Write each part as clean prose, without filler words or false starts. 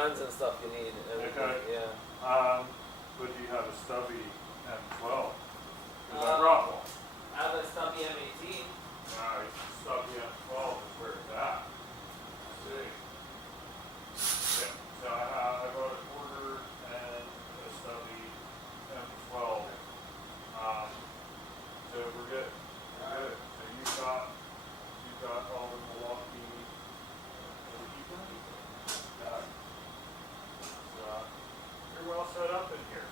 guns and stuff you need. Okay. Yeah. But do you have a stubby M12? Because I brought one. I have a stubby M18. Nice. Stubby M12 is where it's at. Let's see. Yeah. So I brought a quarter and a stubby M12. So we're good. We're good. So you got all the Milwaukee. You're well set up in here.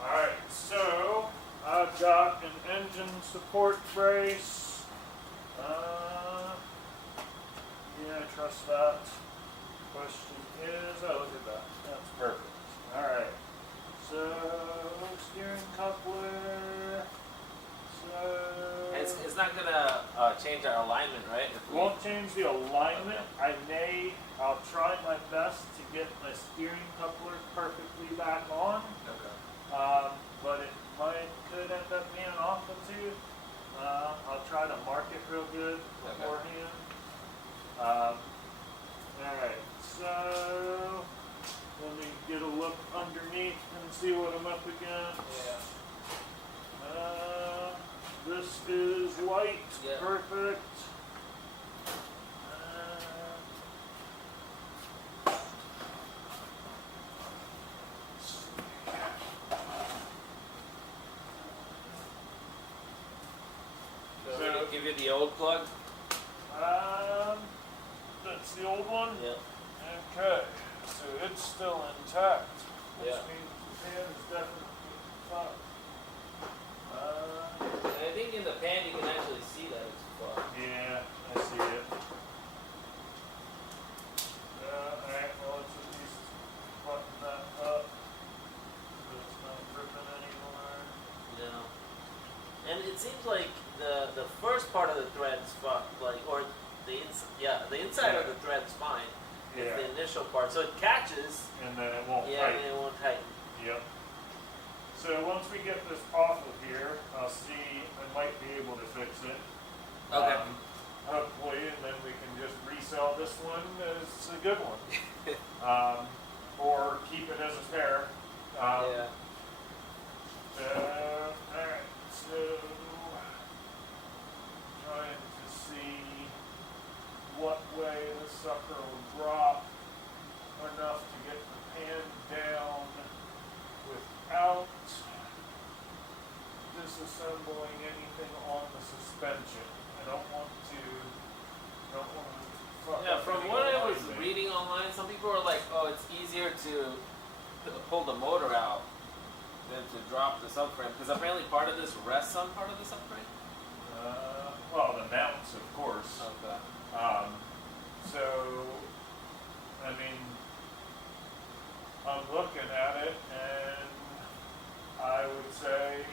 Alright, so I've got an engine support brace. Yeah, I trust that. Question is, oh, look at that. That's perfect. Alright, so steering coupler. So It's not gonna change our alignment, right? won't change the alignment. I'll try my best to get my steering coupler perfectly back on. Okay. But it could end up being off the tooth. I'll try to mark it real good beforehand. Alright, so let me get a look underneath and see what I'm up against. Yeah. This is white. Yeah. Perfect. So give you the old plug? That's the old one? Yeah. Okay, so it's still intact, which Yeah. means the pan is definitely fucked. And I think in the pan you can actually see that it's fucked. Yeah, I see it. Alright, well let's at least button that up so it's not dripping anymore. No. And it seems like the first part of the thread's fucked, like, or the inside of the thread's fine. It's Yeah. the initial part, so it catches. And then it won't Yeah, tighten. and it won't tighten. Yep. So once we get this off of here, I'll see, I might be able to fix it. Okay. Hopefully, and then we can just resell this one as a good one. Or keep it as a spare. Yeah. Alright, so trying to see what way the sucker will drop enough to get the pan down without disassembling anything on the suspension. I don't want to fuck Yeah, up from any what I was alignment. reading online, some people are like, oh, it's easier to pull the motor out than to drop the subframe, because apparently part of this rests on part of the subframe. Well, the mounts, of course. Okay. So, I mean, I'm looking at it, and I would say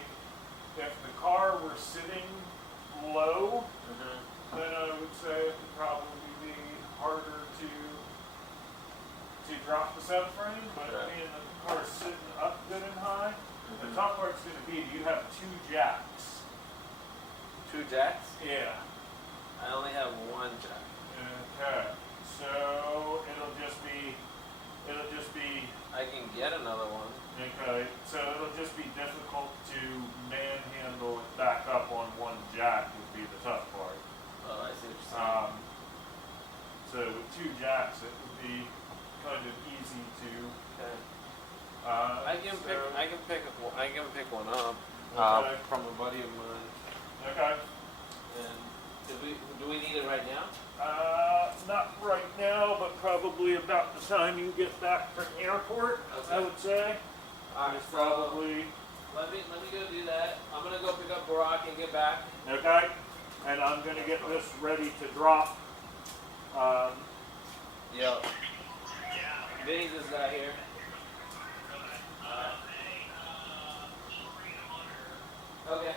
if the car were sitting low, then I would say it would probably be harder to drop the subframe. But I mean, the car's sitting up good and high. The top part's going to be, do you have 2 jacks? 2 jacks? Yeah. I only have 1 jack. Okay. So it'll just be. I can get another one. Okay. So it'll just be difficult to manhandle it back up on 1 jack would be the tough part. Oh, I see what you're saying. So with 2 jacks, it would be kind of easy to. Okay. I I can pick one up Okay. from a buddy of mine. Okay. And do we need it right now? Not right now, but probably about the time you get back from the airport, Okay. I would say. Alright, It's so probably. let me go do that. I'm gonna go pick up Barack and get back. Okay. And I'm gonna get this ready to drop. Yo. Vinny's this guy here. Okay.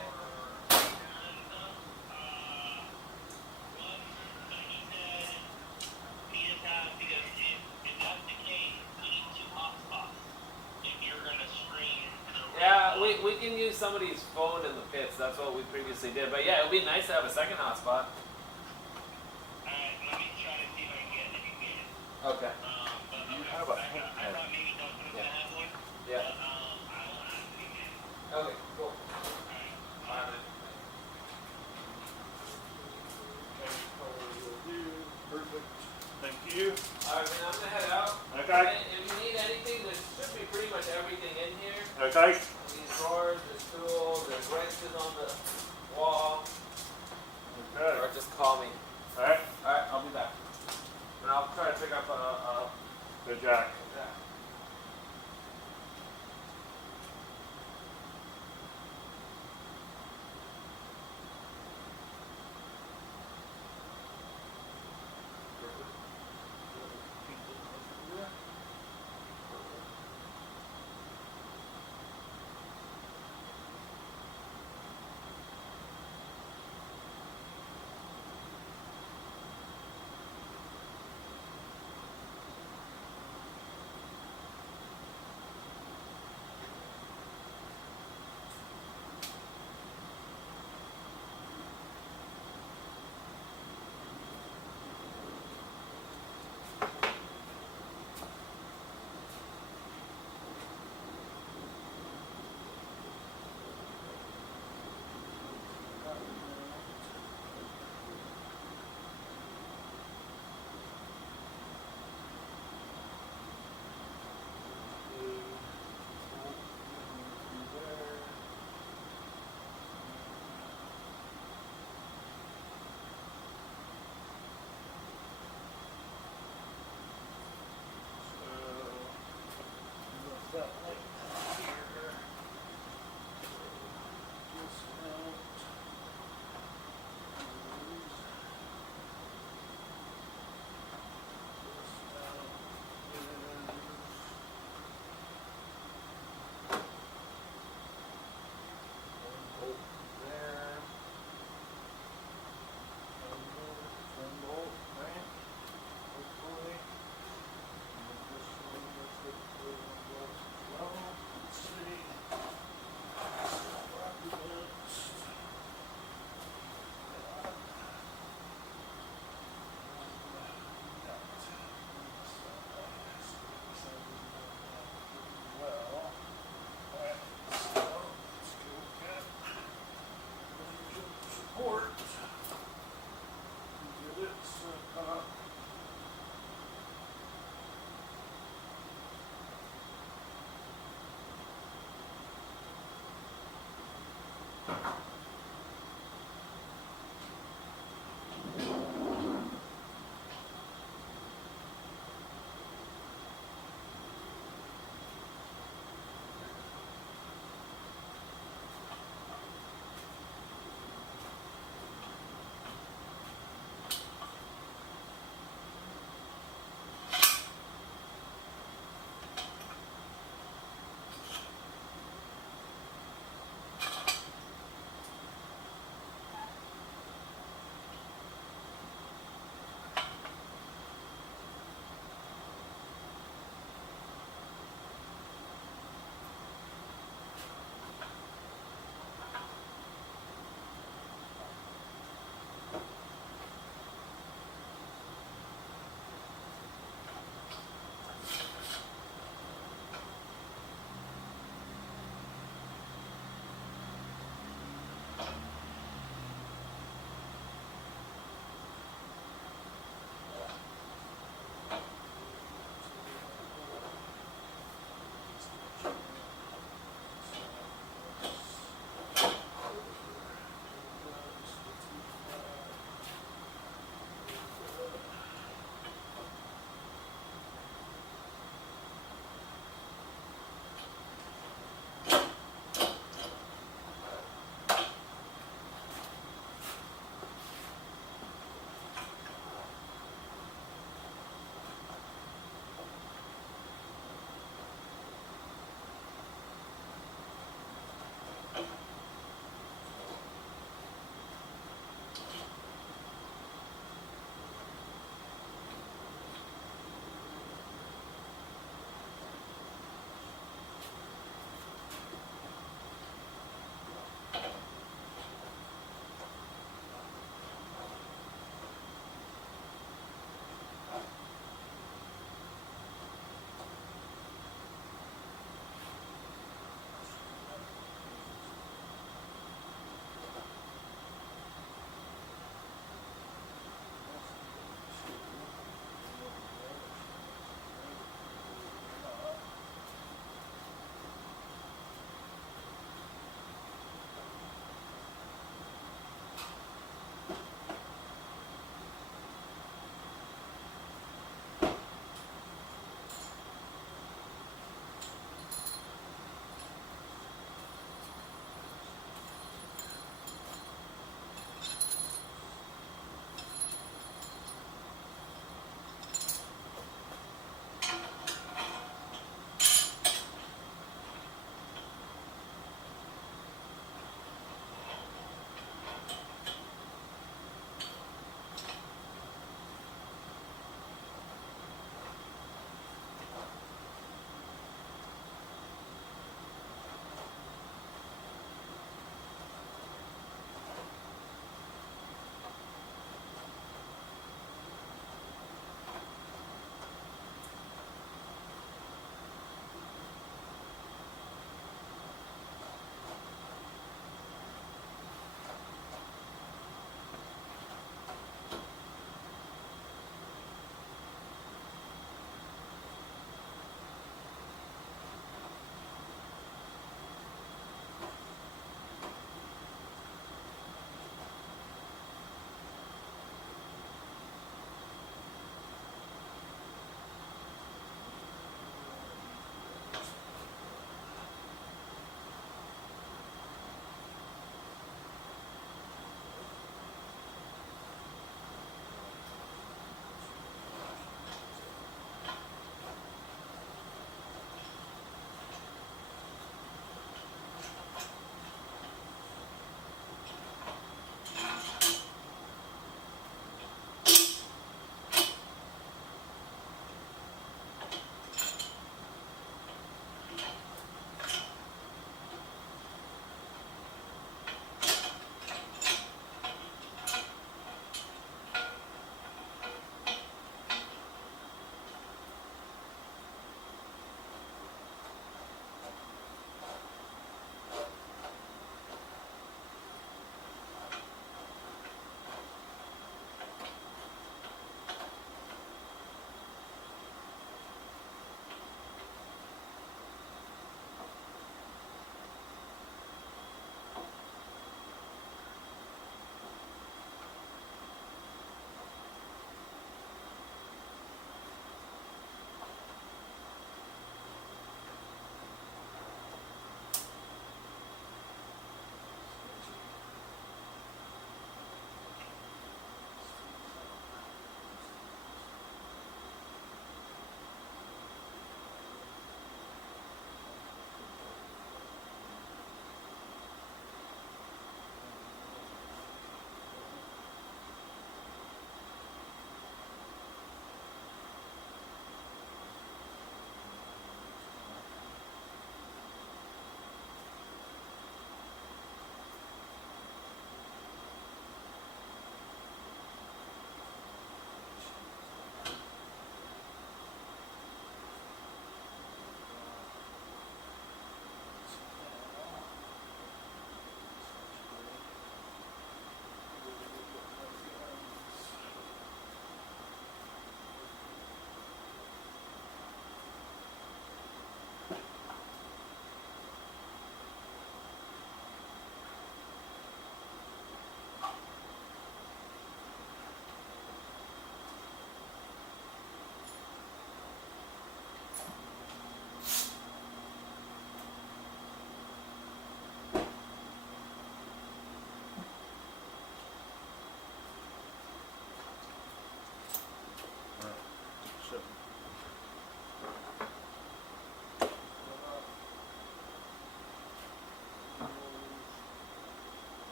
Yeah, we can use somebody's phone in the pits. That's what we previously did. But yeah, it would be nice to have a second hotspot. Alright, let me try to see if I can get it. Okay. You have a Dyke? These drawers, there's tools, there's wrenches on the wall. Okay. Or just call me. Alright. Alright, I'll be back. And I'll try to pick up The jack. yeah.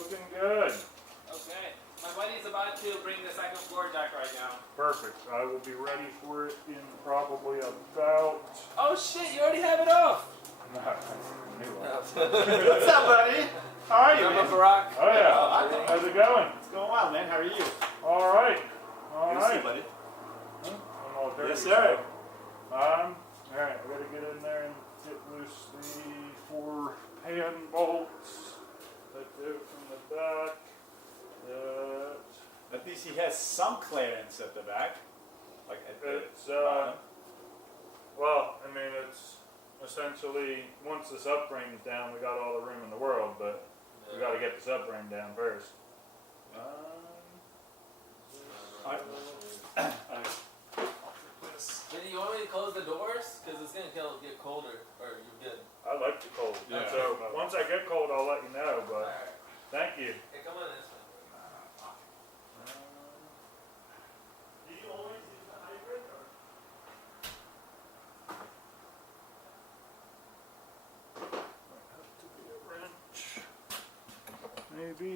looking good. Okay. My buddy's about to bring the second floor jack right now. Perfect. I will be ready for it in probably about. Oh shit, you already have it off! What's up, buddy? How are you, Remember man? Barack? Oh yeah. Oh, I know. How's it going? It's going well, man. How are you? All right. All Good to see you, right. buddy. I'm all dirty, Yes, sir. so, all right. I gotta get in there and get loose the 4 hand bolts that go from the back. At least he has some clearance at the back. Like at the It's bottom. well, I mean, it's essentially once the subframe's down, we got all the room in the world, but we got to get the subframe down first. Alright. Did you want me to close the doors? Because it's gonna get colder, or you're good. I like the cold, Yeah. so once I get cold, I'll let you know. But Alright. thank you. Hey, come on this way. Do you always use the hybrid? Might have to be a wrench. Maybe.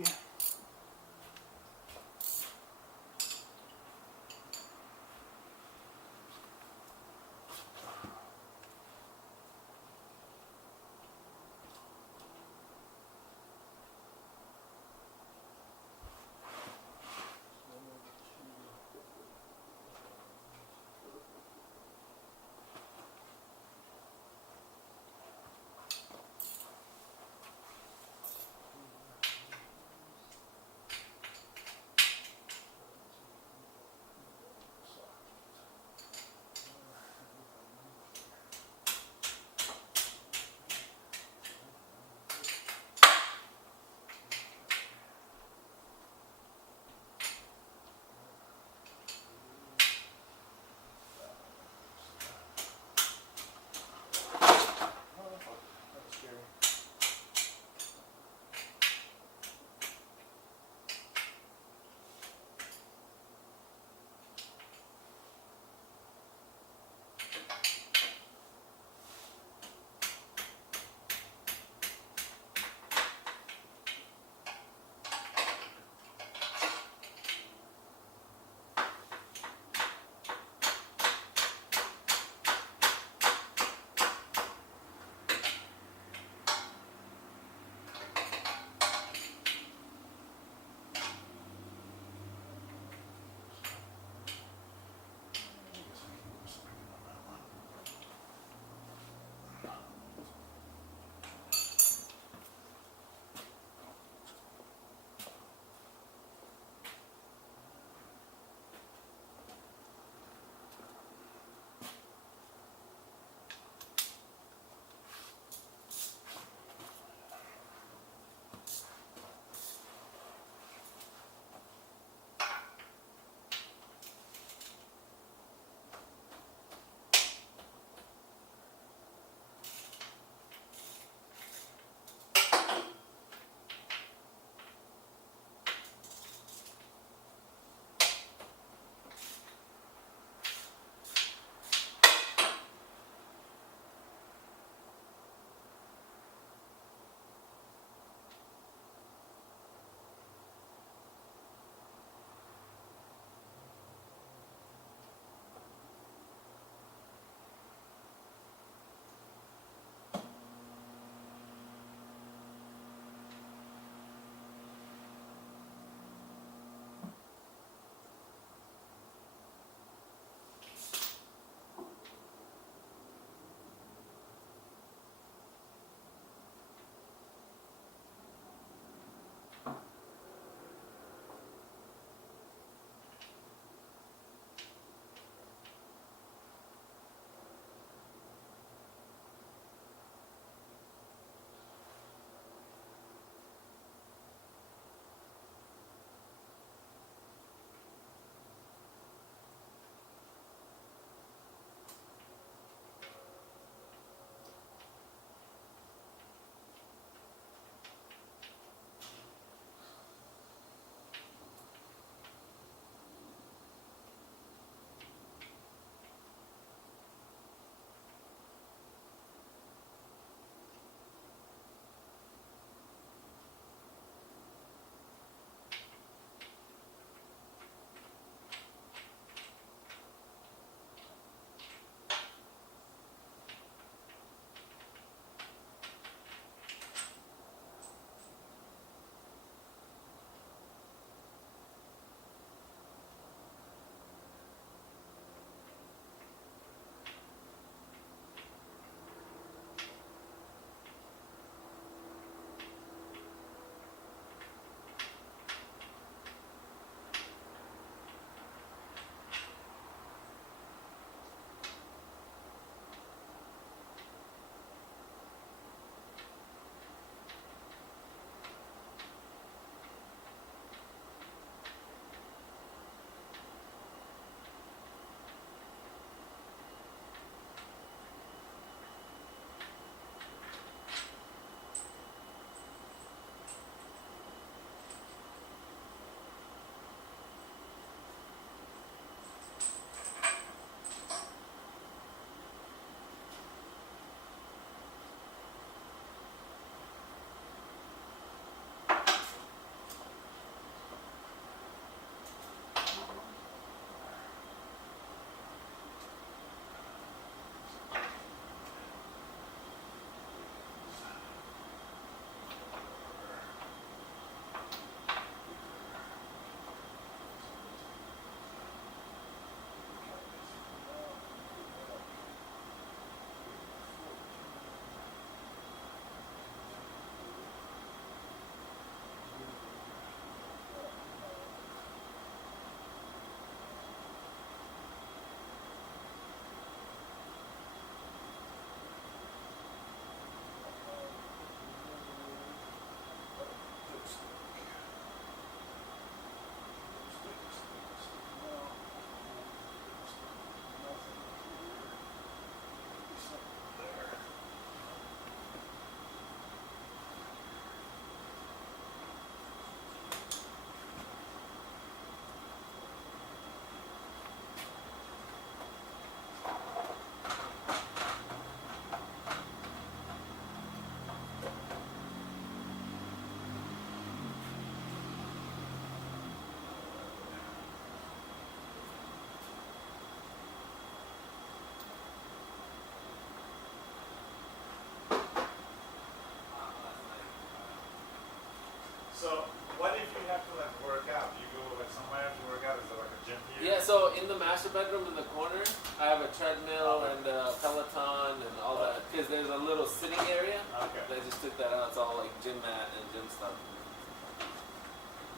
So, what if you have to like work out? You go like somewhere to work out? Is there like a gym here? Yeah, so in the master bedroom in the corner, I have a treadmill and a Peloton and all that. Because there's a little sitting area. Okay. I just took that out. It's all like gym mat and gym stuff.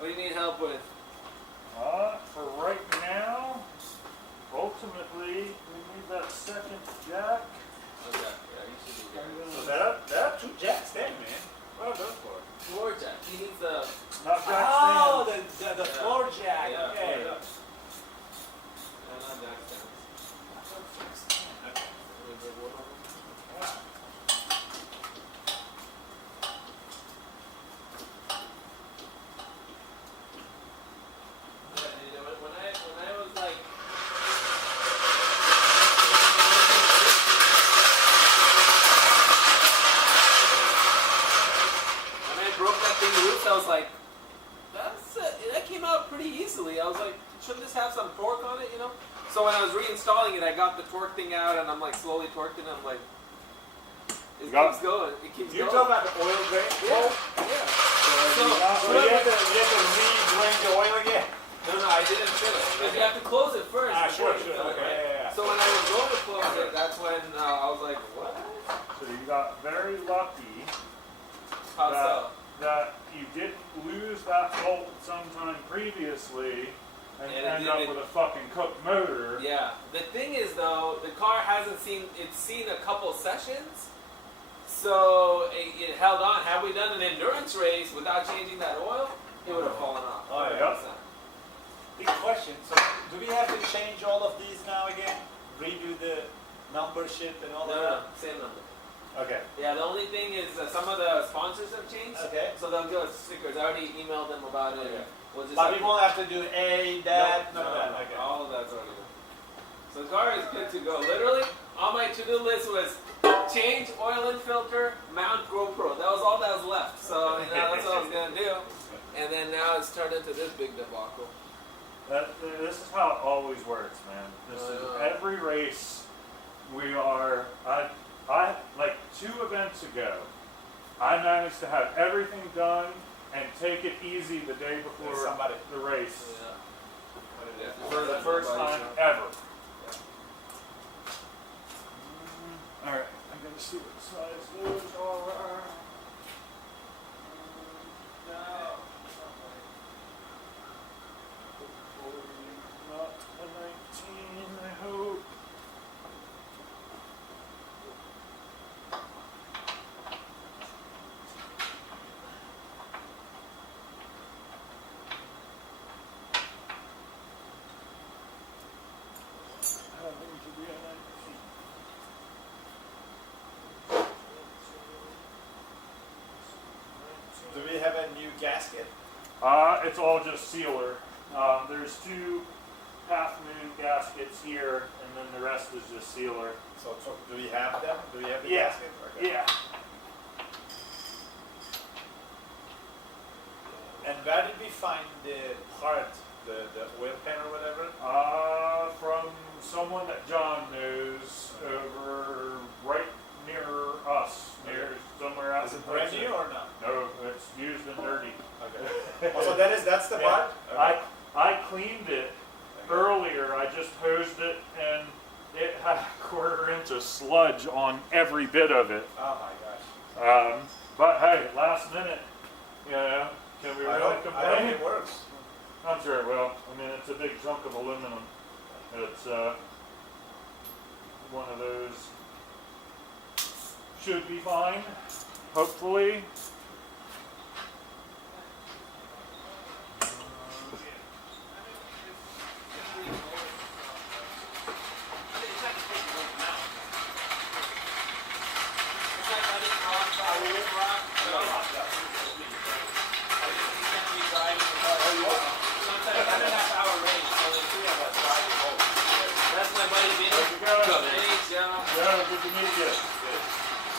What do you need help with? For right now, ultimately, we need that second jack. Okay, yeah, you should be good. So there are two jacks there, man. What are those for? Floor jack. He needs the. Not jack Oh, stands. the Yeah. floor jack. Yeah, Okay. floor jack. Yeah, not jack stands. Yeah, dude, when I was like. When I broke that thing loose, I was like, that came out pretty easily. I was like, shouldn't this have some torque on it, you know? So when I was reinstalling it, I got the torque thing out, and I'm like slowly torquing it. I'm like, it keeps going. It keeps You're going. talking about the oil drain? Yeah, yeah. So you have to re-drain the oil again? No, I didn't fill it. Because you have to close it first. Sure, before you sure. fill it, Okay, right? yeah. So when I was going to close it, that's when I was like, what? So you got very lucky How so? that you didn't lose that bolt sometime previously and And it end up didn't- with a fucking cooked motor. Yeah. The thing is, though, the car hasn't it's seen a couple sessions, so it held on. Had we done an endurance race without changing that oil, it would have fallen off. Oh, yeah. 100%. Big question. So, do we have to change all of these now again? Redo the numbership and all No, that? same number. Okay. Yeah, the only thing is some of the sponsors have changed, Okay. so they'll give us stickers. I already emailed them about it. Okay. We'll just But have we won't have to do A, that, no, none of that. Okay. all of that's already done. So the car is good to go. Literally, on my to-do list was change oil and filter, mount GoPro. That was all that was left. So that's what I was gonna do. And then now it's turned into this big debacle. This is how it always works, man. This is every race. I like 2 events ago, I managed to have everything done and take it easy the day before Somebody. the race Yeah. for the first time ever. All right, I'm gonna see what size those are. Not a 19, I hope. Having to be a 19. Do we have a new gasket? It's all just sealer. There's 2 half-moon gaskets here, and then the rest is just sealer. So do we have them? Do we have the Yeah. gasket? Okay. Yeah. And where did we find the part, the oil pan or whatever? From someone that John knows over right near us, near somewhere out Is in it brand Texas. new or not? No, it's used and dirty. Okay. Oh, so that's the Yeah. part? Okay. I cleaned it earlier. I just hosed it, and it had a 1/4 inch of sludge on every bit of it. Oh my gosh. But hey, last minute, you know, can we I really hope complain? it works. I'm sure it will. I mean, it's a big chunk of aluminum. It's one of those. Should be fine, hopefully. That's my buddy Vinny. There you go. Thanks, yeah. Yeah, good to meet you.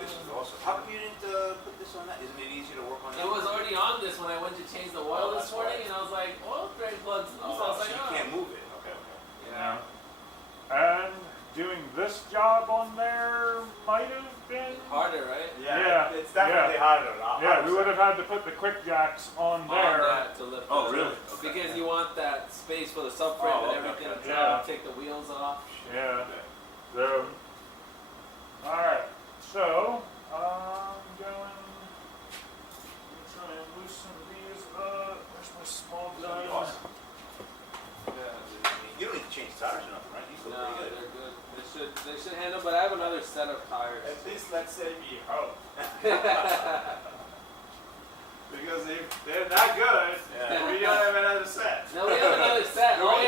This is awesome. How come you didn't put this on that? Isn't it easier to work on that? It was already on this when I went to change the oil this that's morning, why. and I was like, oil drain plugs loose. I Oh, was so like, you oh. can't move it. Okay, okay. Yeah. And doing this this job on there might have been. Harder, right? Yeah, It's definitely yeah. harder. Yeah, we would have had to put the quick jacks on On there. that to lift. Oh, it. really? Because you want that space for the subframe Oh, and okay, everything okay. to Yeah. take the wheels off. Yeah. So, all right. So, I'm going to try and loosen these up. Where's my small That'd be gun? awesome. You don't need to change tires or nothing, right? These look No, pretty they're good. good. They should handle, but I have another set of tires. At least let's say we hope. Because if they're not good, Yeah. we don't have another set. No, we have another set. All we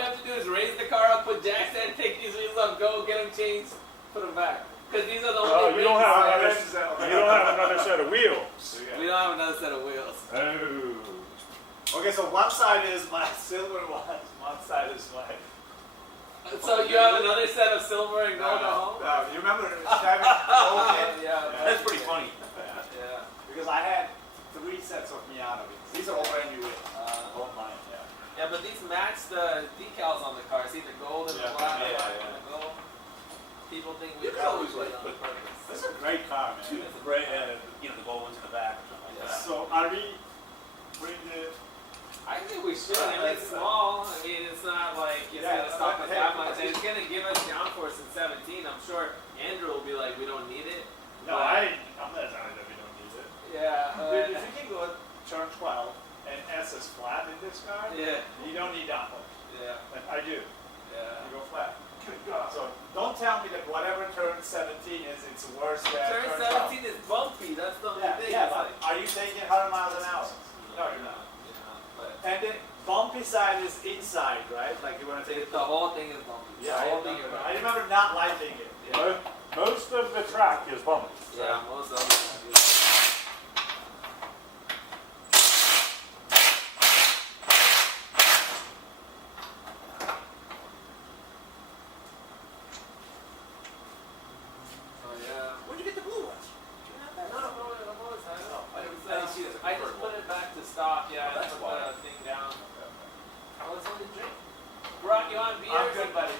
have to do is raise the car up, put jacks in, take these wheels up, go get them changed, put them back. Because these are the Oh, only you don't have another. Rims that- You don't have another set of wheels. We don't have another set of wheels. Oh. Okay, so one side is my silver one side is my. So you have another set of silver and gold at home? You remember Chevy gold kit? Yeah. That's pretty funny. Yeah. Because I had 3 sets of Miata wheels. These are all brand new wheels. All mine, yeah. Yeah, but these match the decals on the car. See the gold and the Yeah, black, yeah, black yeah. and the gold. People think we You can always always, do it on like, purpose. This is a great car, man. Two gray, the gold ones in the back or something like that. So are we bring the I think we should. I mean, it's small. I mean, it's not like it's Yeah, gonna stop but us hey, that much. And it's gonna give us downforce in 17. I'm sure Andrew will be like, we don't need it. No, But- I'm not telling that we don't need it. Yeah. Dude, if you can go turn 12 and S is flat in this car, Yeah. you don't need downforce. Yeah. And I do. Yeah. You go flat. So don't tell me that whatever turn 17 is, it's worse than Turn 17 is bumpy. That's the only Yeah, thing. yeah, It's but like, are you taking 100 miles an hour? No, you're not. You're not. But And the bumpy side is inside, right? Like you want to take it. the whole thing is bumpy. Yeah, the whole thing is I bumpy. remember not liking it. Yeah. Most of the track is bumpy. Yeah, most of them. Oh yeah. Where'd you get the blue ones? Did you have that? No, I've always had it. Oh, I It was, didn't see this as a I just convertible. put it back to stock. Yeah, Oh, I that's put why. the thing down. I was on the drink. Brock, you want beer? I'm good, buddy.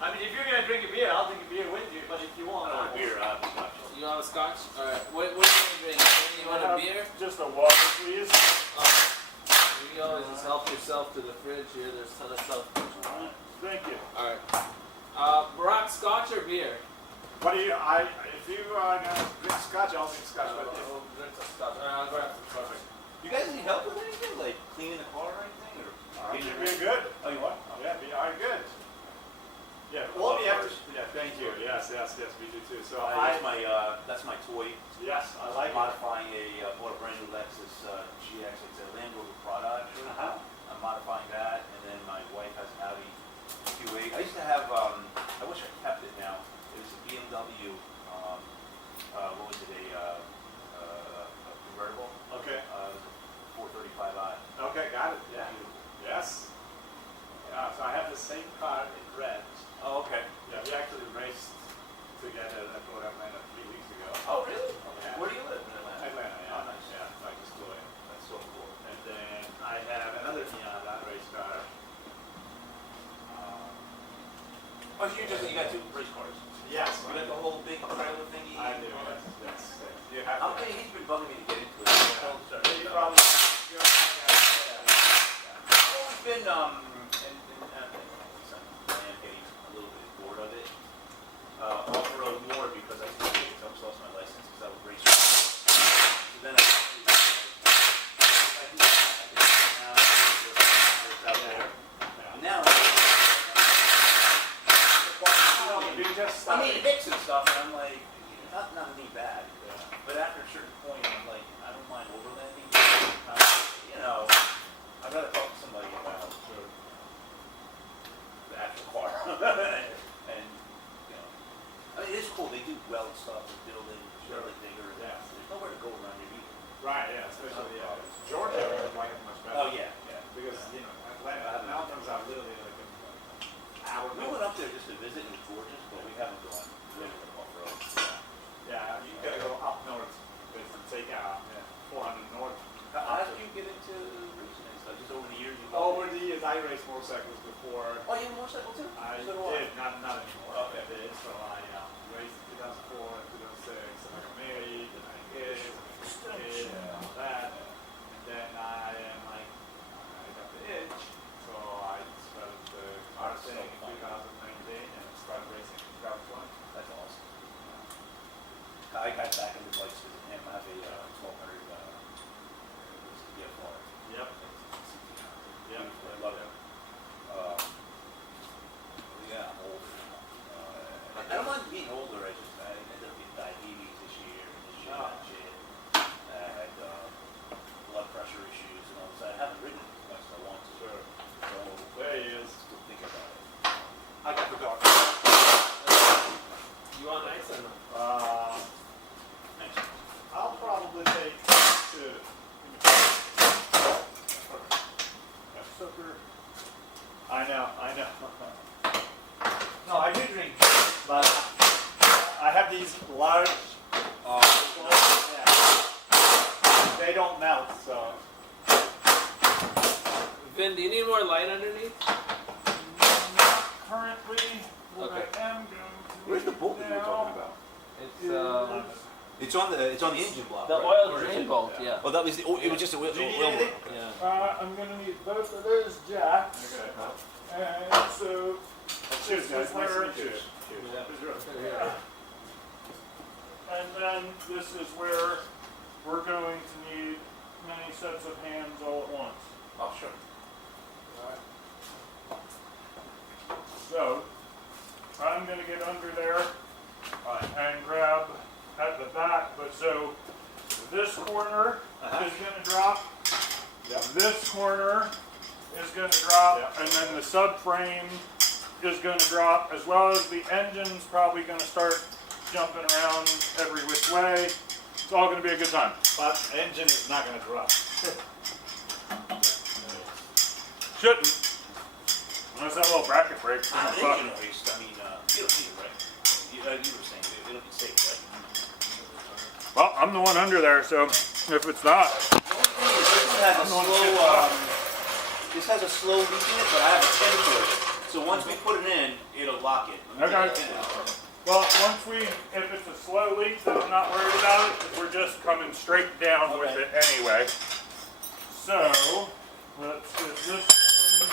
I mean, if you're gonna drink a beer, I'll drink a beer with you. But if you I want, don't want beer, scotch. You want a scotch? All right. What are you gonna drink? You want a beer? Just a water, please. You always just help yourself to the fridge here. There's a ton of stuff. All right. Thank you. All right. Brock, scotch or beer? What do you? If you are gonna drink scotch, I'll drink scotch. But if, We'll drink some scotch. All right, I'll grab some scotch. You guys need help with anything? Like cleaning the car or anything? Or we're good. Oh, you are? Yeah, we are good. Yeah, Well, all we have to. first. Yeah, thank you. Yes, we do too. So That's my toy. yes, I like I'm modifying bought a brand new Lexus GX. It's a Land Rover Prada actually. I'm modifying that, and then my wife has an Audi Q8. I used to have, I wish I kept it now. It was a BMW, what was it, a convertible? Okay. It was a 435i. Okay, got it. Yeah. Beautiful. Yes. Yeah. So I have the same car in red. Oh, okay. Yeah, we actually raced together at Florida Atlanta 3 weeks ago. Oh, really? Yeah. Where do you live in Atlanta? Atlanta, yeah. Oh, nice. Yeah, like just doing. That's so cool. And then I have another Miata race car. Oh, so you got 2 race cars. Yes. You got the whole big trailer thingy? I do. Yes. You have How to. many? He's been bugging me to get into it. You probably. You're I've always been, I am getting a little bit bored of it. Off-road more because I used to I almost lost my license because I was racing. So then I out there. And now You just I start. mean, hicks and stuff, and I'm like, not anything bad. But after a certain point, I'm like, I don't mind overlanding. I'd rather talk to somebody about the actual car. and, I mean, it's cool. They do weld stuff and building, building bigger. Yeah. There's nowhere to go around here either. Right, yeah, especially Georgia is like much better. Oh, yeah, yeah. Because, Atlanta, mountains are literally like an hour. We went up there just to visit. It was gorgeous, but we haven't gone really off-road. Yeah, you gotta go up north to take 400 north. How did you get into racing and stuff? Just over the years? Over the years, I raced motorcycles before. Oh, you have a motorcycle too? I So do I. did, not anymore. Okay. I did. So I raised in 2004 and 2006, and I got married, and I had kids, and all that. And then I am like, I got the itch, so I started the car thing in 2019 and started racing in 2020. That's awesome. I got back into bikes with him. I have a 1200 DFR. Yep. Yep. I love it. Yeah, I'm older now. I don't mind being older. I ended up getting diabetes this year and this year that shit. I had blood pressure issues and all this. I haven't ridden as much as I want to. Sure. So There he is. still thinking about it. I got the dog. You want ice or no? Thanks. I'll probably take two. That's super. I know. No, I do drink, but I have these large. They don't melt, so. Vin, do you need more light underneath? Currently, what Okay. I am going to Where's the need bolt that you were now talking about? It's It's on the engine block. the right? oil Or is drain it- bolt, yeah. Oh, that was the. It was just a oil. Do you need oil anything? okay. Yeah. I'm going to need both of those jacks. Okay. And so, Cheers, guys. Nice to where- meet you. Yeah. and then this is where we're going to need many sets of hands all at once. Oh, sure. So, I'm going to get under there and grab at the back, but so this corner is going to drop, this corner is going to drop, and then the subframe is going to drop, as well as the engine's probably going to start jumping around every which way. It's all going to be a good time. But engine is not going to drop. Shouldn't. Unless that little bracket breaks. Ah, then engine fuck. waste. I mean, you don't need it, right? You were saying it'll be safe, right? Well, I'm the one under there, so if it's not, The only thing is this one has a I'm the one slow. shit up. This has a slow leak in it, but I have a 10 to it. So once we put it in, it'll lock it. Okay. well, once if it's a slow leak, then I'm not worried about it, 'cause we're just coming straight down with Okay. it anyway. So, let's get this one.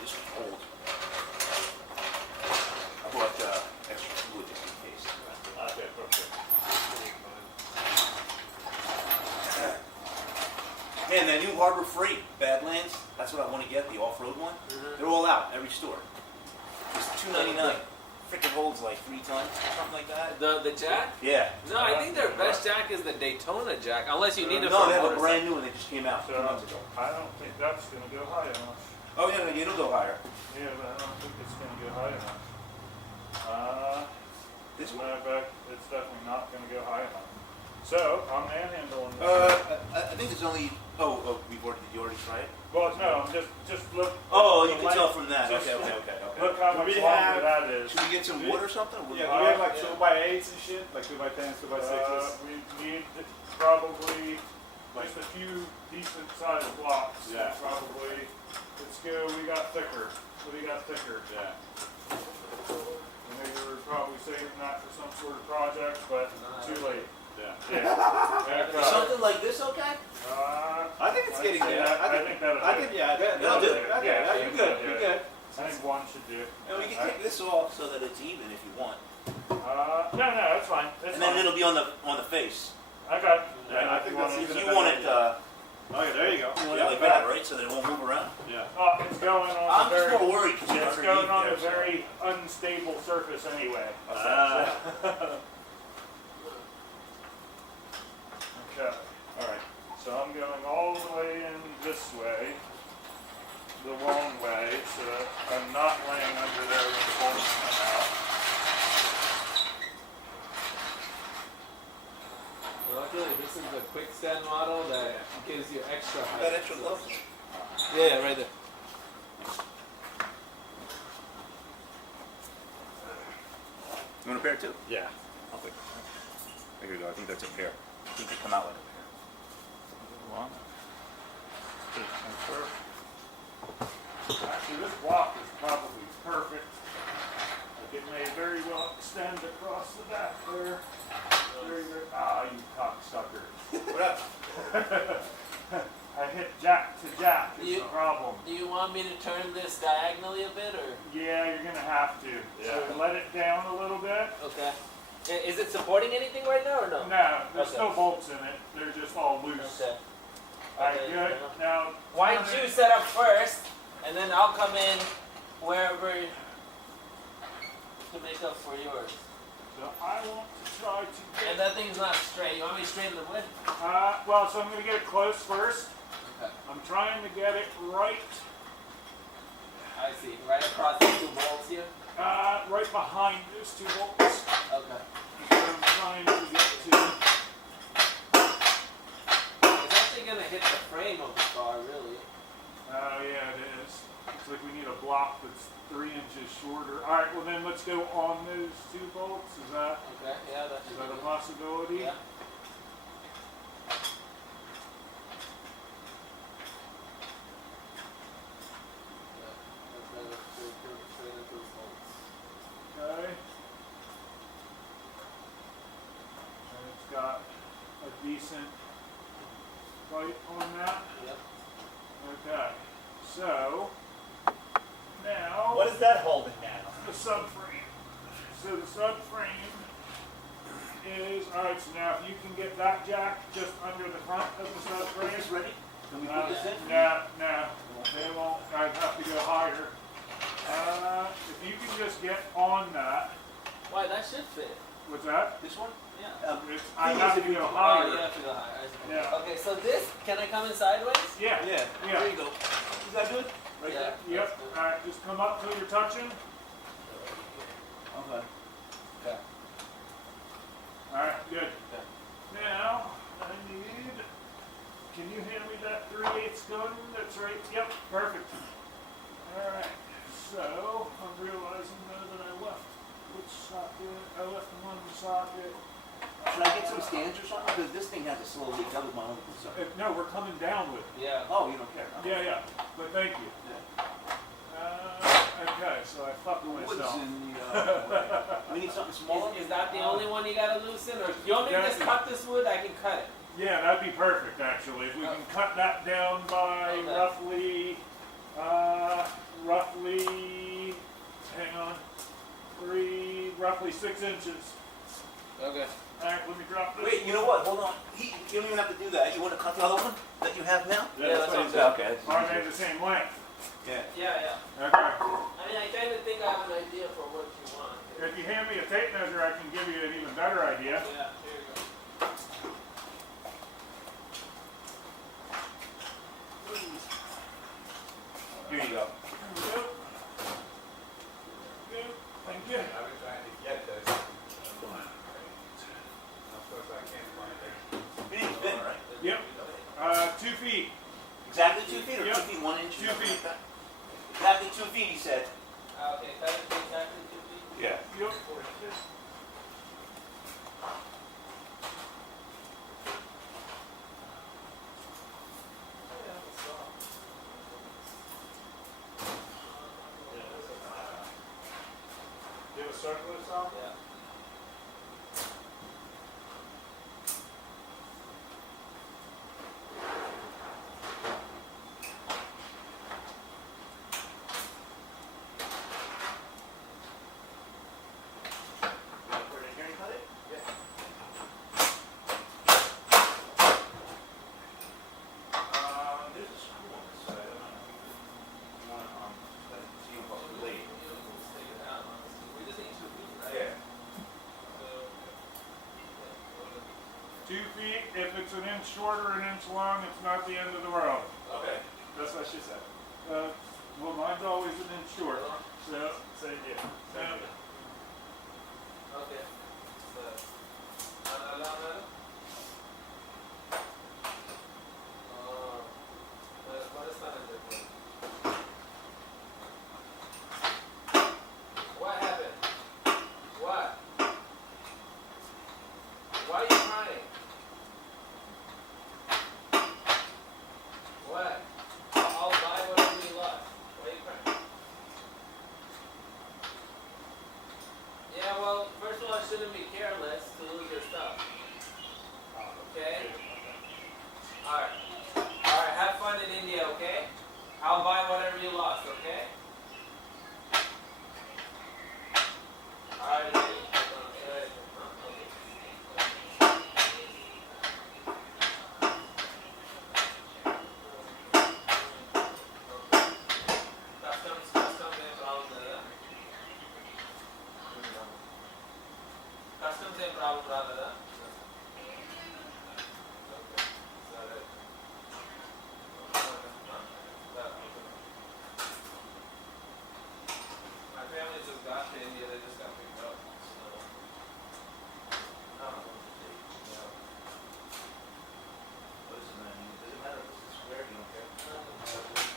This one's old. I bought extra fluid just in case. Okay, perfect. Man, that new Harbor Freight Badlands, that's what I want to get, the off-road one. They're all out, every store. It's $2.99. Freaking holds like 3 tons or something like that. The jack? Yeah. No, I think their best jack is the Daytona jack, unless you need it No, for they have a motorcycle. brand new one that just came out So, 2 months ago. I don't think that's going to go high enough. Oh, yeah, it'll go higher. Yeah, but I don't think it's going to go high enough. This As a one? matter of fact, it's definitely not going to go high enough. So, I'm manhandling this. I think it's only. Did you already try it? Well, no, just look. Oh, you the can tell length. from that. Just Okay. Look how Do much we longer have- that is. Should we get some wood or something? Yeah, do we have like 2x8s and shit? Like 2x10s, 2x6s? We need probably just a few decent sized blocks. Yeah. Probably. Let's go. We got thicker. What do you got thicker? Yeah. And they were probably saving that for some sort of project, but too late. Yeah. Yeah. Something like this, okay? I think it's getting there. I think that'll I do. think, yeah, That'll do. Okay, Yeah, you're good, you're good. I think one should do. And we can take this off so that it's even if you want. No, that's fine. That's And then fine. it'll be on the face. Okay. Yeah, I think that's want even If a you better want it, idea. Oh yeah, there you go. you want it like that, right? So that it won't move around. Yeah. It's going on I'm the just very. more worried because you're It's underneath going on there. a very unstable surface anyway. Okay. All right. So I'm going all the way in this way, the wrong way, so that I'm not laying under there when the bolts come out. Luckily, this is the quick stand model that extra height. That extra glove? Yeah, right there. You want a pair too? Yeah. I'll pick. Here you go. I think that's a pair. I think they come out like a pair. One. Two. Actually, this block is probably perfect. Like it may very well extend across the back there. Very, very. Ah, you cocksucker. What up? I hit jack to jack is You- the problem. Do you want me to turn this diagonally a bit, or? Yeah, you're gonna have to. Yeah. So let it down a little bit. Okay. Is it supporting anything right now, or no? No, there's Okay. no bolts in it. They're just all loose. Okay. Alright, Okay, good. fair enough. Now, Why turn don't it- you set up first, and then I'll come in wherever to make up for yours. So I want to try to And get. that thing's not straight. You want me to straighten the wood? Well, so I'm gonna get it close first. Okay. I'm trying to get it right, I see. Right across the two bolts here. right behind those two bolts. Okay. That's what I'm trying to get to. It's actually gonna hit the frame of the car, really. Oh yeah, it is. Looks like we need a block that's 3 inches shorter. All right, well then let's go on those two bolts. Is that Okay. Yeah, that is should that be a good. possibility? Yeah. Straight into those bolts. Okay. And it's got a decent height on that. Yep. Okay. So now What is that holding now? the subframe. So the subframe is alright. So now if you can get that jack just under the front of the Is subframe. this ready? Can we put this in? No, they won't. I'd have to go higher. If you can just get on that. Why, that should fit. What's that? This one? Yeah. I Thing have is, to if go you- Oh, higher. you have to go higher. I see. Yeah. Okay, so this, can I come in sideways? Yeah. Yeah. Yeah. There you go. Is that good? Right Yeah. there? Yep. That's good. Alright, just come up till you're touching. Okay. Okay. Alright, good. Okay. Now, I need, can you hand me that 3/8 gun that's right? Yep, perfect. Alright, so I'm realizing though that I left which socket, I left one socket. Should I get some stands or something? Because this thing has a slow leak. That was my only concern. No, we're coming down with it. Yeah. Oh, you don't care? Yeah, yeah, but thank you. Yeah. Okay, so I fucked Wood's myself. in the way. We need something smaller? Is that the only one you gotta loosen, or you want me to just cut this wood? I can cut it. Yeah, that'd be perfect actually. If we can cut that down by Okay. roughly, hang on, roughly 6 inches. Okay. All right, let me drop this. Wait, you know what? Hold on. You don't even have to do that. You want to cut the other one that you have now? Yeah, that's what I'm saying. Okay. Are they the same length? Yeah. Yeah. Okay. I mean, I kind of think I have an idea for what you want. If you hand me a tape measure, I can give you an even better idea. Yeah. Here you go. Here you go. There we go. Good. Thank you. I've been trying to get this. Of course, I can't find it. You need to fit, right? Yep. 2 feet. Exactly 2 feet or Yep. 2 feet 1 inch? 2 feet. Exactly 2 feet, he said. Okay, cut it to exactly 2 feet. Yeah. Yep. Do you have a circular saw? Yeah. Put it in here and cut it? There's a screw on this side. I don't know if you want to let it see what we laid. Let's take it out, honestly. We just need 2 feet, right? Yeah. So, 2 feet. If it's an inch short or an inch long, it's not the end of the world. Okay. That's what she said. Well, mine's always an inch short. So, Same here. yeah. Okay. So, alarm. I'll buy whatever you lost, okay? Alright, customs ఏం problem రాలేదా? My family just got to India, they just got picked up. So. What does it matter? Does it matter if it's square? You don't care?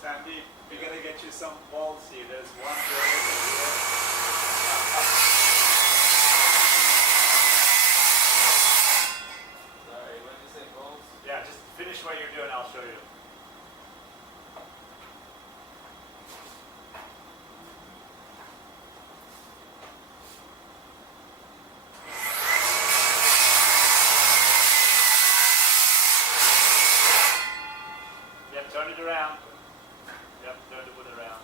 Sandy, we're gonna get you some balls here. There's one there. Sorry, when you say goals? Yeah, just finish what you're doing, I'll show you. Yep, turn it around. Yep, turn the wood around.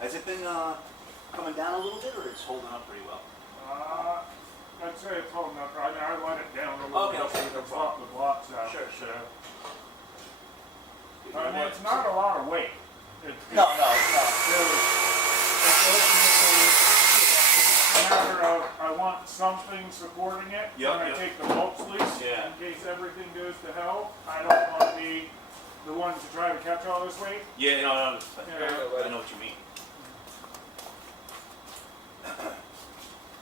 Has it been coming down a little bit, or it's holding up pretty well? I'd say it's holding up. I mean, I let it down a little Okay, bit okay, to no pop the blocks out. Sure, sure. I mean, it's not a lot of weight. No, it's not. It's ultimately a matter of I want something supporting it. Yep, when I yep. take the bolts loose, Yeah. in case everything goes to hell, I don't want to be the one to try to catch all this weight. Yeah, no, Yeah. I know what you mean.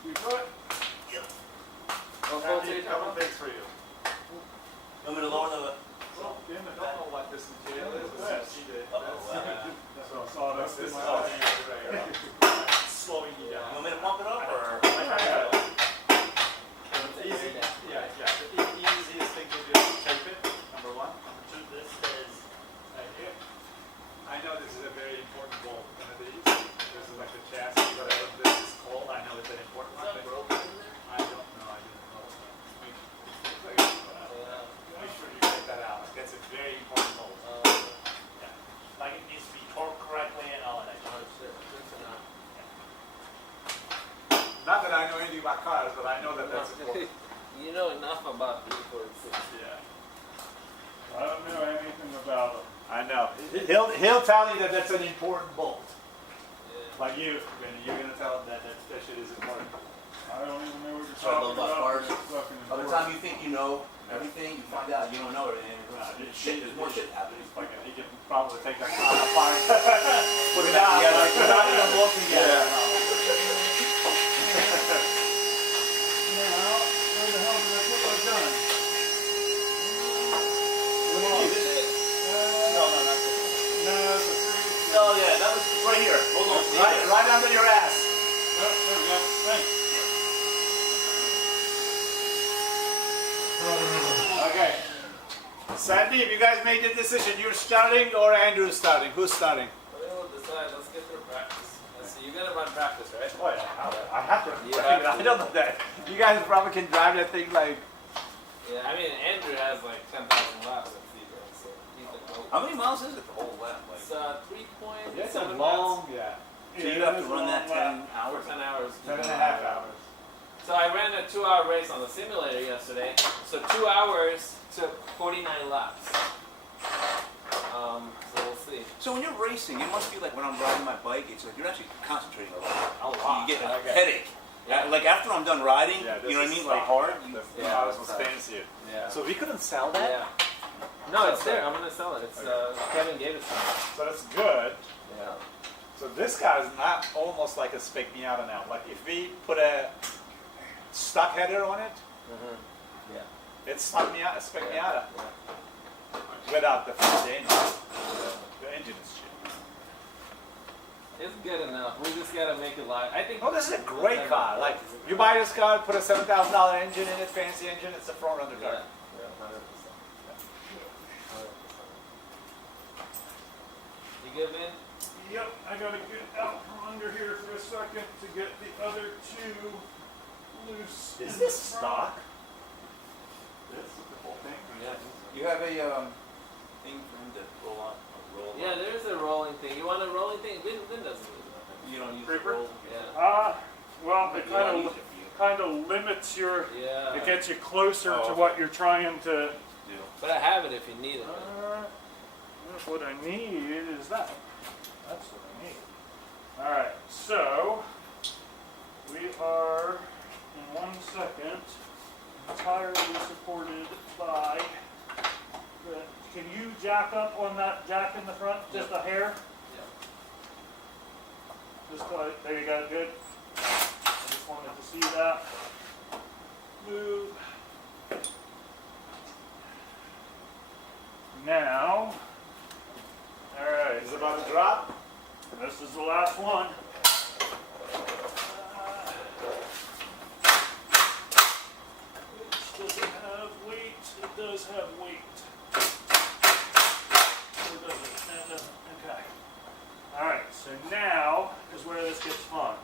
You put What bolts are you Couple talking about? things for you. You want me to lower the... Well, in the I don't know what this material is, but you see the, so sawdust in this is my all eye. slowing you You down. want me to pump it up, or... It's easy, yeah. The easiest thing to do is tape it, number one. Number two, this is right here. I know this is a very important bolt, one of these. This is like the chassis, whatever this is called. I know it's an important one. but I don't know, I didn't know. Make sure you get that out. That's a very important bolt. Like it needs to be torqued correctly and all of that. Not that I know anything about cars, but I know that that's important. You know enough about B46. Yeah. I don't know anything about it. I know. He'll tell you that that's an important bolt. Yeah. Like you, you're gonna tell him that that shit is important. I don't even know what you're That's what I talking love about cars. It's fucking By the important. time you think you know everything, you find out you don't know everything. Shit, there's more shit happening. Like he can probably take that car apart. Put it back together. without even looking at it. Now, where the hell did I put my gun? Is it? No, not this No, it's a three. one. Oh, yeah, that was right here. Hold on. Right under your ass. Oh, there we go. Thanks. Okay. Sandy, if you guys made the decision, you're starting or Andrew's starting? Who's starting? We'll decide. Let's get through practice. Let's see. You're gonna run practice, right? Oh yeah, I have to. You have to. I don't know that. You guys probably can drive that thing like. Yeah. I mean, Andrew has like 10,000 laps at Seagull, so he's the goat. How many miles is it the whole lap? Like, It's 3.7 It's a miles long, yeah. so you have to run that 10 for hours? 10 hours. 10.5 hours. So I ran a 2-hour race on the simulator yesterday. So 2 hours took 49 laps. So we'll see. So when you're racing, it must be like when I'm riding my bike, it's like you're actually concentrating a lot. A lot. You get a Okay. headache. Yeah. Like after I'm done riding, Yeah, you know what I mean? Like hard. You, Yeah, Ours that's was right. fancier. Yeah. So we couldn't sell that. Yeah. No, it's there. I'm gonna sell it. It's Kevin gave it to me. So that's good. Yeah. So this guy is not almost like a spec Miata now. Like if we put a stock header on it, Yeah. it's stock Miata, spec Yeah. Miata Yeah. without the engine. The engine is shit. It's good enough. We just gotta make it live. I think. Oh, this is a great car. Like you buy this car, put a $7,000 engine in it, fancy engine. It's a 400 Yeah. car. Yeah. 100%. 100%. You good, man? Yep, I gotta get out from under here for a second to get the other two loose. Is in this the front. stock? This is the whole thing? Yeah. You have a thing for him to roll on, roll Yeah, there's a rolling thing. You want a rolling thing? Vin doesn't use it. You don't use Creeper? the roll. Yeah. Well, it You don't kind use of it for you. limits your. Yeah. It gets you closer Oh, to okay. what you're trying to. Do. But I have it if you need it. man. What I need is that. That's what I need. All right, so we are in 1 second entirely supported by. Can you jack up on that jack in the front just a hair? Yeah. Just like, there you go, good. I just wanted to see that. Move. Now, all right. Is it about to drop? This is the last one. Which doesn't have weight. It does have weight. Or does it? No, it doesn't. Okay. Alright, so now is where this gets fun.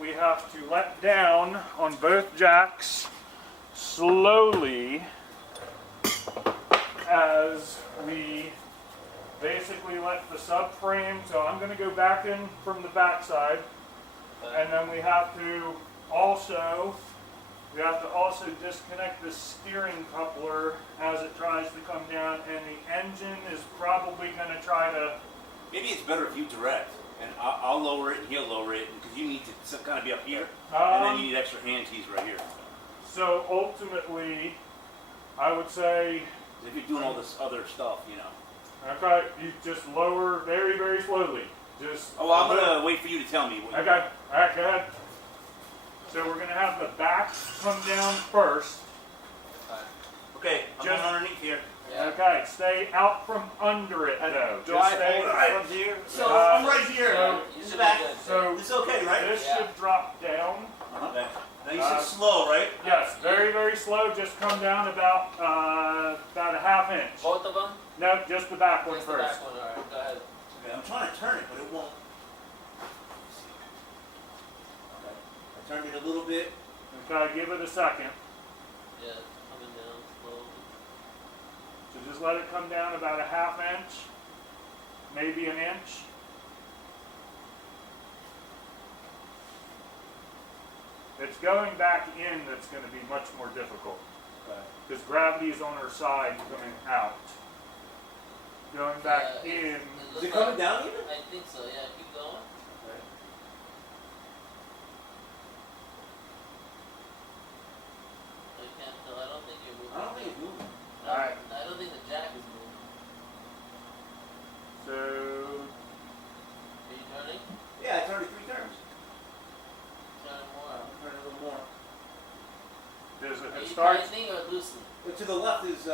We have to let down on both jacks slowly as we basically let the subframe, so I'm going to go back in from the backside, and then we have to also disconnect the steering coupler as it tries to come down, and the engine is probably going to try to. Maybe it's better if you direct, and I'll lower it and he'll lower it, because you need to kind of be up here, and then you need extra hand keys right here. So ultimately, I would say, If you're doing all this other stuff, you know. okay, you just lower very, very slowly. Just. Oh, well, I'm gonna wait for you to tell me. What Okay, all right, go ahead. So we're going to have the back come down first. Okay, I'm Just- going underneath here. Yeah. Okay, stay out from under it though. Do Just I stay. hold it from here? So Uh, I'm right here. so- You in should the be back. good. So It's okay, right? this Yeah. should drop down. Okay. Now you Uh, said slow, right? Yes, very, very slow. Just come down about a half inch. Both of them? No, just the back one Just the first. back one. All right, go ahead. Okay, I'm trying to turn it, but it won't. Okay. I turned it a little bit. Okay, give it a second. Yeah, it's coming down slowly. So just let it come down about a half inch, maybe an inch. It's going back in that's going to be much more difficult Okay. because gravity is on our side coming out. Going back Yeah, in. Is it coming down even? I think so. Yeah, keep going. Okay. I can't tell. I don't think you're moving. I don't think it's moving. No, Alright. I don't think the jack is moving. So Are you turning? Yeah, I turned it 3 turns. Turn more. I'm turning a little more. does Are it you starts tightening or loosening? To the left is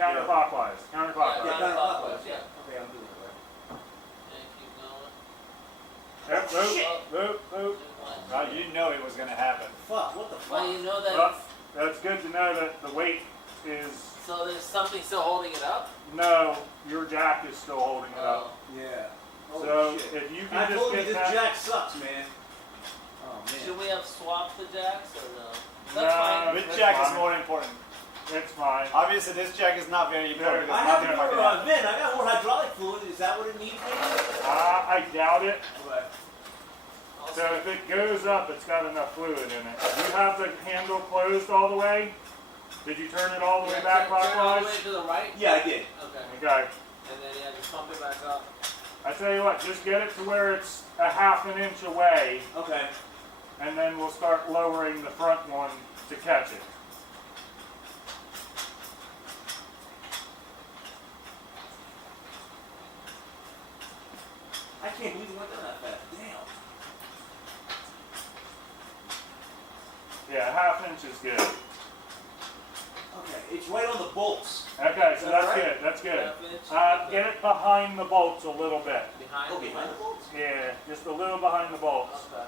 counterclockwise. Yeah, Counterclockwise. counterclockwise. Yeah. Okay, I'm doing it right. Yeah, keep going. Yep, Shit. move. Too much. Well, you didn't know it was going to happen. Fuck, what the fuck? Well, you know that. Well, that's good to know that the weight is So there's something still holding it up. no. Your jack is still holding it Oh. up. Yeah. Holy So shit. if you I can just told you get this that. jack sucks, man. Oh, Should man. we have swapped the jacks or no? No. That's fine. Which That's jack is fine. more important? It's fine. Obviously, this jack is not very important. Yeah. I It's not have gonna more, fucking happen. Vin, I got more hydraulic fluid. Is that what it needs, maybe? I doubt it. Okay. I'll So if it goes up, it's got enough fluid in it. You have the handle closed all the way? Did you turn it all the way back Turn all the way clockwise? to the right. Yeah, I did. Okay. Okay. And then yeah, just pump it back up. I tell you what, just get it to where it's a half an inch away, Okay. and then we'll start lowering the front one to catch it. I can't believe the Yeah, a half inch is good. Okay, it's right on the bolts. Okay, so Is that that's right? good. That's good. Half inch? Get it behind the bolts a little bit. Behind. Oh, behind the bolts? Yeah, just a little behind the bolts. Okay.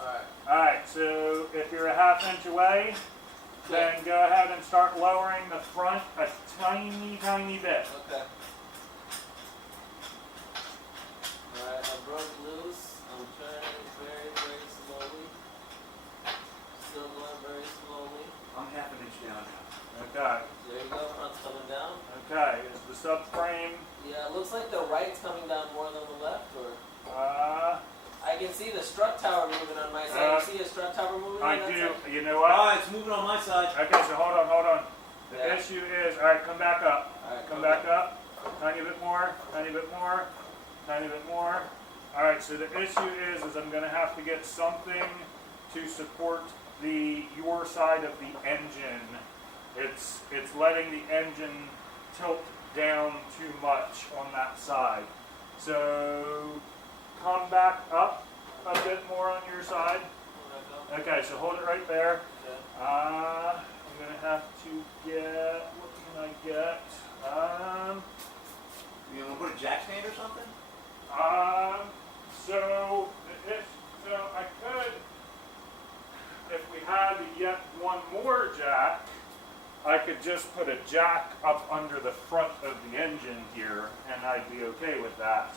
Alright. Alright, so if you're a half inch away, then go ahead and start lowering the front a tiny, tiny bit. Okay. Alright, I broke loose. I'm turning very, very slowly. Still going very slowly. I'm half an inch down now. Okay. There you go, front's coming down. Okay, is the subframe, Yeah, it looks like the right's coming down more than the left, or I can see the strut tower moving on my side. You see a strut tower moving I on that do, side? you know what? Ah, it's moving on my side. Okay, so hold on. The Yeah. issue is, alright, come back up. Alright, Come back up. Tiny bit more, tiny bit more, tiny bit more. Alright, so the issue is I'm gonna have to get something to support your side of the engine. It's letting the engine tilt down too much on that side. So come back up a bit more on your side. Okay, so hold it right there. Okay. I'm gonna have to get, what can I get? You want to put a jack stand or something? So I could, if we had yet one more jack, I could just put a jack up under the front of the engine here, and I'd be okay with that.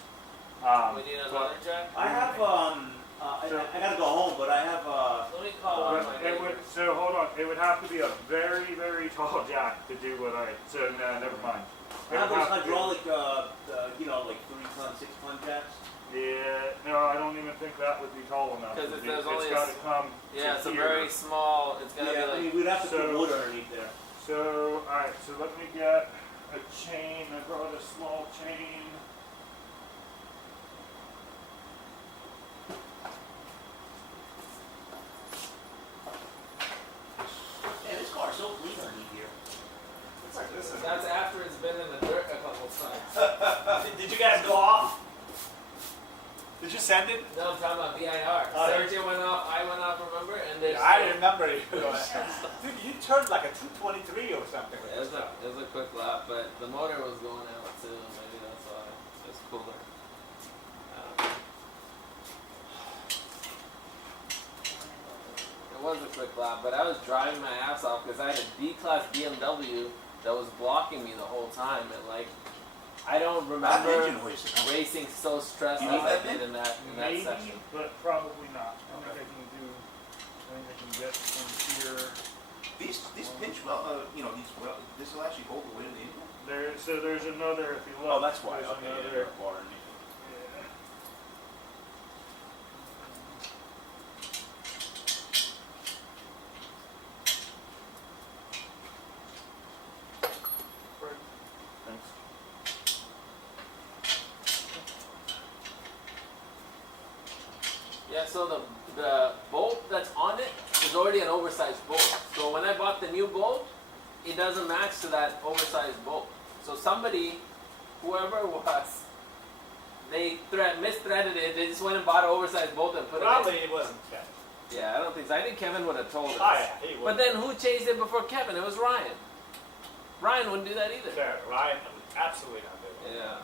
We need another jack? I have, I gotta go home, but I have, Let me call one of my It would, neighbors. so hold on, it would have to be a very, very tall jack to do what so no, never mind. I have those hydraulic, like 3-ton, 6-ton jacks. Yeah, no, I don't even think that would be tall enough. 'Cause It's there's only a gotta s- come Yeah, to it's a here. very small, it's gonna Yeah, I be mean, we'd have to So- put wood underneath there. So, alright, so let me get a chain. I brought a small chain. Man, this car's so clean underneath here. It's like this. like, that's after it's been in the dirt a couple times. Did you guys go off? Did you send it? No, I'm talking about VIR. Oh, yeah. Sergio went off, I went off, remember? And there's I remember you. Dude, you turned like a 223 or something. It was a quick lap, but the motor was going out too. Maybe that's why. It was cooler. I don't know. It was a quick lap, but I was driving my ass off because I had a D-Class BMW that was blocking me the whole time, and like, I don't That remember engine hoist. racing so stressed You as need I that did in that Maybe, section. but probably not. I think I can get from here. These pinch, this will actually hold the weight of the engine. So there's another, if you Oh, look. that's why. There's Okay, yeah, another, there's bar underneath. yeah. Thanks. Yeah, so the bolt that's on it is already an oversized bolt. So when I bought the new bolt, it doesn't match to that oversized bolt. So somebody, whoever it was, they misthreaded it. They just went and bought an oversized bolt and put Probably it it wasn't Ken. in. Yeah, I don't think so. I think Kevin would have told us. Oh yeah, he But was. then who chased it before Kevin? It was Ryan. Ryan wouldn't do that either. Yeah, Ryan would absolutely not do it. Yeah.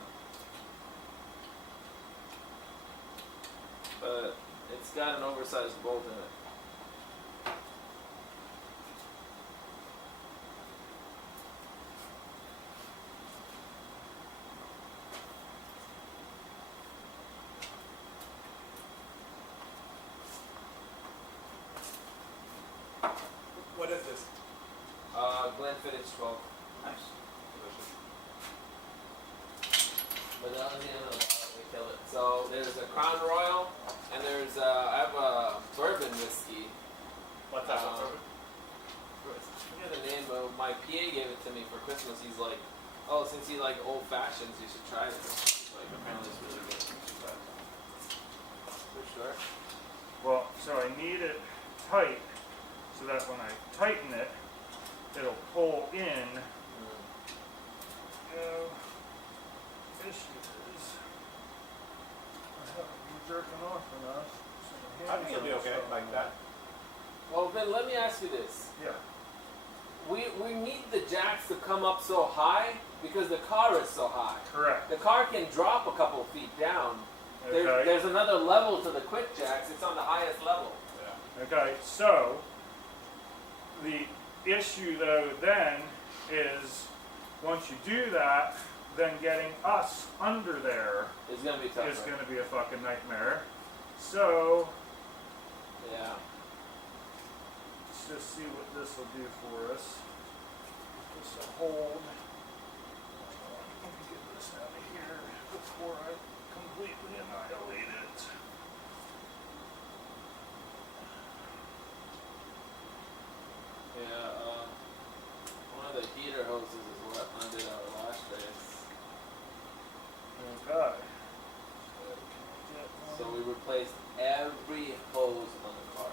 But it's got an oversized bolt in it. What is this? Glenfiddich 12. Nice. But that was the end of the bottle. We killed it. So there's a Crown Royal, and there's I have a bourbon whiskey. What type of Um, bourbon? I forget the name, but my PA gave it to me for Christmas. He's like, oh, since you like old fashions, you should try this. Like apparently it's really good. You should try it. For sure. Well, so I need it tight so that when I tighten it, it'll pull in. No issue is I haven't been jerking off enough. So the I think you'll be handle's okay not like that. Well, Ben, let me ask you this. Yeah. We need the jacks to come up so high because the car is so high. Correct. The car can drop a couple feet down. Okay. There's another level to the quick jacks. It's on the highest level. Okay, so the issue though then is once you do that, then getting us under there It's gonna be tough. is right? going to be a fucking nightmare. So Yeah. let's just see what this will do for us. Just a hold. Let me get this out of here before I completely annihilate it. Yeah. One of the heater hoses is what undid our last race. Okay. So we replaced every hose on the car.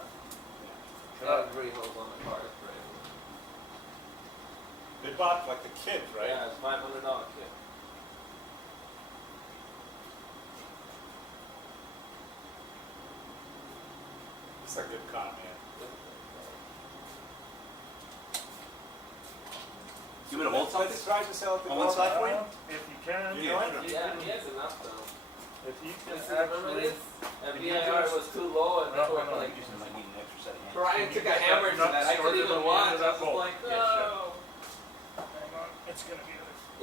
Every hose on the car is brand new. They bought like the kit, right? Yeah, it's $500 kit. It's a good car, man. You want me to hold Let's something? try to sell it to On one side for you? If you can. You know what? Yeah, he has enough though. If you can This is, remember actually. this? That VIR was too low and No, people were no, like, You might need an extra set of hands. Brian took a hammer to Not that. I couldn't started even on the watch. end of I that was bolt. like, Yeah, no. Hang on, it's gonna be.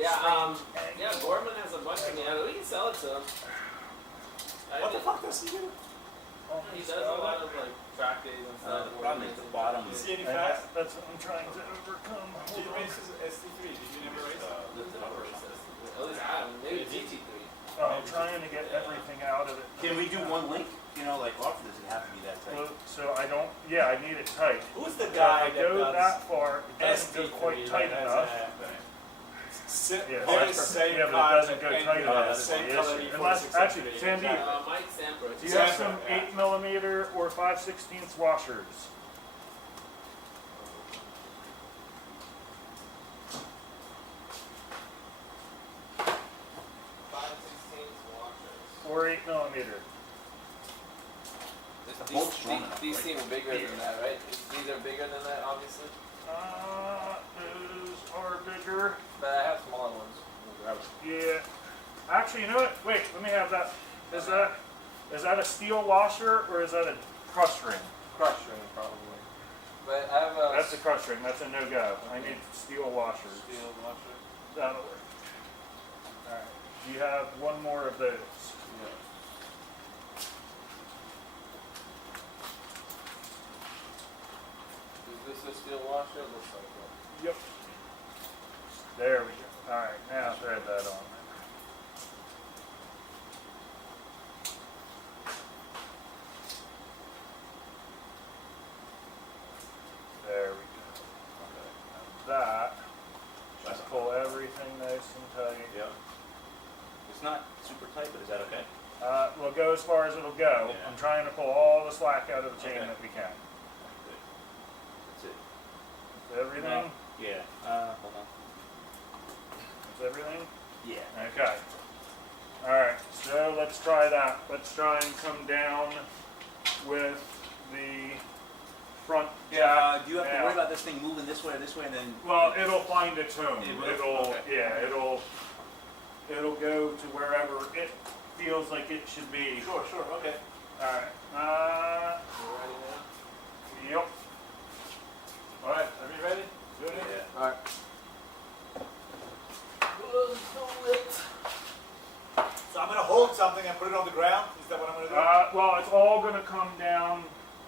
Yeah, Gorman has a bunch of them. We can sell it to him. What the fuck does he do? He does a lot of like track days and stuff. The problem is the bottom Is is he any And fast? that's what I'm trying to overcome. Did you race ST3? Did you never race? Lifted up or something. At least I don't know. Maybe GT3. I'm trying to get everything out of it. Can we do one link? You know, like offer doesn't have to be that tight. So I don't. Yeah, I need it tight. Who's the If guy I that go does that far, it doesn't go ST3 quite tight that has enough. Very Yeah, that's perfect. same Yeah, but it car doesn't go and tight enough. same That's color the issue. E46 Unless, actually, Sandy, Mike Sampras. do you have Sample, some yeah. 8mm or 5/16 washers? Or 8mm? The bolt's strong enough, These right? seem bigger than that, right? These are bigger than that, obviously. Those are bigger. But I have smaller ones. We'll grab it. Yeah. Actually, you know what? Wait, let me have that. Is that a steel washer or is that a crush ring? Crush ring, probably. But I have a That's a crush ring. That's a no-go. I need steel washers. steel washer. That'll work. All right. You have one more of those. Yeah. Is this a steel washer? It looks like it. Yep. There we go. All right. Now thread that on. There we go. And that. Just pull everything nice and tight. Yeah. It's not super tight, but is that okay? We'll go as far as it'll go. Yeah. I'm trying to pull all the slack out of the chain Okay. that we can. Good. That's it. Is everything? Yeah. Hold on. Is everything? Yeah. Okay. Alright, so let's try that. Let's try and come down with the front Yeah. jack Do you have to now. worry about this thing moving this way or this way, and then? Well, it'll find its home. It will? It'll, Okay. yeah, it'll go to wherever it feels like it should be. Sure. Okay. Alright. You ready now? Yep. Alright, are we ready? Doing it? Yeah. Alright. Let's do it. So I'm gonna hold something and put it on the ground? Is that what I'm gonna do? Well, it's all gonna come down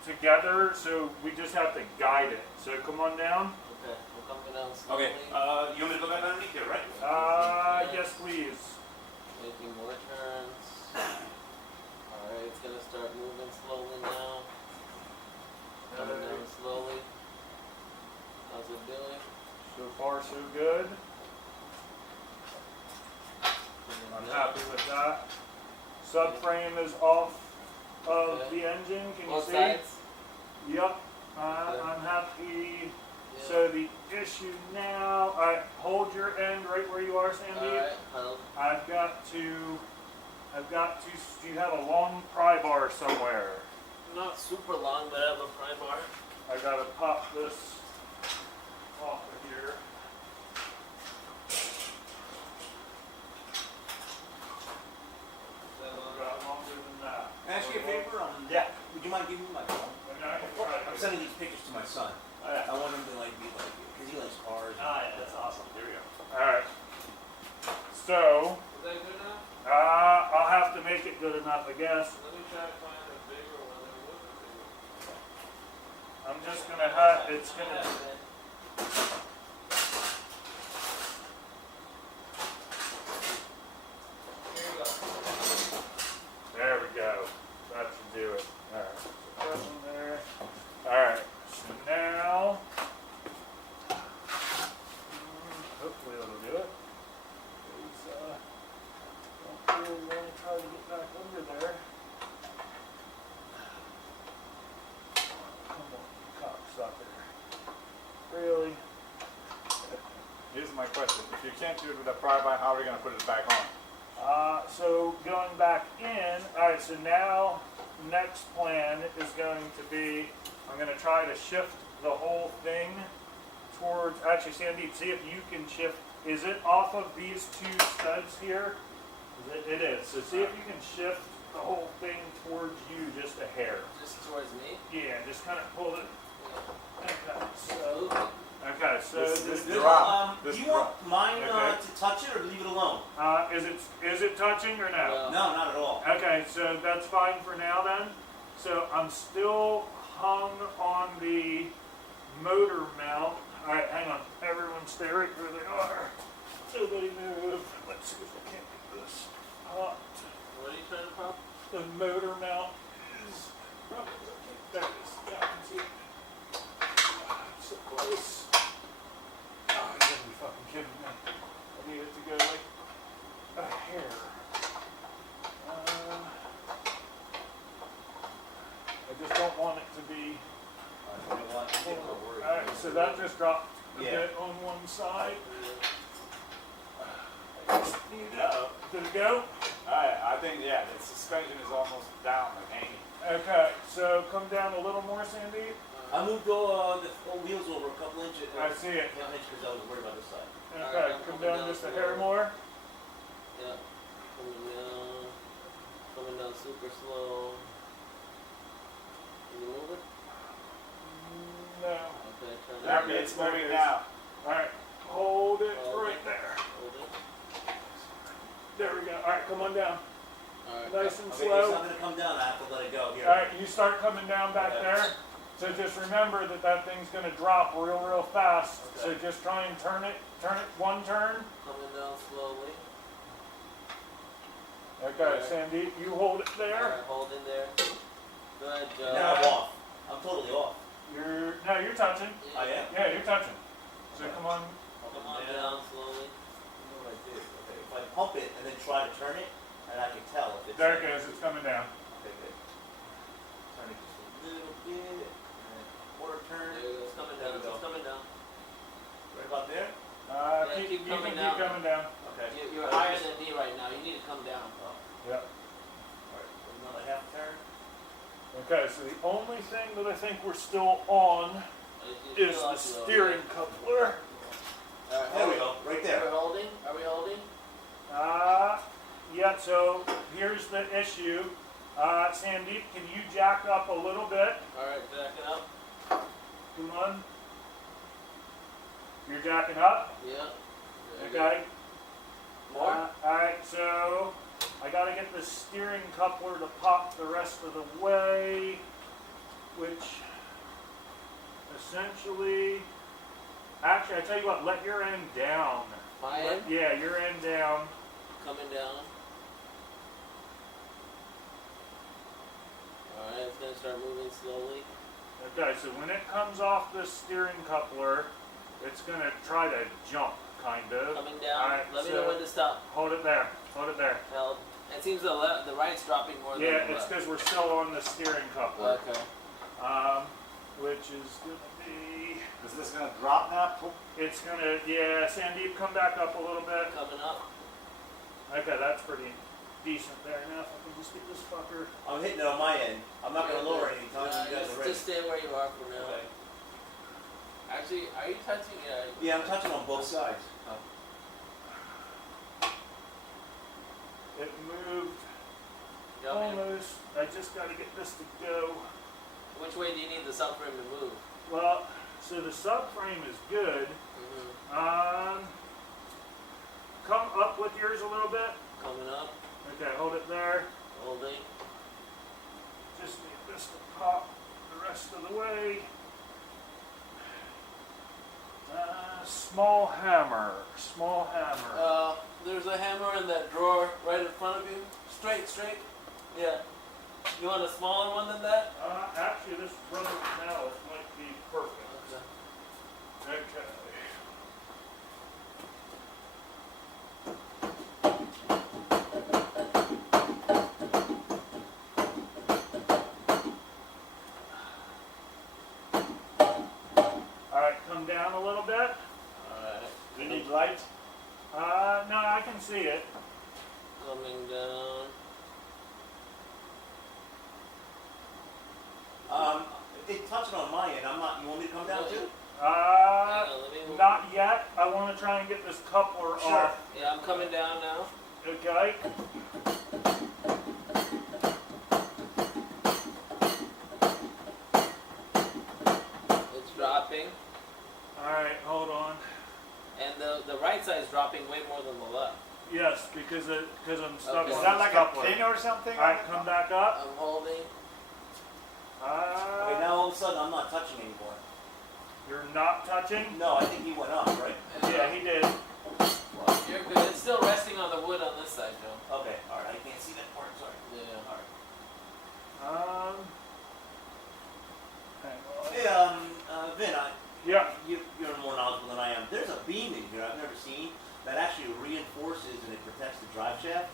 together, so we just have to guide it. So come on down. Okay, we'll come down slowly. Okay. You want me to go back underneath here, right? Yes, please. Making more turns. Alright, it's gonna start moving slowly now. Coming down slowly. How's it doing? So far, so good. I'm happy with that. Subframe is off of Okay. the engine. Can you Both see? sides? Yep. Okay. I'm happy. Yeah. So the issue now, hold your end right where you are, Sandy. Alright, held. I've got to, do you have a long pry bar somewhere? Not super long, but I have a pry bar. I gotta pop this off of here. Got longer than that. Can I ask you a favor? Yeah. Would you mind giving me my phone? And I can try to I'm sending these pictures to my son. Oh, yeah. I want him to like be like, because he likes cars. Ah, yeah, that's awesome. Here we go. Alright. So, Is that good enough? I'll have to make it good enough, I guess. Let me try to find a bigger one. There was a bigger one. I'm just gonna have, it's Yeah, gonna, man. Here you go. there we go. That should do it. Alright. Put that one there. Alright. So now, hopefully that'll do it. Don't really want to try to get back under there. Come on, cocksucker. Really? Here's my question. If you can't do it with a pry-by, how are you going to put it back on? So going back in, alright, so now next plan is going to be, I'm going to try to shift the whole thing towards, actually Sandeep, see if you can shift, is it off of these two studs here? It is, so see if you can shift the whole thing towards you just a hair. Just towards me. Yeah, just kind of pull it. Okay, so, Move. okay, so This this, drop. Do This you want mine Okay. to touch it or leave it alone? is it touching or no? No. No, not at all. Okay, so that's fine for now then. So I'm still hung on the motor mount. Alright, hang on. Everyone stay right where they are. Nobody move. Let's see if I can't get this hot. What are you trying to pop? The motor mount is probably there it is. Yeah, I can see it. So close. Oh, you gotta be fucking kidding me. I need it to go like a hair. I just don't want it to be. Alright, so that just dropped a Yeah. bit on one side. I just need that. Did it go? I think, yeah, the suspension is almost down, like hanging. Okay, so come down a little more, Sandy. I moved the wheels over a couple inches. I see it. Yeah, because I was worried about this side. Okay, come down just a hair more. Yeah. Coming down. Coming down super slow. Can you move it? No. Okay, turn it. There, it's moving now. Alright, hold it Hold right it. there. Hold it. There we go. Alright, come on down. Alright. Nice and Okay, it's slow. not going to come down. I have to let it go here. Alright, you start coming down back Okay. there. So just remember that that thing's going to drop real fast. So Okay. just try and turn it one turn. Coming down slowly. Okay, Sandeep, you hold it there. Alright, hold in there. Good job. Now I'm off. I'm totally off. You're touching. I am? Yeah, you're touching. So come on. Come on down slowly. You know what I did? Okay, if I pump it and then try to turn it, and I can tell if it's... There it goes. It's coming down. Okay, good. Turn it just a little bit, and then quarter turn. There you go. It's coming down. There we go. It's coming down. Right about there? Yeah, keep You can coming keep down. coming down. Okay. You're higher than me right now. You need to come down. Yep. Alright, another half turn. Okay, so the only thing that I think we're still on You is feel the like you steering coupler. Alright, There we hold go, right it. there. We're holding? Are we holding? Yeah, so here's the issue. Sandeep, can you jack up a little bit? Alright, jack it up. Come on. You're jacking up? Yeah. Very good. Okay. More? Alright, so I gotta get the steering coupler to pop the rest of the way, which essentially, actually I tell you what, let your end down. My end? Yeah, your end down. Coming down. Alright, it's gonna start moving slowly. Okay, so when it comes off the steering coupler, it's gonna try to jump, kind of. Coming down. Alright, Let me so know when to stop. hold it there. Hold it there. Held. It seems the right's dropping more Yeah, than the it's left. because we're still on the steering coupler. Okay. Which is gonna be, Is this going to drop now? it's gonna, yeah, Sandeep, come back up a little bit. Coming up. Okay, that's pretty decent there. Now if I can just get this fucker. I'm hitting it on my end. I'm not gonna lower anything until you guys are ready. Just stay where you are for now. Okay. Actually, are you touching it? Yeah, I'm touching on both sides. It moved You want me to- almost. I just got to get this to go. Which way do you need the subframe to move? Well, so the subframe is good. Come up with yours a little bit. Coming up, Okay, hold it there. holding. Just need this to pop the rest of the way. Small hammer. Small hammer. There's a hammer in that drawer right in front of you. Straight. Yeah. You want a smaller one than that? Actually, this rubber mallet might be perfect. Okay. Alright, come down a little bit. Alright. Do you need light? No, I can see it. Coming down. It's touching on my end. I'm not. You want me to come down too? Hang on, let me move. Not yet. I want to try and get this coupler off. Yeah, I'm coming down now. Okay. It's dropping. Alright, hold on. And the right side is dropping way more than the left. Yes, because I'm stuck Okay. on Is that this like coupler. a pin or something? Alright, come back up. I'm holding. Wait, now all of a sudden I'm not touching anymore. You're not touching? No, I think he went up, right? Yeah, he did. Well, you're good. It's still resting on the wood on this side, Joe. Okay, all right. I can't see that part. Sorry. Yeah. All right. Hang on. Hey, Vin, Yeah. you're more knowledgeable than I am. There's a beam in here I've never seen that actually reinforces and it protects the drive shaft.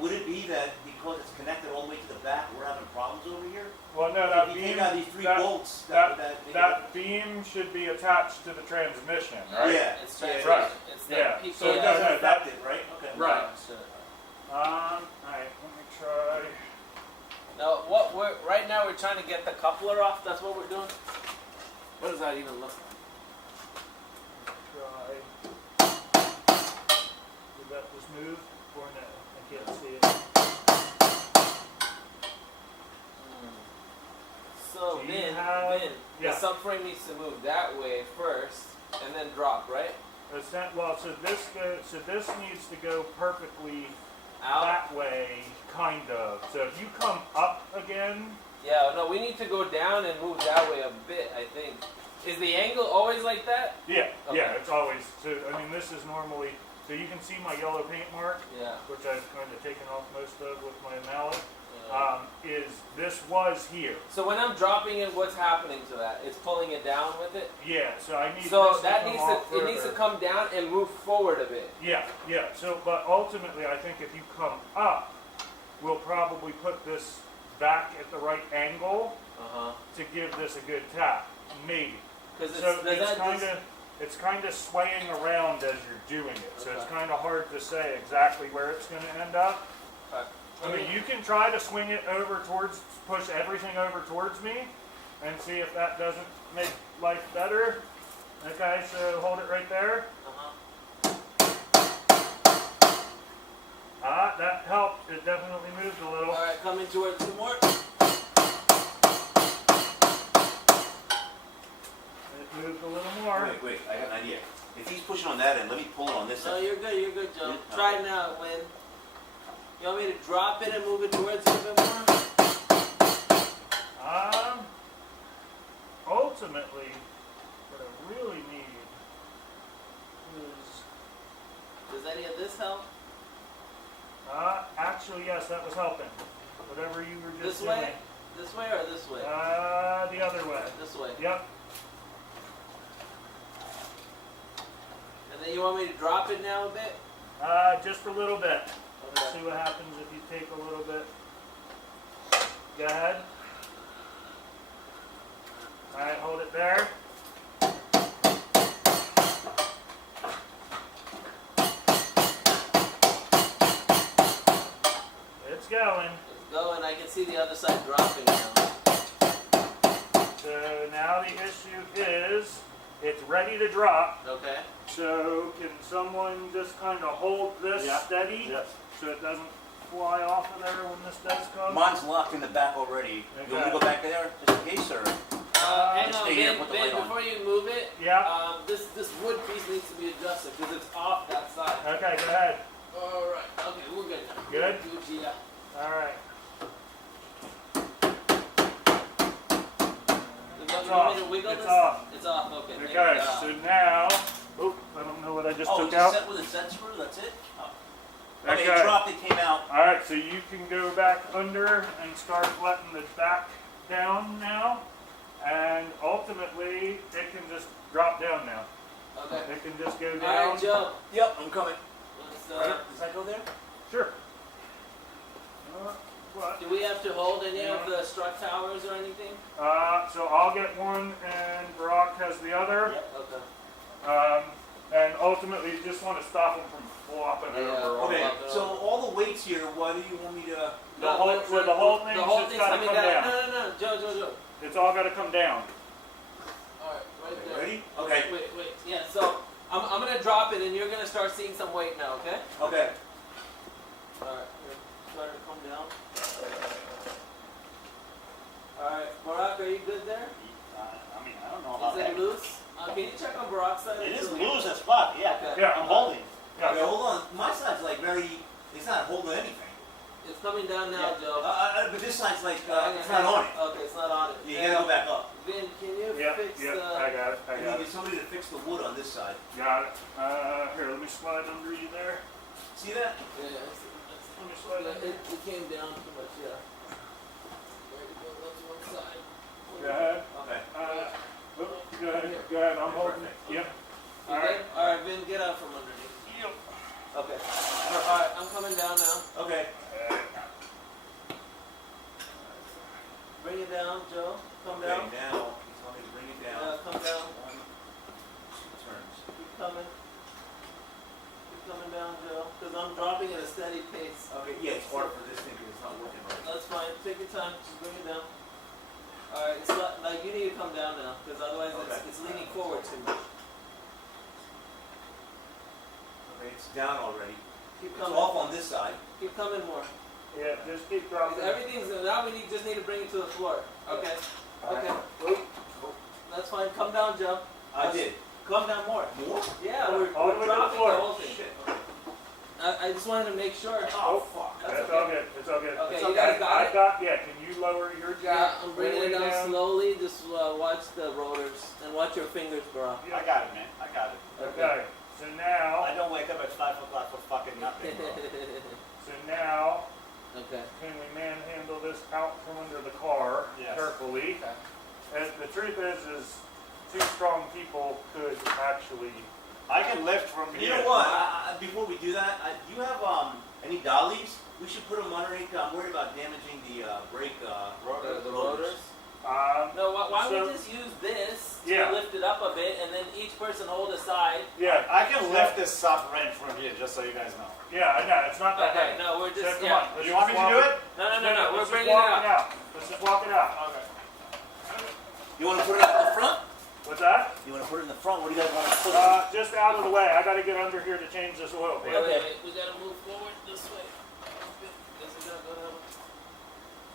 Would it be that because it's connected all the way to the back, we're having problems over here? Well, no, that If you beam. take out these three that- bolts, That beam should be attached to the transmission, right? Yeah, It's yeah, transmission. right. It's the Yeah, people so it it that- doesn't Yeah, that- affect it, right? Okay. Right. Sure. Alright, let me try. Now, right now we're trying to get the coupler off. That's what we're doing. What does that even look like? Try. Did that just move? Or no? I can't see it. So Do you then, have- the yeah. subframe needs to move that way first, and then drop right Well, so this needs to go perfectly out. that way, kind of. So if you come up again, Yeah, no, we need to go down and move that way a bit. I think. Is the angle always like that? yeah, Okay. yeah, it's always. So I mean, this is normally. So you can see my yellow paint mark, Yeah. which I've kind of taken off most of with my mallet. Yeah. Is this was here? So when I'm dropping it, what's happening to that? It's pulling it down with it. Yeah. So I need. So this that to needs come to off it needs to further. come down and move forward a bit. Yeah, yeah. So, but ultimately, I think if you come up, we'll probably put this back at the right angle to give this a good tap, maybe. Because So it's kind of swaying around as you're doing it. So it's Okay. kind of hard to say exactly where it's going to end up. I mean, you can try to swing it over towards, push everything over towards me, and see if that doesn't make life better. Okay, so hold it right there. That helped. It definitely moved a little. All right, coming towards some more. It moved a little more. Wait, I got an idea. If he's pushing on that end, let me pull it on this No, end. you're good, Joe. Yeah. Try it now, Lynn. You want me to drop it and move it towards you a bit more? Ultimately, what I really need is, Does any of this help? actually, yes, that was helping. Whatever you were just This way? This way or this way? doing. The other way. This way. Yep. And then you want me to drop it now a bit? Just a little bit. Let's Okay. see what happens if you take a little bit. Go ahead. Alright, hold it there. dropping now. So now the issue is, it's ready to drop. Okay. So can someone just kind of hold this Yeah. steady Yes. so it doesn't fly off of there when this does come? Mine's locked in the back already. You want me to go back there just in case, or? Hang Just on, stay here, Ben, put the Ben, light on. before you move it, Yeah. this wood piece needs to be adjusted because it's off that side. Okay, go ahead. Alright, okay, we're good. Good? Gucci, yeah. All right. You want me to wiggle It's this? off. It's off, okay. thank Okay, God. so now, oh, I don't know what I just Oh, took just out. set with a set screw, that's it? Oh. Okay, it Okay. dropped, it came out. All right, so you can go back under and start letting the back down now, and ultimately it can just drop down now. Okay. It can just go Alright, down. Joe. Yep, I'm coming. Let's, Does that go there? Sure. What? do we have to hold any of the struck towers or anything? So I'll get one, and Brock has the other. Okay. And ultimately, you just want to stop them from flopping Yeah. over. Okay, I'll lock it so up. all the weights here, why do you want me to? The whole thing's the whole just thing's gotta coming come down. down. No, Joe. It's all got to come down. Alright, right Okay, there. ready? Okay. Wait. Yeah, so I'm gonna drop it and you're gonna start seeing some weight now, okay? Okay. Alright, try to come down. Alright, Barack, are you good there? I mean, I don't know how Is it heavy. loose? Can you check on Barack's side? It is too? loose as fuck, yeah. Okay. Yeah. I'm holding. Okay, hold on. My side's like very, it's not holding anything. It's coming down now, Joe. But this side's like, Hang it's on, not on it. Okay, it's not on it. You gotta go back up. Vin, can you Yeah, fix yeah, the... I got it. I I got need it. somebody to fix the wood on this side. Got it. Here, let me slide under you there. See that? Yeah, Let me slide under. it came down too much, yeah. There you go, that's one side. Go ahead. Okay. Go ahead. Go ahead. I'm holding it. Perfect. Yep. You All right. good? Alright, Vin, get out from underneath. Yep. Okay. Alright, I'm coming down now. Okay. Bring it down, Joe. Come Okay, down. now, he's telling me to bring it down. Come down. 1, 2 turns. Keep coming. Keep coming down, Joe. Because I'm dropping at a steady pace. Okay, yeah, it's hard for this thing because it's not working right. That's fine. Take your time. Just bring it down. Alright, it's not, like you need to come down now. Because otherwise Okay. it's leaning forward too much. Okay, it's down already. Keep It's coming. off on this side. Keep coming more. Yeah, just keep dropping. Everything's, now we just need to bring it to the floor. Okay. Okay. That's fine. Come down, Joe. I did. Come down more. More? Yeah, All we're the way to the dropping floor. the whole thing. Shit. I just wanted to make sure. Oh, fuck. That's all good. It's all good. Okay, It's you okay. guys got I it? got. Yeah. Can you lower your Yeah, jack? I'm bringing it way down slowly. Just watch the rotors and watch your fingers, bro. I got it, man. I got it. Okay. So now. I don't wake up at 5 o'clock for fucking nothing, bro. So now, Okay. can we manhandle this out from under the car Yes. carefully? And the truth is two strong people could actually. I can lift from You here. know what? Before we do that, do you have any dollies? We should put them underneath. I'm worried about damaging the brake The rotors. No, why don't So- we just use this Yeah. to lift it up a bit, and then each person hold a side. Yeah. I can lift this sub wrench from here, just so you guys know. Yeah, I know. It's not that Okay. heavy. No, we're So just come yeah. on. Let's You want me just to do walk it? No. We're let's just bringing it walk out. Let's just walk it out. Okay. You want to put it up in the front? What's that? You want to put it in the front? What do you guys want to put it? Just out of the way. I got to get under here to change this oil. Wait, pan. we gotta move forward this way. This is gonna go down.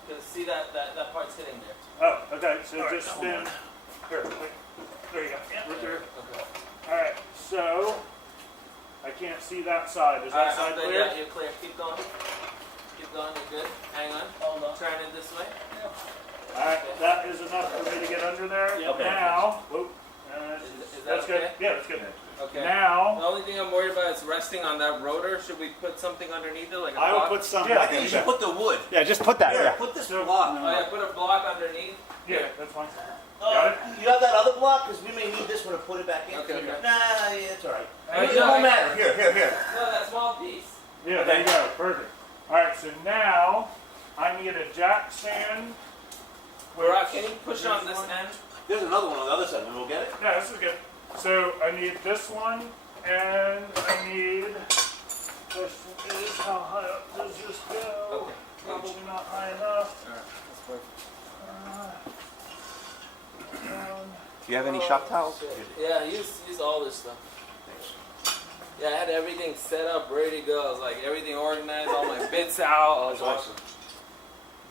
Cause see that part's hitting there. Oh, okay. So All right, just hold spin. on. Here, wait. There you go. Right there. Okay. All right. So I can't see that side. Is that Alright, side I'm good. clear? Yeah, you're clear. Keep going. Keep going. You're good. Hang on. Hold on. Turn it this way. All right. That is enough for me to get under there. Yeah. Okay. Now, whoop. Is that That's good. okay? Yeah, that's good. Okay. Now, The only thing I'm worried about is resting on that rotor. Should we put something underneath it, like a I will block? put some. Yeah, I think you should put the wood. Yeah, just put that. Here, Yeah. put this So- block. Oh yeah, put a block underneath. yeah, that's fine. Got it? You have that other block? Because we may need this one to put it back in. Okay, okay. Nah, yeah, it's all right. Hey, It won't matter. Here. No, that small piece. Yeah, there you go. Perfect. All right. So now I need a jack stand. Barack, can you push on this end? There's another one on the other side. We'll get it. Yeah, this is good. So I need this one, and I need. Question is, how high up does this go? Okay. Probably not high enough. Alright, that's perfect. Do you have any shop towels? Shit. Yeah, use all this stuff. Yeah, I had everything set up, ready to go. I was like everything organized, all my bits out. I was like, Awesome.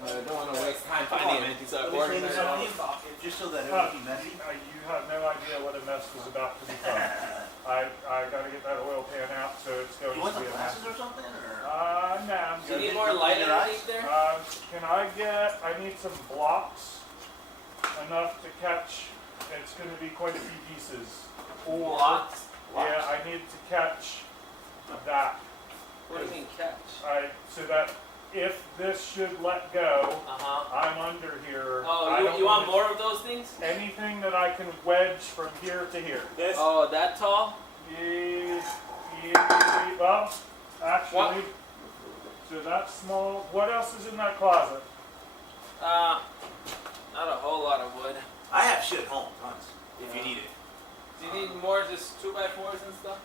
I don't want to waste time finding anything, so I organized it all. Just so that everything messy. You have no idea what a mess was about to become. I got to get that oil pan out, so it's going You want to the be a mess. glasses or something? Or? Nah, I'm Do you good. need more light underneath there? Can I need some blocks, enough to catch, it's going to be quite a few pieces. Or, Blocks? yeah, I need to catch that. What do you mean catch? So that if this should let go, Uh-huh. I'm under here. I Oh, don't you want wanna- more of those things? Anything that I can wedge from here to here. This. Oh, that tall? Well, actually, What? so that's small. What else is in that closet? Not a whole lot of wood. I have shit at home, tons. If you Yeah. need it. Do you need more just 2x4s and stuff?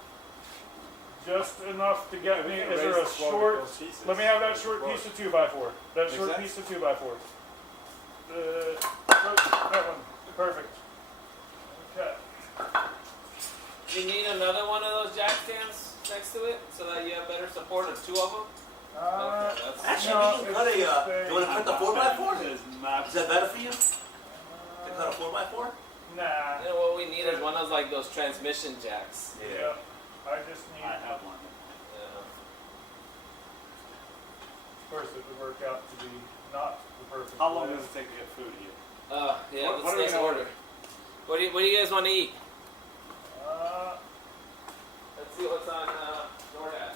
Just enough to get me. We can Is there raise a the floor short? with those pieces. Let me have that short Floor. piece of 2x4. That Makes short sense? piece of 2x4. That one. Perfect. Okay. Do you need another one of those jack stands next to it so that you have better support of two of them? Okay, that's Actually, no, we can it's cut a. just You want to cut the 4x4? Is not. Is that better for you? To cut a 4x4? Nah. You know what we need is one of like those transmission jacks. Yeah. I just need. I have one. Yeah. Of course, it would work out to be not the perfect. How long way. does it take to get food here? Yeah, What are we let's gonna order. What do you guys want to eat? Uh, Let's see what's on DoorDash.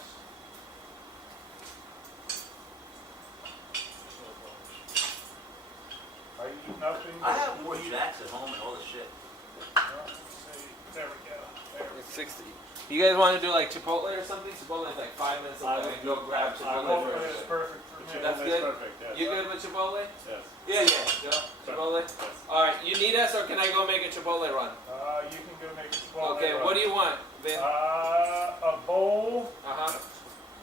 I eat nothing. I have more jacks at home and all this shit. Let's see. There we go. There we It's 60. You guys want to do like Chipotle or something? Chipotle is like 5 minutes I away. would Go grab I go. Chipotle would- Chipotle is first. perfect for me. That's That's good? perfect. Yes. You good with Chipotle? Yes. Yeah, yeah. Yeah. Chipotle? Yes. Alright, you need us or can I go make a Chipotle run? You can go make a Chipotle. Okay, run. what do you want, Vin? A bowl, Uh-huh.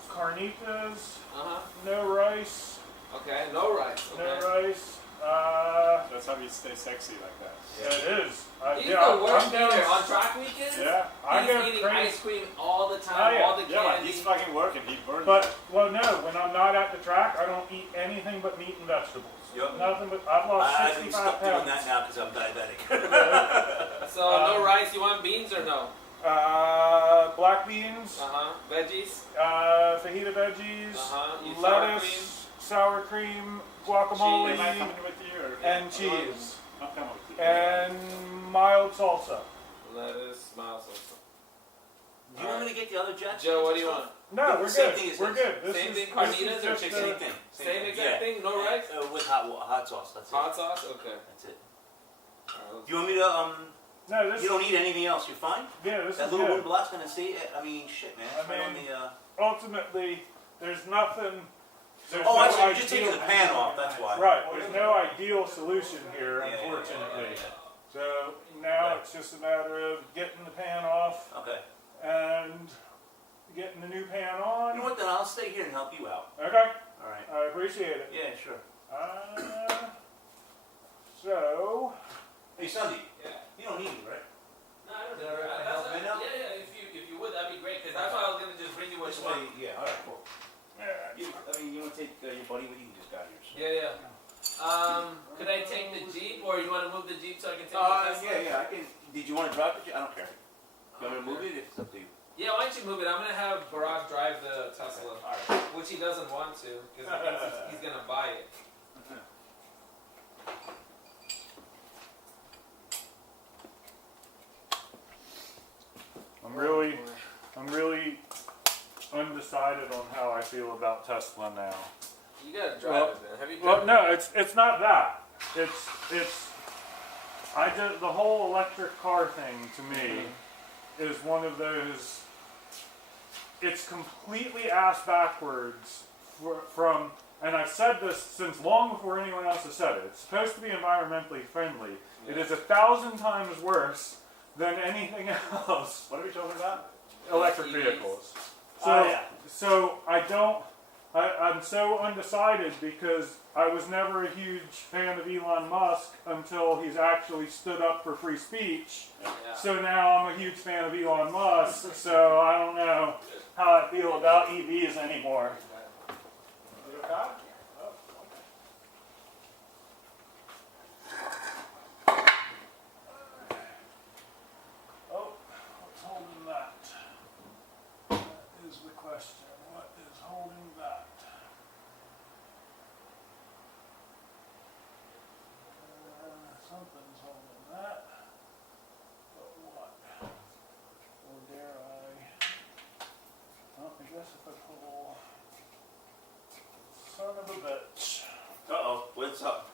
carnitas, Uh-huh. no rice, Okay, no rice. no Okay. rice. That's how you stay sexy like that. It is. He's Yeah, the worst I'm down. eater. On track weekends, Yeah, I he's go eating crazy. ice cream all the time, Oh, yeah. all the Yeah, like candy. he's fucking working. He burns. But, well, no, when I'm not at the track, I don't eat anything but meat and vegetables. Yep. Nothing but, I've lost I've been 65 stuck doing pounds. that now because I'm diabetic. So no rice. You want beans or no? Black beans, Uh-huh. Veggies? fajita veggies, Uh-huh. You sour lettuce, cream? sour cream, Am I guacamole, coming with you or? and cheese, I'm coming with you. and mild salsa. Lettuce, mild salsa. Do you want me to get the other jacks? Joe, what do you want? No, we're Same good. thing as We're this. good. This Same is, thing, this carnitas is or just chicken? Same thing. Same exact Yeah. thing? No rice? With hot sauce. That's it. Hot sauce? Okay. That's it. Alright, Do you want me to No, this You don't need anything else. You're fine. yeah, this That is little good. wooden block's gonna see it. I mean, shit, man. It's I right on mean, the. Ultimately, there's nothing. There's Oh, no actually, you're just ideal- taking the pan off. That's why. Right, there's no ideal solution here, Yeah, yeah, yeah, unfortunately. yeah, So now it's just a matter of getting the pan off yeah. Okay. and getting the new pan You know on. what? Then I'll stay here and help you out. Okay, All right. I appreciate it. Yeah, sure. So, Hey, Sunday. Yeah. You don't need me, right? No, I don't Is that know. all right? That's- Help me now? Yeah, if you would, that'd be great. Because that's why I was gonna just bring you what This you want. way, yeah. All right, cool. yeah, I mean, you want to take your buddy with you? Just got here. So. Yeah. Could I take the Jeep, or you want to move the Jeep so I can take the Tesla? Yeah. I can. Did you want to drive it? I don't care. You want me to move it? It's up to you. Yeah, why don't you move it? I'm gonna have Barack drive the Tesla, All right. which he doesn't want to because he thinks he's gonna buy it. I'm really undecided on how I feel about Tesla now. You gotta drive Well- it, man. Have you Well, driven? no, it's not that. I just the whole electric car thing to me is one of those. It's completely ass backwards from, and I've said this since long before anyone else has said it. It's supposed to be environmentally friendly. It is 1,000 times worse than anything else. What are we talking about? Electric EVs. vehicles. So, Oh, yeah. so I don't I'm so undecided because I was never a huge fan of Elon Musk until he's actually stood up for free speech. Yeah. So now I'm a huge fan of Elon Musk, so I don't know how I feel about EVs anymore. You okay? Oh, what's holding that? That is the question. What is holding that? Something's holding that. But what? Or dare I? Well, I guess if I pull... Son of a bitch. Uh-oh, what's up?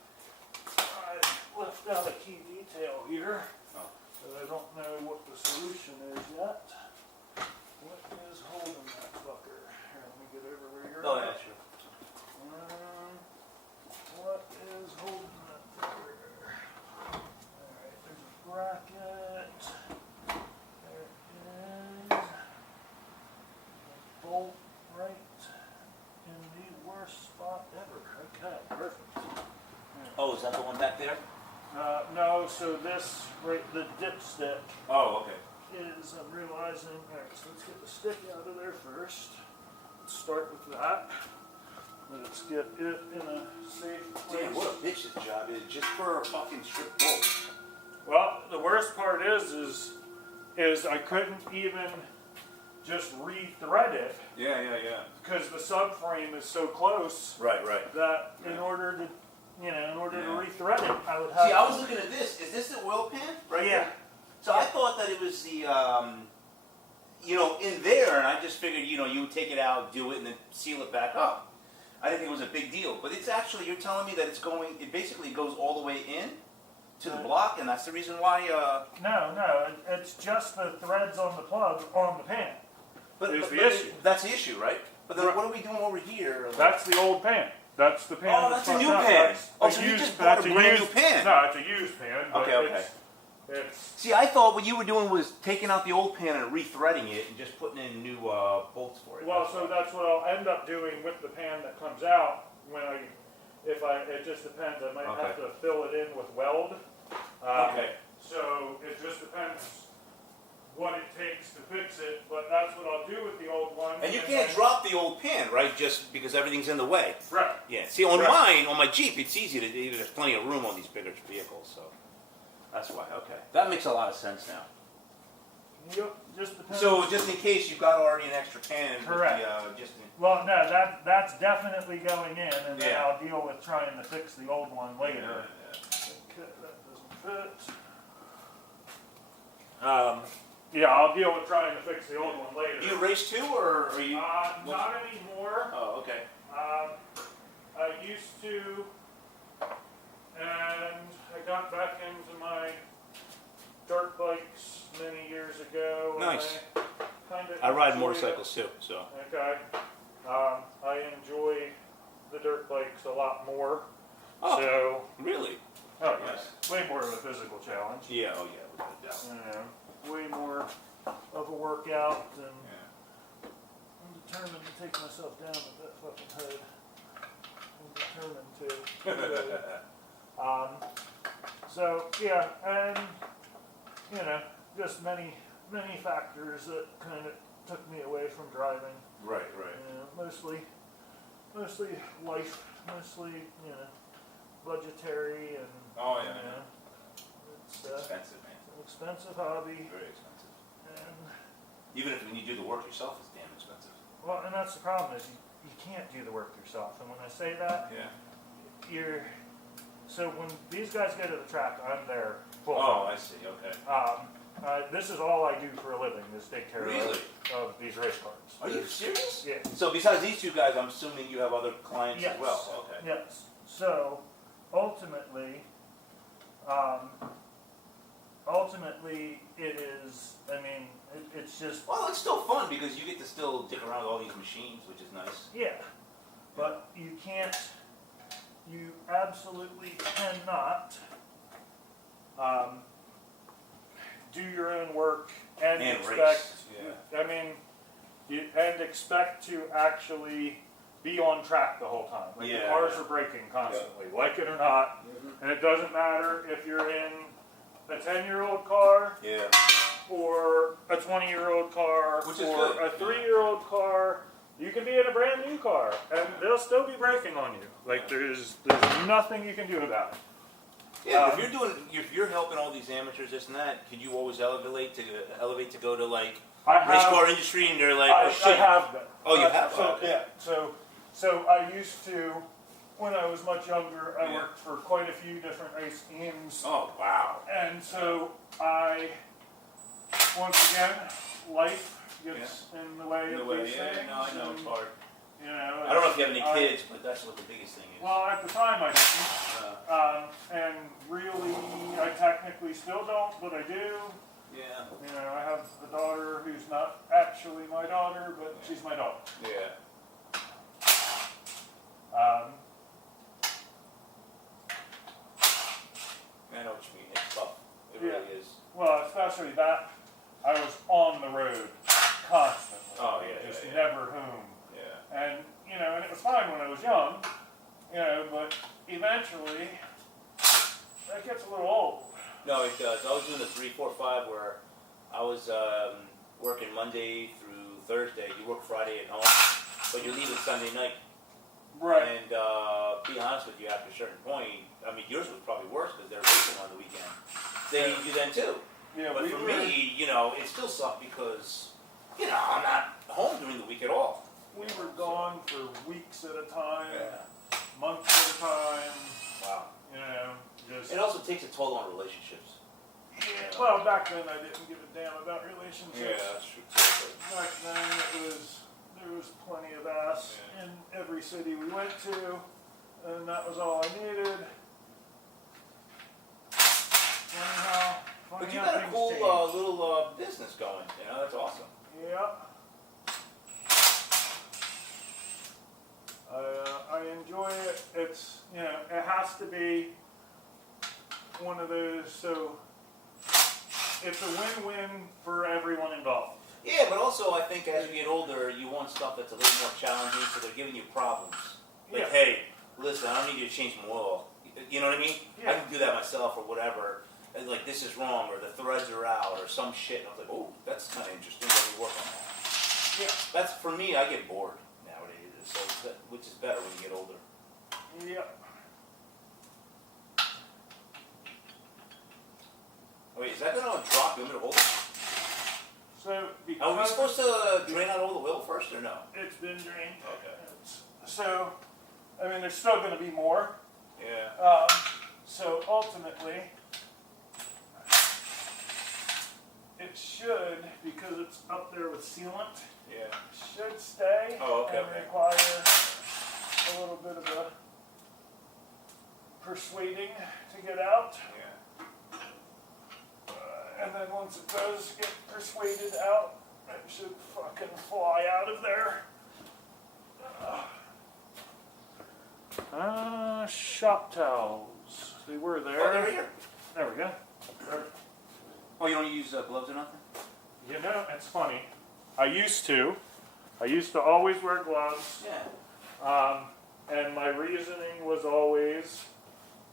I left out a key detail here. Oh. But I don't know what the solution is yet. What is holding that fucker? Here, let me get over where you're Oh, at. yeah, sure. What is holding that fucker? Alright, there's a bracket. There it is. A bolt right in the worst spot ever. Okay, perfect. Oh, is that the one back there? No, so this, right, the dipstick Oh, okay. is, I'm realizing, alright, so let's get the stick out of there first. Let's start with that. Let's get it in a safe place. Damn, what a bitch this job is, just for a fucking strip bolt. Well, the worst part is I couldn't even just re-thread it Yeah. because the subframe is so close Right. that in Yeah. order to, Yeah. re-thread it, I would have See, to... I was looking at this. Is this the oil pan? Right Yeah. there? So I thought that it was the, in there, and I just figured, you would take it out, do it, and then seal it back up. I didn't think it was a big deal. But it's actually, you're telling me that it basically goes all the way in to the block, and that's the reason why, No, it's just the threads on the plug on the pan. Is the issue. That's the issue, right? But then Right. what are we doing over here? That's the old pan. That's the pan. Oh, that's a fucked new up. pan. That's Oh, a so you used- just bought a that's brand used- new pan. No, it's a used pan. But Okay. It's See, I thought what you were doing was taking out the old pan and rethreading it and just putting in new bolts for it. well, so that's what I'll end up doing with the pan that comes out when it just depends. I might have Okay. to fill it in with weld. Okay. So it just depends what it takes to fix it, but that's what I'll do with the old one. And you can't then- drop the old pan, right? Just because everything's in the way. Right. Yeah. See, on Right. my Jeep, it's easy to. There's plenty of room on these bigger vehicles, so that's why. Okay. That makes a lot of sense now. Yep, just depends. So just in case you've got already an extra pan. Correct. With the, Well, no, that's definitely going in, and then Yeah. I'll deal with trying to fix the old one later. Yeah. Okay, that doesn't fit. Yeah, I'll deal with trying to fix the old one later. Do you race too, or are you? Not anymore. Oh, okay. I used to, and I got back into my dirt bikes many years ago. and Nice. I I ride enjoy motorcycles too, so. it. Okay. I enjoy the dirt bikes a lot more. Oh. So, Really? oh yes, way more of a physical challenge. Yeah. Oh yeah. Without a doubt. You know, way more of a workout, and Yeah. I'm determined to take myself down with that fucking hood. I'm determined to. So yeah, and just many factors that kind of took me away from driving. Right. Mostly life, mostly budgetary, and Oh yeah. it's Expensive, man. an expensive hobby, Very expensive. and Even if when you do the work yourself, it's damn expensive. well, and that's the problem is you can't do the work yourself. And when I say that, Yeah. so when these guys go to the track, I'm there full. Oh, I see. Okay. This is all I do for a living, is take care Really? of these race cars. Are you serious? Yeah. So besides these two guys, I'm assuming you have other clients Yes. as well. Okay. Yes. So ultimately, it is. I mean, it's just Well, it's still fun because you get to still dick around with all these machines, which is nice. yeah. But you can't. You absolutely cannot do your own work and And expect. race. Yeah. I mean, and expect to actually be on track the whole time. Like the Yeah. cars are braking constantly, like it or not. Mhm. And it doesn't matter if you're in a 10-year-old car Yeah. or a 20-year-old car Which is or good. a 3-year-old car. You can be in a brand new car and they'll still be braking on you. Like there's nothing you can do about it. Yeah, but if you're helping all these amateurs, this and that, can you always elevate to go to like I race have, car industry, and they're like, I, oh I shit. have them. Oh, you have? So Oh, okay. yeah. So I used to, when I was much younger, I Yeah. worked for quite a few different race teams. Oh wow. And so once again, life gets in the way of these things. No, I know it's and, hard. you know, I don't know if you have any I- kids, but that's what the biggest thing is. Well, at the time I didn't. And really, I technically still don't, but I do. Yeah. You know, I have a daughter who's not actually my daughter, but she's my daughter. Yeah. I know what you mean. It's tough. It Yeah. really is. Well, especially that, I was on the road constantly. Oh, yeah, Just yeah. never home. Yeah. And, you know, and it was fine when I was young, you know, but eventually, that gets a little old. No, it does. I was doing the 3, 4, 5 where I was working Monday through Thursday. You work Friday at home, but you're leaving Sunday night. Right. And be honest with you, after a certain point, I mean, yours was probably worse because they're racing on the weekend. They need you then too. Yeah, But we for were, me, you know, it still sucked because, you know, I'm not home during the week at all. we were gone for weeks at a time, Yeah. months at a time, Wow. you know, just... It also takes a toll on relationships. Yeah, well, back then I didn't give a damn about relationships. that's true too. Back then there was plenty of ass in every city we went to, and that was all I needed. But you got a things cool change. little business going. You know, that's awesome. Yeah. I enjoy it. It's, you know, it has to be one of those, so it's a win-win for everyone involved. Yeah, but also I think as you get older, you want stuff that's a little more challenging, so they're giving you problems. Like, Yeah. hey, listen, I don't need you to change my oil. You know what I mean? I Yeah. can do that myself or whatever. And like, this is wrong, or the threads are out, or some shit. And I was like, oh, that's kind of interesting. Let me work on that. Yeah. That's, for me, I get bored nowadays, so which is better when you get older. Yep. Oh, wait, is that going to drop? You want me to hold it? So Are we because supposed to drain out all the oil first, or no? it's been drained. Okay. So, I mean, there's still going to be more. Yeah. So ultimately, it should, because it's up there with sealant, Yeah. should stay Oh, okay, and okay. require a little bit of a persuading to get out. Yeah. And then once it does get persuaded out, it should fucking fly out of there. Shop towels. They were there. Oh, they're here. There we go. Oh, you don't use gloves or nothing? You know, it's funny. I used to always wear gloves. Yeah. And my reasoning was always,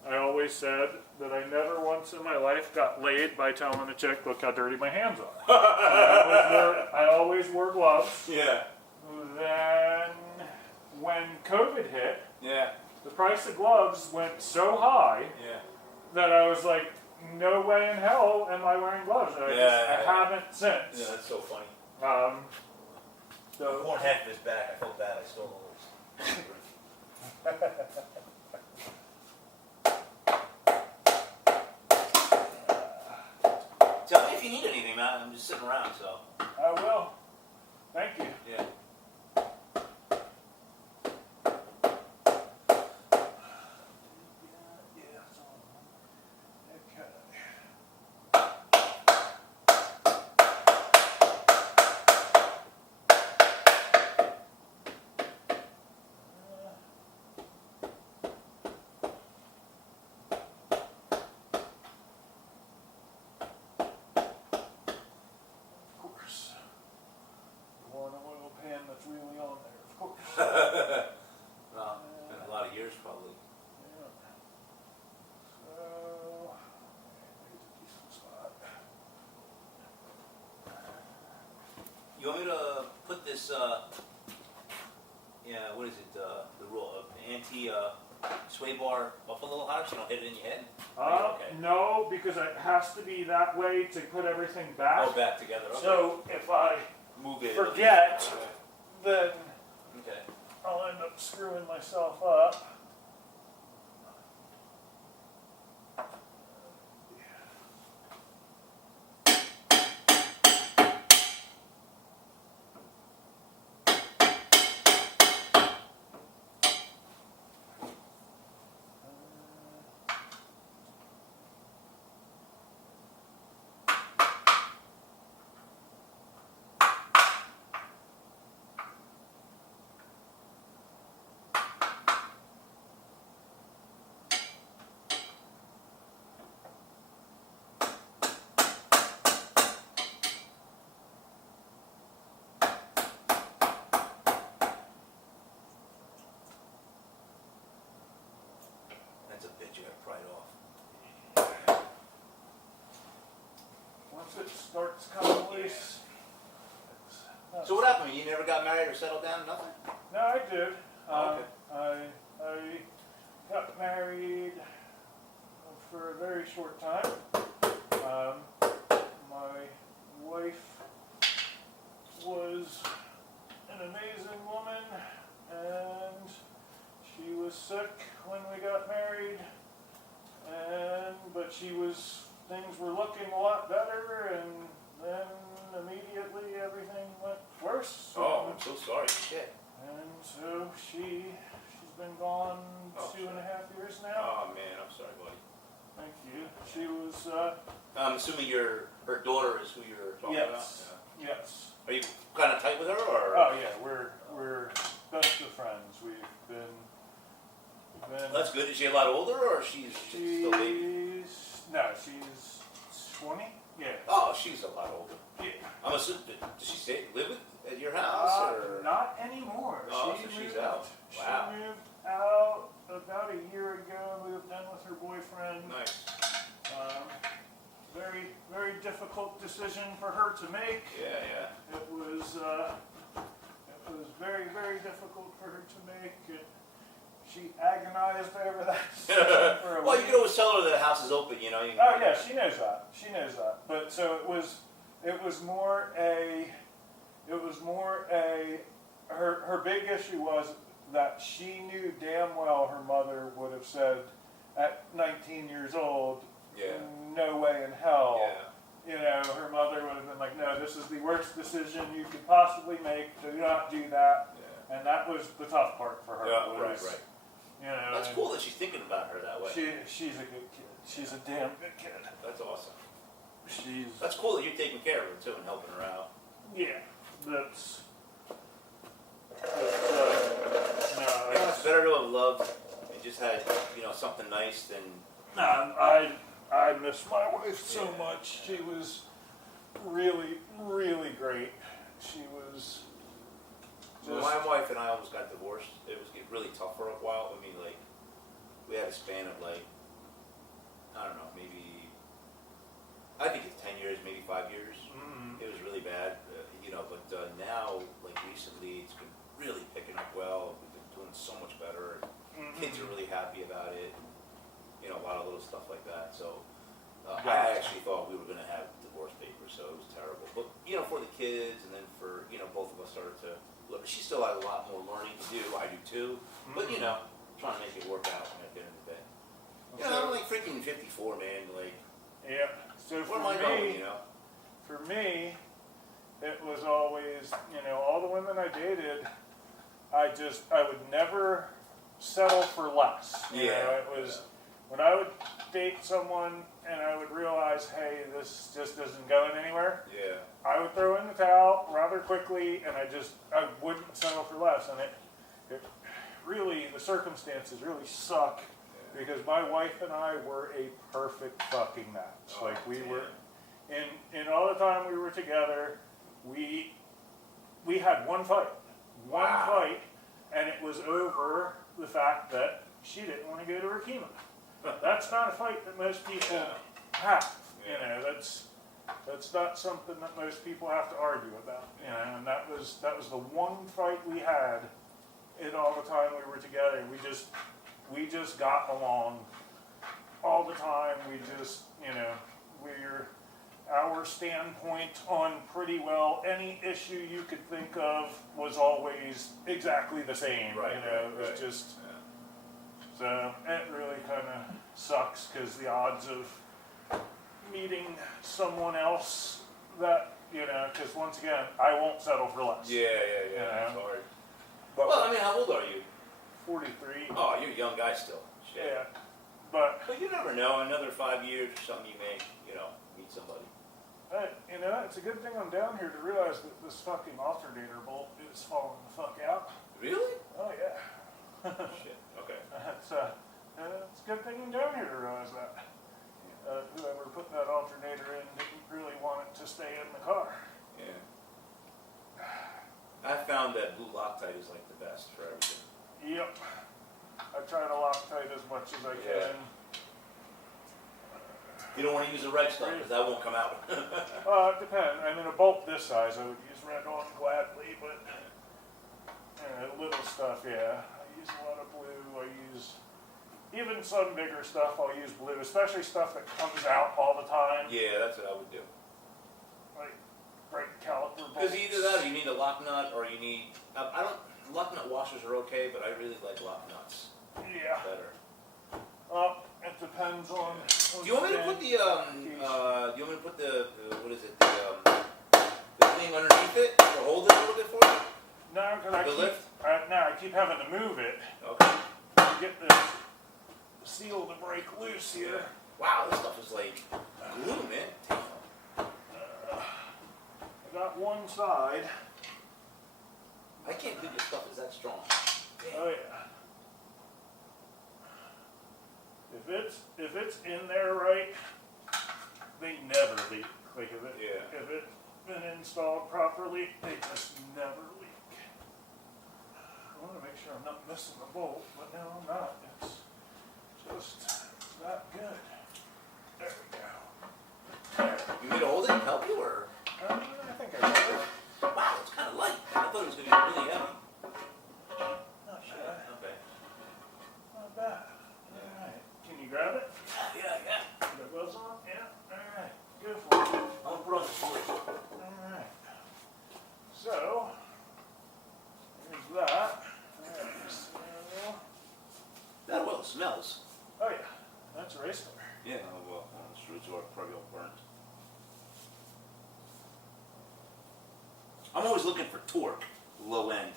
I always said that I never once in my life got laid by telling a chick, look how dirty my hands are. So I always wore gloves. Yeah. Then when COVID hit, Yeah. the price of gloves went so high Yeah. that I was like, no way in hell am I wearing gloves. And I haven't since. Yeah, that's so funny. So Corn half of his back. I felt bad. I stole those. Tell me if you need anything, man. I'm just sitting around, so. I will. Thank you. Yeah. Of course. Worn an oil pan you want me to put this, yeah, what is it, the rule, anti, sway bar up a little higher so you don't hit it in your head? Are you okay? No, because it has to be that way to put everything back. Oh, back together, okay. So if I Move it. forget, Okay. then Okay. I'll end up screwing myself up. That's a bitch, you gotta pry it off. Once it starts coming loose. So what happened? You never got married or settled down? Nothing? No, I did. Oh, okay. I got married for a very short time. My wife was an amazing woman, and she was sick when we got married. But things were looking a lot better, and then immediately everything went worse. Oh, I'm so sorry. Shit. And so she's been gone Oh, 2.5 years now. Oh, man, I'm sorry, buddy. Thank you. She was, I'm assuming her daughter is who you're talking about? yes, yes. Yeah. Are you kind of tight with her, or? Oh yeah, we're best of friends. We've been. That's good. Is she a lot older, or she's still a baby? She's 20. Yeah. Oh, she's a lot older. Yeah. I'm assuming, does she live at your house, or? Not anymore. Oh, so she's out. Wow. She moved out about a year ago. Moved in with her boyfriend. Nice. Very, very difficult decision for her to make. Yeah. It was very, very difficult for her to make. She agonized over that decision for a Well, you week. can always tell her that the house is open, you know. Oh yeah, she knows that. She knows that. But so it was more a. Her big issue was that she knew damn well her mother would have said at 19 years old, Yeah. no way in hell. Yeah. You know, her mother would have been like, no, this is the worst decision you could possibly make. Do not do that. Yeah. And that was the tough part for her. Yeah, was, right. You know, That's and cool that she's thinking about her that way. she's a good kid. She's a damn good kid. That's awesome. She's That's cool that you're taking care of her too and helping her out. yeah. That's no. You know, it's better to have loved and just had, you know, something nice than. I miss my wife so much. She was really, really great. She was just. When my wife and I almost got divorced, it was getting really tough for a while. I mean, like, we had a span of like, I don't know, maybe, I think it's 10 years, maybe 5 years. Mm-hmm. It was really bad, you know, but now, like recently, it's been really picking up well. We've been doing so much better. Kids are really happy about it. You know, a lot of little stuff like that. So I actually thought we were going to have divorce papers, so it was terrible. But, you know, for the kids and then for, you know, both of us started to look. She still had a lot more learning to do. I do too. But, you know, trying to make it work out at the end of the day. You know, I'm like freaking 54, man. Like, Yeah. So where for am I me, going, you know? for me, it was always, you know, all the women I dated, I would never settle for less. You know, it was when I would date someone and I would realize, hey, this just isn't going anywhere. Yeah. I would throw in the towel rather quickly, and I wouldn't settle for less. And it really, the circumstances really suck because my wife and I were a perfect fucking match. Oh, like we damn. were, in all the time we were together, we had one fight, and it was over the fact that she didn't want to go to her chemo. That's not a fight that most people have. You know, That's not something that most people have to argue about, you know. And that was the one fight we had in all the time we were together. We just got along all the time. We just, you know, our standpoint on pretty well any issue you could think of was always exactly the same. Right, you know, right, it was just so it really kind of sucks because the odds of meeting someone else that, you know, because once again, I won't settle for less. Yeah. Yeah. It's hard. But Well, I mean, how old are you? 43. Oh, you're a young guy still. Shit. Yeah. But But you never know. Another 5 years or something, you may, you know, meet somebody. you know, it's a good thing I'm down here to realize that this fucking alternator bolt is falling the fuck out. Really? Oh yeah. Shit. Okay. It's a good thing I'm down here to realize that. Whoever put that alternator in didn't really want it to stay in the car. Yeah. I found that blue Loctite is like the best for everything. Yep. I try to Loctite as much as I can. You don't want to use the red stuff because that won't come out. It depends. I mean, a bolt this size, I would use red on gladly, but little stuff, yeah. I use a lot of blue. I use even some bigger stuff. I'll use blue, especially stuff that comes out all the time, Yeah, that's what I would do. like brake caliper bolts. Because either that, or you need a lock nut, or you need. I don't. Lock nut washers are okay, but I really like lock nuts Yeah. better. It depends on. Do you want me to put the what is it, the thing underneath it to hold it a little bit for you? No, because I keep having to move it Okay. to get the seal to break loose here. Wow, this stuff is like glue, man. Damn. I got one side. I can't believe this stuff is that strong. Damn. Oh yeah. If it's in there right, they never leak. Like if it's been installed properly, they just never leak. I want to make sure I'm not missing the bolt, but no, I'm not. It's just not good. There we go. You want me to hold it and help you, or? I think I got it. Wow, it's kind of light. I thought it was going to be really heavy. Not sure. Okay. Not bad. All right. Can you grab it? Yeah. The gloves on? Yeah. All right. Go for it. I'm going to put on the switch. All right. So, here's that. All right. So, That well smells. oh yeah, that's a race car. Yeah, well, the streets are probably all burnt. I'm always looking for torque, low end.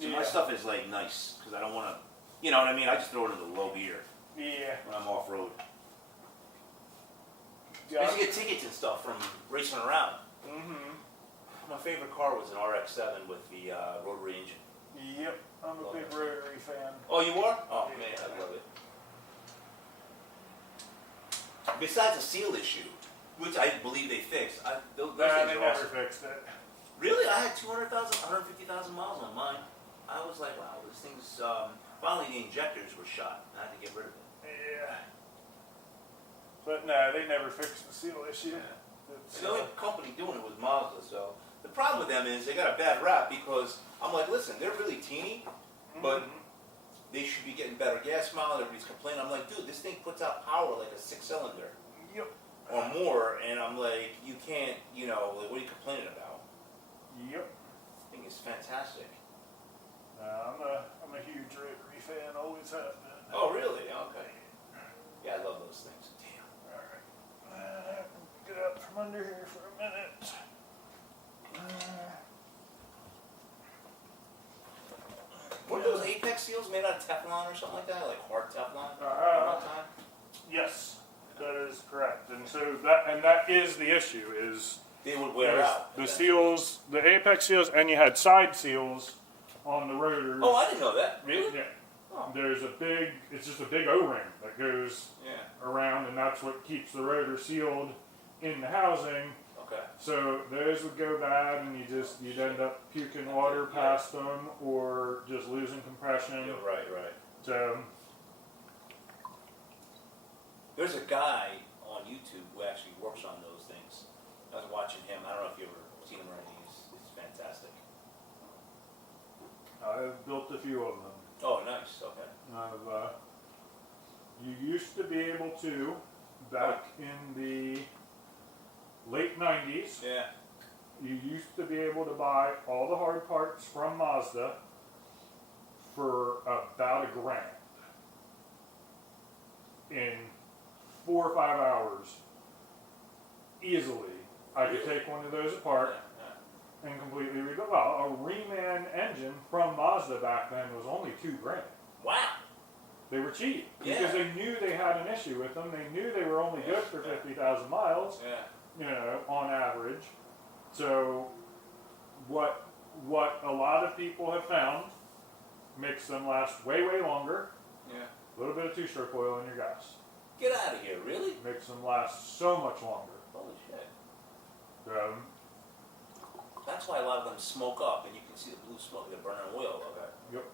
So my Yeah. stuff is like nice, because I don't want to, you know what I mean? I just throw it into low gear Yeah. when I'm off road. I Got used to it. get tickets and stuff from racing around. Mm-hmm. My favorite car was an RX-7 with the rotary engine. Yep. I'm a big rotary fan. Oh, you are? Oh man, I love it. Besides the seal issue, which I believe they fixed, those Nah, things they are never awesome. fixed it. Really? I had 150,000 miles on mine. I was like, wow, this thing's, finally the injectors were shot. I had to get rid of it. Yeah. But no, they never fixed the seal issue. It's, The only company doing it was Mazda, so. The problem with them is they got a bad rap because I'm like, listen, they're really teeny, but they should be getting better gas mileage. Everybody's complaining. I'm like, dude, this thing puts out power like a 6-cylinder Yep. or more, and I'm like, you can't, you know, like, what are you complaining about? Yep. I think it's fantastic. I'm a huge rotary fan. Always have been. Oh, really? Okay. Yeah, I love those things. Damn. All right. Get out from under here for a minute. Weren't those Apex seals made out of Teflon or something like that? Like hard Teflon? Yes, that is correct. And so that is the issue is They would wear out. the seals, the apex seals, and you had side seals on the rotors. Oh, I didn't know that. Really? Yeah. Oh. It's just a big O-ring that goes Yeah. around, and that's what keeps the rotor sealed in the housing. Okay. So those would go bad, and you'd end up puking water past them, or just losing compression. Yeah, right. So There's a guy on YouTube who actually works on those things. I've built a few of them. Oh, nice. Okay. You used to be able to, back in the late 90s, Yeah. you used to be able to buy all the hard parts from Mazda for about $1,000 in 4 or 5 hours. Easily, I could take one of those apart and completely rebuild. Well, a reman engine from Mazda back then was only $2,000. Wow. They were cheap because Yeah. they knew they had an issue with them. They knew they were only good for 50,000 miles, Yeah. on average. So, what a lot of people have found makes them last way longer. Yeah. A little bit of two-stroke oil in your gas Get out of here, really? makes them last so much longer. Holy shit. That's why a lot of them smoke up, and you can see the blue smoke. They're burning oil. Okay. Yep.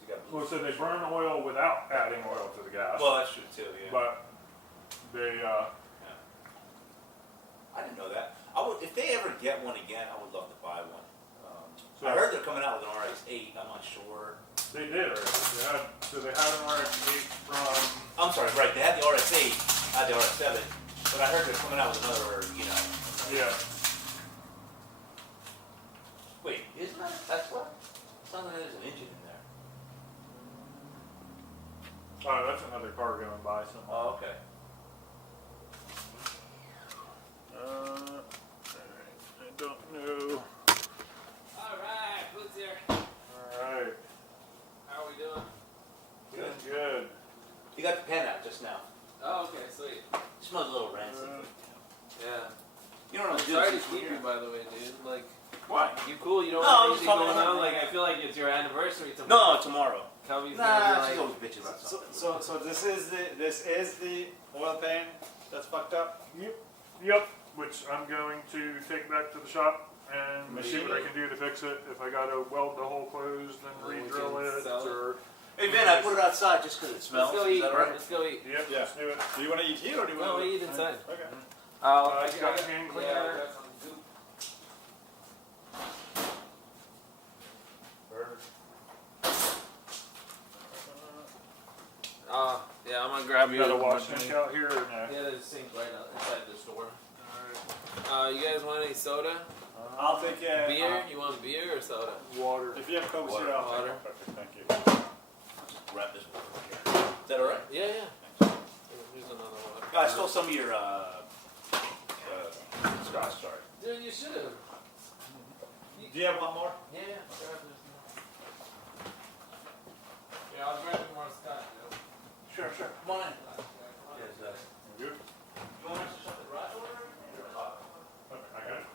You got blue Well, so they burn oil without adding oil to the gas, Well, that's true too. Yeah. but they I didn't know that. If they ever get one again, I would love to buy one. So- I heard they're coming out with an RX-8. I'm not sure. they did already. They had an RX-8 from. I'm sorry, right? They had the RX-8, I had the RX-7, but I heard they're coming out with another. Yeah. Wait, isn't that a Tesla? Sounds like there's an engine in there. Oh, that's another car going by somewhere. Oh, okay. I don't know. Alright, who's here? Alright. How are we doing? Good. You got the pen out just now. Oh, okay, sweet. It smells a little rancid. Yeah. You know what I'm I'm sorry to doing? keep you, by the way, dude. Like, What? you cool? You don't No, I'm have just anything talking going on? about- Like, I feel like it's your anniversary No, tomorrow. tomorrow. Kelby's Nah, gonna she's be always like, bitching about So, something. so this is the oil pan that's fucked up. Yep. Which I'm going to take back to the shop and see what I can do to fix it. If I gotta weld the hole closed and Well, we re-drill can it, sell it. or Hey, Ben, I put it outside just because it let's smells. go Is eat. that all right? Let's go eat. yep, Yeah. let's do it. Do you want to eat here or do you No, want we to eat inside. Okay. I got hand Yeah, cleaner. I got some goop. Yeah, I'm gonna grab You you. got a wash tank out here or no? Yeah, there's a sink right out inside the store. You guys want any soda? I'll take Beer? You want beer or soda? Water. If you have Coke Water. Zero, I'll Water. take it. Perfect, thank you. Just grab this one over here. Is that all right? Yeah, yeah. Here's another water. I stole some of your scotch, sorry. Dude, you should have. Do you have one more? Yeah, yeah. Grab this. Yeah, I'll grab you more scotch, Joe. Sure. Come on in. Come on. Yes, Good. you want us to shut the garage door or anything? Or- Okay, I got it.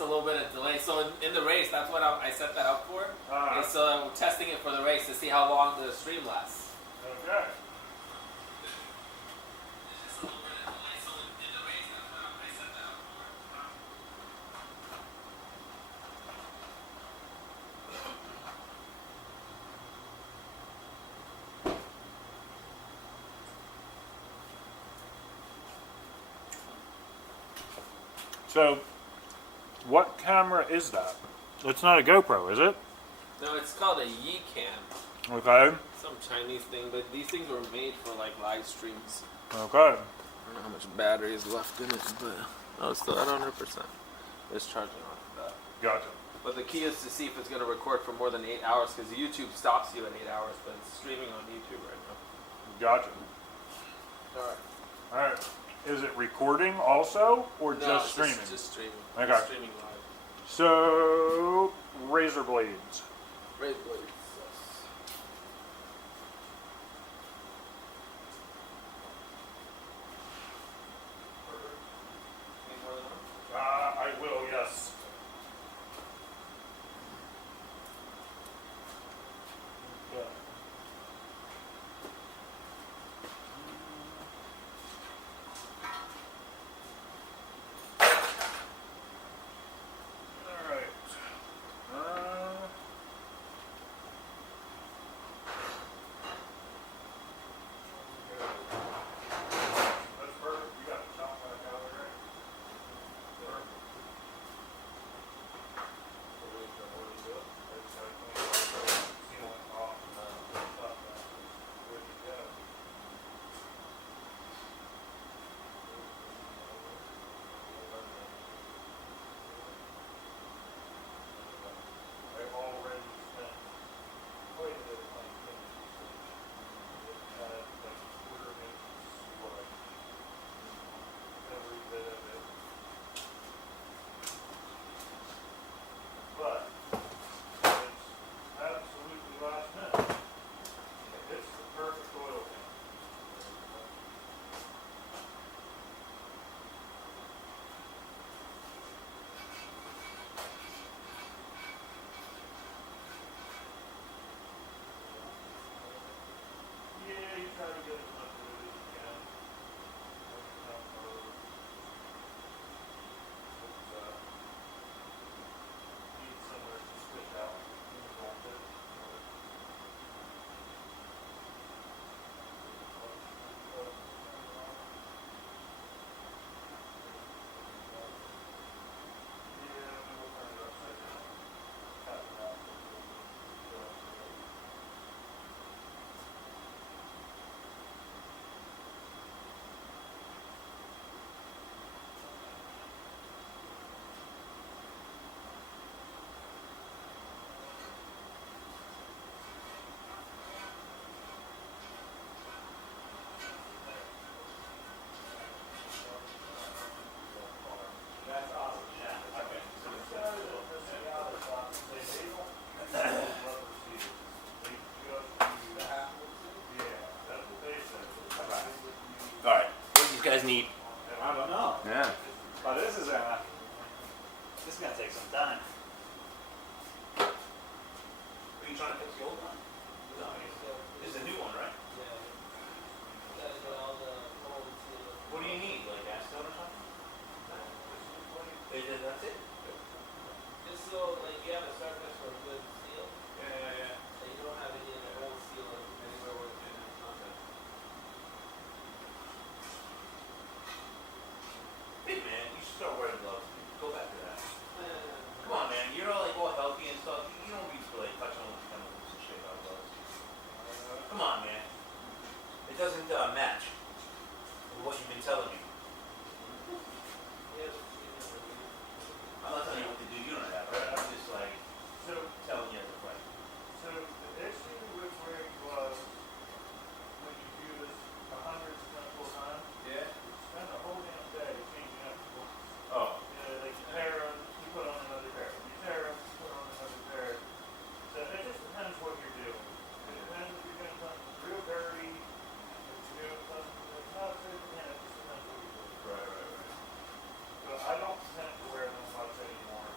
just a little bit of delay. So in the race, that's what I set that up for. It's testing it for the race to see how long the stream lasts. Okay. It's just a little bit of delay. So in the race, that's what I set that up for. So, what camera is that? It's not a GoPro, is it? No, it's called a Yicam. Okay. Some Chinese thing, but these things were made for like live streams. Okay. I don't know how much battery is left in it, but it's still at 100%. It's charging off that. Gotcha. But the key is to see if it's going to record for more than 8 hours, because YouTube stops you at 8 hours, but it's streaming on YouTube right now. Gotcha. Alright. Alright. Is it recording also, or No, just it's streaming? Just streaming. Okay. It's streaming live. So, razor blades. Razor blades. Yes. Any more than one? I will, yes. Okay. Alright. That's perfect. You got the top back out of there, right? Perfect. I already spent quite a bit of money finishing this. It had like quarter inch sweat. Every bit of it. But it's absolutely last minute. It's the perfect oil can. Yeah, you try to get as much of it as you can. Need somewhere to switch out in the voltage. Yeah, we'll turn it upside down. Tap it out. That's awesome, yeah. Okay. All right. What do you guys need? I don't know. Yeah. But this is gonna take some time. Are you trying to fix the old one? No. This is a new one, right? What do you need? Like acetone or something? That's it? Just so like you have a surface for a good seal, Yeah. and you don't have any of the old seal anywhere where it's in contact. Hey man, you should start wearing gloves. Go back to that. Come on man, you're all like all healthy and stuff. You don't need to like touch all these chemicals and shit out of gloves. Come on man. It doesn't match with what you've been telling me. I'm not telling you what to do, you don't have that. I'm just like So, telling you as a friend. so the issue with wearing gloves, when you do this 100 simple times, Yeah? you spend a whole damn day changing up the gloves. Oh. You know, like you tear them, you put on another pair. You tear them, you put on another pair. So it just depends what you're doing. It depends if you're doing something real dirty, if you're doing something that's not so, it just depends what you're doing. Right. So I don't tend to wear them much anymore.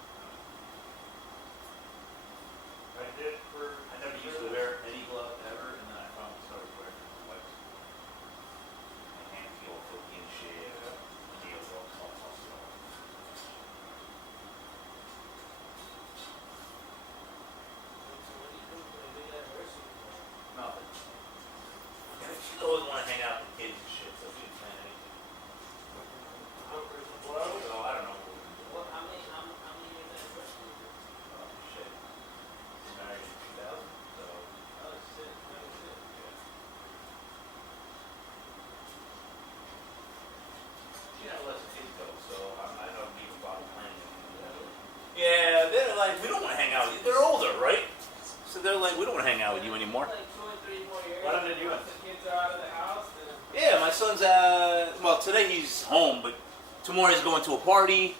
here. What are they doing? Once the kids are out of the house, then Yeah, my son's well, today he's home, but tomorrow he's going to a party.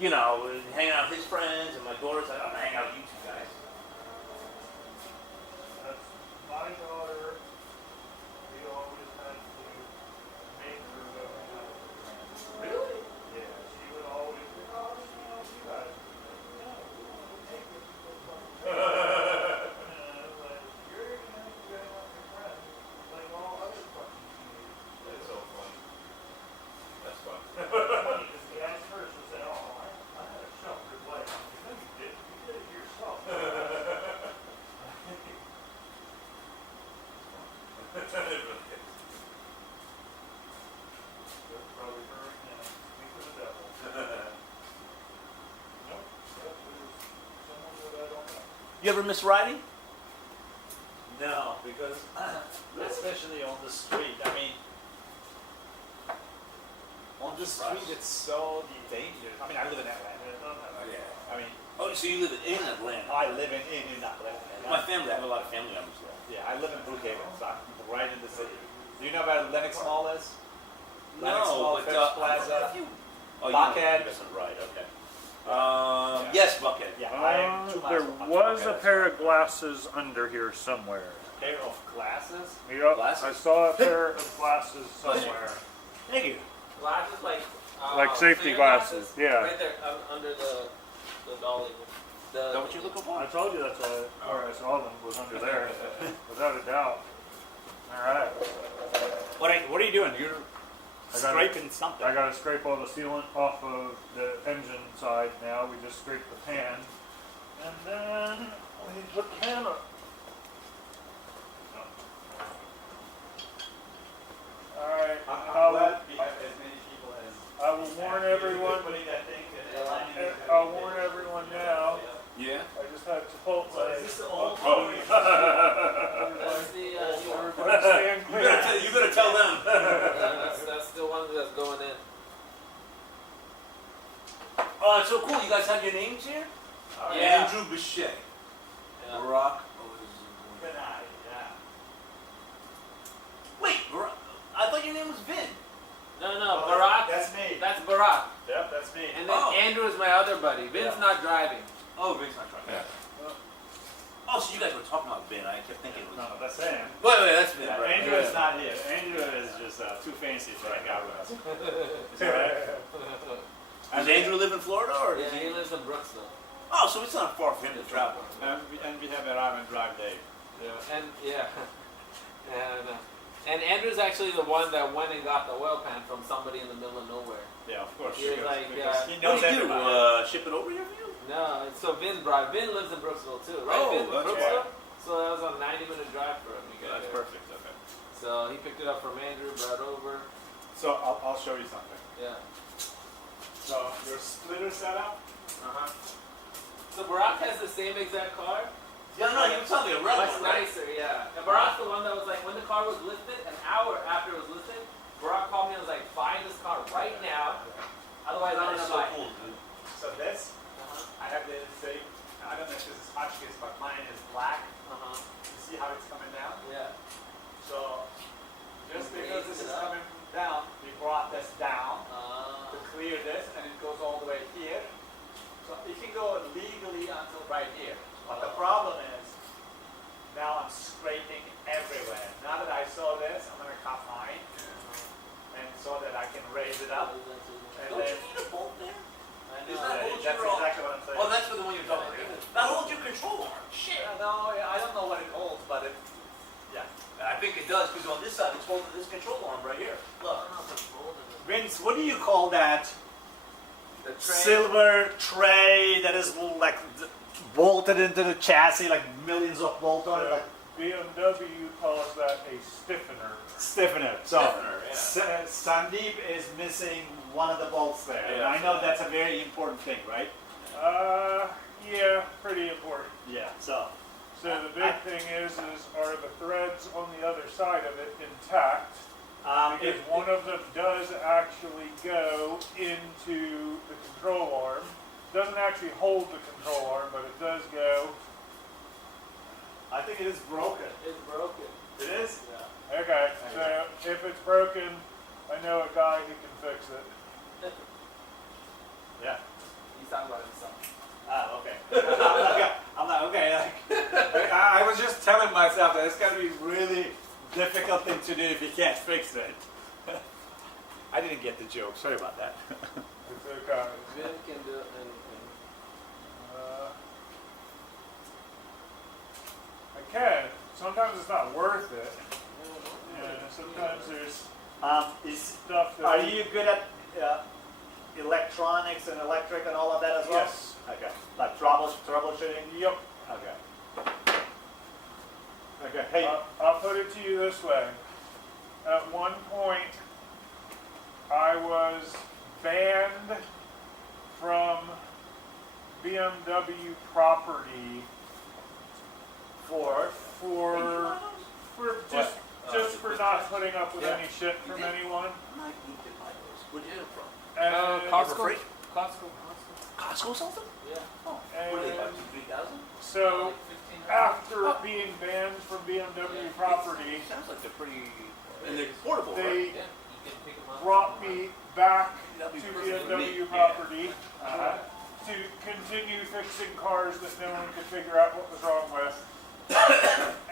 You know, hanging out with his friends, and my daughter's like, I'm gonna hang out with you two guys. That's my daughter. We always had to make her go out. Really? Yeah, she would always be, oh, you know, you guys. No, take it. Like, you're gonna have to go out with your friends, like all other fucking teenagers. That's so funny. That's fun. Funny, because the guys first would say, oh, I had a sheltered life. No, you didn't. You did it yourself. It really is. That's probably her again. Speak to the devil. Nope, that is someone that I don't know. You ever miss riding? No, because especially on the street. I mean, on the street it's so dangerous. I mean, I live in Atlanta. Yeah. I mean, Oh, so you live in Atlanta? I live in Atlanta. My family, I have a lot of family members there. Yeah, I live in Brookhaven, so I'm right in the city. Do you know where Lenox Mall is? Lenox No, Mall, but Phipps Plaza. Oh, Buckhead. You doesn't ride. Okay. Yeah. Yes, Buckhead. Yeah, I am 2 miles There from was a Buckhead. pair of glasses under here somewhere. Pair of glasses. Yep, Glasses? I saw a pair of glasses somewhere. Thank you. glasses Like safety clear glasses, yeah. Right there, under the dolly. Is that what you're looking for? I told you that's where I saw them, was under there, without a doubt. All right. What are you doing? You're I got scraping something. I gotta scrape all the sealant off of the engine side now. We just scraped the pan. And then we need to put the can up. Alright, I'm glad we have as many people as. I will warn everyone. Putting that thing in the line. I'll warn everyone now. Yeah. I just had Chipotle. Is this the old? Oh. That's the Everybody stand clear. You better tell them. that's the one that's going in. Oh, it's so cool. You guys have your names here? Yeah. Andrew Bichet. Yeah. Barack. Yeah. Wait, Barack. I thought your name was Vin. No, Oh, Barack. That's me. That's Barack. Yep, that's me. And then Oh. Andrew is my other buddy. Vin's Yeah. not driving. Oh, Vin's not trying. Oh, so you guys were talking about Vin. I kept thinking it was. No, that's him. Wait, that's Vin, Yeah, right? Andrew is not here. Andrew is just too fancy to hang out with us. Is that right? Does Andrew live in Florida, or Yeah, does he lives in Brooksville. Oh, so it's not far for him to travel. And we have a ride and drive day. And yeah, and Andrew's actually the one that went and got the oil pan from somebody in the middle of nowhere. Yeah, of course. He was like, because he What knows do you do? everybody. Ship it over here for you? No, so Vin drive. Vin lives in Brooksville too, right? Oh, Vin, that's Brooksville. So that was a 90-minute drive for him to get That's there. perfect. Okay. So he picked it up from Andrew, brought over. So I'll show you something. Yeah. So your splitter setup. So Barack has the same exact car. Yeah, no, you were telling me a red Much one, right? nicer, yeah. And Barack's the one that was like, when the car was listed, an hour after it was listed, Barack called me and was like, buy this car right now. Otherwise, I'm That's gonna so buy it. cool, dude. So this, I have the same. I don't know if this is Hotchkiss, but mine is black. You see how it's coming down? Yeah. So just because this is coming down, we brought this down to clear this, and it goes all the way here. So it can go legally until right here. But the problem is, now I'm scraping everywhere. Now that I saw this, I'm gonna cut mine, and so that I can raise it up. And Don't then, you need a bolt there? I Is know. that that's hold your exactly what I'm saying. Oh, that's for the one you're talking about. That holds your control arm. Shit. No, I don't know what it holds, but it, yeah. I think it does, because on this side, it's holding this control arm right here. Look. Vince, what do you call that The tray. silver tray that is like bolted into the chassis, like millions of bolts on it, like BMW calls that a stiffener. stiffener. So Stiffener, yeah. Sandeep is missing one of the bolts there. And I know that's a very important thing, right? Yeah, pretty important. Yeah. So So the big thing is are the threads on the other side of it intact? Because one of them does actually go into the control arm. Doesn't actually hold the control arm, but it does go. I think it is broken. It's broken. if it's broken, I know a guy who can fix it. Yeah. He's talking about himself. Ah, okay. I'm like, okay. Like, I was just telling myself that it's gonna be really difficult thing to do if you can't fix it. I didn't get the joke. Sorry about that. It's okay. Vin can do it, and I can. Sometimes it's not worth it. Yeah, sometimes there's Is stuff that. are you good at electronics and electric and all of that as well? Yes. Okay. Like troubleshooting. Yep. Okay. Okay. Hey. I'll put it to you this way. At one point, I was banned from BMW property for just for not putting up with any shit from anyone. Mike need to buy those. Where'd you get them from? And, Costco. Free? Costco. Costco sold them? Yeah. Oh, what are they, about and 3,000? so Like after being banned from BMW property, Sounds like they're pretty, and they're portable, right? they Yeah, you can pick them up. brought me back That'd be to perfect for me. BMW property to continue fixing cars that no one could figure out what was wrong with.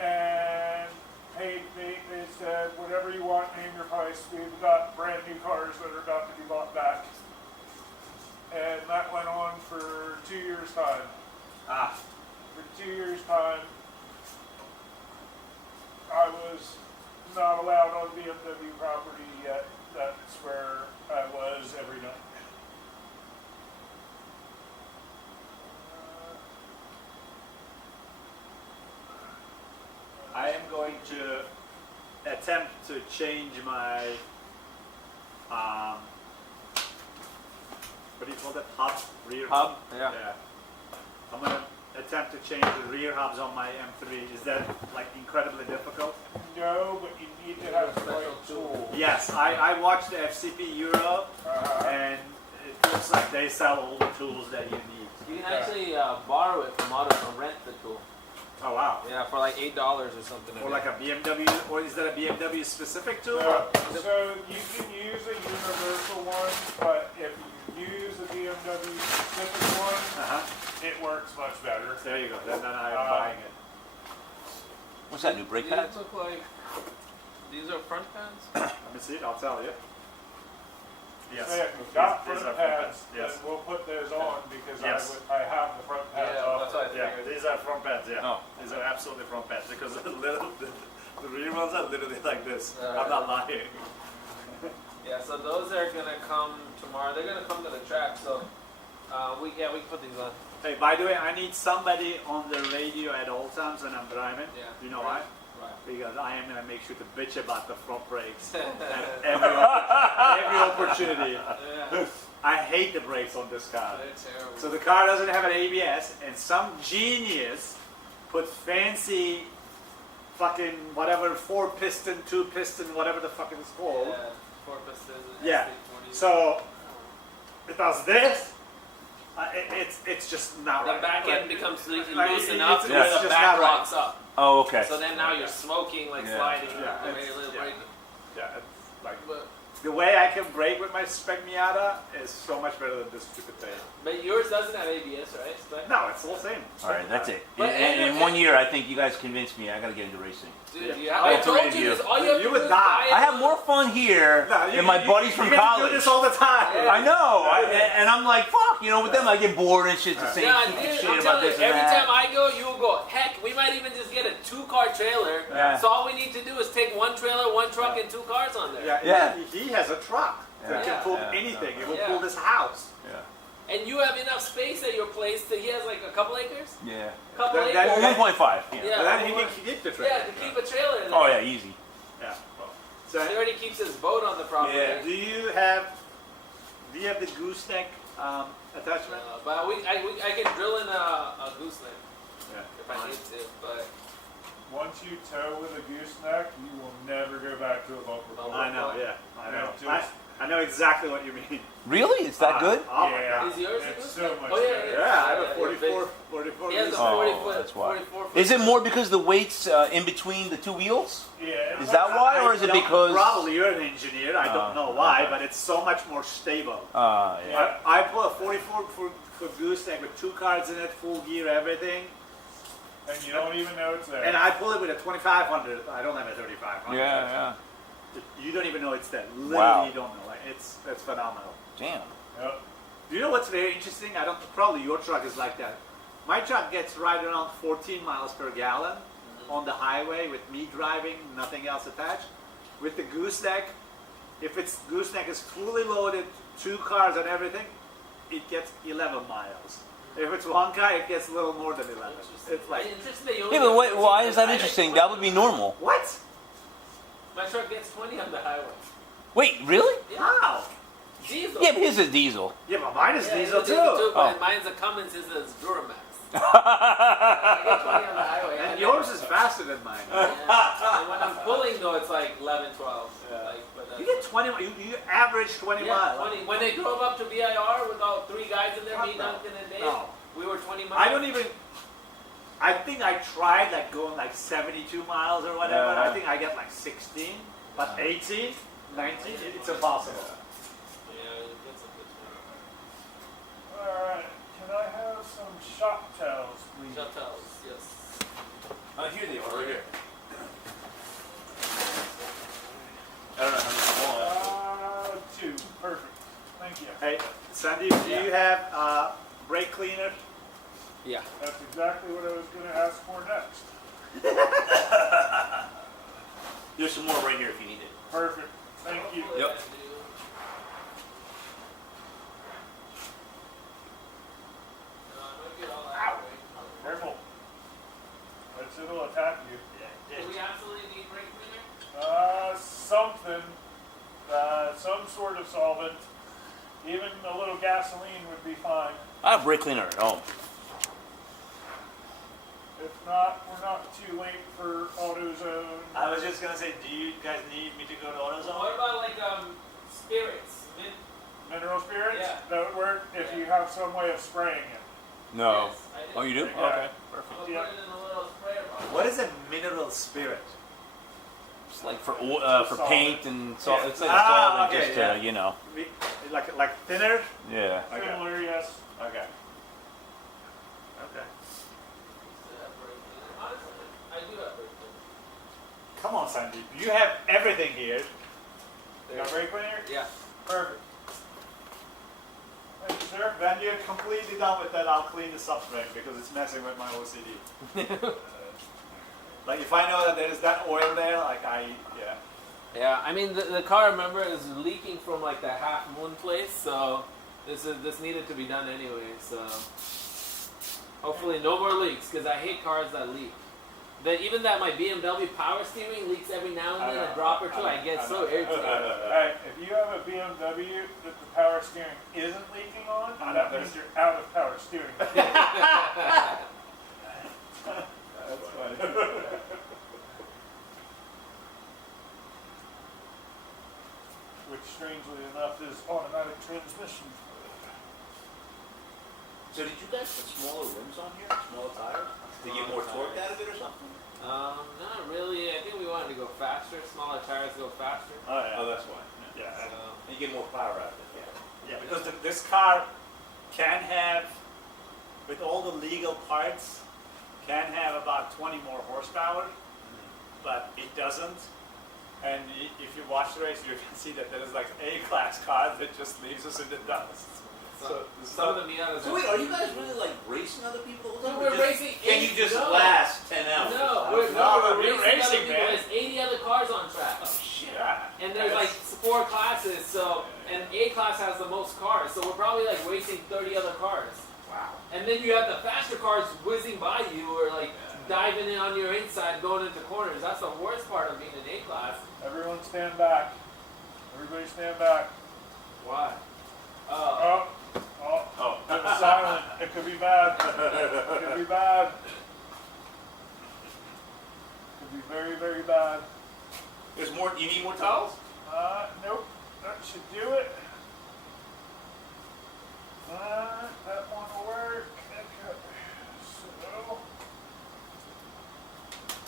And paid me, they said, whatever you want, name your price. We've got brand new cars that are about to be bought back. And that went on for 2 years' time. For 2 years' time, I was not allowed on BMW property yet. That's where I was every night. I am going to attempt to change my what do you call that? Rear Hub? Yeah. I'm gonna attempt to change the rear hubs on my M3. Is that like incredibly difficult? No, but you need to have the Special right tool. tool. Yes, I watched the FCP Europe and it looks like they sell all the tools that you need. You can actually borrow it from auto or rent the tool. Oh wow. Yeah, for like $8 or something. Or like a BMW, or is that a BMW specific tool? So you can use a universal one, but if you use a BMW specific one, it works much better. There you go. Then I'm buying it. What's that, new brake These pads? look like, these are front pads? Let me see. I'll tell you. Yes. So if you've got These front are front pads, Yes. then we'll put those on because Yes. I have the front pads Yeah, off. that's what I Yeah, figured. these are front pads. Yeah. Oh. These are absolutely front pads because the rear ones are literally like this. Alright. I'm not lying. Yeah, so those are gonna come tomorrow. They're gonna come to the track, so we can put these on. Hey, by the way, I need somebody on the radio at all times when I'm driving. Yeah. You know why? Right. Because I am gonna make sure to bitch about the front brakes at every opportunity. Yeah, I hate the brakes on this car. they're terrible. So the car doesn't have an ABS, and some genius put fancy fucking whatever 4-piston, 2-piston, whatever the fuck it's called. Yeah, four pistons. Yeah. ST40. So it does this. It's just not the right. back end Like, becomes like, loose enough it's where the just back not right. locks up. Oh, okay. So then now you're smoking, like Yeah. sliding. Yeah, the it's- very little yeah. brake. Yeah, it's like But, the way I can brake with my Spec Miata is so much better than this stupid thing. but yours doesn't have ABS, right? Spec? No, it's all the same. All right, that's it. But In 1 year, I think you guys convinced me I gotta get into racing. Dude, Yeah. I Oh, told great you this. deal. All you have You to would do is die. buy I have more fun here No, than my buddies from you get to college. do this all the time. Yeah. I know, and I'm like, fuck, you know, with them I get bored and shit, the same Yeah, stupid dude, shit I'm about telling you, this and every that. time I go, you will go. Heck, we might even just get a 2-car trailer. Yeah. So all we need to do is take one trailer, one truck, and 2 cars on there. Yeah, Yeah. He has a truck that Yeah. can pull Yeah. anything. It will Yeah. pull this house. And you have enough space at your place that he has like a couple acres? Yeah. Couple That- acres? Well, 1.5. Yeah. Yeah. And then he can keep the trailer. Yeah, to keep a trailer there. Oh yeah, easy. Yeah. He already keeps his boat on the property. Yeah. Do you have the gooseneck attachment? But I can drill in a gooseneck Yeah. if I need to, but Once you tow with a gooseneck, you will never go back to a bumper. Bumper. I know. Yeah. I know. Just I know exactly what you mean. Really? It's that good? Oh my Yeah. god. Is yours a It's goose so neck? much Oh yeah, better. Yeah, I have a yeah, 44 He has a goose Oh, 40 neck. foot. that's why. 44 foot. Is it more because the weight's in between the two wheels? Yeah. Is that why, or is it I don't- because? Probably you're an engineer. I don't know why, okay. but it's so much more stable. Yeah. I pull a 44 for gooseneck with 2 cards in it, full gear, everything, And you don't even know it's there. and I pull it with a 2500. I don't have a 3500. Yeah. You don't even know it's there. Literally, Wow. you don't know. Like, it's phenomenal. Damn. Yep. Do you know what's very interesting? I don't. Probably your truck is like that. My truck gets right around 14 miles per gallon on the highway with me driving, nothing else attached. With the gooseneck, if it's gooseneck is fully loaded, 2 cars and everything, it gets 11 miles. If it's one car, it gets a little more than 11. It's like, Interesting that you only Yeah, but get wait, 14, why is that I get interesting? 20. That would be normal. what? My truck gets 20 on the highway. Wait, really? Yeah. How? Diesel. Yeah, but it's a diesel. Yeah, but mine is Yeah, diesel it's too. Oh. But mine's a Cummins, his is Duramax. I get 20 on the highway. And yours is faster than mine. Yeah. And when I'm pulling though, it's like 11, 12. Yeah. Like, but that's, You get 20. You average 20 yeah, miles. 20. When they drove up to VIR with all 3 guys in there, me, No. Duncan, and Dave, No. we were 20 miles. I don't even. I think I tried like going like 72 miles or whatever. Yeah. I think I get like 16, but 18, 19, it's impossible. Yeah, it gets a bit Alright. Can I have some shop towels, please? Shuttles, yes. Here they are, right here. I don't know how many 2. Perfect. Thank you. Hey, Sandy, do you have brake cleaner? Yeah. That's exactly what I was going to ask for next. There's some more right here if you need it. Perfect. Thank you. Hopefully Yep. I do. No, I might get all that away. Careful. It'll attack you. Do we absolutely need brake cleaner? Something. Some sort of solvent. Even a little gasoline would be fine. I have brake cleaner at home. If not, we're not too late for AutoZone. I was just gonna say, do you guys need me to go to What AutoZone? about like spirits? Mineral spirits? Yeah. That would work if you have some way of spraying it. No. Yes, I did. Oh, you do? Yeah. Okay. I'm Perfect. gonna put it in a little sprayer bottle. What is a mineral spirit? It's like for paint and salt. Yeah. It's like Ah, solvent, okay, just yeah. you know. Like thinner? Yeah. Okay. Similar, yes. Okay. Okay. Honestly, I do have brake cleaner. Come on, Sandy. You have everything here. You got brake cleaner? Yeah. Perfect. Thank you, sir. When you're completely done with that, I'll clean the subframe because it's messing with my OCD. Like if I know that there is that oil there, yeah. Yeah, I mean the car, remember, is leaking from like the half moon place, so this needed to be done anyway. So hopefully no more leaks, because I hate cars that leak. Even that my BMW power steering leaks every now and then, a drop or two. I get so irritated. Alright, if you have a BMW that the power steering isn't leaking on, that means you're out of power steering. That's funny. Which, strangely enough, is automatic transmission. So did you guys put smaller rims on here? Smaller tires? To get more torque out of it or something? Not really. I think we wanted to go faster. Smaller tires go faster. Oh yeah. Oh, that's why. Yeah. So, And you get more power out of it. Yeah, because this car can have, with all the legal parts, can have about 20 more horsepower, but it doesn't. And if you watch the race, you can see that there is like A-class car that just leaves us in the dust. So some of the Miatas. So wait, are you guys really like racing other people? all the time, No, or we're just- racing. Can you just No. last 10 hours? No, No, we're we're racing racing, other people. man. There's 80 other cars on track. Oh shit. Yeah. And there's like 4 classes, so and A class has the most cars, so we're probably like racing 30 other cars. Wow. And then you have the faster cars whizzing by you, or like diving in on your inside, going into corners. That's the worst part of being in A class. Everyone stand back. Everybody stand back. Why? Oh, it was silent. It could be bad. It could be bad. Could be very, very bad. There's more. You need more towels? Nope. that should do it. That one will work. Okay. So,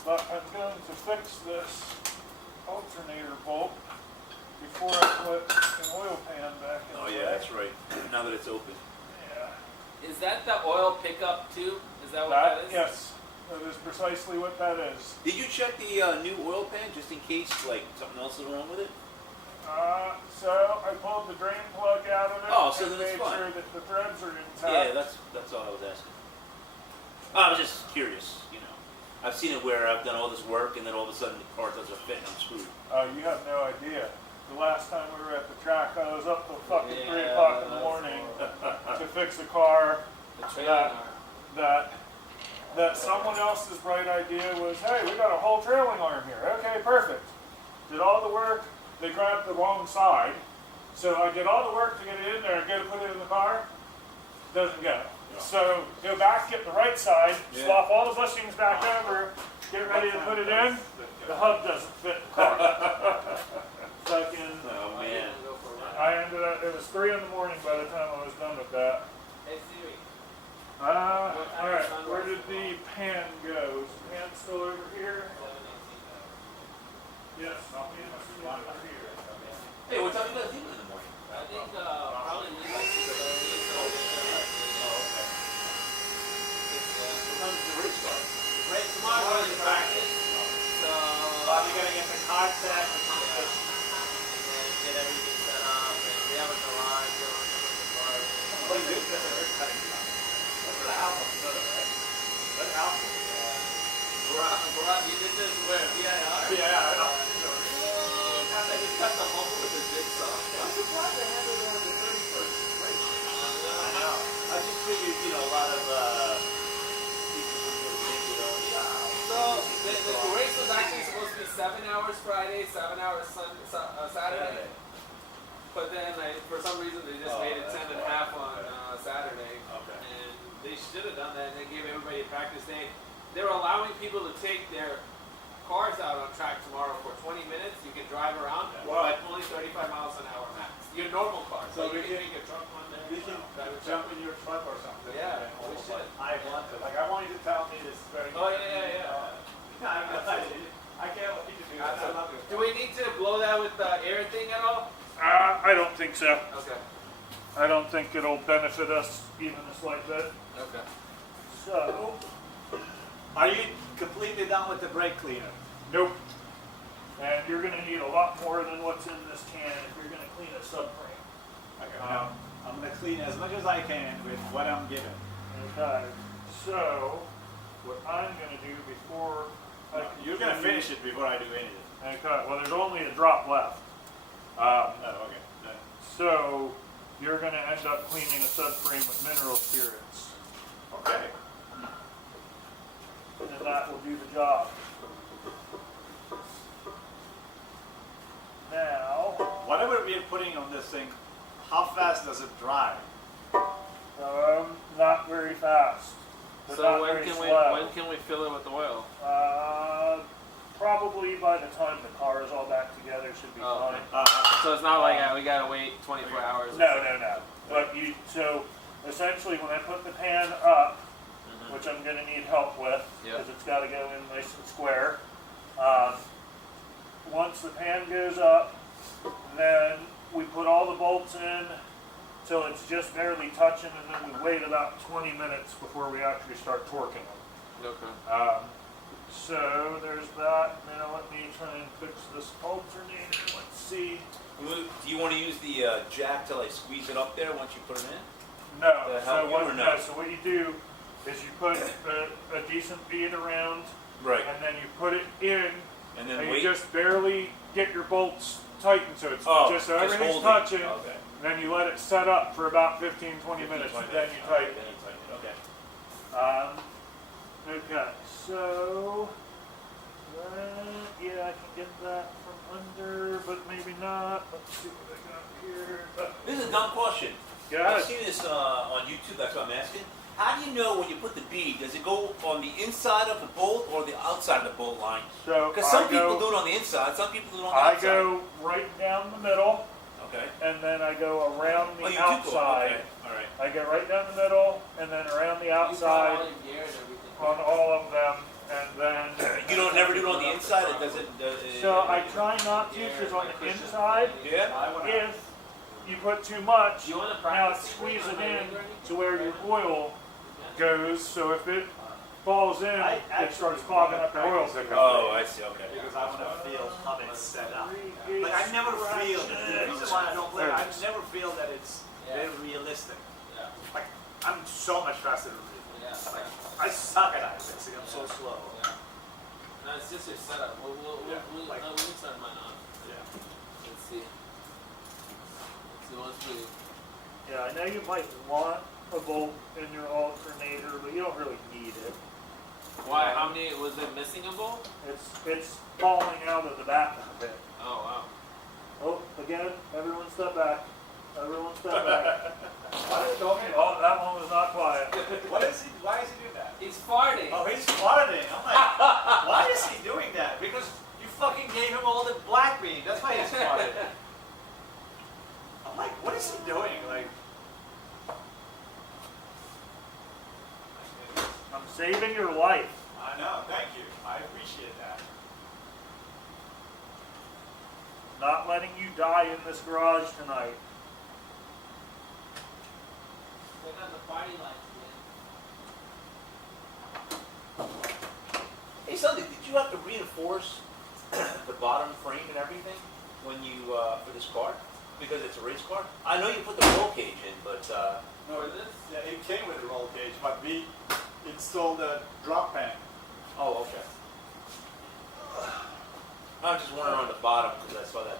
but I'm going to fix this alternator bolt before I put an oil pan back in. Oh the yeah, way. that's right. Now that it's open. Yeah. Is that the oil pickup too? Is that what that is? Yes, that is precisely what that is. Did you check the new oil pan just in case like something else is wrong with it? So I pulled the drain plug out of it Oh, so and then it's made fine. sure that the threads are Yeah, intact. that's all I was asking. I was just curious, you know. I've seen it where I've done all this work and then all of a sudden the car doesn't fit and I'm screwed. You have no idea. The last time we were at the track, I was up till fucking 3 Yeah, o'clock in the that's morning horrible. to fix a car The trailer arm. that someone else's bright idea was, hey, we got a whole trailing arm here. Okay, perfect. Did all the work. They grabbed the wrong side. So I did all the work to get it in there and go to put it in the car. Doesn't go. Yeah. So go back, get the right side, Yeah. swap all the bushings back over, get ready to put it in. The hub doesn't fit the car. Fucking, Oh man. Go for a run. I ended up, it was 3 in the morning by the time I was done with that. Hey Siri. Alright, where did the pan go? Is the pan still over here? 7:18. Yes, I'll be in the slot over here. Hey, what time you guys leaving in the morning? I think probably leave like 6:30. So Oh, okay. What time does the race start? right tomorrow is practice. So Bob, you gotta get the card set. and then get everything set up. And we have a garage. We're on the garage. What do you do? That's a hair cutting shop. That's what album is, right? That's album. Garage. You did this where? VIR? Yeah, I know. I just cut the hole with the jigsaw. I'm surprised they had it on the 31st. Great. I know. I just figured, you know, a lot of people would go to make it on. So the race was actually supposed to be 7 hours Friday, 7 hours Saturday. But then for some reason they just made it 10 and a half on Saturday. Okay. And they should have done that and they gave everybody a practice day. They were allowing people to take their cars out on track tomorrow for 20 minutes. You can drive around, Wow. but only 35 miles an hour max. Your normal car. So So you we can can- take a truck on there. We can drive a truck. jump in your truck or something. Yeah, and we all should. of I want to. Like, I want you to tell me this very Oh, yeah. I can't wait to do that. I love it. Do we need to blow that with the air thing at all? I don't think so. Okay. I don't think it'll benefit us even a slight bit. Okay. So, Are you completely done with the brake cleaner? nope. And you're going to need a lot more than what's in this can if you're going to clean a subframe. Okay. I'm gonna clean as much as I can with what I'm given. Okay. So, what I'm going to do before I You're gonna finish it before I do anything. Okay. Well, there's only a drop left. Oh, okay. So, you're going to end up cleaning a subframe with mineral spirits. Okay. And that will do the job. Now, Whatever we're putting on this thing, how fast does it dry? not very fast. But So not when very can slow. we fill it with oil? Probably by the time the car is all back together should be Oh, fine. Uh, So it's not like we gotta wait 24 hours. No. But so essentially when I put the pan up, Mhm. which I'm going to need help with Yep. because it's got to go in nice and square. Once the pan goes up, then we put all the bolts in till it's just barely touching, and then we wait about 20 minutes before we actually start torquing them. Okay. So there's that. Now let me try and fix this alternator. Let's see. Do you want to use the jack to like squeeze it up there once you put it in? No. To So help you what, or no, no? so what you do is you put a decent bead around, Right. and then you put it in, And then and wait. you just barely get your bolts tightened so it's Oh, just so just everything's hold it. touching. Okay. Then you let it set up for about 15-20 minutes, 20 and then minutes. you tighten Then it. you tighten it. Okay. Okay, so yeah, I can get that from under, but maybe not. Let's see what I got here. This is a dumb question. Got I've it. seen this on YouTube, that's what I'm asking. How do you know when you put the bead, does it go on the inside of the bolt or the outside of the bolt line? So Because some I people go, do it on the inside, some people do it on the I outside. go right down the middle, Okay. and then I go around Oh, the you do go. outside. Okay. All right. I go right down the middle, and then around the You brought outside all your gear and everything. on all of them, and then. You don't never do it on the inside. It doesn't. So I try not to, because on the inside, Yeah. I wanna, if you put too much, Do you want to now practice? it's squeezing on my in rig or anything? to where your oil goes. So if it falls in, I it actually starts clogging up the oil practice pickup. Oh, I see. Okay. because I want to feel how it's set up. Like Like I never feel, the reason why I don't play, I never feel that it's very realistic. Yeah. Like, I'm so much faster than you. Yeah. Like, I suck at iFixing, I'm so slow. Yeah. No, it's just your setup. Yeah, like- We'll turn mine on. Yeah. Let's see. Let's see what's for you. Yeah, I know you might want a bolt in your alternator, but you don't really need it. Why? How many? Was it missing a bolt? It's falling out of the back of it. Oh wow. Oh, again, everyone step back. Everyone step back. Why did you Oh, that one was not quiet. What is he, why is he doing that? He's farting. Oh, he's farting. I'm like, why is he doing that? Because you fucking gave him all the black bean. That's why he's farting. I'm like, what is he doing? Like, I'm saving your life. I know. Thank you. I appreciate that. Not letting you die in this garage tonight. They got the party lights again. Hey, Sunday, did you have to reinforce the bottom frame and everything when you for this car? Because it's a race car. I know you put the roll cage in, but No, yeah, it came with a roll cage, but we installed a drop pan. oh, okay. I was just wondering on the bottom because I saw that.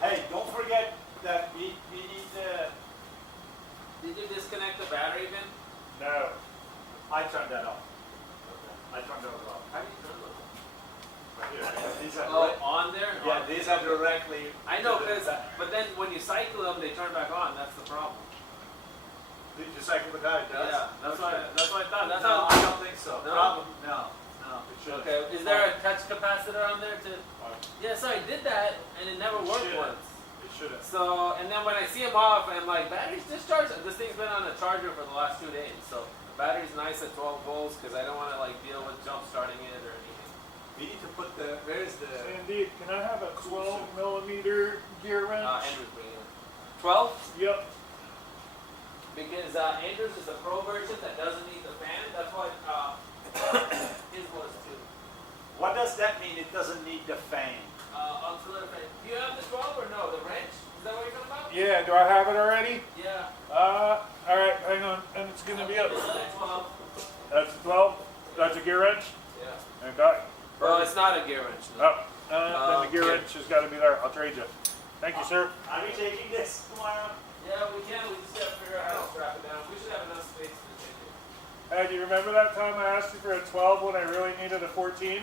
Hey, don't forget that we need Did you disconnect the battery bin? No. I turned that off. Okay. I turned those off. How do you turn those? Right here. These are Oh, on there? yeah, On- these are directly. I know, to the because, back. but then when you cycle them, they turn back on. That's the problem. Did you cycle the guy? It does? Yeah, that's why I thought. That's No, how. I don't think so. No? Problem? No, it should. Okay, is there a touch capacitor on there too? Yeah, so I did that and it never worked Shit. once. It shouldn't. So, and then when I see them off, I'm like, battery's discharged. This thing's been on a charger for the last 2 days. So the battery's nice at 12 volts because I don't want to like deal with jump starting it or anything. We need to put the, where's the, Sandy, can I have a 12 millimeter gear wrench? Andrew's bringing it. 12? Yep. Because Andrew's is a pro version that doesn't need the fan. That's why his was too. what does that mean? It doesn't need the fan. Auxiliary fan. Do you have the 12 or no? The wrench? Is that what you're talking about? Yeah, do I have it already? Yeah. Alright, hang on. And it's gonna be up. It's a 12. That's a 12? That's a gear wrench? Yeah. Okay. Well, it's not a gear wrench. No. Oh, then the gear Okay. wrench has gotta be there. I'll trade you. Thank you, sir. Are we taking this tomorrow? Yeah, we can. We just gotta figure out how to strap it down. We should have enough space to take it. Hey, do you remember that time I asked you for a 12 when I really needed a 14?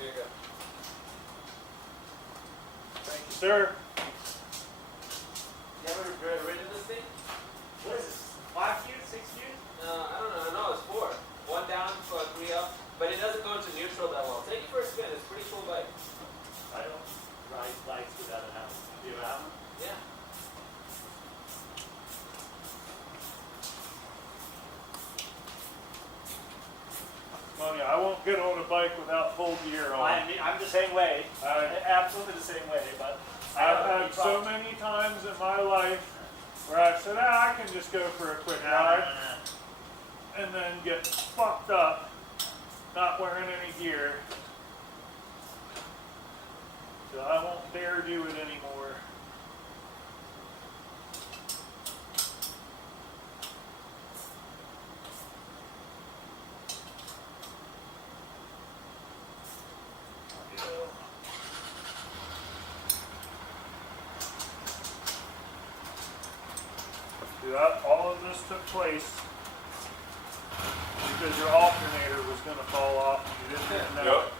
Here you go. Thank you, sir. You ever ridden this thing? What is this? 5 years, 6 years? I don't know. No, it's 4. 1 down, 3 up. But it doesn't go into neutral that well. Take it for a spin. It's a pretty cool bike. I don't ride bikes without a helmet. Do you have a helmet? Yeah. Money, I won't get on a bike without full gear on. I'm the same way. I- Absolutely the same way, but I've had so many times in my life where I said, I can just go for a quick ride, and then get fucked up, not wearing any gear. So I won't dare do it anymore. All of this took place because your alternator was going to fall off and you didn't even know. Yep.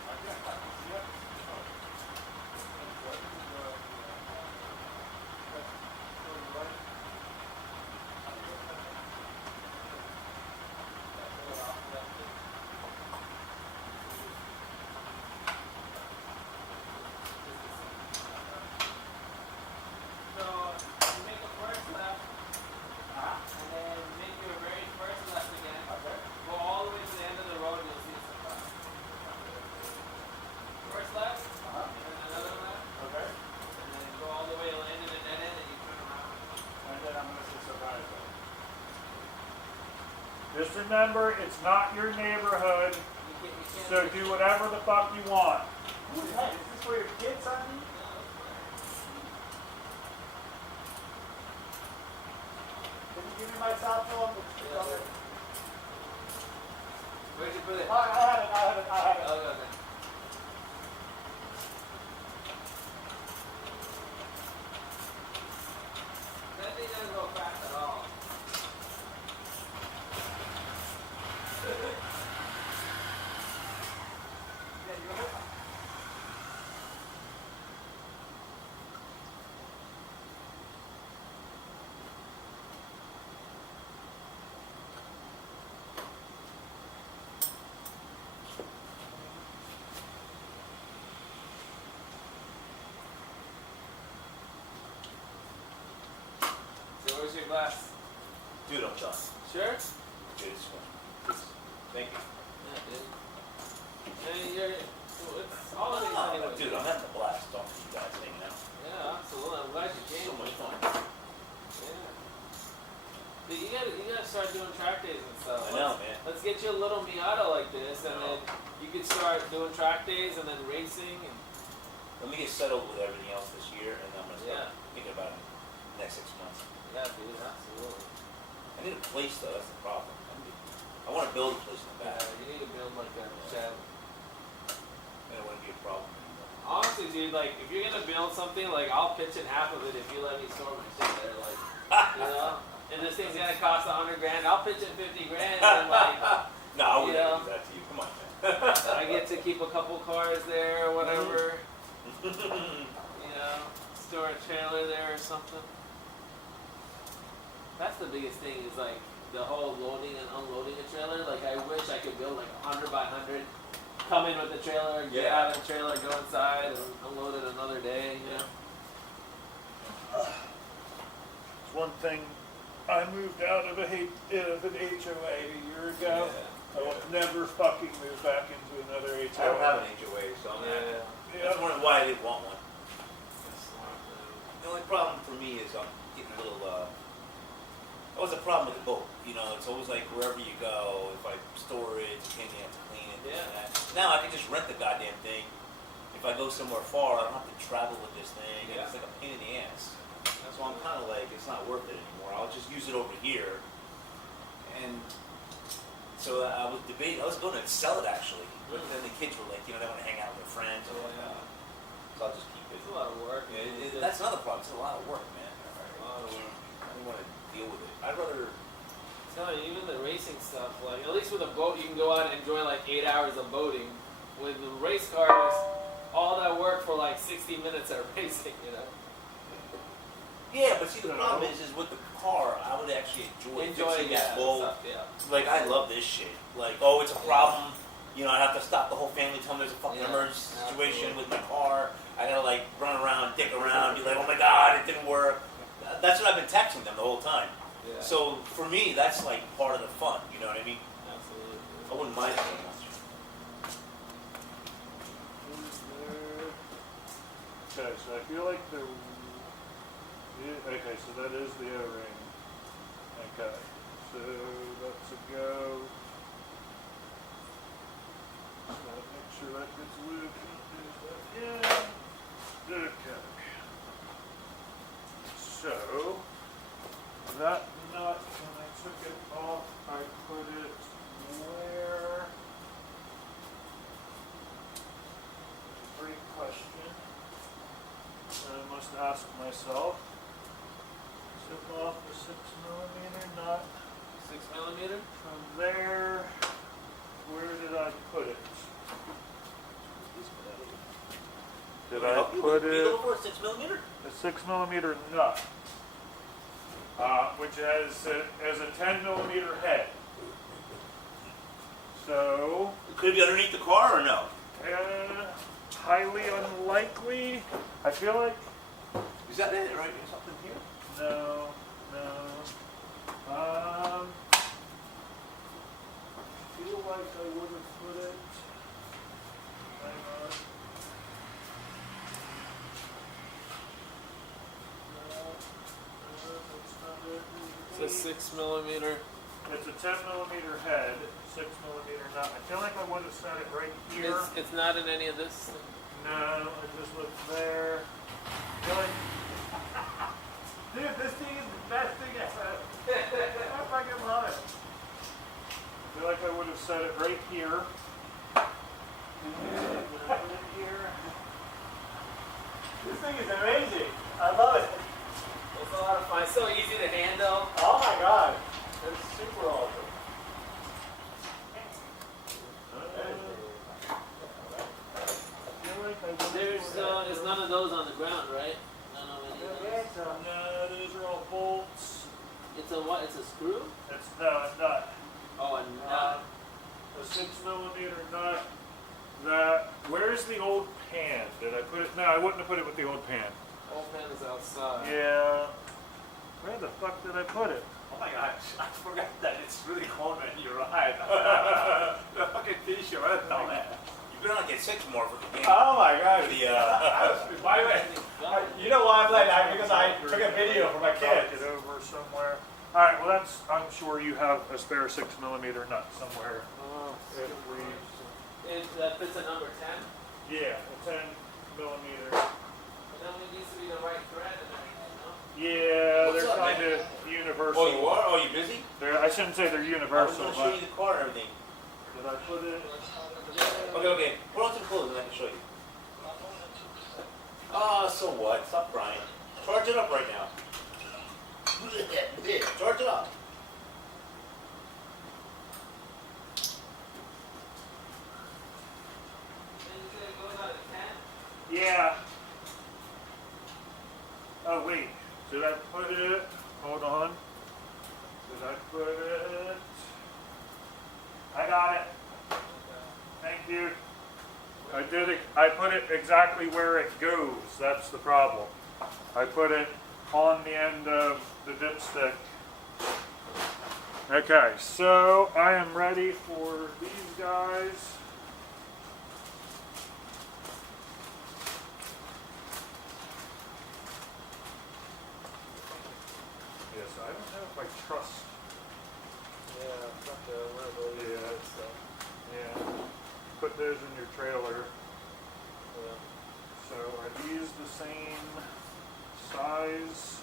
remember, it's not your neighborhood, so do whatever the fuck you want. Who's that? Is this for your kids, honey? Can you give me my cell phone? Where'd you put it? I have it. Oh, okay. That thing doesn't go fast at all. So where's your glass? Dude, I'm done. Sure? Dude, thank you. Yeah, dude. And it's holidays anyway. Dude, I'm having a blast talking to you guys, hanging out. Yeah, absolutely. I'm glad you came. So much fun. Yeah. But you gotta start doing track days and stuff. I know, man. Let's get you a little Miata like this, and then you could start doing track days and then racing. And Let me get settled with everything else this year, and then I'm gonna start Yeah. thinking about it the next 6 months. yeah, dude, absolutely. I need a place though, that's the problem. I want to build a place in the Yeah, back. you need to build like a shed. And it wouldn't be a problem anymore. Honestly, dude, like if you're gonna build something, like I'll pitch in half of it if you let me store my shit there, like you know. And this thing's gonna cost $100,000. I'll pitch in 50 grand, and like No, I wouldn't Yeah. do that to you. Come on, man. I get to keep a couple cars there or whatever. You know, store a trailer there or something. That's the biggest thing is like the whole loading and unloading a trailer. Like I wish I could build like 100 by 100, come in with the trailer, get Yeah. out of the trailer, go inside, and unload it another day. You know. It's one thing, I moved out of an HOA a year ago. I will never fucking move back into another HOA. I don't have an HOA, so I'm Yeah. Yeah. that's one of why I didn't want one. The only problem for me is I'm getting a little, that was a problem with the boat. You know, it's always like wherever you go, if I store it, you can't have to clean it. this and Yeah. that. Now I can just rent the goddamn thing. If I go somewhere far, I don't have to travel with this thing. And Yeah. it's like a pain in the ass. So I'm kind of like, it's not worth it anymore. I'll just use it over here. And so I was debating, I was going to sell it actually. But then the kids were like, you know, they want to hang out with their friends or Yeah. whatnot. So I'll just keep it. It's a lot of work. That's another problem. It's a lot of work, man. a lot of work. I don't want to deal with it. I'd rather. I'm telling you, even the racing stuff, like at least with a boat, you can go out and enjoy like 8 hours of boating. With the race cars, all that work for like 60 minutes of racing, you know. Yeah, but see, the problem is with the car, I would actually enjoy fixing that boat. stuff, yeah. Like, I love this shit. Like, oh, it's a problem. You know, I have to stop the whole family, tell them there's a fucking Yeah, emergency situation absolutely. with my car. I gotta, like, run around, dick around, be like, oh my god, it didn't work. That's what I've been texting them the whole time. Yeah. So, for me, that's, like, part of the fun. You know what I mean? Absolutely. I wouldn't mind it very much. Okay, so I feel like the. Okay, so that is the O-ring. Okay, so that's a go. So make sure that gets lubed. There's that in. Okay. So that nut, when I took it off, I put it where? Great question. I must ask myself. Took off the 6mm nut. 6mm? From there, where did I put it? Did I put You it go for a 6mm? a 6mm nut, which has a 10mm head. So, Could it be underneath the car or no? highly unlikely. I feel like Is that it, right? Is something here? no. I feel like I would have put it. Hang on. No, that's not it. It's a 6mm. It's a 10 millimeter head, 6 millimeter nut. I feel like I would have set it right here. It's not in any of this. No, I just looked there. I feel like, dude, this thing is the best thing ever. I fucking love it. I feel like I would have set it right here. This thing is amazing. I love it. It's a lot of fun. It's so easy to handle. Oh my god. That's super awesome. There's none of those on the ground, right? None of any of those. No, those are all bolts. It's a what? It's a screw? It's no, a nut. Oh, a nut. A 6 millimeter nut. That. Where's the old pan? Did I put it? No, I wouldn't have put it with the old pan. Old pen is outside. Yeah. Where the fuck did I put it? Oh my gosh, I forgot that it's really cold man. You're right. The fucking t-shirt, what a dumbass. You better not get sick more for the game. Oh my god. By the way, You know why I'm like that? Because I took a video for my Knock kids. it over somewhere. All right. Well, that's. I'm sure you have a spare 6 millimeter nut somewhere. Oh, If we. that fits a number 10? Yeah, a 10 millimeter. But then it needs to be the right thread and everything, no? Yeah, What's they're up, kind of universal. oh, you are? Oh, you busy? I shouldn't say they're I was universal, going to show but you the car and everything. did I put it? Okay. Put on some clothes and I can show you. Ah, so what? Stop crying. Charge it up right now. Charge it up. Yeah. Oh wait, did I put it? Hold on. Did I put it? I got it. Thank you. I did it. I put it exactly where it goes. That's the problem. I put it on the end of the dipstick. Okay, so I am ready for these guys. Yes, I don't know if I trust. Yeah, fuck one of those. Yeah. Yeah. Put those in your trailer. Yeah. So are these the same size?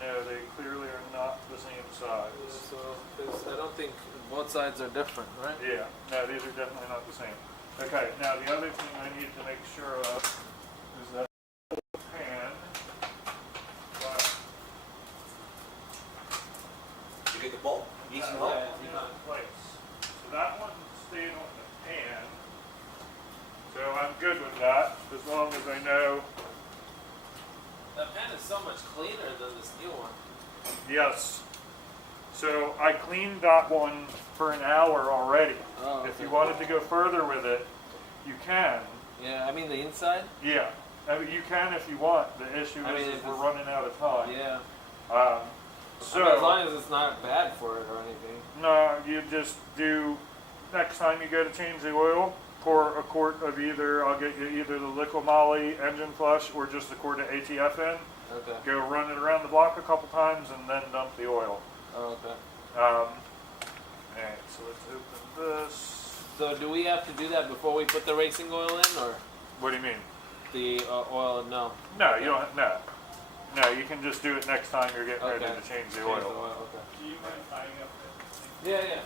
No, they clearly are not the same size. So, 'cause I don't think both sides are different, right? Yeah, no, these are definitely not the same. Okay, now the other thing I need to make sure of is that pan. But You get the bolt? Easy that bolt? one is in place. So that one stayed on the pan. So I'm good with that as long as I know. That pen is so much cleaner than this new one. Yes. So I cleaned that one for an hour already. Oh, If okay. you wanted to go further with it, you can. Yeah, I mean the inside? Yeah. I mean, you can if you want. The issue I is, mean, is if we're it's- running out of time. Yeah. So I mean, as long as it's not bad for it or anything. no, you just do. Next time you go to change the oil, pour a quart of either. I'll get you either the Liqui Moly engine flush or just a quart of ATF in. Okay. Go run it around the block a couple times and then dump the oil. Oh, okay. Alright, so let's open this. So do we have to do that before we put the racing oil in, or What do you mean? the oil? No. No, you don't. No, no. You can just do it next time you're getting ready Okay. to change the Change oil. the oil. Okay. Do you mind tying up this thing? Yeah, yeah.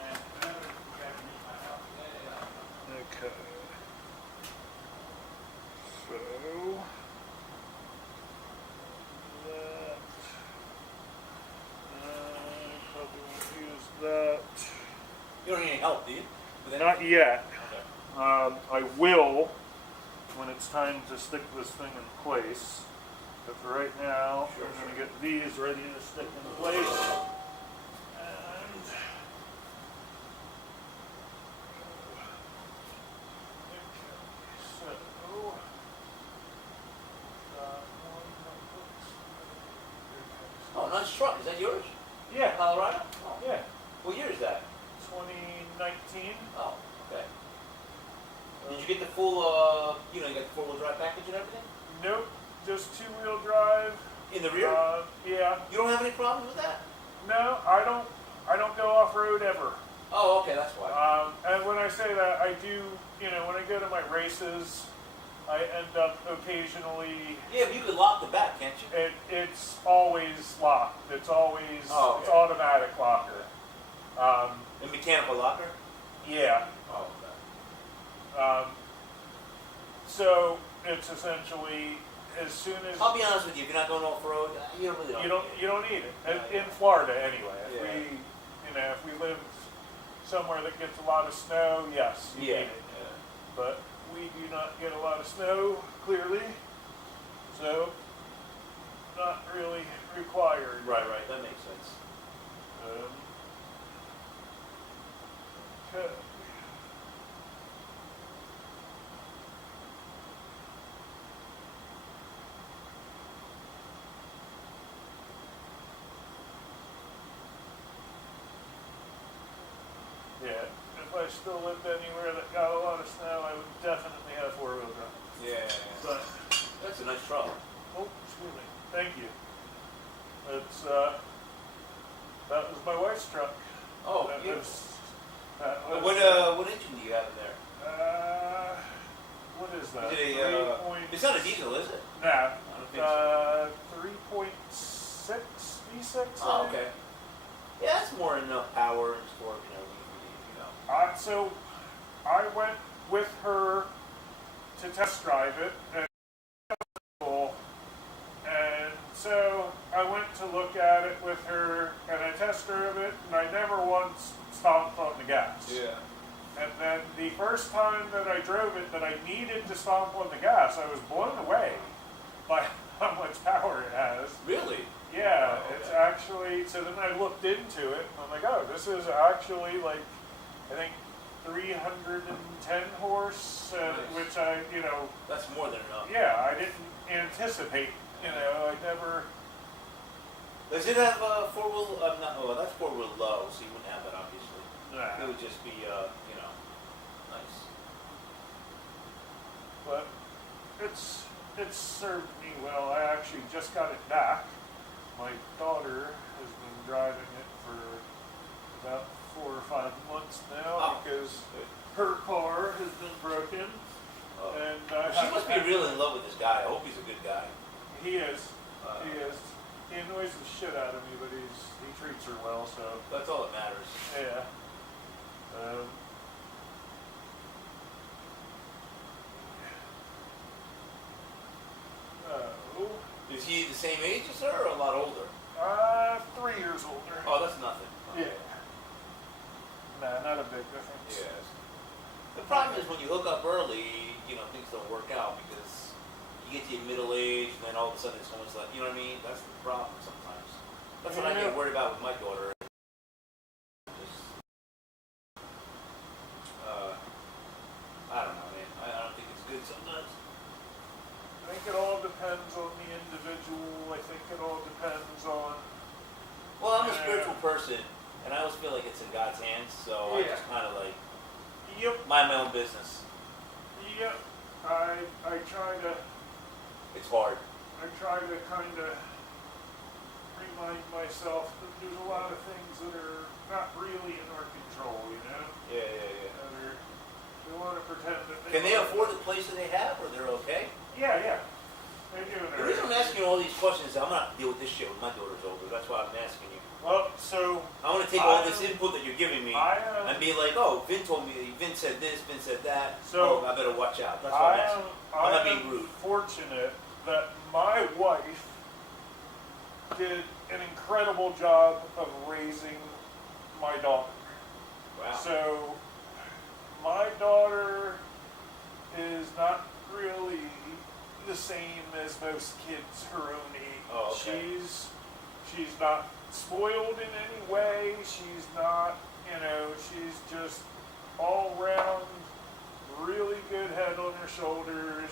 And remember to grab me my help. Okay. So that probably won't use that. You don't need any help, do you? With that? Not yet. Okay. I will when it's time to stick this thing in place. But for right now, Sure, I'm going to get these ready to stick in place. And so Oh, nice truck. Is that yours? yeah, Colorado? Oh. yeah, What year is that? 2019. Oh, okay. Did you get the full, you got the four-wheel drive package and everything? Nope, just 2-wheel drive. In the rear? Yeah. You don't have any problems with that? No, I don't. I don't go off road ever. Oh, okay, that's why. And when I say that, I do. When I go to my races, I end up occasionally. Yeah, but you can lock the back, can't you? It's always locked. It's always Oh, it's okay. automatic locker. A mechanical locker? Yeah. Oh, okay. So it's essentially as soon as I'll be honest with you, if you're not going off road, you don't really you don't need it Yeah, in Florida anyway. If Yeah. if we live somewhere that gets a lot of snow, yes, you Yeah. need it. But we do not get a lot of snow clearly, so not really required. Right, that makes sense. Okay. Yeah, if I still lived anywhere that got a lot of snow, I would definitely have four-wheel drive. Yeah. But, That's a nice truck. oh, excuse me, thank you. It's, that was my wife's truck. Oh, That beautiful. was, What engine do you have in there? what is that? Is it a, 3 point- it's not a diesel, is it? Nah, I don't think so. 3.6 V6. Oh, I think. okay. Yeah, that's more than enough power and torque, you know. So I went with her to test drive it, and so I went to look at it with her, and I test drove it, and I never once stomped on the gas. Yeah. And then the first time that I drove it, that I needed to stomp on the gas, I was blown away by how much power it has. Really? Yeah, Oh, it's okay. actually, so then I looked into it, and I'm like, oh, this is actually like, I think 310 horse, Nice. which I, That's more than enough. yeah, I didn't anticipate, I never, Does it have four-wheel, not, well, that's four-wheel low, so you wouldn't have that, obviously. It would just be, nice. but it's served me well. I actually just got it back. My daughter has been driving it for about 4 or 5 months now Oh. because her car has been broken. Oh. And She must be really in love with this guy. I hope he's a good guy. He is. Uh, He is. He annoys the shit out of me, but he treats her well. So That's all that matters. yeah. Oh, Is he the same age as her or a lot older? 3 years older. Oh, that's nothing. Yeah. Nah, not a big difference. Yes. The problem is when you hook up early, things don't work out because you get to your middle age and then all of a sudden it's almost like, you know what I mean? That's the problem sometimes. That's what I get worried about with my daughter. Just, I don't know, man. I don't think it's good sometimes. I think it all depends on the individual. I think it all depends on. Well, I'm a spiritual person and I always feel like it's in God's hands, so I Yeah. just kind of like Yep. mind my own business. Yep. I try to It's hard. kind of remind myself that there's a lot of things that are not really in our control. Yeah. They want to pretend that Can they afford the place that they have or they're okay? Yeah. They're doing The reason I'm it. asking you all these questions is I'm not deal with this shit when my daughter's older. That's why I'm asking you. Well, so I want to take all this input that you're giving me I and be like, oh, Vin told me, Vin said this, Vin said that. So, oh, I better watch out. That's why I'm asking. I'm not being rude. fortunate that my wife did an incredible job of raising my daughter. Wow. So my daughter is not really the same as most kids her own age. Oh, okay. She's not spoiled in any way. She's not, she's just all round really good head on her shoulders.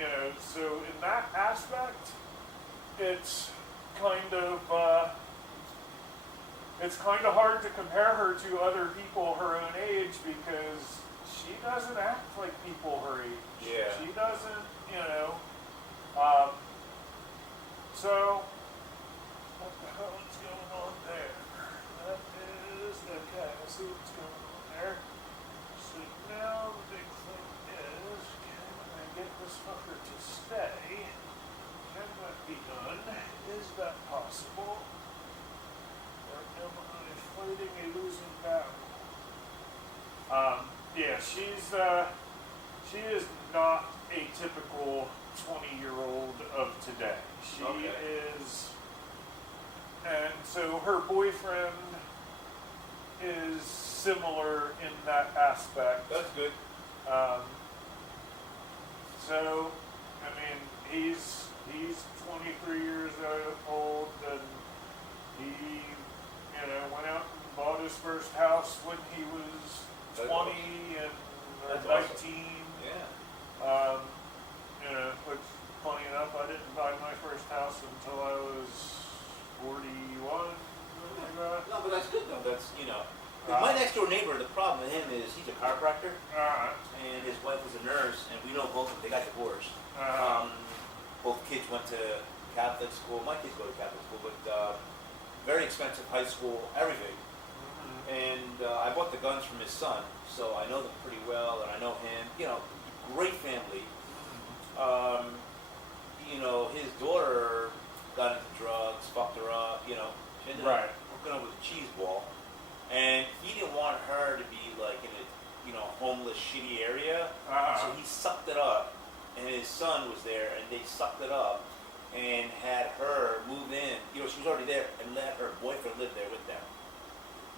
Yeah. And, so in that aspect, it's kind of hard to compare her to other people her own age because she doesn't act like people her age. Yeah. She doesn't, so what the hell is going on there? fighting a losing battle. Yeah, she is not a typical 20-year-old of today. She Okay. is, and so her boyfriend is similar in that aspect. That's good. Um, so, I mean, he's 23 years old, and he, went out and bought his first house when he was That's 20 and or That's 19. awesome. Yeah. Which, funny enough, I didn't buy my first house until I was 41, something like that. No, but that's good though. That's my next door neighbor. The problem with him is he's a chiropractor, and his wife was a nurse, and we know both of them. They got divorced. Both kids went to Catholic school. My kids go to Catholic school, but very expensive high school, everything. And I bought the guns from his son, so I know them pretty well, and I know him. Great family. His daughter got into drugs, fucked her up. She ended up hooking up with a cheese ball, and he didn't want her to be like in a homeless, shitty area. So he sucked it up, and his son was there, and they sucked it up and had her move in. She was already there, and let her boyfriend live there with them.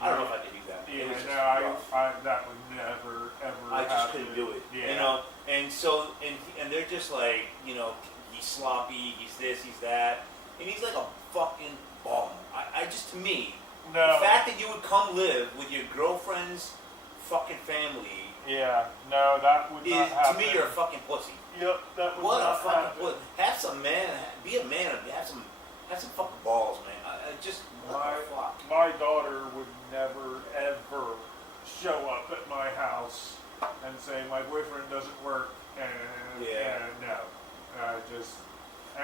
I don't know if I could do that. Yeah, It was just no, rough. that would never, ever I just happen. couldn't do it. Yeah. And so, and they're just like, he's sloppy, he's this, he's that, and he's like a fucking bum. I just, to me, No. the fact that you would come live with your girlfriend's fucking family Yeah, no, that would is, not to happen. me, you're a fucking pussy. Yep, that would What a not fucking happen. pussy. Have some man, be a man, have some fucking balls, man. I just, what the fuck? My daughter would never, ever show up at my house and say, my boyfriend doesn't work, and no.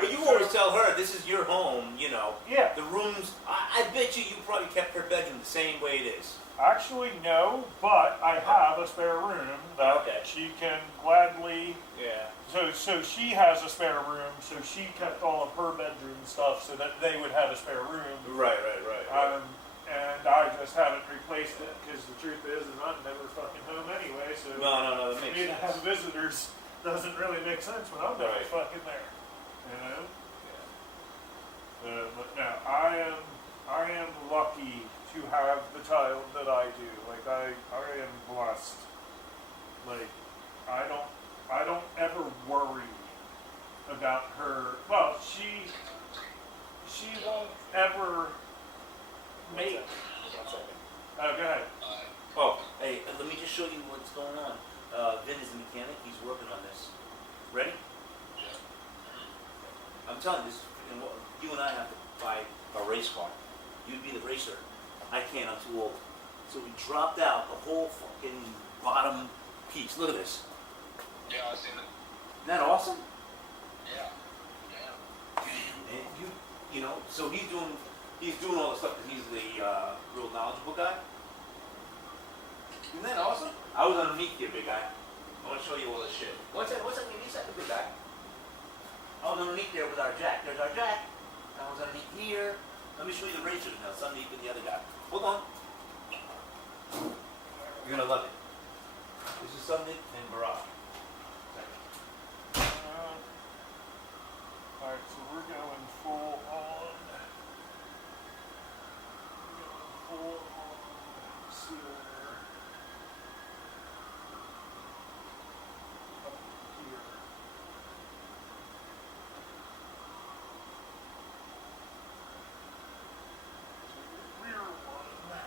But you always tell her, this is your home, Yeah. the rooms, I bet you probably kept her bedroom the same way it is. Actually, no, but I have a spare room that Okay. she can gladly. Yeah. So she has a spare room, so she kept all of her bedroom stuff so that they would have a spare room. Right. And I just haven't replaced it because the truth is I'm never fucking home anyway. So No, that for makes me to have sense. visitors doesn't really make sense when I'm never Right. fucking there. But no, I am lucky to have the child that I do. Like I am blessed. Like I don't ever worry about her. Well, she won't ever make. Oh, go ahead. Oh, hey, let me just show you what's going on. Vin is the mechanic. He's working on this. Ready? I'm telling you, you and I have to buy a race car. You'd be the racer. I can't. I'm too old. So we dropped out the whole fucking bottom piece. Look at this. Yeah, I've seen it. Isn't that awesome? Yeah. And so he's doing all the stuff because he's the real knowledgeable guy. Isn't that awesome? I was underneath you, big guy. I want to show you all this shit. What's that? Give me a second, big guy. I was underneath there with our jack. There's our jack. I was underneath here. Let me show you the racers now. It's underneath with the other guy. Hold on. You're gonna love it. This is Sunday and Barack. Alright, so we're going full on. Silver. Up here. So the rear one.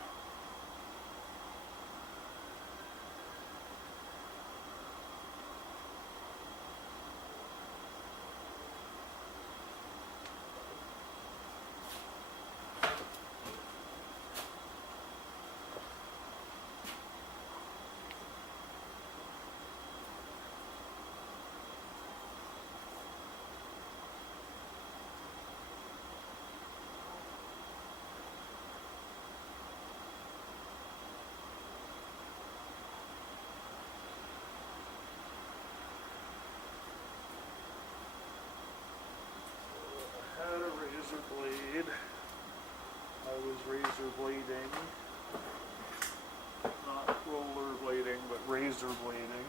I had a razor blade. I was razor blading. Not rollerblading, but razor blading.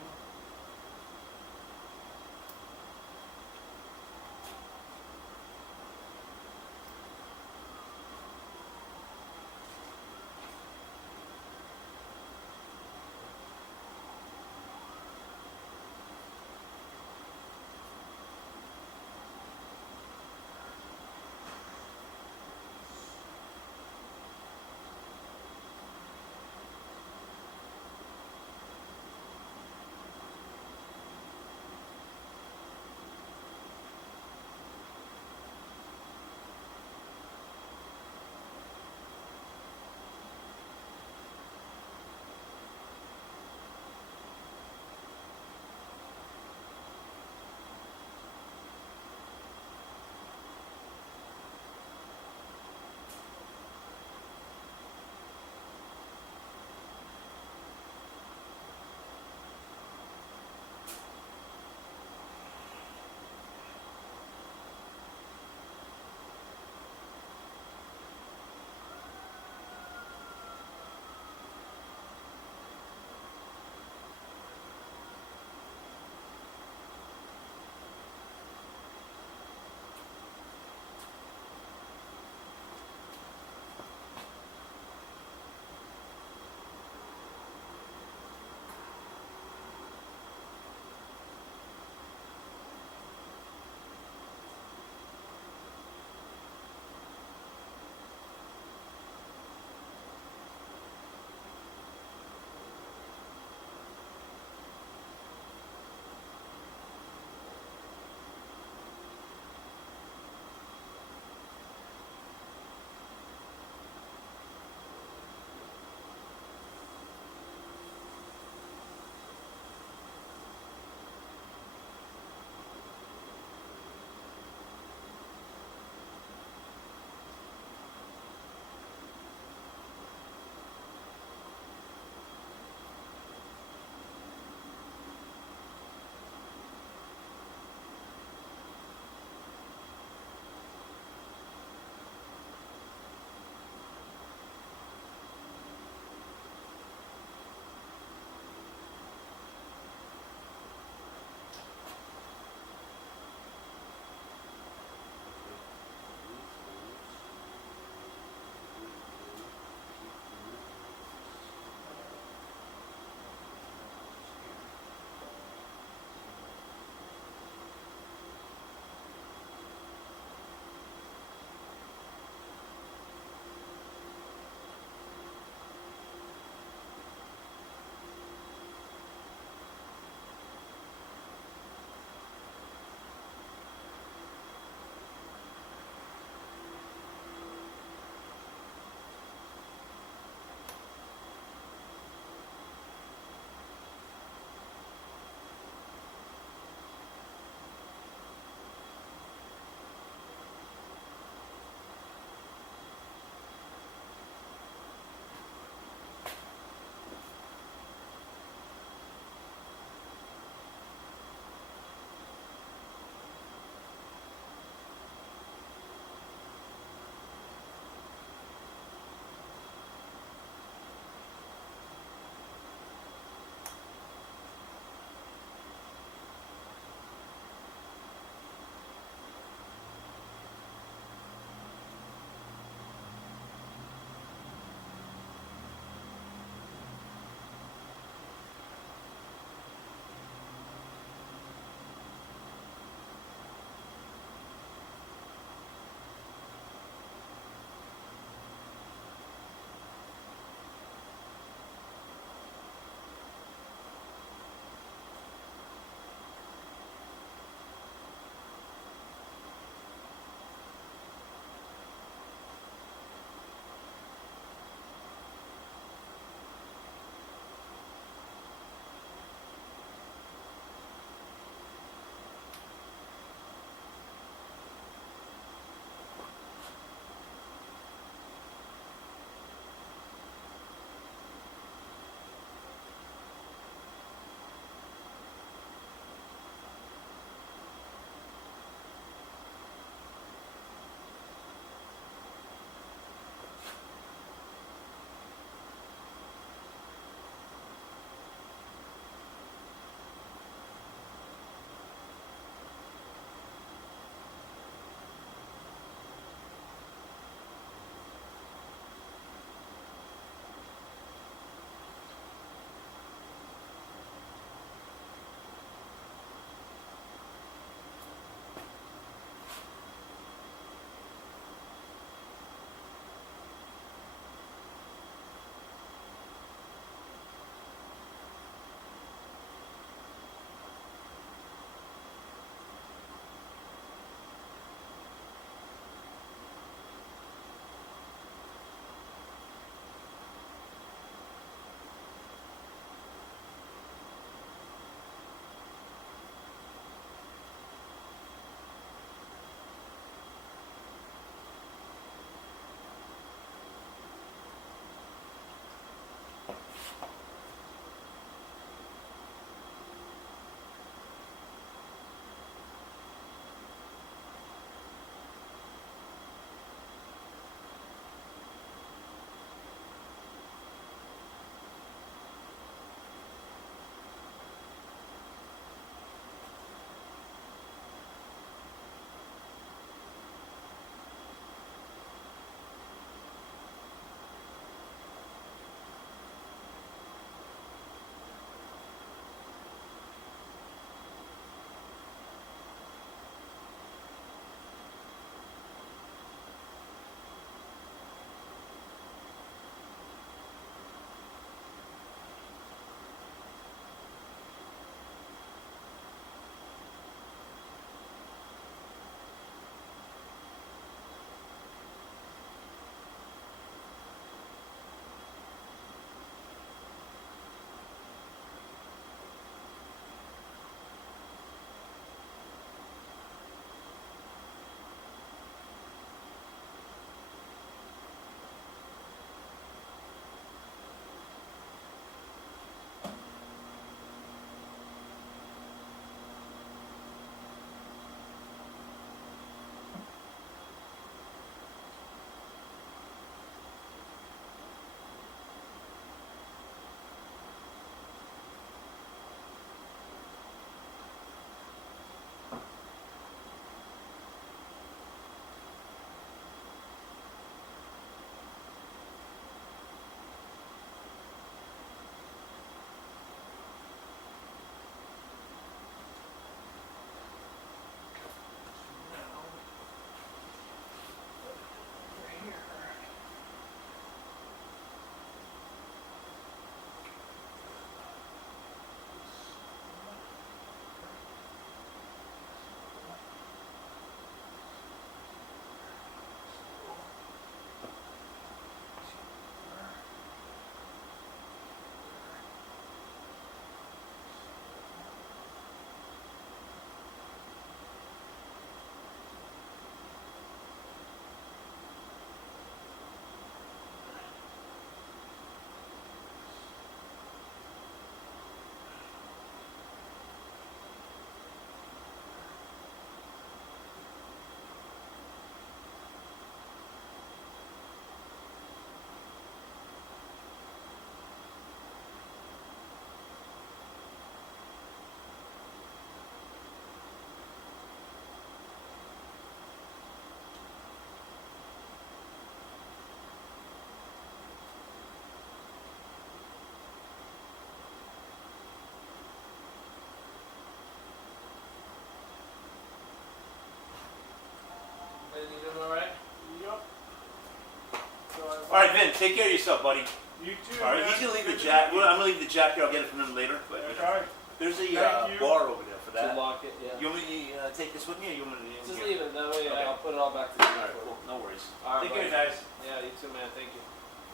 All right, Vin, take care of yourself, buddy. You too. All right, man. he's gonna leave the Good to jack. meet you. I'm gonna leave the jack here. I'll get it from him later. But Okay. there's a Thank you. bar over there for To that. lock it, yeah. You want me to take this with me, or you want me to Just here? leave it that way. Okay. I'll put it all back All together. right, cool. No worries. All right, Take care, buddy. guys. Yeah, you too, man. Thank you.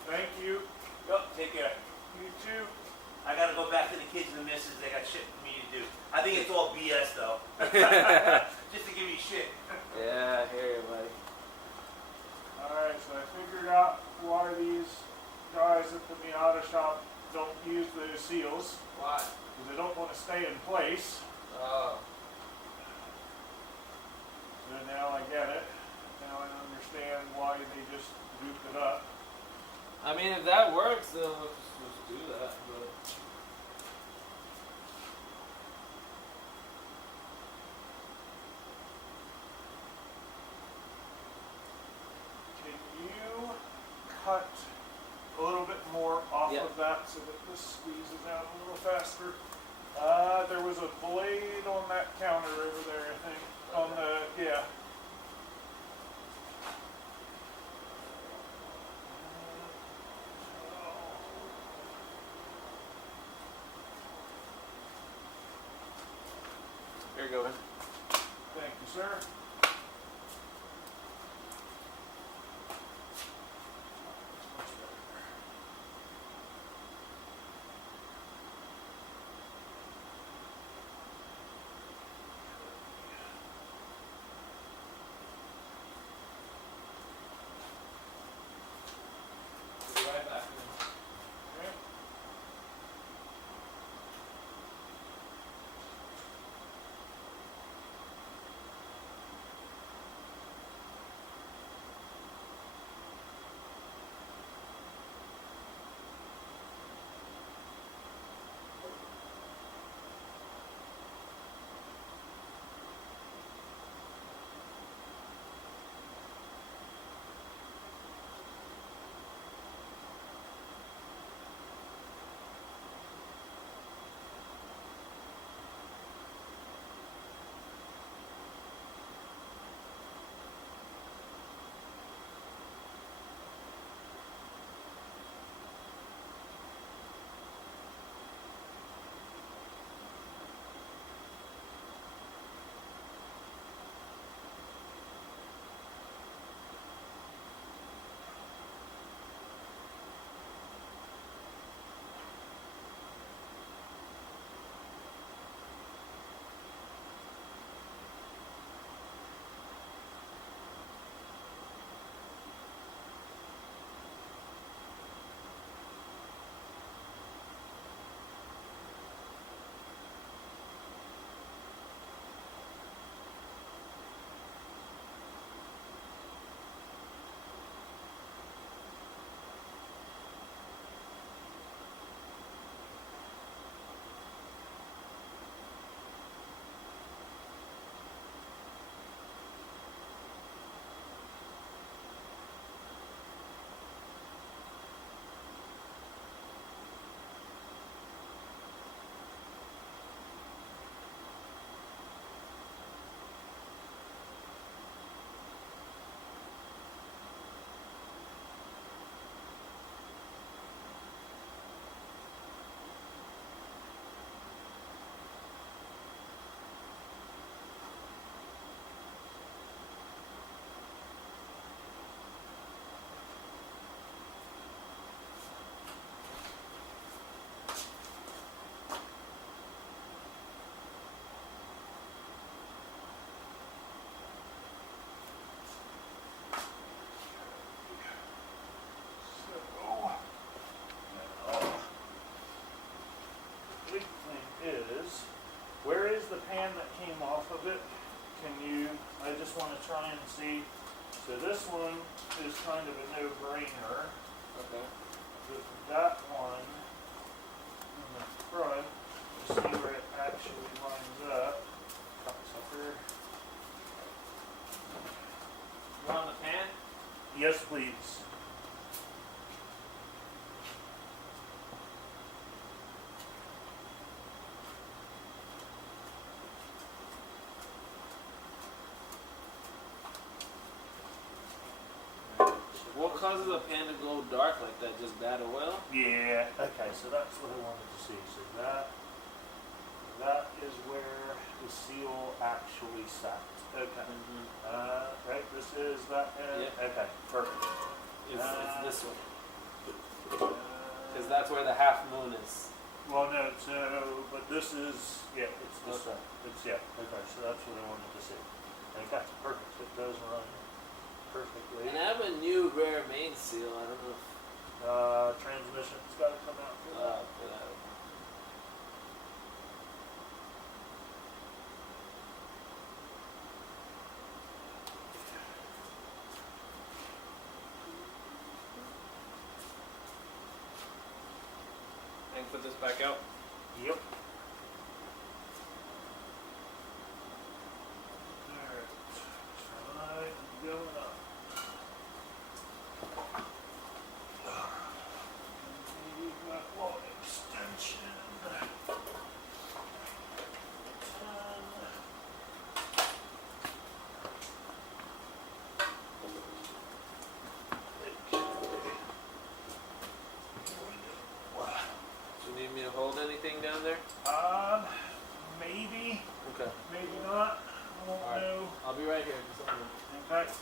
Thank you. Yup, take care. You too. I gotta go back to the kids and the missus. They got shit for me to do. I think it's all BS though. Just to give me shit. Yeah, I hear you, buddy. Alright, so I figured out why these guys at the Miata shop don't use those seals. Why? Because they don't want to stay in place. Oh. So now I get it. Now I understand why they just loop it up. I mean, if that works, then let's do that. But Can you cut a little bit more off Yeah. of that so that this squeezes out a little faster? There was a blade on that counter over there, I think. On the, yeah. here you go, man. Thank you, sir. Much better. Be right back, man. Okay. Big thing is, where is the pan that came off of it? Can you, I just want to try and see. So this one is kind of a no-brainer. Okay. But that one in the front, let's see where it actually lines up. Cocksucker. You want the pan? Yes, please. Should What causes a pan to go dark like that? Just bad oil? Yeah. Okay, so that's what I wanted to see. So that is where the seal actually sat. Okay. Mm-hmm. Right. This is that pan. Yep. Okay. Perfect. It's this one. Because that's where the half moon is. Well, no. So, but this is it's this Okay. one. It's Okay. So that's what I wanted to see. Okay. Perfect. It does run perfectly. And I have a new rare main seal. I don't know if Transmission's got to come out for that. but I don't know. I can put this back out. Yep. Alright, going up. Maybe got one extension. 10. Do you need me to hold anything down there? Maybe, Okay. maybe not. I won't Alright. know. I'll be right here. Just a minute. Okay.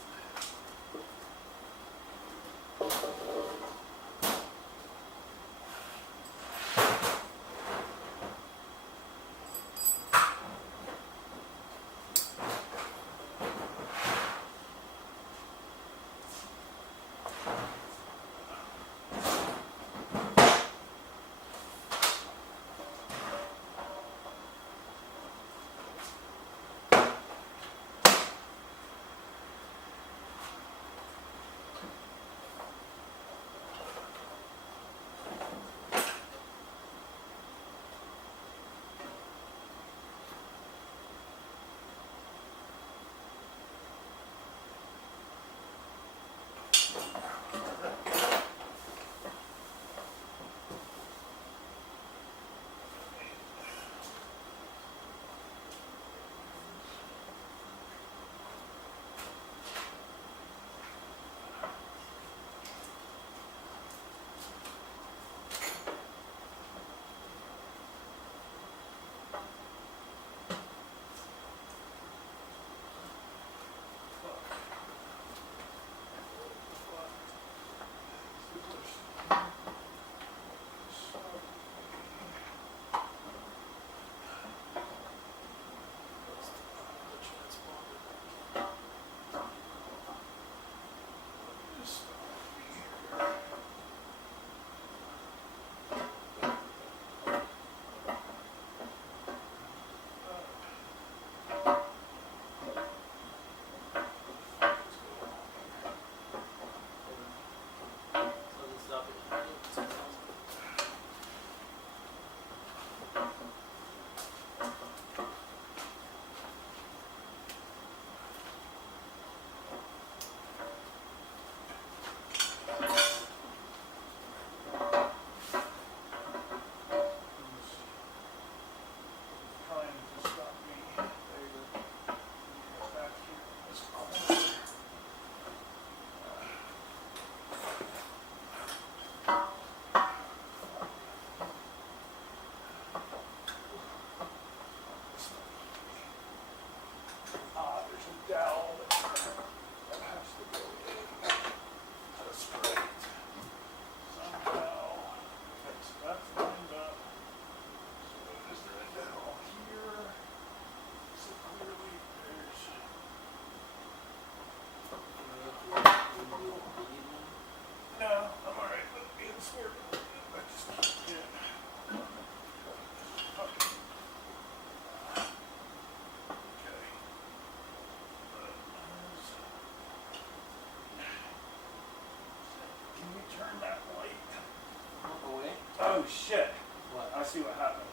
Oh shit. What? I see what happened.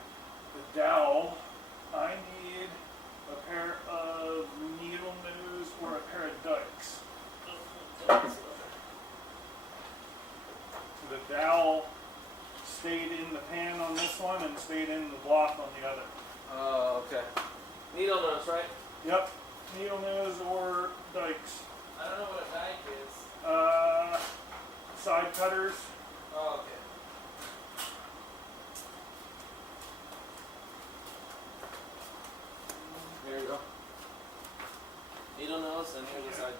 The dowel, I need a pair of needle news or a pair of dikes. The dowel stayed in the pan on this one and stayed in the block on the other. Oh, okay. Needle nose, right? Yep. Needle news or dikes. I don't know what a dike is. side cutters. Oh, okay. There you go. Needle nose and here's the side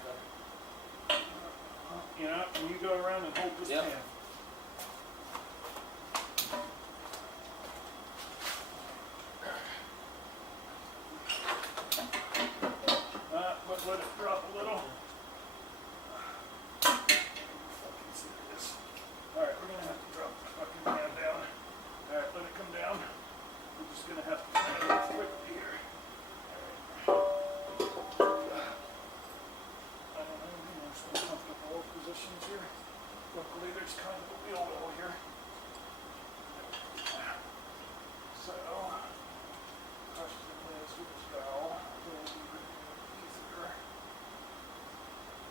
cutter. Yeah, and you go around and hold this Yep. pan. Let it drop a little. Fucking serious. Alright, we're gonna have to drop the fucking pan down. Alright, let it come down. We're just gonna have to turn it off quickly here. Alright. I don't know, I'm still comfortable positions here. Luckily there's kind of a wheel well here. So, question is which valve will be easier?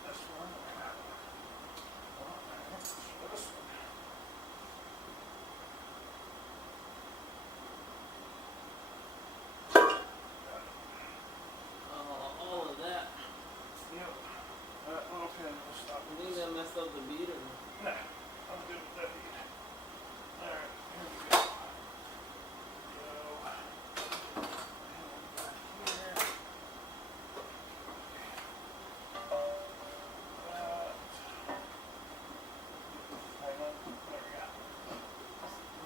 This one or that one? Well, let's try this one. All of that. Yep. That little pin will stop I think this. that messed up the beater. Nah, I'm good with that bead. Alright, here we go.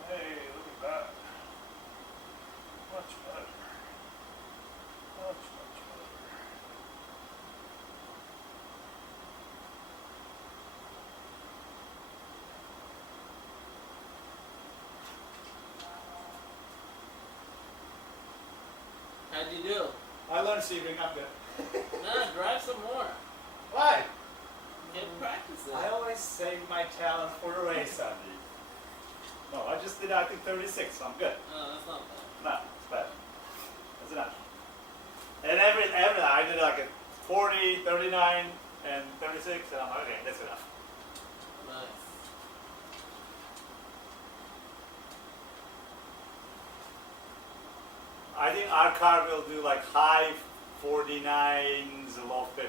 Hey, look at that. Much better. Much better. How'd you do? I learned Sebring, I'm good. Nah, drive some more. Why? Get practicing. I always save my talent for a race, Andy. No, I just did I think 36, so I'm good. Oh, that's not bad. No, it's bad. That's enough. And every I did like a 40, 39, and 36, and I'm like, okay, that's enough. Nice. I think our car will do like high 49s, low 50s.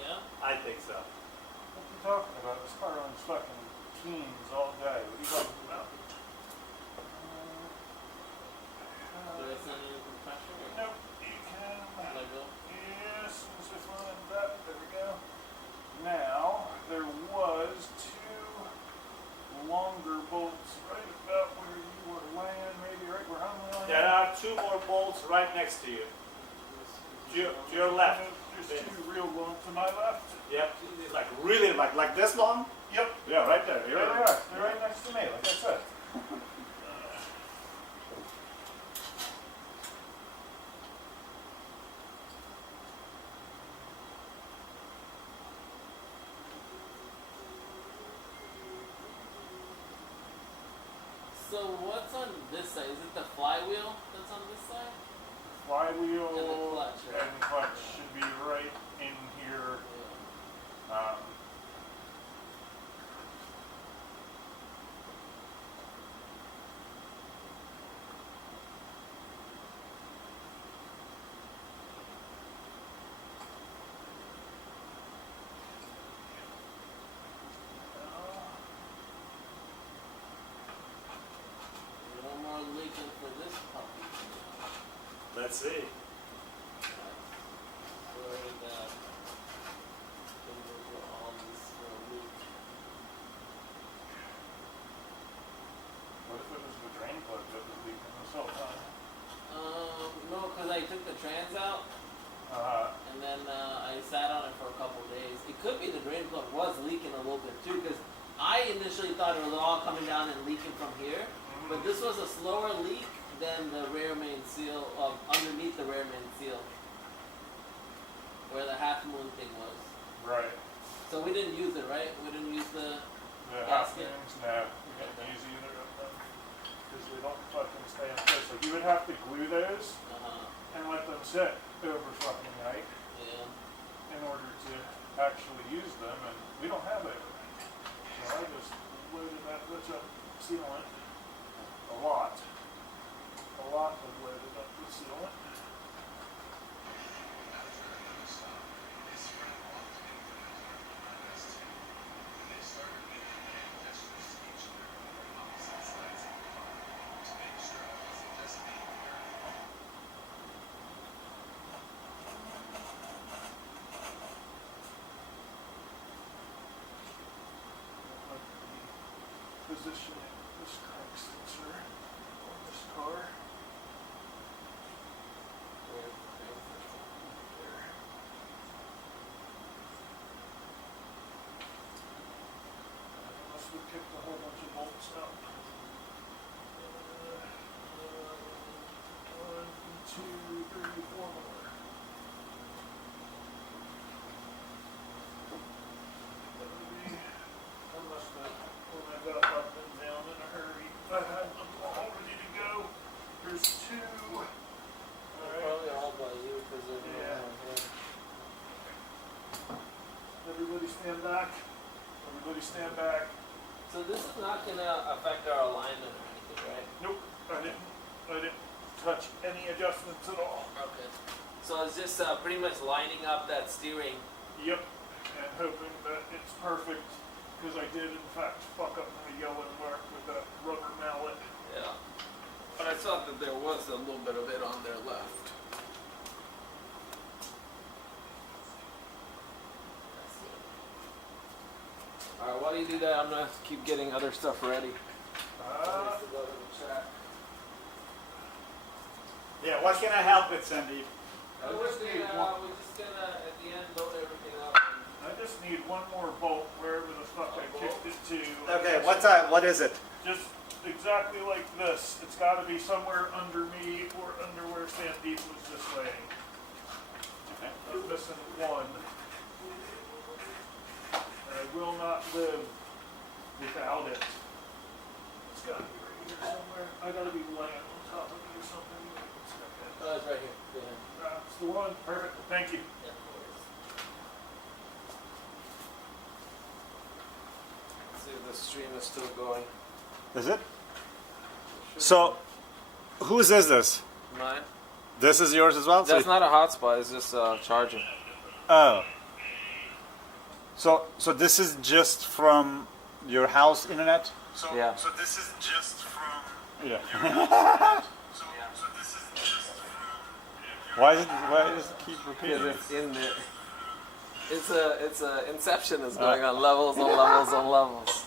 Yeah? I think so. What are you talking about? This car runs fucking teens all day. What are you talking about? Do I send you the pressure? Nope, you can. Let go. Yes, as if I that. There we go. Now, there was two longer bolts right about where you were laying, maybe right where I'm laying. There are two more bolts right next to you. To your left. There's two real long to my left. Yep. Like really, like this long? Yep. Yeah, right there. There they are. They're right next to me, like I said. So what's on this side? Is it the flywheel that's on this side? Flywheel And the clutch, right? and clutch should be right in here. Yeah. No more leaking for this puppy. Let's see. Sorry that all this leak. What if it was the drain plug that was leaking this whole time? No, because I took the trans out and then I sat on it for a couple days. It could be the drain plug was leaking a little bit too, because I initially thought it was all coming down and leaking from here, but this was a slower leak than the rear main seal, underneath the rear main seal, where the half moon thing was. Right. So we didn't use it, right? We didn't use the half gasket? moons, no. We didn't use either of them. Because they don't fucking stay in place. Like you would have to glue those and let them sit over fucking night Yeah. in order to actually use them, and we don't have it. So I just loaded that bitch up sealant. A lot of loaded up the sealant. positioning this crank sensor on this car. There. Unless we kicked a whole bunch of bolts out. One, two, three, four more. I must have, when I got up and down in a hurry, I had them all ready to go. There's two. Alright. Probably all by you because they're Yeah. here. Everybody stand back. Everybody stand back. So this is not gonna affect our alignment or anything, right? Nope, I didn't touch any adjustments at all. Okay. So it's just pretty much lining up that steering. Yep, and hoping that it's perfect, because I did in fact fuck up my yellow mark with that rubber mallet. Yeah. But I thought that there was a little bit of it on their left. Alright, while you do that, I'm gonna keep getting other stuff ready. Uh, To go to the track. Yeah, what can I help with, Sandeep? We're just gonna at the end load everything up. And I just need one more bolt wherever the fuck I kicked it to. Okay, what is it? Just exactly like this. It's got to be somewhere under me or under where Sandeep was just laying. Okay. I'm missing one. And I will not live without it. It's got to be right here somewhere. I got to be laying on top of it or something. Wait a second. oh, it's right here. Go ahead. That's the one. Perfect. Thank you. Yeah, no worries. Let's see if the stream is still going. Is it? So, whose is this? Mine? This is yours as well? That's not a hotspot, it's just charging. Oh. So this is just from your house internet? Yeah. So this is just from... Yeah. Why does it keep repeating? Because it's in there. It's a Inception is going on levels on levels on levels.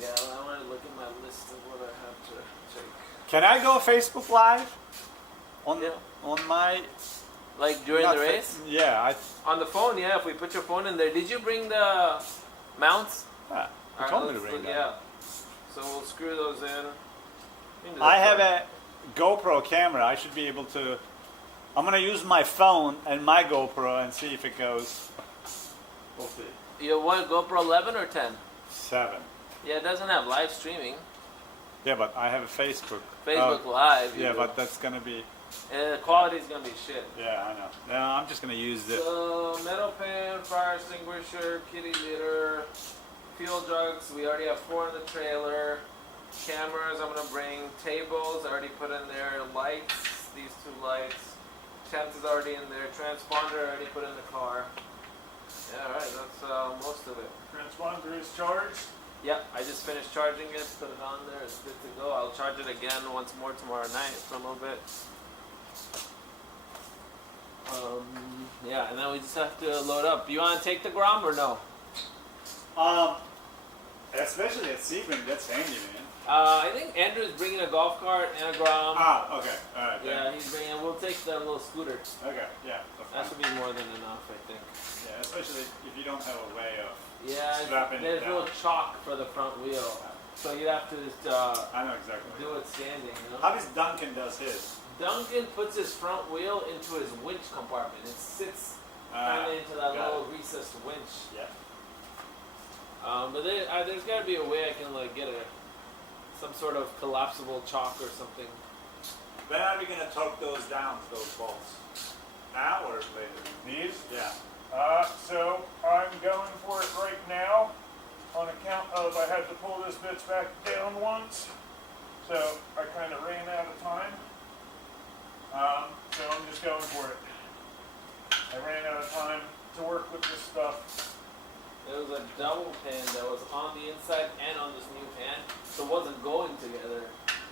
Yeah, I want to look at my list of what I have to check. Can I go Facebook Live? On Yeah. on my... Like during not the fa- race? Yeah, On the phone, yeah, if we put your phone in there. Did you bring the mounts? you Alright, told me to let's bring look- that. Yeah. So we'll screw those in. I have a GoPro camera. I should be able to... I'm going to use my phone and my GoPro and see if it goes... We'll see. You want GoPro 11 or 10? 7. Yeah, it doesn't have live streaming. Yeah, but I have a Facebook. Facebook Live. you Yeah, do. but that's going to be... And the quality's gonna be shit. Yeah, I know. No, I'm just going to use the... So, metal pan, fire extinguisher, kitty litter, fuel jugs, we already have 4 in the trailer. Cameras, I'm gonna bring tables, I already put in there. Lights, these 2 lights. Temps is already in there. Transponder, I already put in the car. Yeah, alright, that's most of it. Transponder is charged. Yep, I just finished charging it, put it on there, it's good to go. I'll charge it again once more tomorrow night for a little bit. Yeah, and then we just have to load up. You want to take the Grom or no? Especially at Sebring, that's handy, man. I think Andrew's bringing a golf cart and a Grom. Okay. All right. Yeah, he's bringing. We'll take the little scooter. Okay, yeah. That should be more than enough, I think. Yeah, especially if you don't have a way of... Yeah, Strapping it there's a down. little chalk for the front wheel, so you'd have to just I know exactly. do it standing. You know. How does Duncan does his? Duncan puts his front wheel into his winch compartment. It sits kind of into that got little recessed winch. Yeah. But there's got to be a way I can like get some sort of collapsible chalk or something. When are we gonna torque those down, those bolts? Now or later? These. Yeah. So I'm going for it right now on account of I had to pull this bitch back down once. So I kind of ran out of time. So I'm just going for it. I ran out of time to work with this stuff. There was a double pan that was on the inside and on this new pan, so it wasn't going together.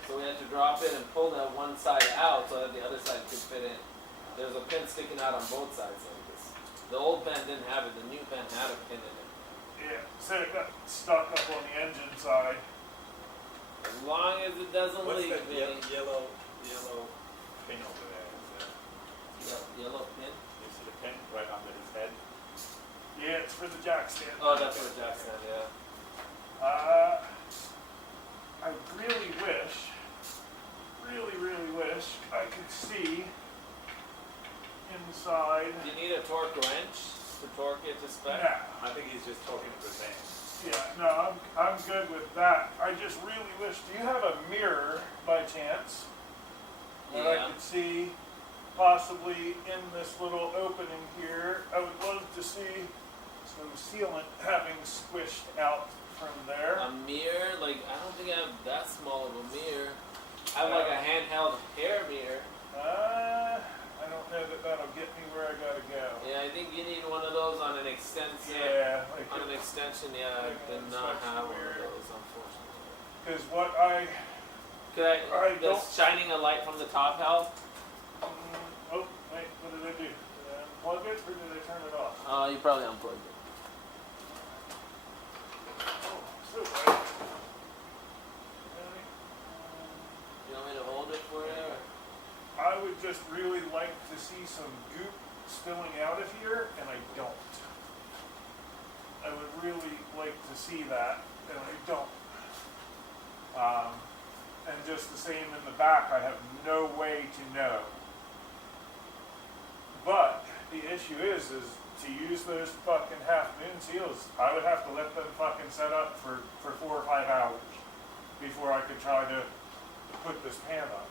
So we had to drop it and pull that one side out so that the other side could fit in. There was a pin sticking out on both sides like this. The old pan didn't have it, the new pan had a pin in it. Yeah, so it got stuck up on the engine side. As long as it doesn't What's leak, that Vinny. yellow pin over there? Yellow pin? You see the pin right under his head? Yeah, it's for the jack stand. Oh, that's what Jackson, yeah. I really wish I could see inside. Do you need a torque wrench to torque it to spec? Nah. I think he's just talking to his hand. Yeah, no, I'm good with that. I just really wish. Do you have a mirror by chance that I Yeah. could see possibly in this little opening here? I would love to see some sealant having squished out from there. A mirror? Like, I don't think I have that small of a mirror. I have like a handheld hair mirror. I don't know that that'll get me where I gotta go. Yeah, I think you need one of those on an extension. Yeah, like On an extension, yeah, I like did an not extension have one of mirror. those, unfortunately. because what I Could I does don't- shining a light from the top help? oh wait, what did I do? Did I unplug it or did I turn it off? You probably unplugged it. Oh, so bright. Really? You want me to hold it for you? I would just really like to see some goop spilling out of here, and I don't. I would really like to see that, and I don't. And just the same in the back, I have no way to know. But the issue is to use those fucking half moon seals, I would have to let them fucking set up for 4 or 5 hours before I could try to put this pan on.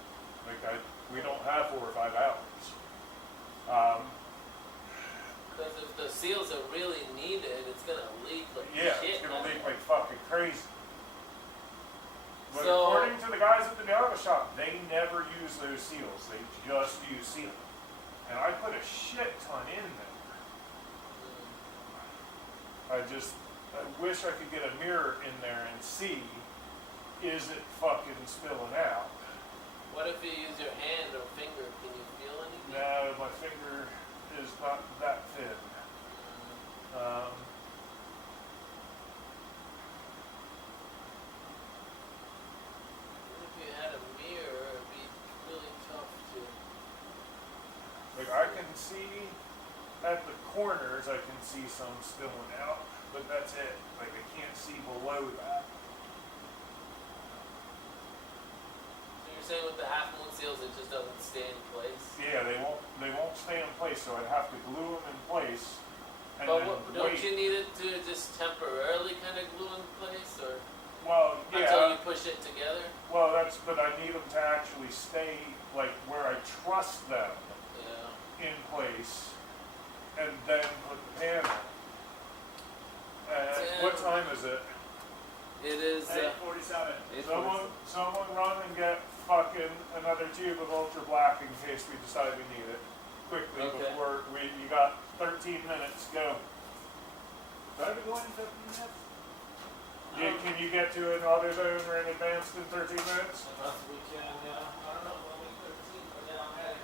Like we don't have 4 or 5 hours. Because if the seals are really needed, it's gonna leak like Yeah, shit. it's gonna leak like fucking crazy. But So- according to the guys at the Delta shop, they never use those seals. They just use sealant. And I put a shit ton in there. I wish I could get a mirror in there and see, is it fucking spilling out? What if you use your hand or finger? Can you feel anything? No, my finger is not that thin. If you had a mirror, it'd be really tough to. Like I can see at the corners, I can see some spilling out, but that's it. Like I can't see below that. So you're saying with the half moon seals, it just doesn't stay in place? Yeah, they won't stay in place, so I'd have to glue them in place. And But then don't wait. you need it to just temporarily kind of glue in place, or Well, until yeah. you push it together? Well, but I need them to actually stay like where I trust them Yeah. in place, and then put the pan on. What Damn. time is it? It is. 8:47. Someone run and get fucking another tube of Ultra Black in case we decide we need it. Quickly Okay. before you got 13 minutes, go. Time to go in 15 minutes? Can you get to an AutoZone or an Advanced in 13 minutes? I possibly can, yeah. I don't know, only 13, but yeah, I'm heading.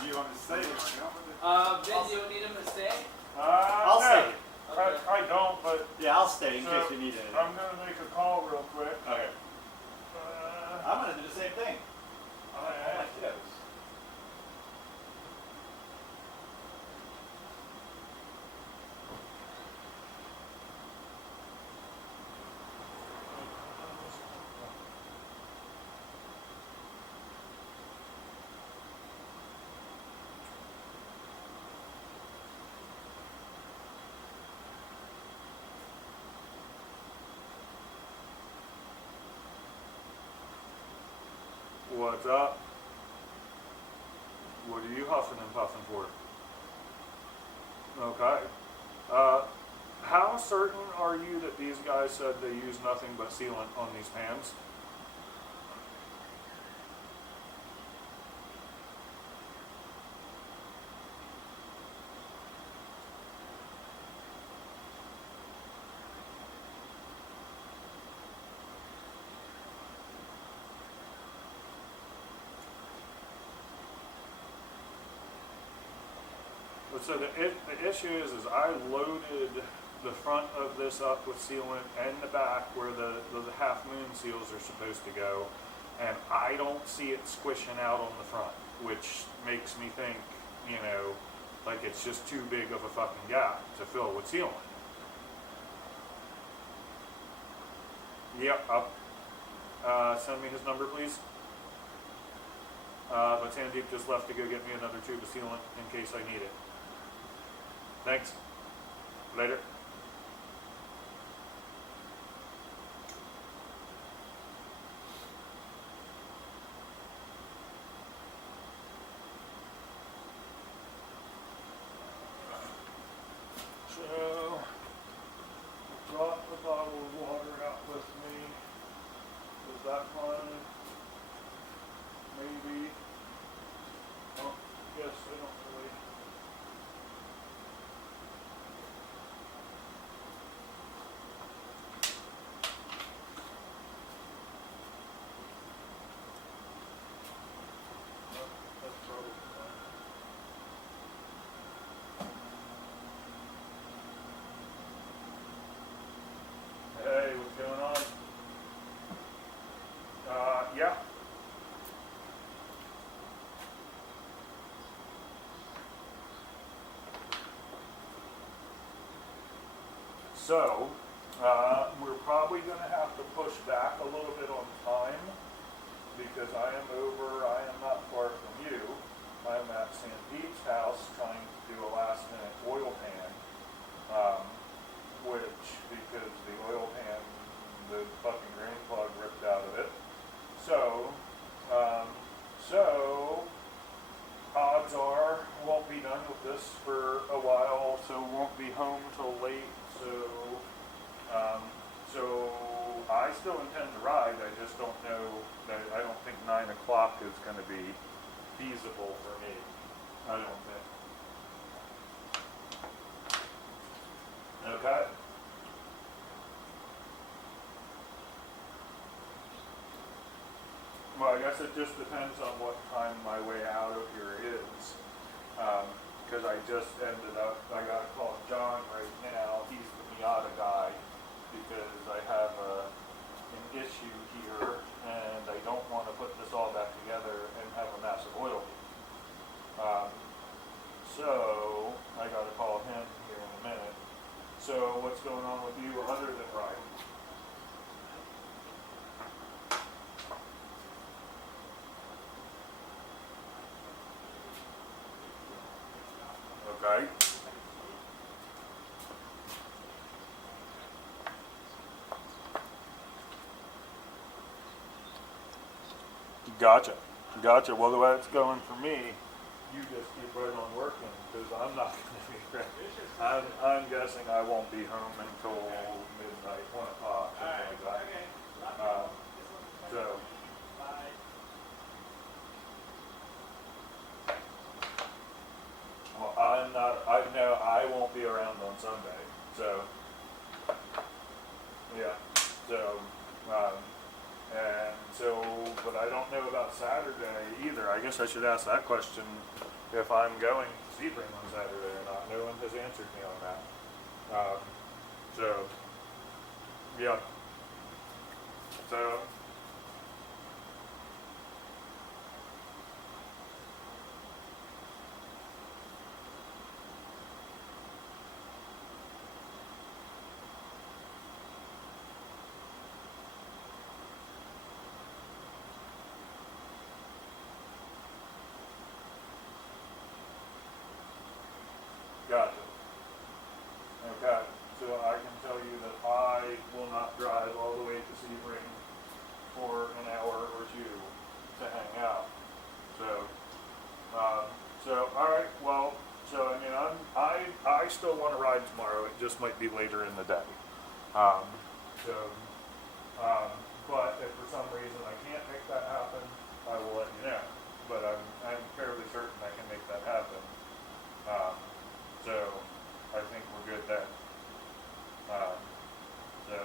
Do you want to stay? Vin, do you need him to stay? I'll No, stay. Okay. I don't, but Yeah, I'll stay in So, case you need anything. I'm gonna make a call real quick. Okay. Uh, I'm gonna do the same thing. I like all my kiddos. What's up? What are you huffing and puffing for? Okay. How certain are you that these guys said they use nothing but sealant on these pans? so the issue is I loaded the front of this up with sealant and the back where the half moon seals are supposed to go, and I don't see it squishing out on the front, which makes me think, you know, like it's just too big of a fucking gap to fill with sealant. Yep, send me his number, please. But Sandeep just left to go get me another tube of sealant in case I need it. Thanks. Later. So, brought the bottle of water out with me. Was that fun? Maybe. Oh, yes, I don't really. No, that's probably fine. Hey, what's going on? Yeah. So, we're probably going to have to push back a little bit on time because I am not far from you. I'm at Sandeep's house trying to do a last minute oil pan, which, because the oil pan, the fucking drain plug ripped out of it. So, odds are won't be done with this for a while, so won't be home till late. So I still intend to ride. I just don't know that I don't think 9 o'clock is going to be feasible for me. I don't think. Okay. Well, I guess it just depends on what time my way out of here is. Because I just ended up, I got to call John right now. He's the Miata guy because I have an issue here and I don't want to put this all back together and have a massive oil leak. So I got to call him here in a minute. So what's going on with you other than riding? Okay. Gotcha. Gotcha. Well, the way it's going for me, you just keep right on working because I'm not going to be ready. I'm guessing I won't be home until midnight, 1 o'clock, something like that. So. Well, I'm not, I know I won't be around on Sunday, so, yeah, so, and so, but I don't know about Saturday either. I guess I should ask that question if I'm going to Sebring on Saturday or not. No one has answered me on that. So, yeah. So, gotcha. Okay, so I can tell you that I will not drive all the way to Sebring for an hour or two to hang out. So, all right. Well, so I mean, I still want to ride tomorrow. It just might be later in the day. Um, so, but if for some reason I can't make that happen, I will let you know. But I'm fairly certain I can make that happen. So I think we're good there. So.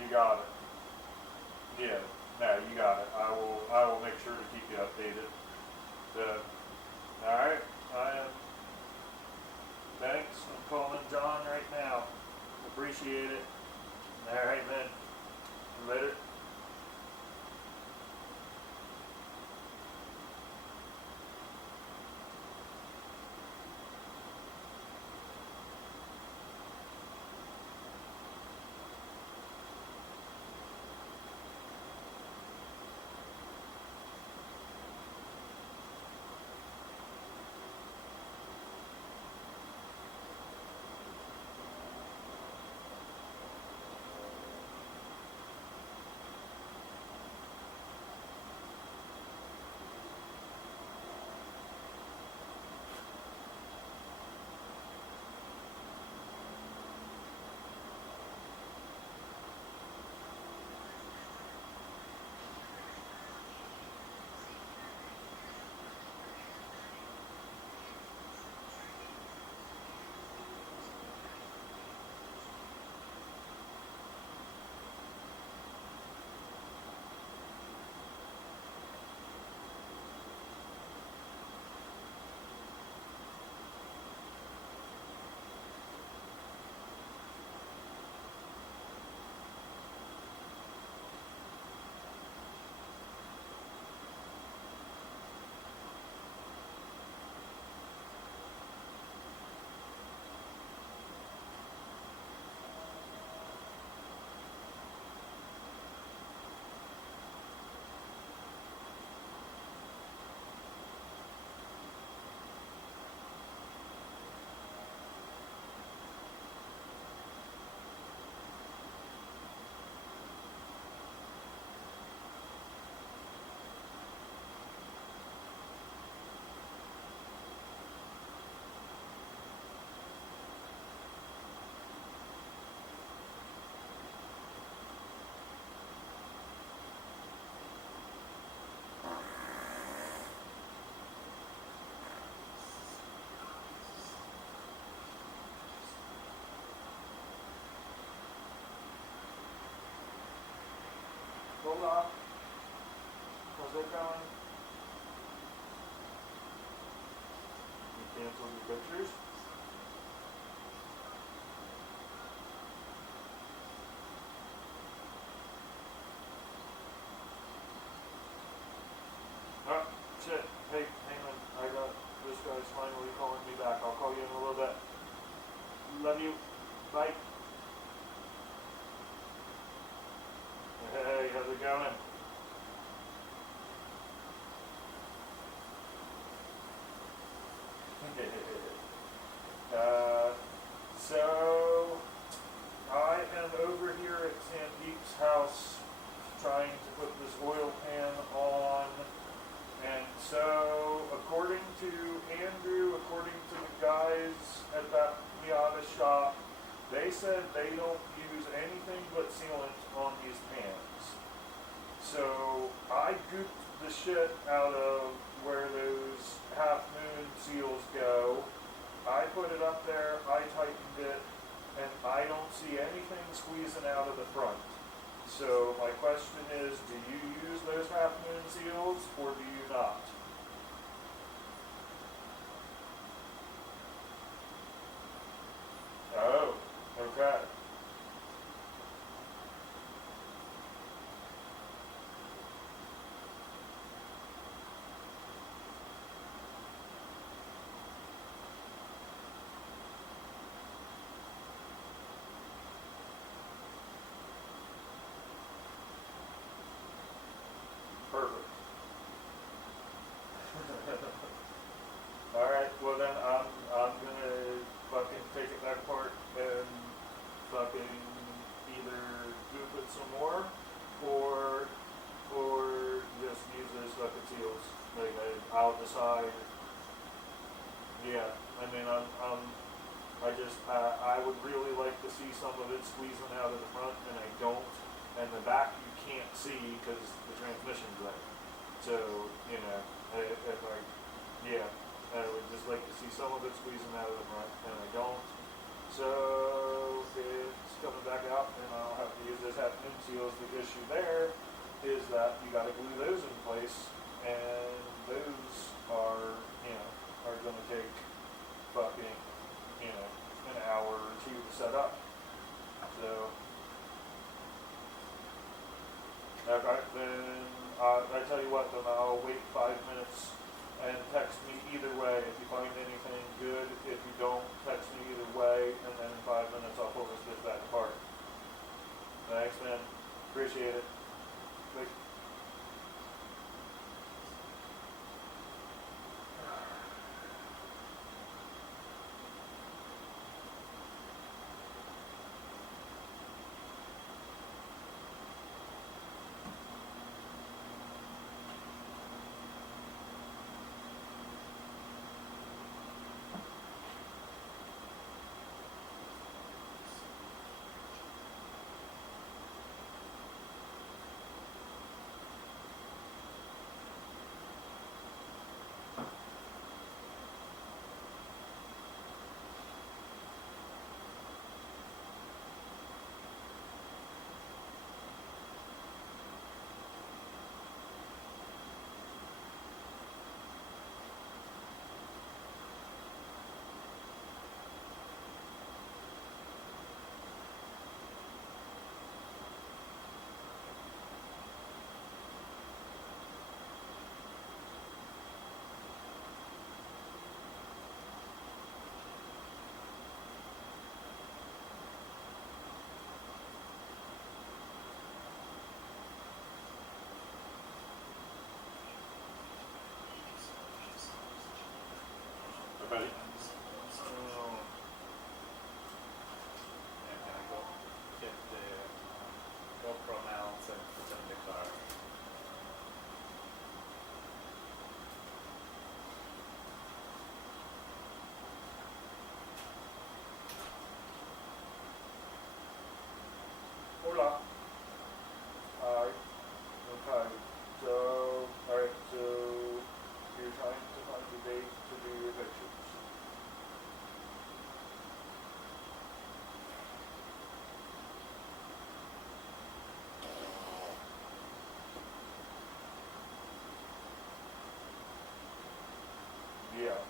You got it. Yeah, no, you got it. I will make sure to keep you updated. Alright, thanks. I'm calling John right now. Appreciate it. Alright, man. Later. Hold on. How's it going? You canceled your pictures? Oh, shit. Hey, hang on. I got this guy's finally calling me back. I'll call you in a little bit. Love you. Bye. Hey, how's it going? So I am over here at Sandeep's house trying to put this oil pan on, and so according to Andrew, according to the guys at that Miata shop, they said they don't use anything but sealant on these pans. So I gooped the shit out of where those half moon seals go. I put it up there, I tightened it, and I don't see anything squeezing out of the front. So my question is, do you use those half moon seals or do you not? Oh, okay. Perfect. Alright, well then I'm gonna fucking take it back apart and fucking either goop it some more or just use those fucking seals. Like I'll decide. Yeah, I mean I would really like to see some of it squeezing out of the front, and I don't. And the back you can't see because the transmission's there. So, you know, if I would just like to see some of it squeezing out of the front, and I don't. So it's coming back out, and I'll have to use those half-moon seals. The issue there is that you gotta glue those in place, and those are, are gonna take fucking, an hour or two to set up. So, okay, then, I tell you what, then I'll wait 5 minutes and text me either way if you find anything good. If you don't, text me either way, and then in 5 minutes I'll pull this bitch back apart. Thanks, man. Appreciate it. Wait. Ready? And then I go get the GoPro mounts and put them in the car. Hola. Alright. Okay. So, alright, so you're trying to find a date to do your pictures. Yeah.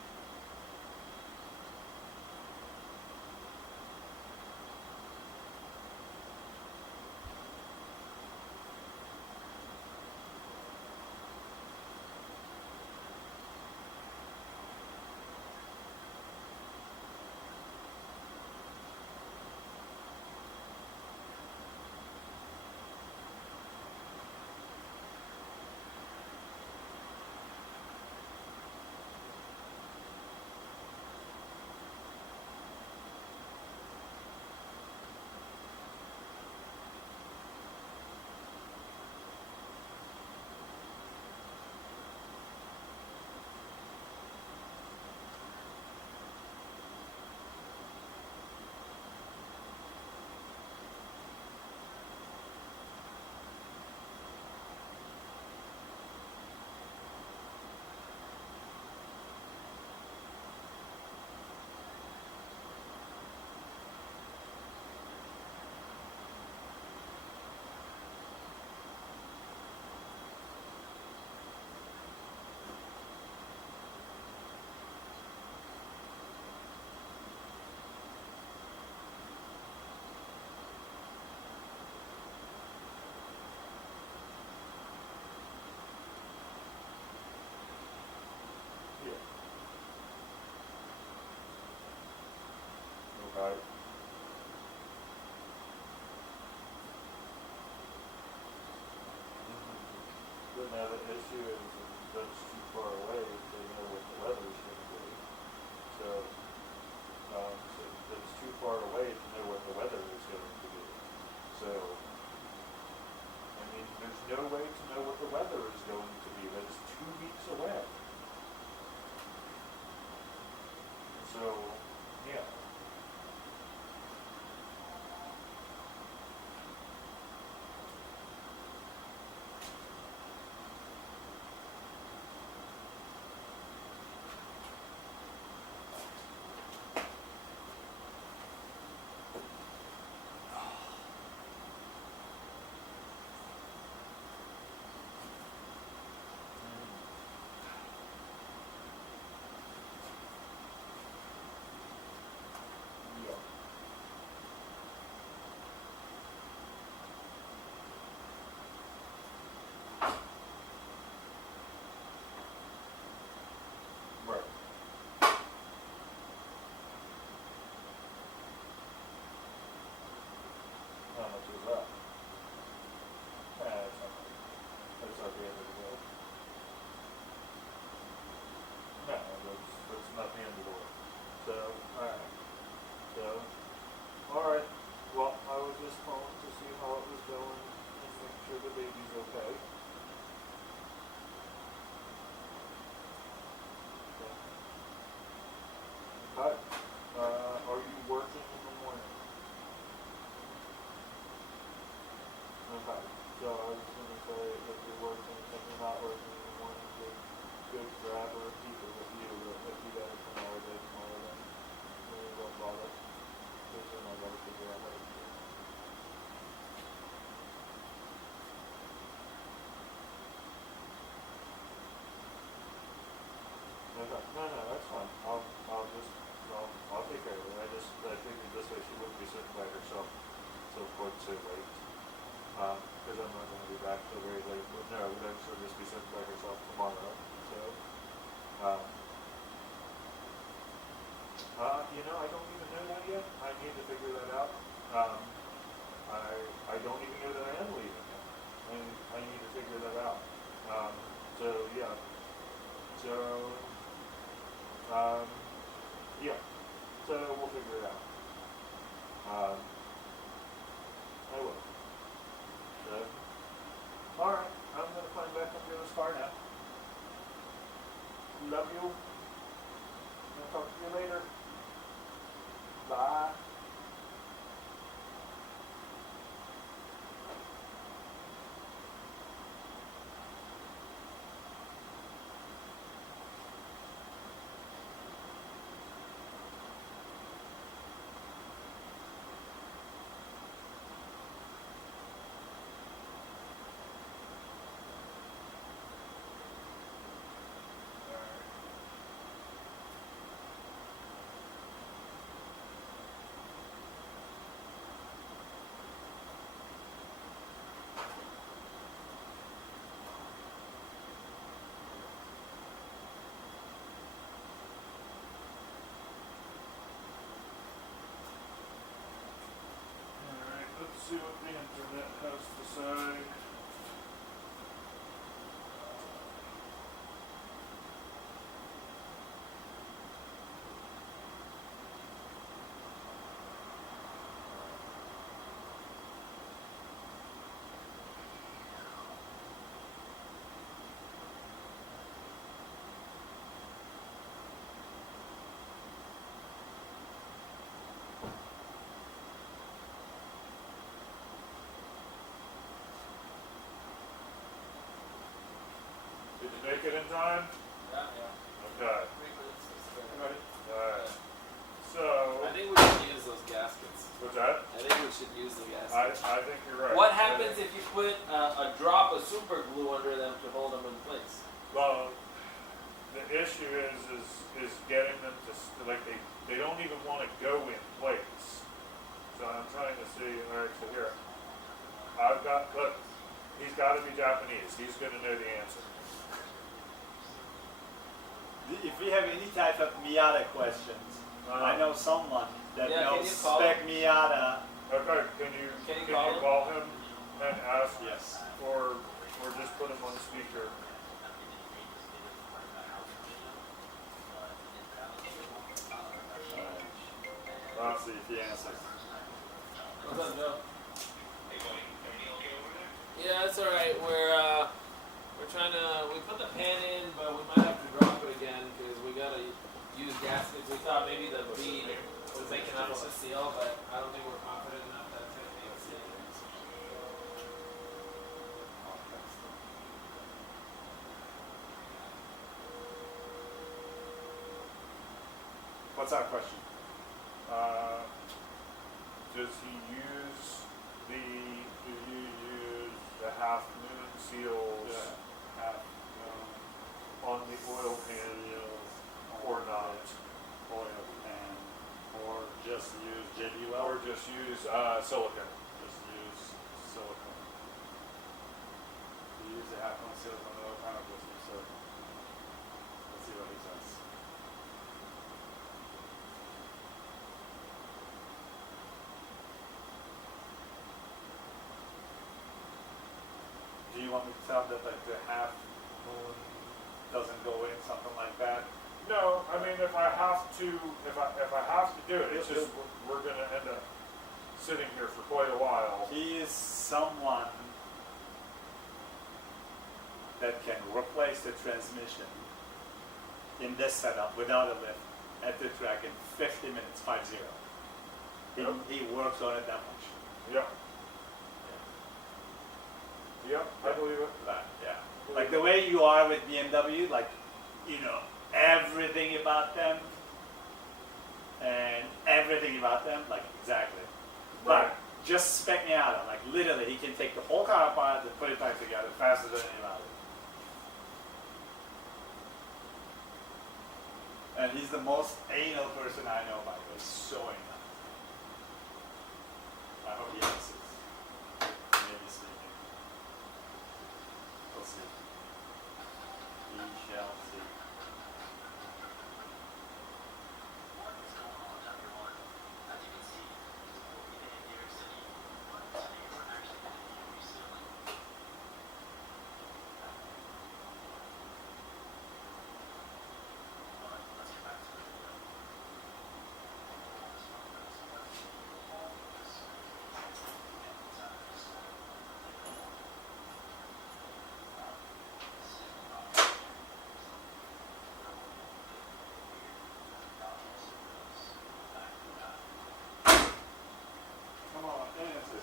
Right. But now the issue is that it's too far away, they know what the weather's gonna be. So, so it's too far away to know what the weather is going to be. So, I mean, there's no way to know what the weather is going to be. That's 2 weeks away. So, yeah. handle it. So, alright. So, alright. Well, I was just calling to see how it was going and make sure the baby's okay. Okay. Are you working in the morning? Okay. So I was gonna say if you're working, if you're not working in the morning, good grab her and keep her with you. But if you gotta come all day tomorrow, then you don't bother. Because then I gotta figure out how to do it. Okay. No, that's fine. I'll take care of it. I figured this way she wouldn't be sitting by herself so quite so late. Because I'm not gonna be back till very late. But no, then she'll just be sitting by herself tomorrow. So, I don't even know that yet. I need to figure that out. I don't even know that I am leaving yet. I need to figure that out. So yeah. So, yeah. So we'll figure it out. I will. So, alright. I'm gonna climb back under this car now. Love you. I'll talk to you later. Bye. Alright, let's see what the internet has to say. Did you make it in time? Yeah. Okay. 3 minutes is fair. Alright. So, I think we should use those gaskets. what's that? I think we should use the I gaskets. think you're right. What happens if you put a drop of super glue under them to hold them in place? Well, the issue is getting them to, they don't even want to go in place. So I'm trying to see, alright, so here. Look, he's got to be Japanese. He's going to know the answer. If we have any type of Miata questions, I know someone that Yeah, can knows you call spec Miata. Okay, can you call him and ask Yes. or just put him on speaker? Let's see if he answers. What's up, Joe? Yeah, it's alright. We're trying to, we put the pan in, but we might have to drop it again because we gotta use gaskets. We thought maybe the bead was making enough of a seal, but I don't think we're confident enough that it's gonna make a seal. What's our question? Does he use the half moon seals on the oil pan or not? Oil pan, or just use JD Or just use silicone? Just use silicone. You use the half moon seals on the oil pan, or just use silicone? Let's see what he says. Do you want me to tell him that like the half moon doesn't go in, something like that? No, I mean if I have have to, if I have to do it, it's just, we're gonna end up sitting here for quite a while. He is someone that can replace the transmission in this setup without a lift at the track in 50 minutes, 50. Yep. He works on it that much. Yep. Yep, I believe it. That, yeah. Like the way you are with BMW, like, you know, everything about them and everything about them, like exactly. Right. But just spec me out on, like literally, he can take the whole car apart and put it back together faster than anybody. And he's the most anal person I know, by the way. So anal. I hope he listens. Maybe sleeping. We'll see. We shall see. Come on, answer.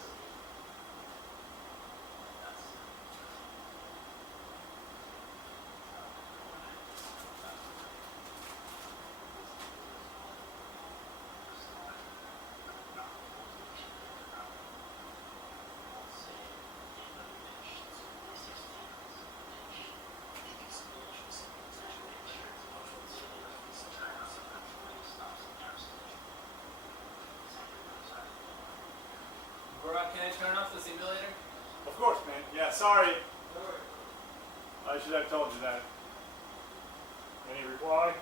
Barack, can I turn off the simulator? Of course, man. Yeah, sorry. I should have told you that. Any reply?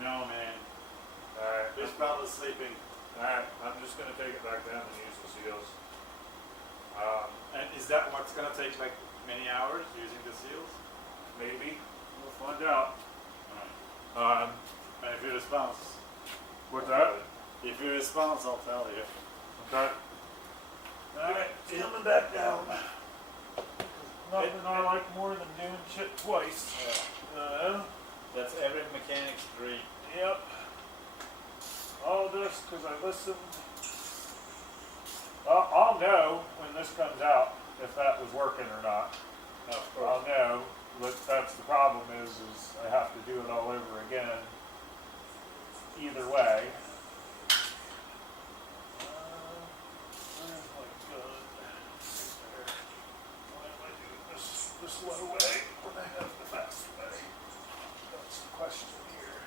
No, man. Alright, He's probably sleeping. alright, I'm just gonna take it back down and use the seals. And is that what's gonna take like many hours using the seals? Maybe, we'll find out. Alright. And if he responds, What's that? if he responds, I'll tell you. Okay. Alright, coming back down. Nothing I like more than doing shit twice. That's every mechanic's dream. Yep. All this because I listened. I'll know when this comes out if that was working or not. Of I'll know. But that's the problem is I have to do it all over again. Either way. Where's my gun? There. Why am I doing this the slow way when I have the fast way? That's the question here.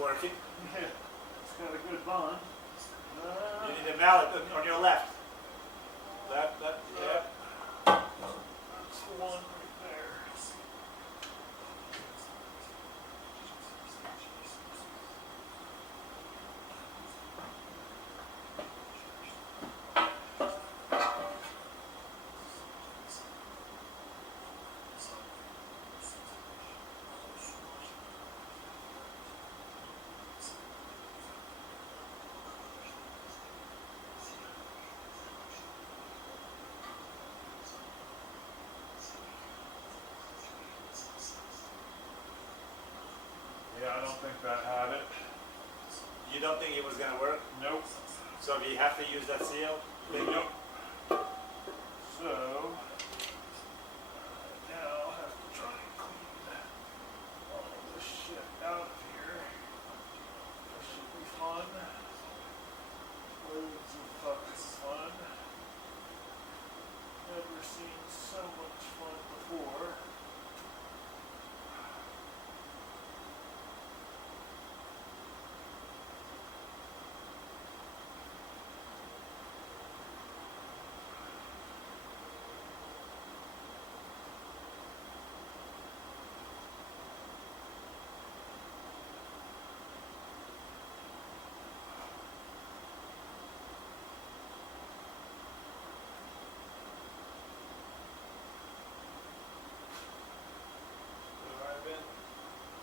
working. Yeah, it's got a good bond. You need a mallet on your left. Left, yeah. That's the one right there. Yeah, I don't think that had it. You don't think it was gonna work? Nope. So we have to use that seal? Nope. So, now I'll have to try and clean all of this shit out of here. This should be fun. Loads of fucking fun. Never seen so much fun before.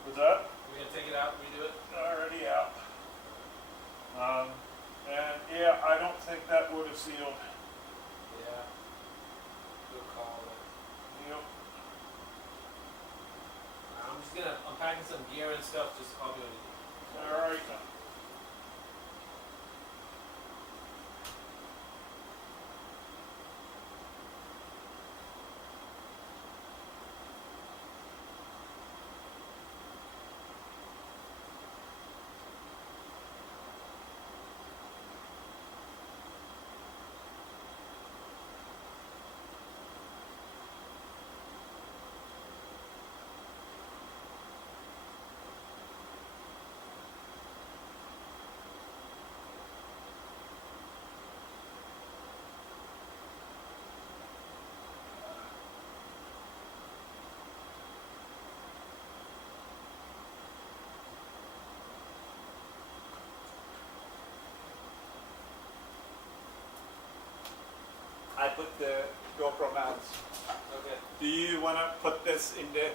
Was that? We're gonna take it out, redo it. Already out. And yeah, I don't think that would have sealed. Yeah. Good call. Yep. I'm just gonna, I'm packing some gear and stuff, just call me when you need. Alright. I put the GoPro mounts. Okay. Do you want to put this in the...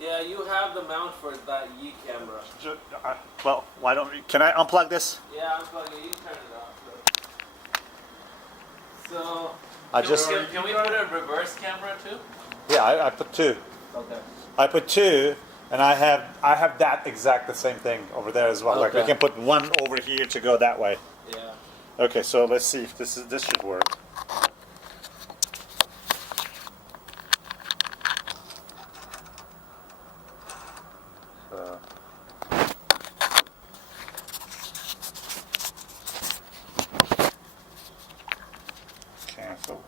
Yeah, you have the mount for that Yi camera. Well, why don't we... Can I unplug this? Yeah, I'm plugging it. You turn it off. So, can we put a reverse camera too? Yeah, I put two. Okay. I put two, and I have that exact the same thing over there as well. Like we Okay. can put one over here to go that way. Yeah. Okay, so let's see if this should work. So. Cancel.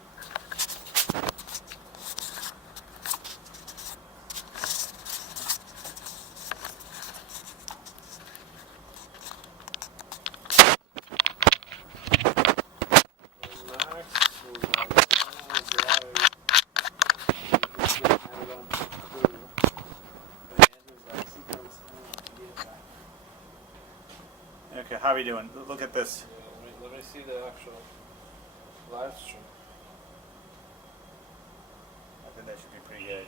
Okay, how are we doing? Look at this. Let me see the actual live stream. I think that should be pretty good.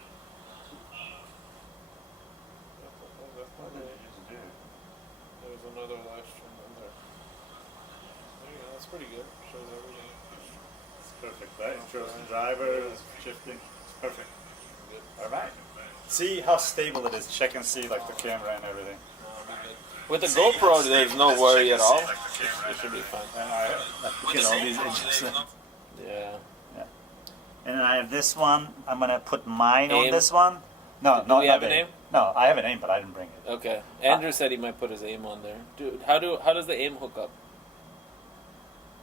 There's another live stream on there. There you go. That's pretty good. Shows everything. It's perfect, right? It shows the drivers, shifting. It's perfect. Good. All right. See how stable it is. Check and see like the camera and everything. With the GoPro, there's no worry at all. It should be fine. And I look at all these edges. Yeah. And then I have this one. I'm gonna put mine Aim. on this one. No, Do not we have not an aim? No, I have an aim, but I didn't bring it. Okay. Andrew said he might put his aim on there. Dude, how does the aim hook up?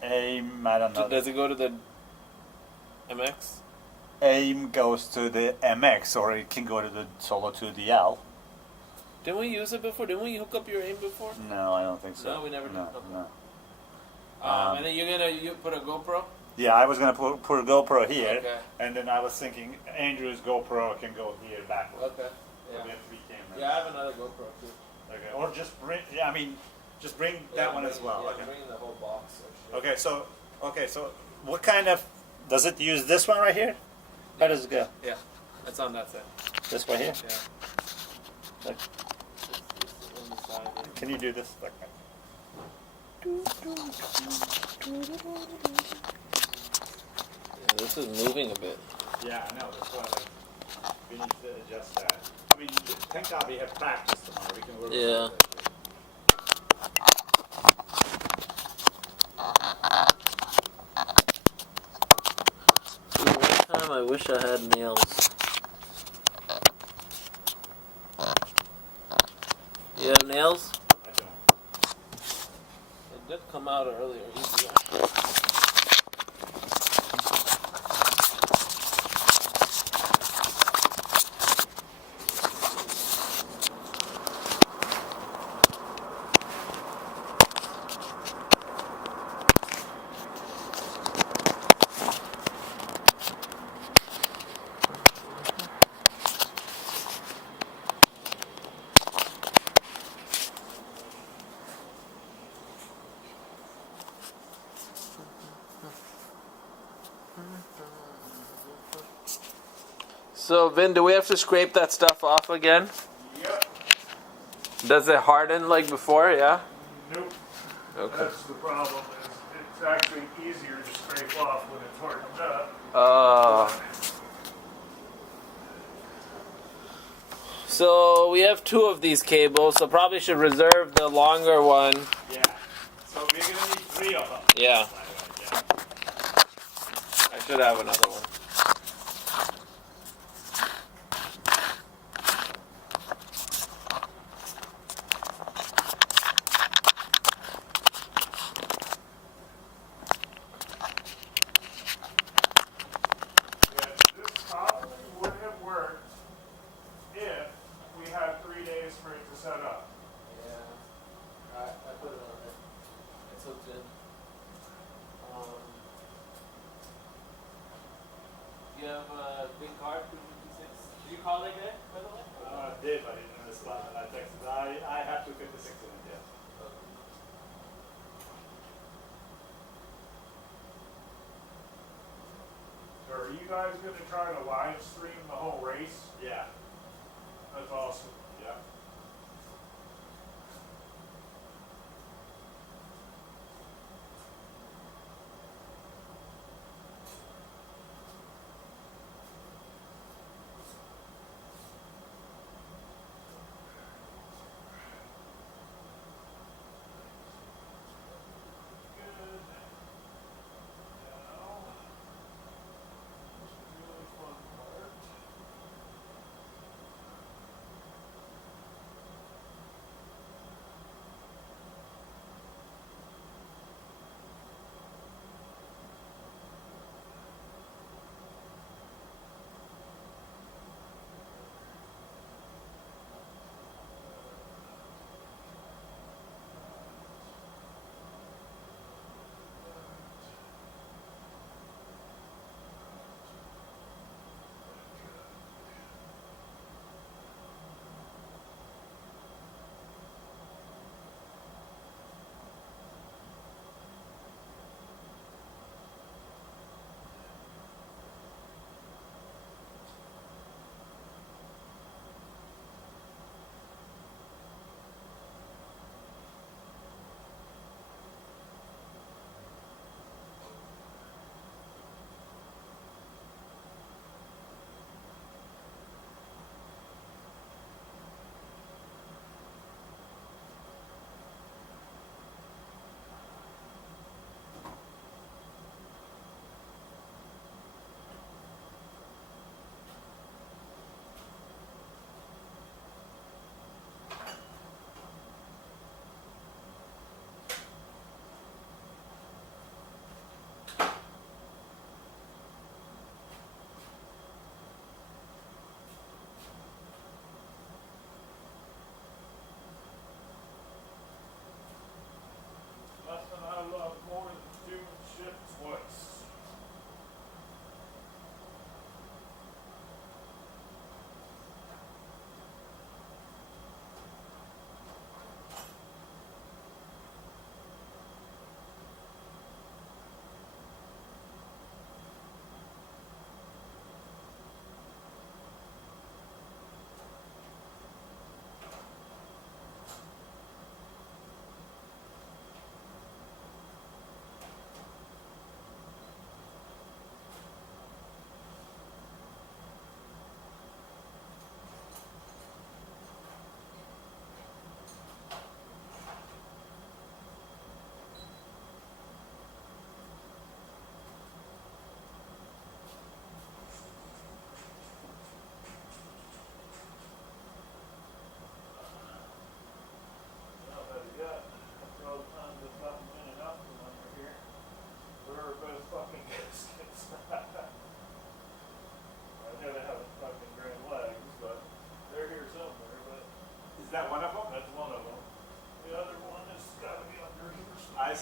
Aim, I don't know. Does it go to the MX? Aim goes to the MX, or it can go to the Solo 2DL. Didn't we use it before? Didn't we hook up your aim before? No, I don't think so. No, we never did. No, Okay. no. And then you put a GoPro? Yeah, I was gonna put a GoPro here, Okay. and then I was thinking Andrew's GoPro can go here backwards. Okay. So Yeah. we have 3 cameras. Yeah, I have another GoPro too. Okay. Or just bring. Yeah, I mean, just bring that one as well. Yeah, Okay. bring the whole box. Or shit. Okay. So what kind of? Does it use this one right here? How does it go? Yeah, it's on that side. This one here? Yeah. Like, It's on the side. Yeah. can you do this? Like that? Yeah, this is moving a bit. Yeah, I know. That's why we need to adjust that. I mean, thank God we have practice tomorrow. We can work. Yeah. On that. One time I wish I had nails. You have nails? I don't. It did come out earlier, easier. So, Vin, do we have to scrape that stuff off again? Yep. Does it harden like before? Yeah? Nope. Okay. That's the problem. Is it's actually easier to scrape off when it's hardened up. So, we have 2 of these cables, so probably should reserve the longer one. Yeah. So we're gonna need 3 of them. Yeah. By the way, yeah. I should have another one. Yeah, this probably would have worked if we had 3 days for it to set up. Yeah. I put it on there. It's hooked in. You have a big card, 256. Did you call that guy, by the way? I did, but I didn't respond. And I texted. I have 256 in it. Yeah. So are you guys going to try to live stream the whole race? Yeah. That's awesome. Yeah. Good. Now, this is the really fun part.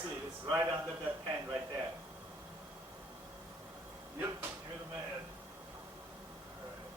see, it's right under that pen right there. Yep, you're the man. Alright.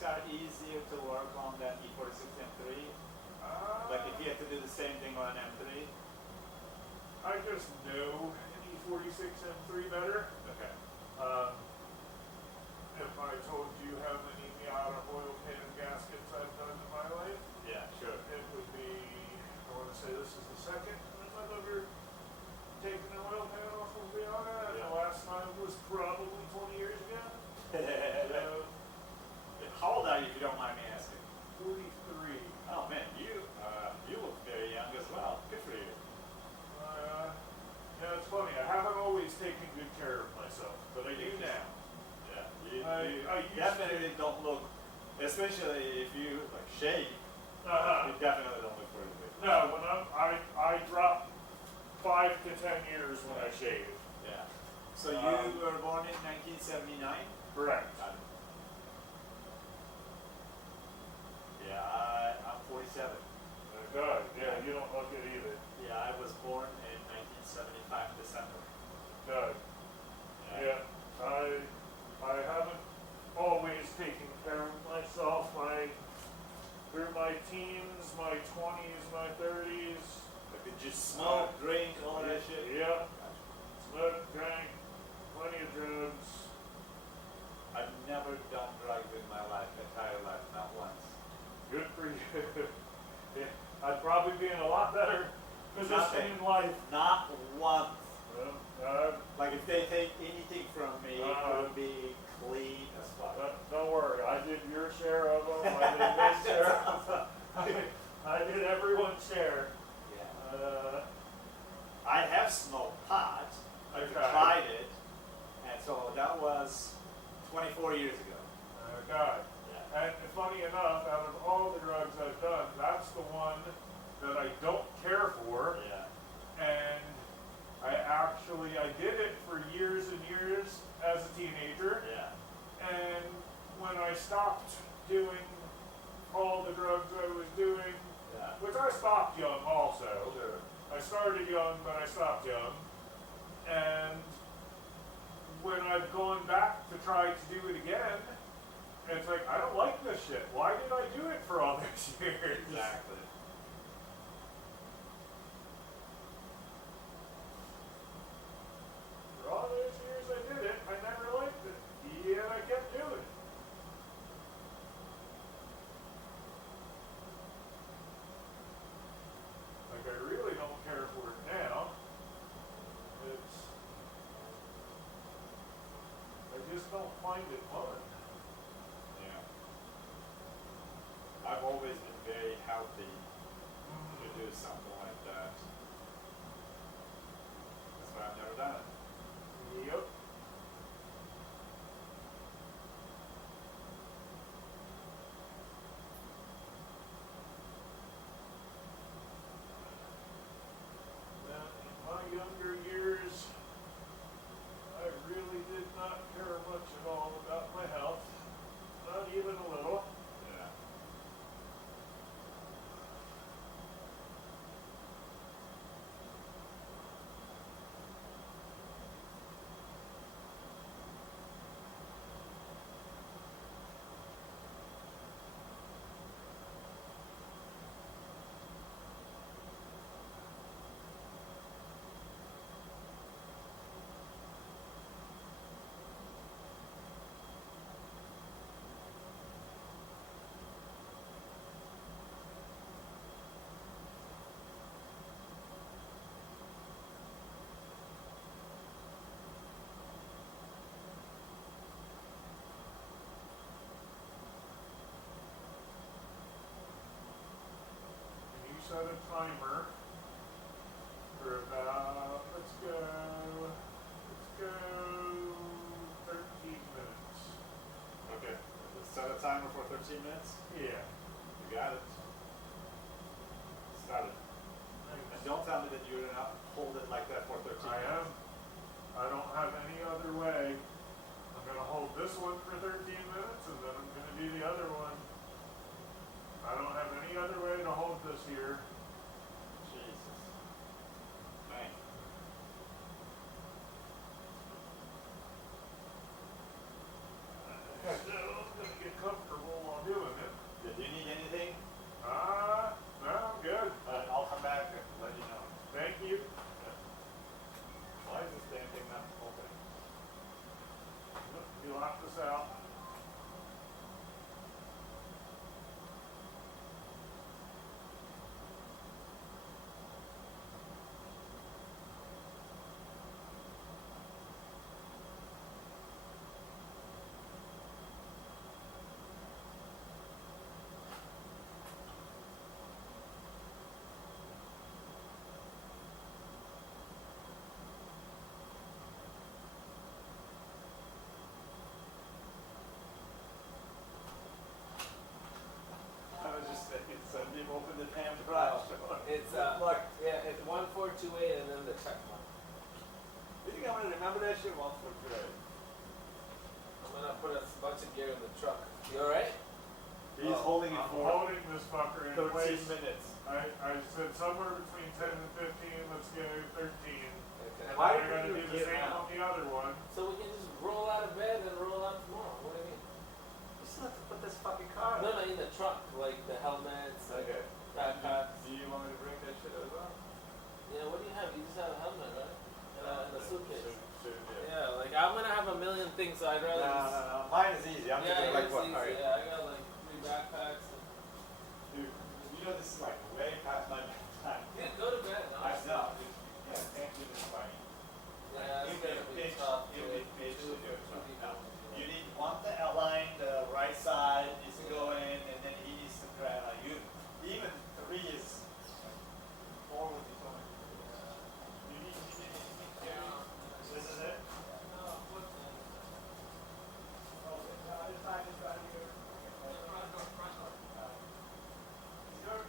car easier to work on than E46 M3? Like if you had to do the same thing on an M3? I just know an E46 M3 better. Okay. If I told you how many Miata oil pan gaskets I've done in my life, Yeah, sure. it would be, I want to say this is the second time I've ever taken an oil pan off of Miata, and Yeah. the last time was probably 20 years ago. How old are you if you don't mind me asking? 43. Oh man, you look very young as well. Good for you. Yeah, it's funny. I haven't always taken good care of myself, but I do now. Yeah, you I used definitely don't look, especially if you like shave, Uh-huh. you definitely don't look very good. No, when I drop 5 to 10 years when I shave. Yeah. So you were born in 1979? Correct. Got it. Yeah, I'm 47. Good. Yeah, you don't look it either. Yeah, I was born in 1975 December. Good. Yeah. I haven't always taken care of myself. Through my teens, my 20s, my 30s. Like, did you smoke, drink, all that shit? Yeah. Smoked, drank, plenty of drugs. I've never done drugs in my life, entire life, not once. Good for you. Yeah, I'd probably be in a lot better position Nothing. in life. Not once. Well, Like if they take anything from me, it Uh-huh. would be clean as fuck. don't worry, I did your share of them. I did this share of them. I did everyone's share. Yeah. I have smoked pot. I've Okay. tried it, and so that was 24 years ago. God. Yeah. And funny enough, out of all the drugs I've done, that's the one that I don't care for. Yeah. And I did it for years and years as a teenager. Yeah. And when I stopped doing all the drugs I was doing, Yeah. which I stopped young also. Sure. I started young, but I stopped young. And when I've gone back to try to do it again, it's like, I don't like this shit. Why did I do it for all these years? Exactly. For all those years I did it, I never liked it. Yet I kept doing it. Like, I really don't care for it now. I just don't find it fun. Yeah. I've always been very healthy to do something like that. That's why I've never done it. Yep. Now, in my younger years, I really did not care much at all about my health. Not even a little. Yeah. And you set a timer for about, let's go 13 minutes. Okay. Set a timer for 13 minutes. Yeah. You got it. Start it. And don't tell me that you're gonna hold it like that for 13 I minutes. am. I don't have any other way. I'm going to hold this one for 13 minutes and then I'm going to do the other one. I don't have any other way to hold this here. Jesus. Man. So I'm going to get comfortable in the damn garage. It's Look, yeah, it's 1428 and then the check mark. you think I'm gonna remember that shit? Well, for good. I'm gonna put a bunch of gear in the truck. You alright? He's holding it I'm for holding this fucker in 13 place. minutes. I said somewhere between 10 and 15, let's get it 13. Okay. And Why I'm would gonna you do the give same out? on the other one. So we can just roll out of bed and roll out tomorrow. What do you mean? You still have to put this fucking car No, in the truck, like the helmets, Okay. backpacks. Do you want me to bring that shit as well? Yeah, what do you have? You just have a helmet, right? And a suitcase. Should, Yeah, like I'm gonna have a million things, so I'd No, rather no, just. no. Mine is easy. I'm Yeah, thinking like it's what? easy. Alright. Yeah, I got like 3 backpacks. And... Dude, you know this is like way past my time. Yeah, go to bed. I know. Yeah, can't do this fighting. Yeah, it's gonna be tough. You dude. need pitch to do it. Two people. You need one line, the right side needs to go in, and then he needs to grab. You even 3 is 4 would be fine. You need. This is it. Your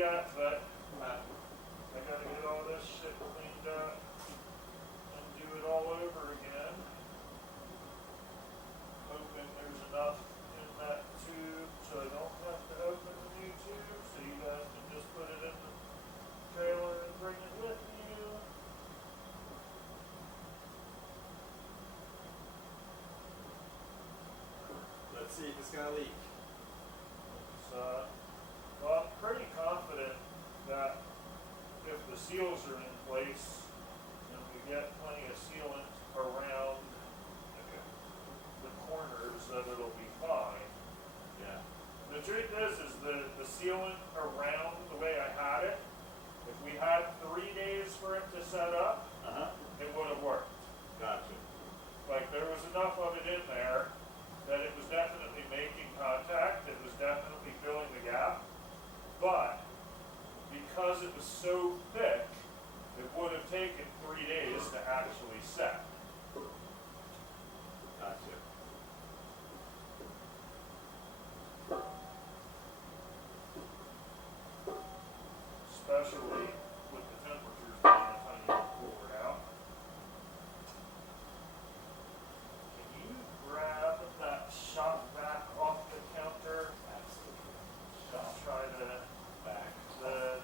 yet, but I gotta get all this shit cleaned up and do it all over again. Hoping there's enough in that tube so I don't have to open the new tube, so you guys can just put it in the trailer and bring it with you. Let's see if it's gonna leak. So, well, I'm pretty confident that if the seals are in place and we get plenty of sealant around the corners, that it'll be fine. Yeah. The truth is the sealant around the way I had it, if we had 3 days for it to set up, it would have worked. Gotcha. Like, there was enough of it in there that it was definitely making contact, it was definitely filling the gap, but because it was so thick, it would have taken 3 days to actually set. Gotcha. Especially with the temperatures being a tiny bit cooler out. Can you grab that shop vac off the counter? I'll try to,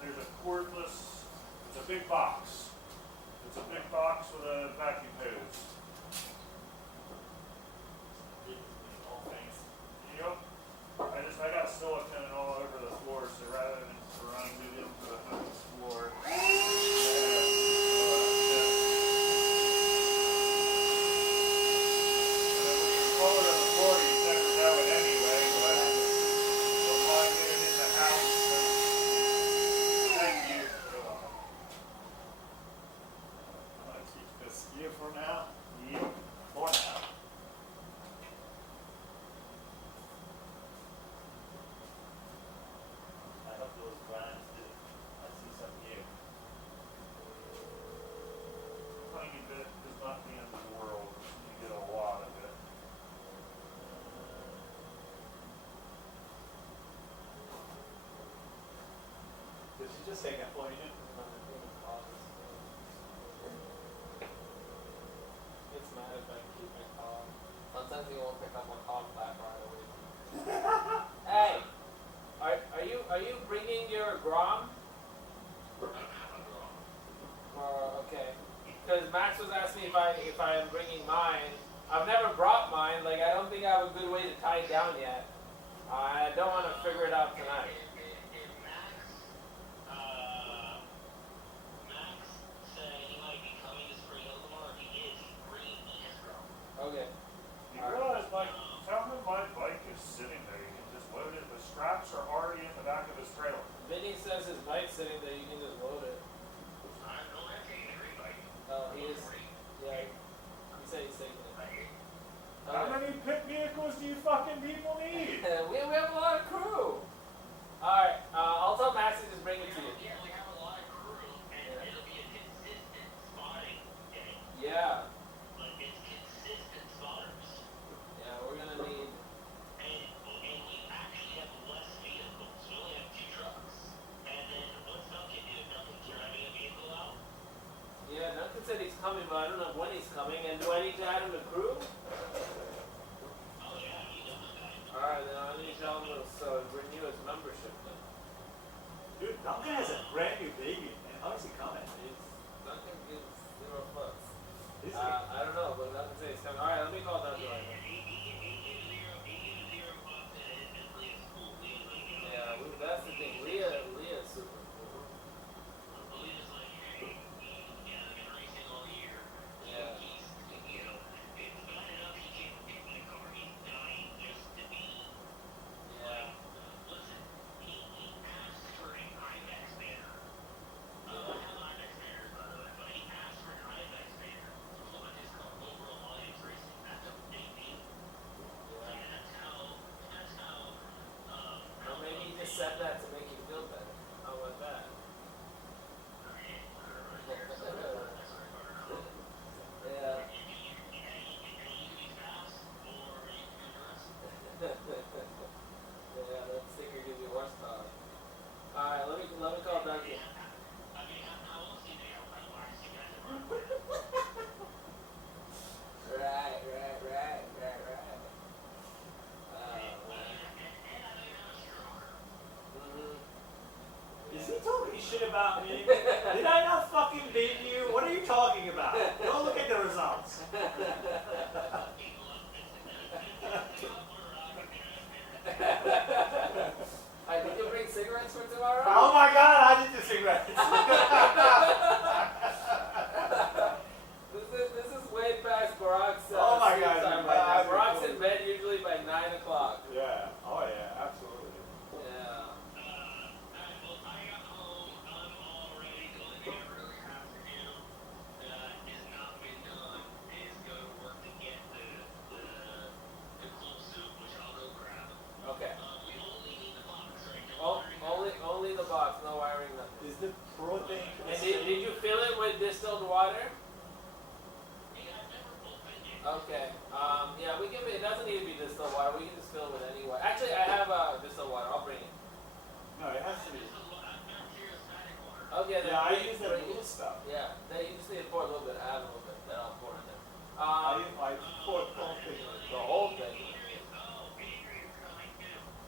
there's a cordless, it's a big box. It's a big box with a vacuum hose. Yep. I got silicone all over the floor, so rather than grind it into the hose floor. Roll it on the floor, you never know it anyway, but you'll probably get it in the house. Thank you. I'm gonna keep this here for now. Yep. For now. I hope those brands did. I see some here. Tiny bit is not the end of the world. You get a lot of it. Did she just hang up on you? It's mad if I keep my call. Sometimes he won't pick up my call back right away. Hey, are you bringing your Grom? Okay. Because Max was asking me if I am bringing mine. I've never brought mine. Like, I don't think I have a good way to tie it down yet. I don't want to figure it out tonight. Okay. You realize, like, tell him my bike is sitting there. You can just load it. The straps are already in the back of this trailer. Vinny says his bike's sitting there. You can just load it. Oh, he is. Yeah. He said he's taking it. How many pit vehicles do you fucking people need? we have a lot of crew. Alright, I'll tell Max to just bring it to you. Yeah. Yeah, we're gonna need. Yeah, Duncan said he's coming, but I don't know when he's coming. And do I need to add him to crew? Alright, then I need to tell him to renew his membership then. Dude, Duncan has a brand new baby, man. How is he coming? Duncan gives 0 fucks. Is he? I don't know, but Duncan said he's coming. Alright, let me call Duncan right now. Yeah, that's the thing. Leah's super cool. Yeah. Yeah. Or maybe he just said that to make you feel better. How about that? Yeah. Yeah, that sticker gives you horsepower. Alright, let me talking shit about me? Did I not fucking beat you? What are you talking about? Go look at the results. Hey, did you bring cigarettes for tomorrow? Oh my god, I need the cigarettes. This is way past Barack's Oh my sleep God, time you right now. guys are Barack's cool. in bed usually by 9 o'clock. Yeah, oh yeah, absolutely. Yeah. Okay. Only the box, no wiring, nothing. Is the pro thing And did you fill it with distilled water? Okay. Yeah, we can. It doesn't need to be distilled water. We can just fill it with any water. Actually, I have distilled water. I'll bring it. No, it has to be. Okay. Then Yeah, I bring- use the bring blue it. stuff. Yeah. Then you just need to pour a little bit. I have a little bit. Then I'll pour in there. I pour the whole thing. The whole thing.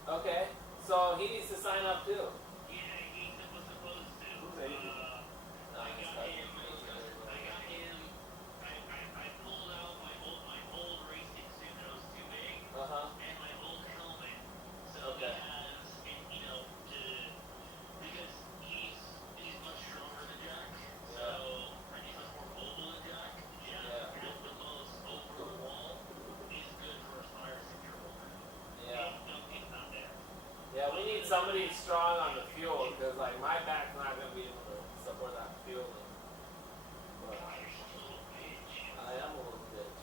Okay. So he needs to sign up too. Who's the agent? Uh-huh. Okay. Yeah. Yeah, we need somebody strong on the fuel because, like, my back's not gonna be able to support that fuel. But I am a little bitch.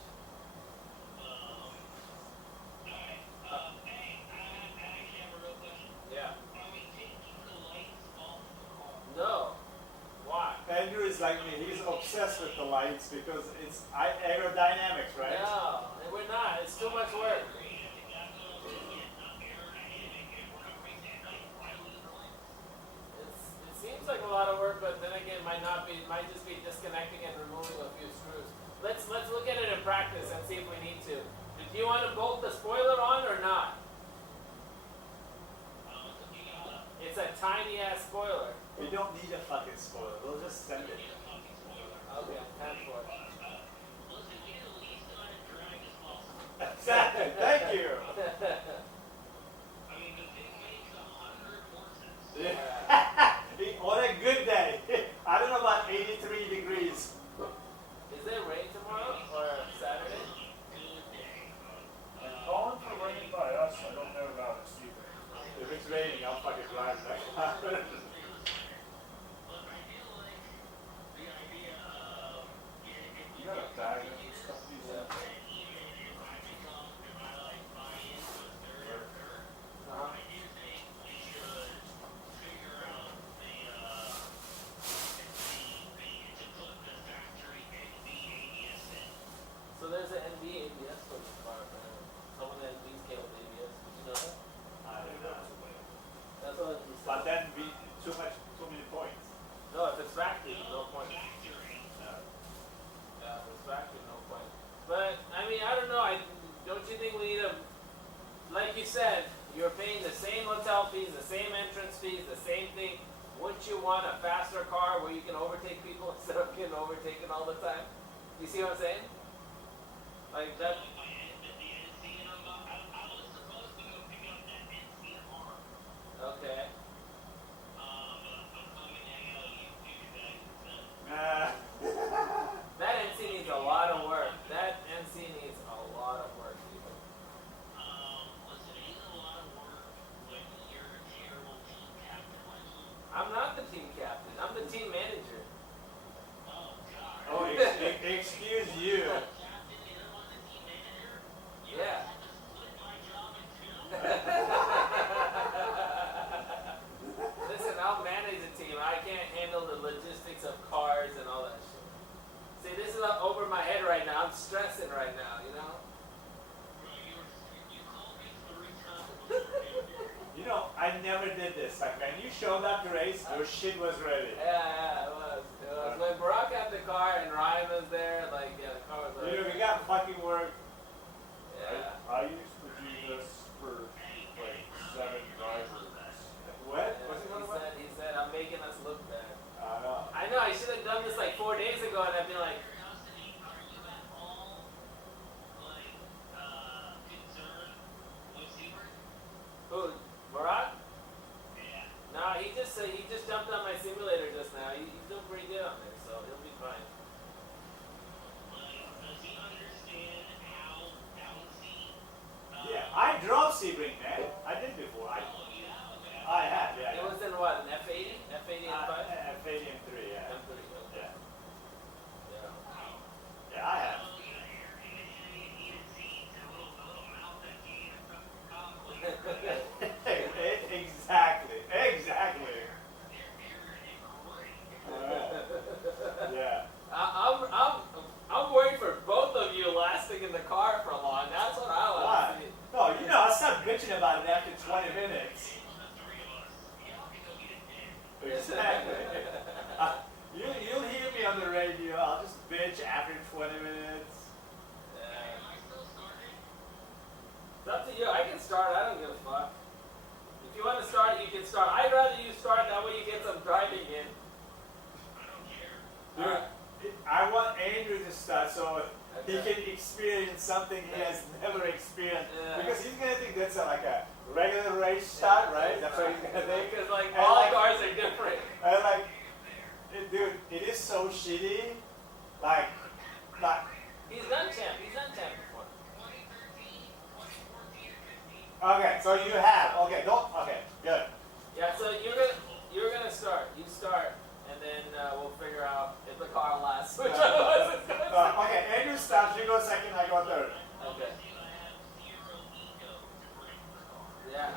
Yeah. No. Why? Andrew is like me. He's obsessed with the lights because it's aerodynamics, right? No, we're not. It's too much work. It seems like a lot of work, but then again, might not be. Might just be disconnecting and removing a few screws. Let's look at it in practice and see if we need to. Do you want to bolt the spoiler on or not? It's a tiny ass spoiler. We don't need a fucking spoiler. We'll just send it. Okay, time for it. Exactly. Thank you. On a good day. I don't know about 83 degrees. Is there rain tomorrow or Saturday? Calling for rain by us, I don't know about us either. If it's raining, I'll fucking drive back. You got a bag of stuff these Yeah. Uh-huh. So there's an NB ABS for this car. Some of the NBs came with ABS. Did you know that? I don't know. That's what he said. But then too many points. No, if it's factory, no point. No. Yeah, if it's factory, no point. But I mean, I don't know. Don't you think we need a, like you said, you're paying the same hotel fees, the same entrance fees, the same thing. Wouldn't you want a faster car where you can overtake people instead of getting overtaken all the time? You see what I'm saying? Like that. Okay. That NC needs a lot of work. That NC needs a lot of work, people. I'm not the team captain. I'm the team manager. Oh, excuse you. Yeah. Listen, I'll manage the team. I can't handle the logistics of cars and all that shit. See, this is up over my head right now. I'm stressing right now, you know? You know, I never did this. Like when you showed up to race, your shit was ready. Yeah, it was. It was. When Barack had the car and Ryan was there, like, yeah, the car was You know, ready. we got fucking work. Yeah. I used to do this for like 7 drivers. What? Yeah, What's it called? he said, I'm making us look he just jumped on my simulator just now. He's doing pretty good on there, so he'll be fine. Does he understand how bouncy? Yeah, I drove Sebring, man. I did before. I have, yeah. It was in what, an F80? F80 and 5? F80 and 3, yeah. M3, okay. Yeah. Yeah. Yeah, I have. Exactly. Exactly. Yeah. I'm worried for both of you lasting in the car for long. That's what I want Why? to see. No, you know, I stopped bitching about it after 20 minutes. Exactly. You'll hear me on the radio. I'll just bitch after 20 minutes. It's up to you. I can start. I don't give a fuck. If you want to start, you can start. I'd rather you start. That way you get some driving in. Dude, I want Andrew to start so he Okay. can experience something he has never experienced. Yeah. Because he's gonna think that's like a regular race start, right? That's what he's gonna think. Because like And all like- cars are different. And like, dude, it is so shitty. Like, He's done champ. He's done champ before. okay, so you have, okay, good. Yeah. So you're gonna start. You start, and then we'll figure out if the car lasts. Which one was it? Okay, Andrew starts, you go second, I go third. Okay. Yeah,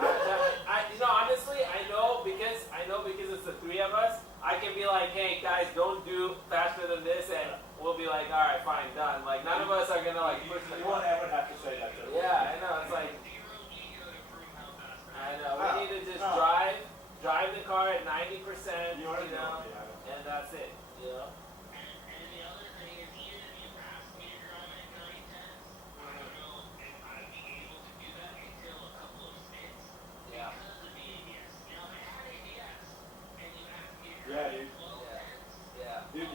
you know, honestly, I know because it's the three of us. I can be like, hey guys, don't do faster than this, and we'll be like, all right, fine, done. Like none of us are gonna like push the You won't ever have to say that to him. Yeah, I know. It's like I know. We No, need to just no. drive the car at 90%. You already You know know, me, I don't. and that's it. You know. Yeah. Yeah, dude. Yeah. Dude,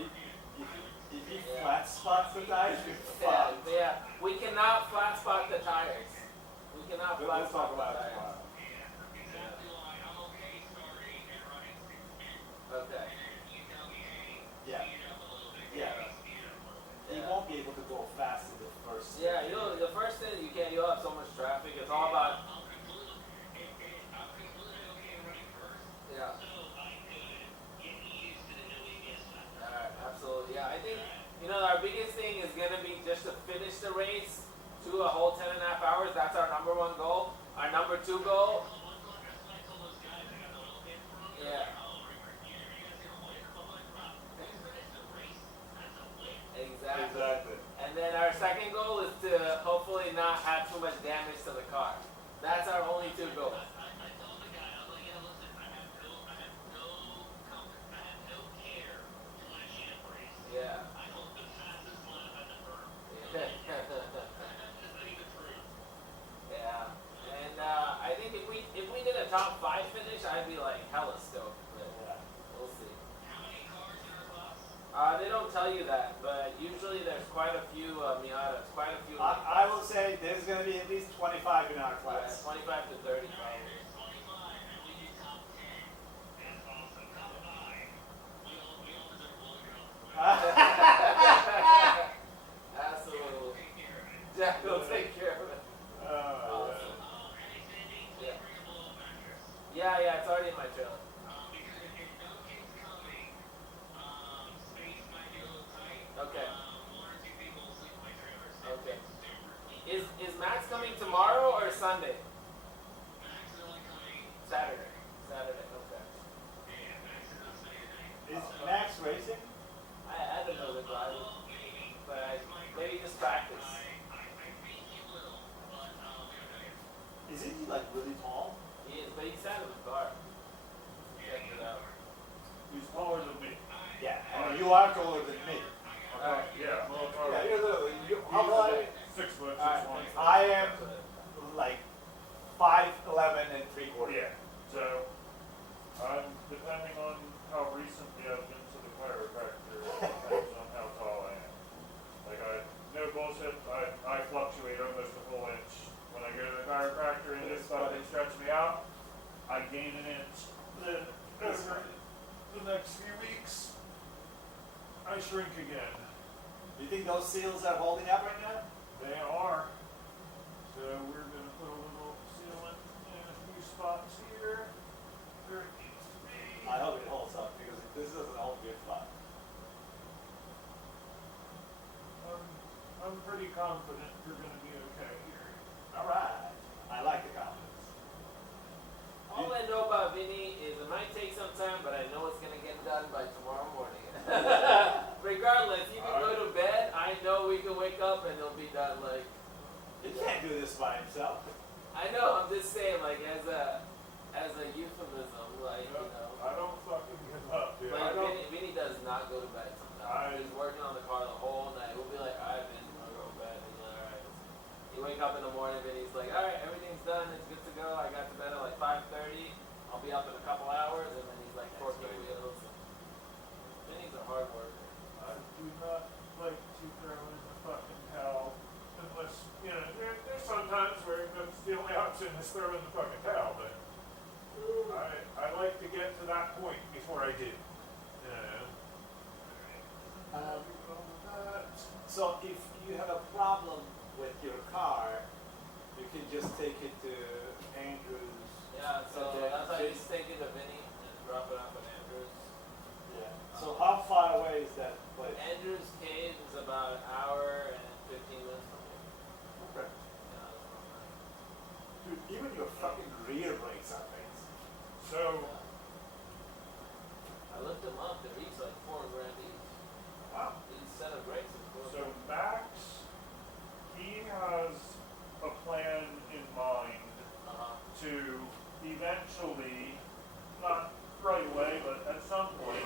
if he Yeah. flat spots the tires, you're Yeah. fucked. Yeah. We cannot flat spot the tires. We cannot flat Let's talk spot about the it tires. tomorrow. Okay. Yeah. Yeah. He won't be able to go fast in the first. Yeah, the first thing you can't. You'll have so much traffic. It's all about. Yeah. Absolutely. Yeah, I think our biggest thing is gonna be just to finish the race to a whole 10.5 hours. That's our number one goal. Our number two goal. Yeah. Exactly. And then our second goal is to hopefully not have too much damage to the car. That's our only two goals. Yeah. Yeah. And I think if we did a top 5 finish, I'd be like hella stoked. But we'll see. They don't tell you that, but usually there's quite a few Miatas, quite a few. I will say there's gonna be at least 25 in our Yeah, class. 25 to 30 probably. Absolutely. Jack will take care of it. Awesome. Yeah, it's already in my trailer. Okay. Okay. Is Max coming tomorrow or Sunday? Saturday. Saturday, okay. Is Max racing? I don't know the driver, but maybe just practice. Isn't he like really tall? He is, but he sat in the car. Check it out. He's taller than me. Yeah. I mean, you are taller than me. Alright. Yeah, well, Yeah, you're literally. How about I? 6 foot, Alright. 6'1". I am like 5'11" and 3/4. Yeah, so, depending on how recently I've been to the chiropractor, it depends on how tall I am. Like no bullshit, I fluctuate almost a full inch. When I go to the chiropractor and just fucking stretch me out, I gain an inch. Then over the next few weeks, I shrink again. Do you think those seals are holding up right now? They are. So we're going to put a little sealant in a few spots here where it needs to be. I hope it holds up because if this doesn't hold, we're fucked. I'm pretty confident we're going to be okay here. All right. I like the confidence. All I know about Vinny is it might take some time, but I know it's gonna get done by tomorrow morning. Regardless, you can go to bed. I know we can wake up and it'll be done. Like He can't do this by himself. I know. I'm just saying, like as a euphemism, like you know. I don't fucking give up, dude. Like I don't. Vinny does not go to bed sometimes. He's working on the car the whole night. We'll be like, all right, Vinny, I'm gonna go to bed. And he's like, all right. You wake up in the morning, Vinny's like, all right, everything's done. It's good to go. I got to bed at like 5:30. I'll be up in a couple hours, and then he's like torquing wheels. Vinny's a hard worker. I do not like to throw in the fucking towel unless, you know, there's sometimes where that's the only option is throw in the fucking towel, but I like to get to that point before I do. You know. So if you have a problem with your car, you can just take it to Andrew's. Yeah, so and then that's how you just- take it to Vinny and drop it off at Andrews. Yeah. So how far away is that place? Andrews Cave is about an hour and 15 minutes from here. Okay. Yeah, that's not bad. Dude, even your fucking rear brakes are fancy. So, I looked them up. They're each like $4,000 each. Wow. Each set of brakes is so $4,000. Max, he has a plan in mind to eventually, not right away, but at some point,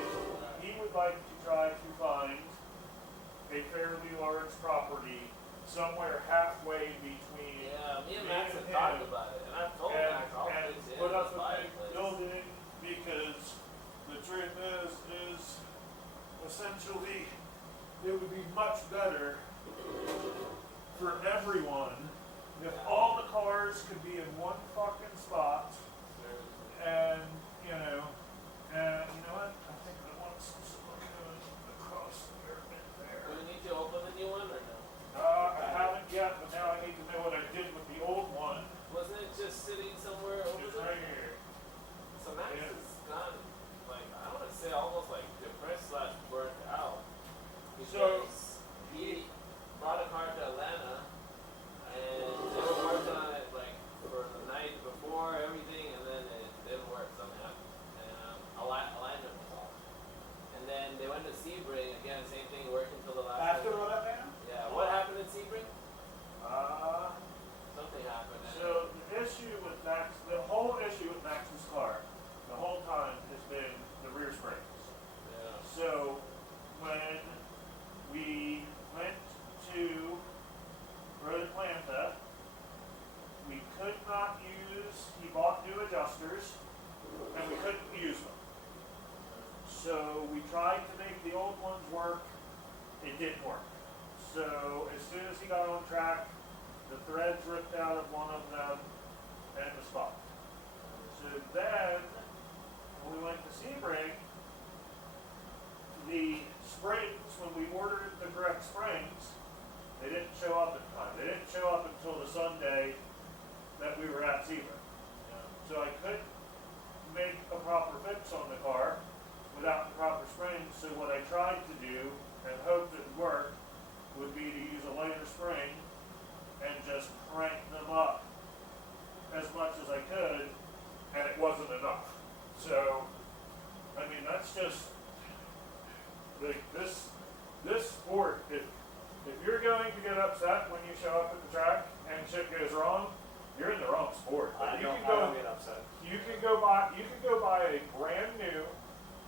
he would like to try to find a fairly large property somewhere halfway between Yeah, me and me Max and have talked him, about it, and I've told and, Max I'll and fix it. put up just a buy big place. building, because the truth is essentially it would be much better for everyone if all the cars could be in one fucking spot. And, you know what? I think I want some silicone across there and Do there. we need to open the new one or no? I haven't yet, but now I need to know what I did with the old one. Wasn't it just sitting somewhere over It's there? right here. So Max Yeah. is gone, like, I want to say almost like depressed / burnt out. So- Because he brought a car to Atlanta and they were working on it like for the night before everything, and then it didn't work somehow. And alignment was off. And then they went to Sebring, again, same thing, working till the last After minute. what happened? Yeah, what happened in Sebring? Uh, Something happened. and- so the whole issue with Max's car, the whole time has been the rear springs. Yeah. So when we went to Road Atlanta, we could not use, he bought new adjusters, and we couldn't use them. So we tried to make the old ones work, it didn't work. So as soon as he got on track, the threads ripped out of one of them and the spot. So then, when we went to Sebring, the springs, when we ordered the correct springs, they didn't show up in time. They didn't show up until the Sunday that we were at Sebring. So I couldn't make a proper fix on the car without the proper springs. So what I tried to do, and hoped it would work, would be to use a lighter spring and just crank them up as much as I could, and it wasn't enough. So, I mean, that's just, like, this sport, if you're going to get upset when you show up at the track and shit goes wrong, you're in the wrong sport. Like, I don't get upset. you can go buy a brand new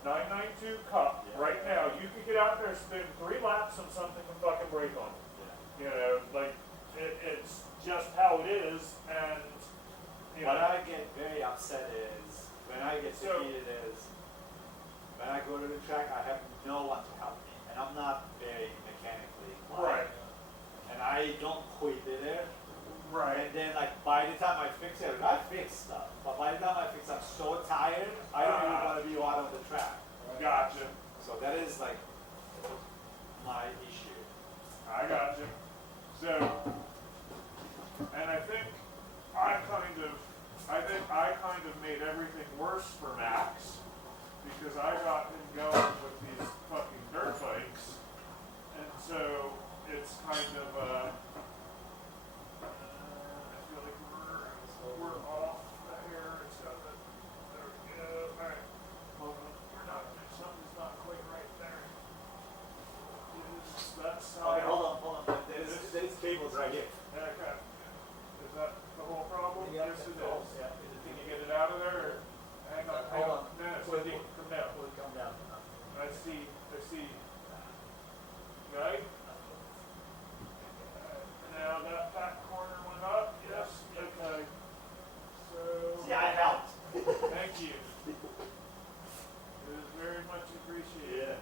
992 Cup Yeah. right now. You could get out there, spin 3 laps, and something can fucking break on it. Yeah. You know, like it's just how it is, and you What know. I get very upset is, when I get So- defeated is, when I go to the track, I have no one to help me. And I'm not very mechanically inclined. Right. And I don't quit there. Right. And then, like, by the time I fix it, I fix stuff. But by the time I fix, I'm so tired, I don't even want to be out on the track. Gotcha. So that is like my issue. I gotcha. So, and I think I kind of made everything worse for Max because I got him going with these fucking dirt bikes, and so it's kind of I feel like we're off here. It's got the, there we go. All right, hold on. We're not. Something's not quite right there. That's how. Okay, hold on. There's cables right here. Okay. Is that the whole problem? Yeah, Yes, it the whole- is. yeah. Can you get it out of there? Or hang on. Hold on. No, it's Wait, steady. Come down. Will it come down? I see. Right? Now that back corner went up. Yes. Okay. So. See, I helped. Thank you. It is very much appreciated.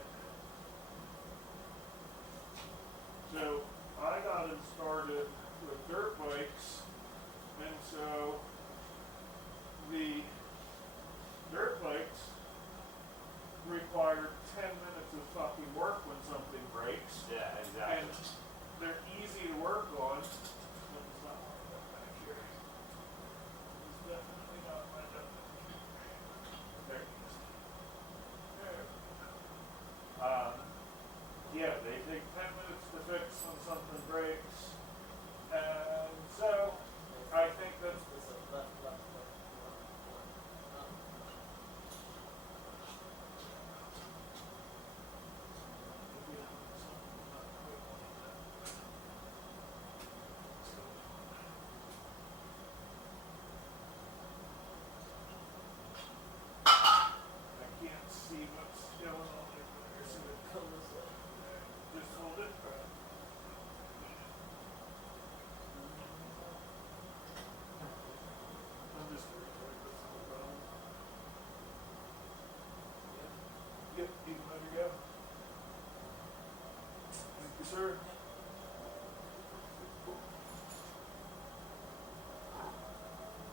So I got him started with dirt bikes, and so the dirt bikes require 10 minutes of fucking work when something breaks, Yeah, and exactly. they're easy to work on. It's not lined up back here. It's definitely not lined up back here. There it is. There. Yeah, they take 10 minutes to fix when something breaks, and so I think that's This is left. I can't see what's going on there, so Come this way. just hold it. I'm just going to this whole problem. Yep, you can let her go. Thank you, sir.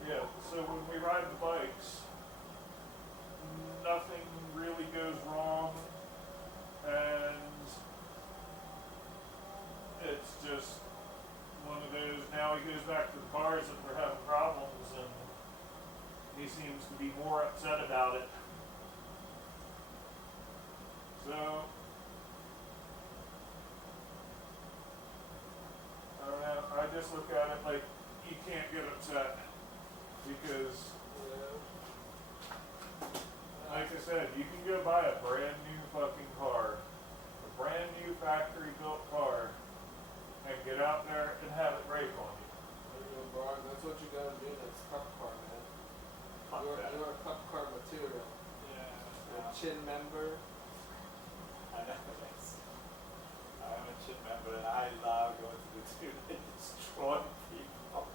Yeah, so when we ride the bikes, nothing really goes wrong, and it's just one of those, now he goes back to the bars and we're having problems, and he seems to be more upset about it. So, I don't know, I just look at it like, you can't get upset, because like I said, you can go buy a brand new fucking car, a brand new factory built car, and get out there and have it break on you. That's what you gotta do. That's cup car, man. Fuck that. You're a cup car material. You're a chin member. I know this. I'm a chip member and I love going to the tube and destroy people.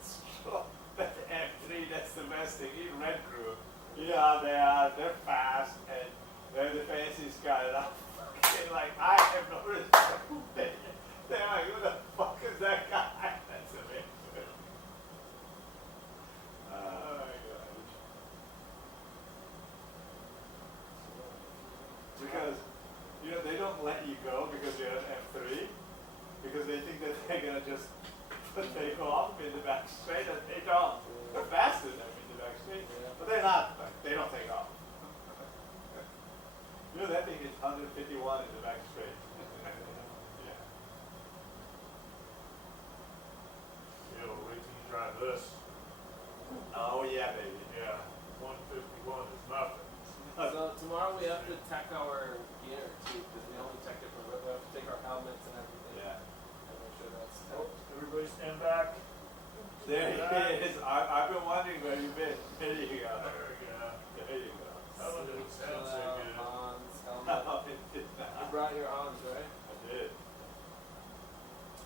Destroy that M3, that's the best thing. Even Red Crew. Yeah, they're fast and they're the fanciest guy. And I'm fucking like, I have no respect. They're like, who the fuck is that guy? That's amazing. Oh my god. Because, they don't let you go because you're an M3, because they think that they're gonna just take off in the back straight, and they don't. They're faster than them in the back straight, but they're not, they don't take off. That thing is 151 in the back straight. Yeah. Wait till you drive this. Oh yeah, baby. Yeah, 151 is nothing. So tomorrow we have to tech our gear too, because we only tech it for we have to take our helmets and everything. Yeah. And make sure that's Oh, everybody stand back. There he is. I've been wondering where you've been. There you go. There we go. There you go. That one didn't sound so good. Hans, helmet. No, it did You not. brought your Hans, right? I did.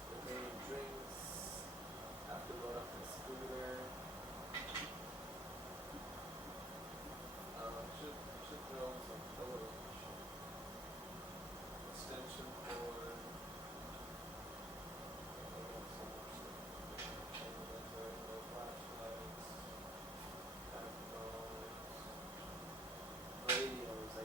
The main drinks. Have to load up the scooter. Should throw in some storage. Extension cord. Flashlights. Headphones. Radios.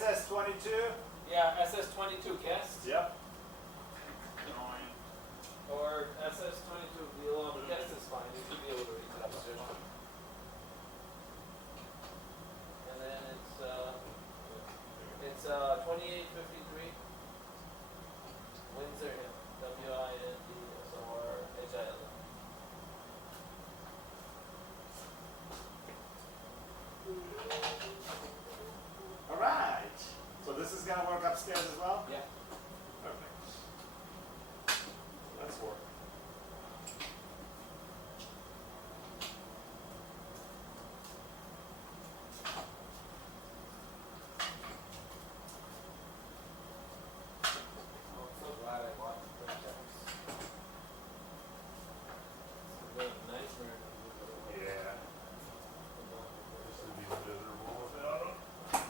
SS22? Yeah, SS22 guest Yep. or SS22 below. Guest is fine. You should be able to read that. And then it's 2853 Windsor Hill. WINDSORHIL. Alright. So this is gonna work upstairs as well? Yeah. Perfect. Let's work. I'm so glad I bought the checks. It's a nightmare. Yeah. This would be miserable without them.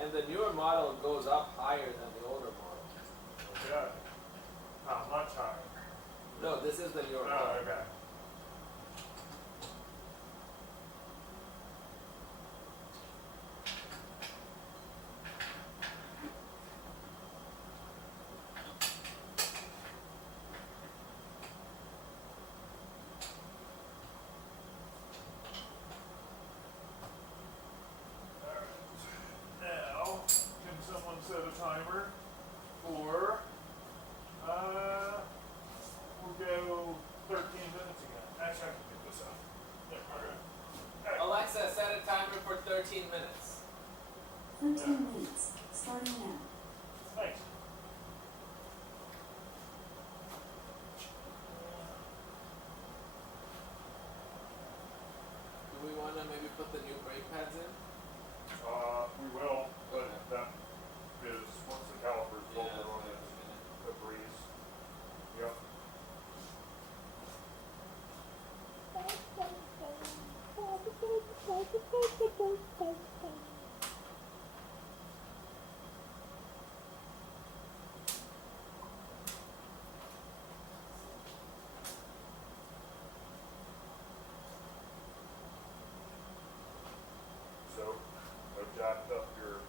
And the newer model goes up higher than the older model. Okay. Not much higher. No, this is the newer Oh, model. okay. Now, can someone set a timer for, we'll go 13 minutes again. Actually, I can get this up. There, okay. Alexa, set a timer for 13 minutes. 13 minutes, starting now. Thanks. Do we want to maybe put the new brake pads in? We will, but that is, once the calipers Yeah, bolted on it, a breeze. Yep. So, I've jacked up your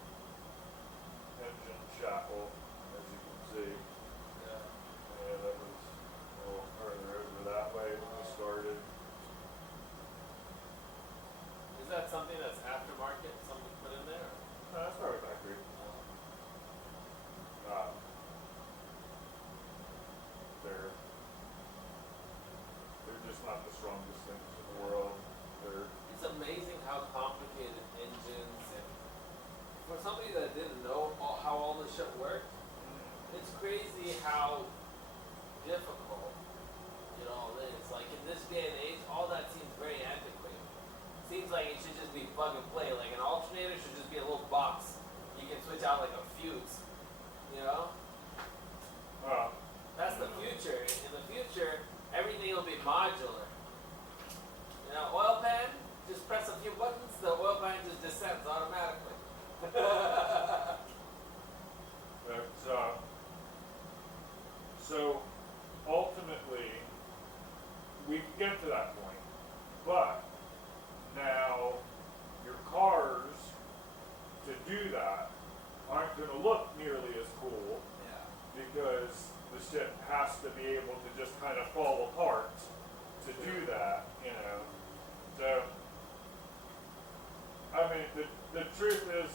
engine shackle, as you can see. Yeah. Yeah, that was a little further over that way when we started. Is that something that's aftermarket? Something put in there? No, that's probably factory. They're just not the strongest things in the world. They're, It's amazing how complicated engines and for somebody that didn't know how all this shit worked, it's crazy how difficult it all is. Like in this day and age, all that seems very antiquated. Seems like it should just be plug and play. Like an alternator should just be a little box. You can switch out like a fuse. You know? That's the future. In the future, everything will be modular. You know, oil pan, just press a few buttons, the oil pan just descends automatically. but, so ultimately, we can get to that point, but now your cars to do that aren't going to look nearly as cool Yeah. because the ship has to be able to just kind of fall apart to do that, you know. So, I mean, the truth is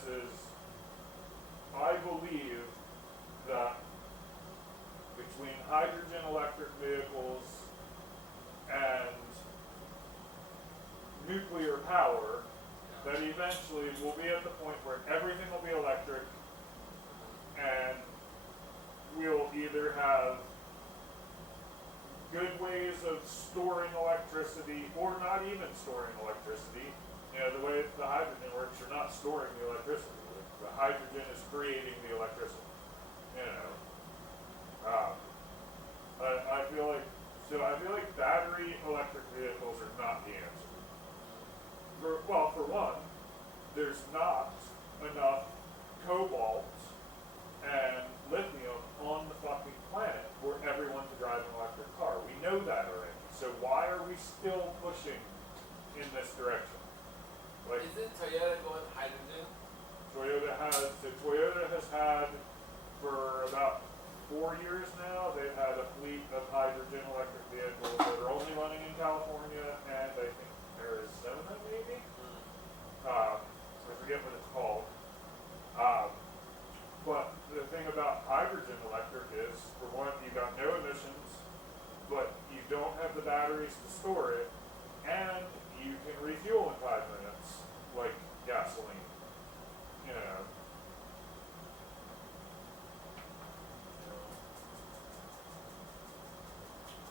I believe that between hydrogen electric vehicles and nuclear power, that eventually we'll be at the point where everything will be electric and we'll either have good ways of storing electricity or not even storing electricity. You know, the way the hydrogen works, you're not storing the electricity. The hydrogen is creating the electricity. You know. I feel like battery electric vehicles are not the answer. For one, there's not enough cobalt and lithium on the fucking planet for everyone to drive an electric car. We know that already. So why are we still pushing in this direction? Like, Isn't Toyota going hydrogen? place to store it, and you can refuel in 5 minutes, like gasoline. You know.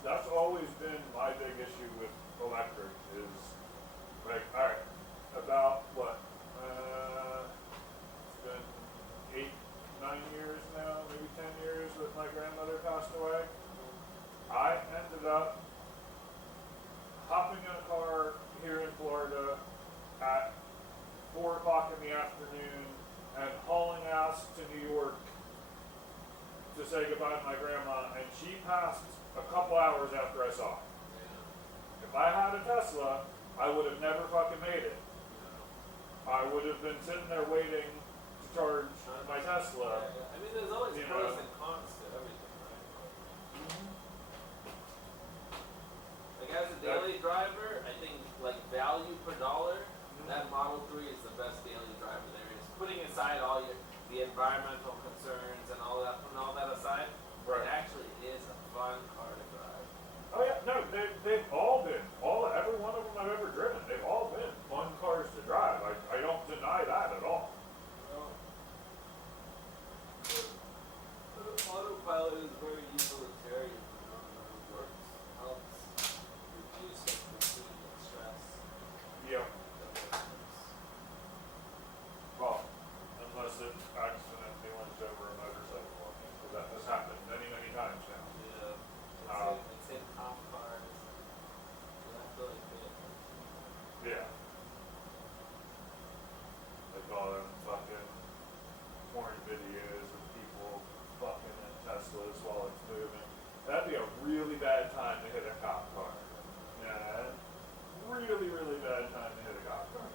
That's always been my big issue with electric is like, all right, about what? It's been 8, 9 years now, maybe 10 years that my grandmother passed away. I ended up hopping in a car here in Florida at 4 o'clock in the afternoon and hauling ass to New York to say goodbye to my grandma, and she passed a couple hours after I saw her. If I had a Tesla, I would have never fucking made it. I would have been sitting there waiting to charge my Tesla. I mean, there's always You pros know. and cons to everything, right? Like as a daily driver, I think like value per dollar, that Model 3 is the best daily driver there is. Putting aside all the environmental concerns and all that, putting all that aside, Right. it actually is a fun car to drive. Oh yeah, no, they've all been, every one of them I've ever driven, they've all been fun cars to drive. I don't deny that at all. Autopilot is very utilitarian, you know, it works, helps reduce fatigue and stress. Yeah. That makes sense. Well, unless it accidentally runs over a motorcycle on me, because that has happened many, many times now. Yeah, it's in Champcars. You have to like pay attention. Yeah. Like all them fucking porn videos of people fucking in Teslas while it's moving. That'd be a really bad time to hit a cop car. Yeah. Really, really bad time to hit a cop car.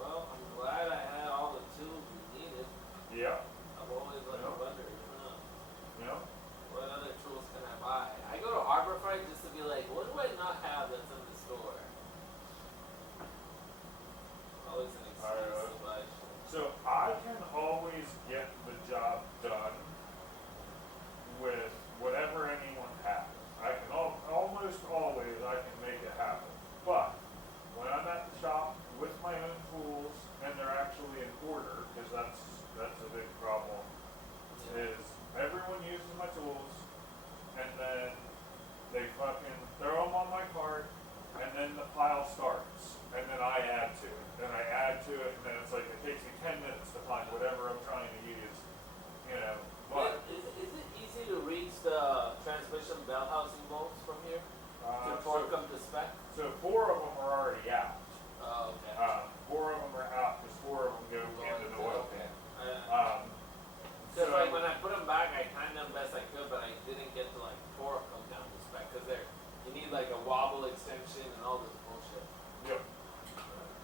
Well, I'm glad I had all the tools we needed. Yeah. I've always like Yeah. wondered, You know? what other tools can I buy? I go to Harbor Freight just to be like, what do I not have that's in the store? Always an excuse to buy shit. So I can always get the job done with whatever anyone has. I can almost always I can make it happen. But when I'm at the shop with my own tools and they're actually in order, because that's a big problem, is everyone uses my tools and then they fucking throw them on my cart and then the pile starts and then I add to it. And I add to it and then it's like it takes me 10 minutes to find whatever I'm trying to use, you know. But Is it easy to reach the transmission bell housing bolts from here? To torque them to spec? so 4 of them are already out. Oh, okay. 4 of them are out because 4 of them go into the oil pan. Because like when I put them back, I timed them best I could, but I didn't get to like torque them down to spec because you need like a wobble extension and all this bullshit. Yep.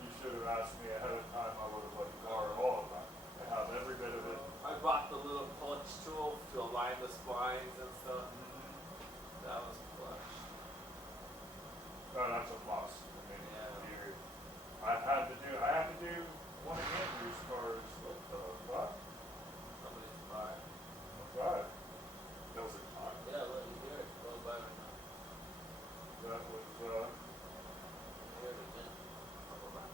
You should have asked me ahead of time. I would have let you borrow all of that. I have every bit of it. I bought the little punch tool to align the splines and stuff. That was plush. Oh, that's a must. I mean, Yeah. I had to do one of Andrew's cars. What the fuck? Somebody's car. Oh, God. That was a car. Yeah, look, you hear it. Go by right now. That was, You hear it again. Couple back.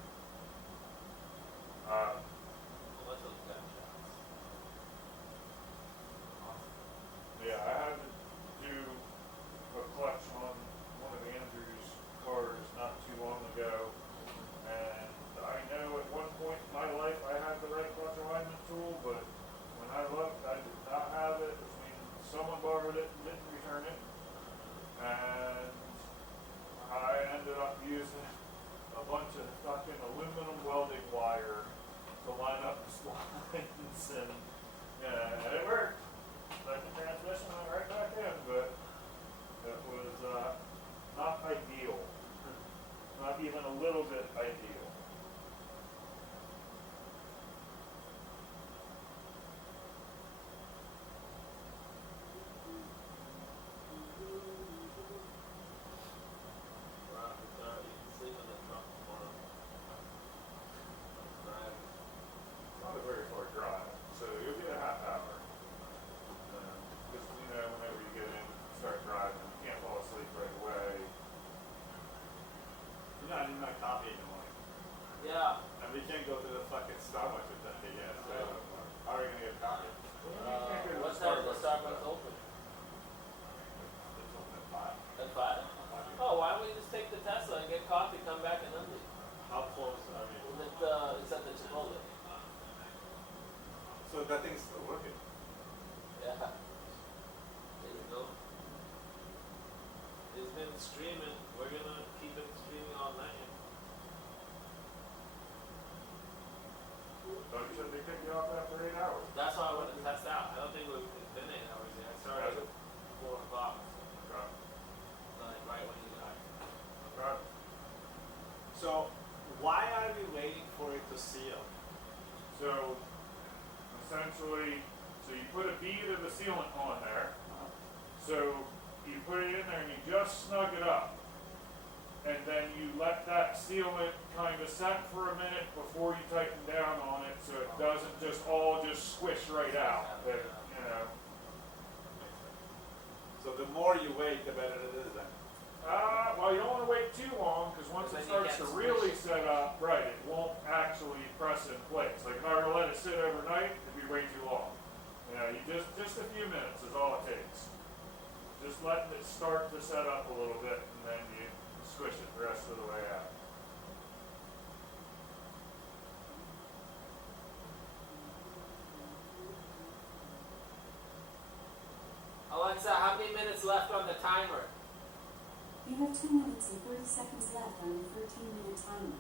uh, A bunch of gunshots. yeah, I had to do a clutch on one of Andrew's cars not too long ago, and And we can't go to the fucking Starbucks with that big ass trailer anymore. How are we gonna get coffee? What time is the Starbucks open? It's open at 5. At 5? Oh, why don't we just take the Tesla and get coffee, come back and then leave? How close are we? It's at the Chipotle. So that thing's still working. Yeah. There you go. It's been streaming. We're gonna keep it streaming all night. So you said they picked you up after 8 hours. That's why I wanted to test out. I don't think it's been 8 hours yet. I started at 4 o'clock. Okay. Like right when you got. Okay. So why are we waiting for it to seal? So essentially, so you put a bead of the sealant on there. So you put it in there and you just snug it up. And then you let that sealant kind of set for a minute before you tighten down on it so it doesn't just all just squish right out. That, you know. So the more you wait, the better it is then. Well, you don't want to wait too long because once Then it you starts can't to squish really it. set up, right, it won't actually press in place. Like if I were to let it sit overnight, it'd be way too long. You know, you just a few minutes is all it takes. Just letting it start to set up a little bit and then you squish it the rest of the way out. Alexa, how many minutes left on the timer? You have 2 minutes and 30 seconds left on your 13-minute timer.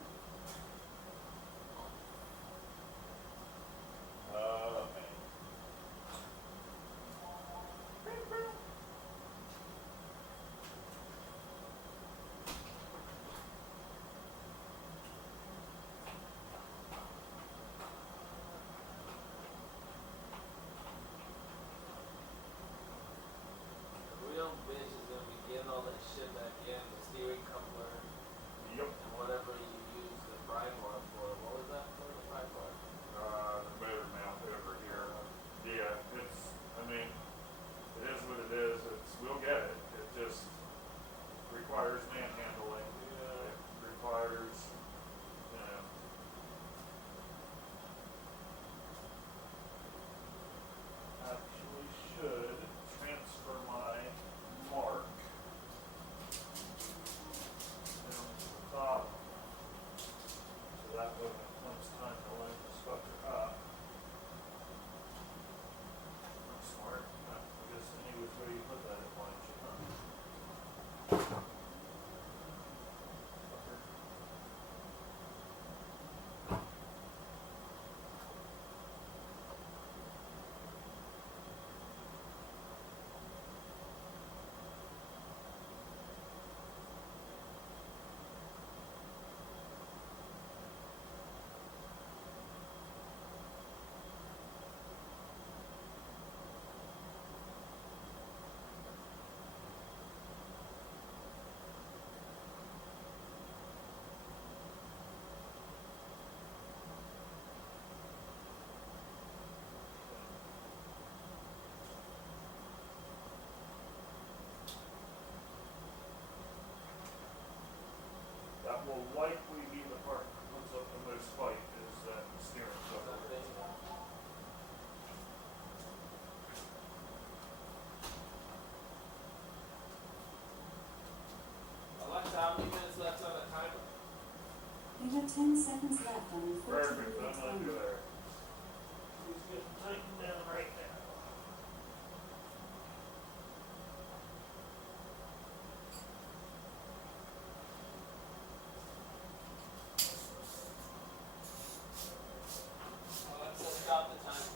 Okay. The real bitch is gonna be getting all that shit back in, the steering coupler Yep. and whatever you use the pry bar for. What was that for, the pry bar? The motor mount over here. Yeah, it's, I mean, it is what it is. We'll get it. It just requires manhandling. It requires, you know. Actually should transfer my mark down to the bottom. So that way when it's time to line this fucker up. I'm smart. I guess any which way you put that, it lines you up. Fucker. That will likely be the part that comes up the most fight is that steering cover. That thing. Alexa, how many minutes left on the timer? You have 10 seconds left on your Perfect, 13-minute I'm gonna do timer. there. He's getting tightened down right now. Alexa, stop the timer.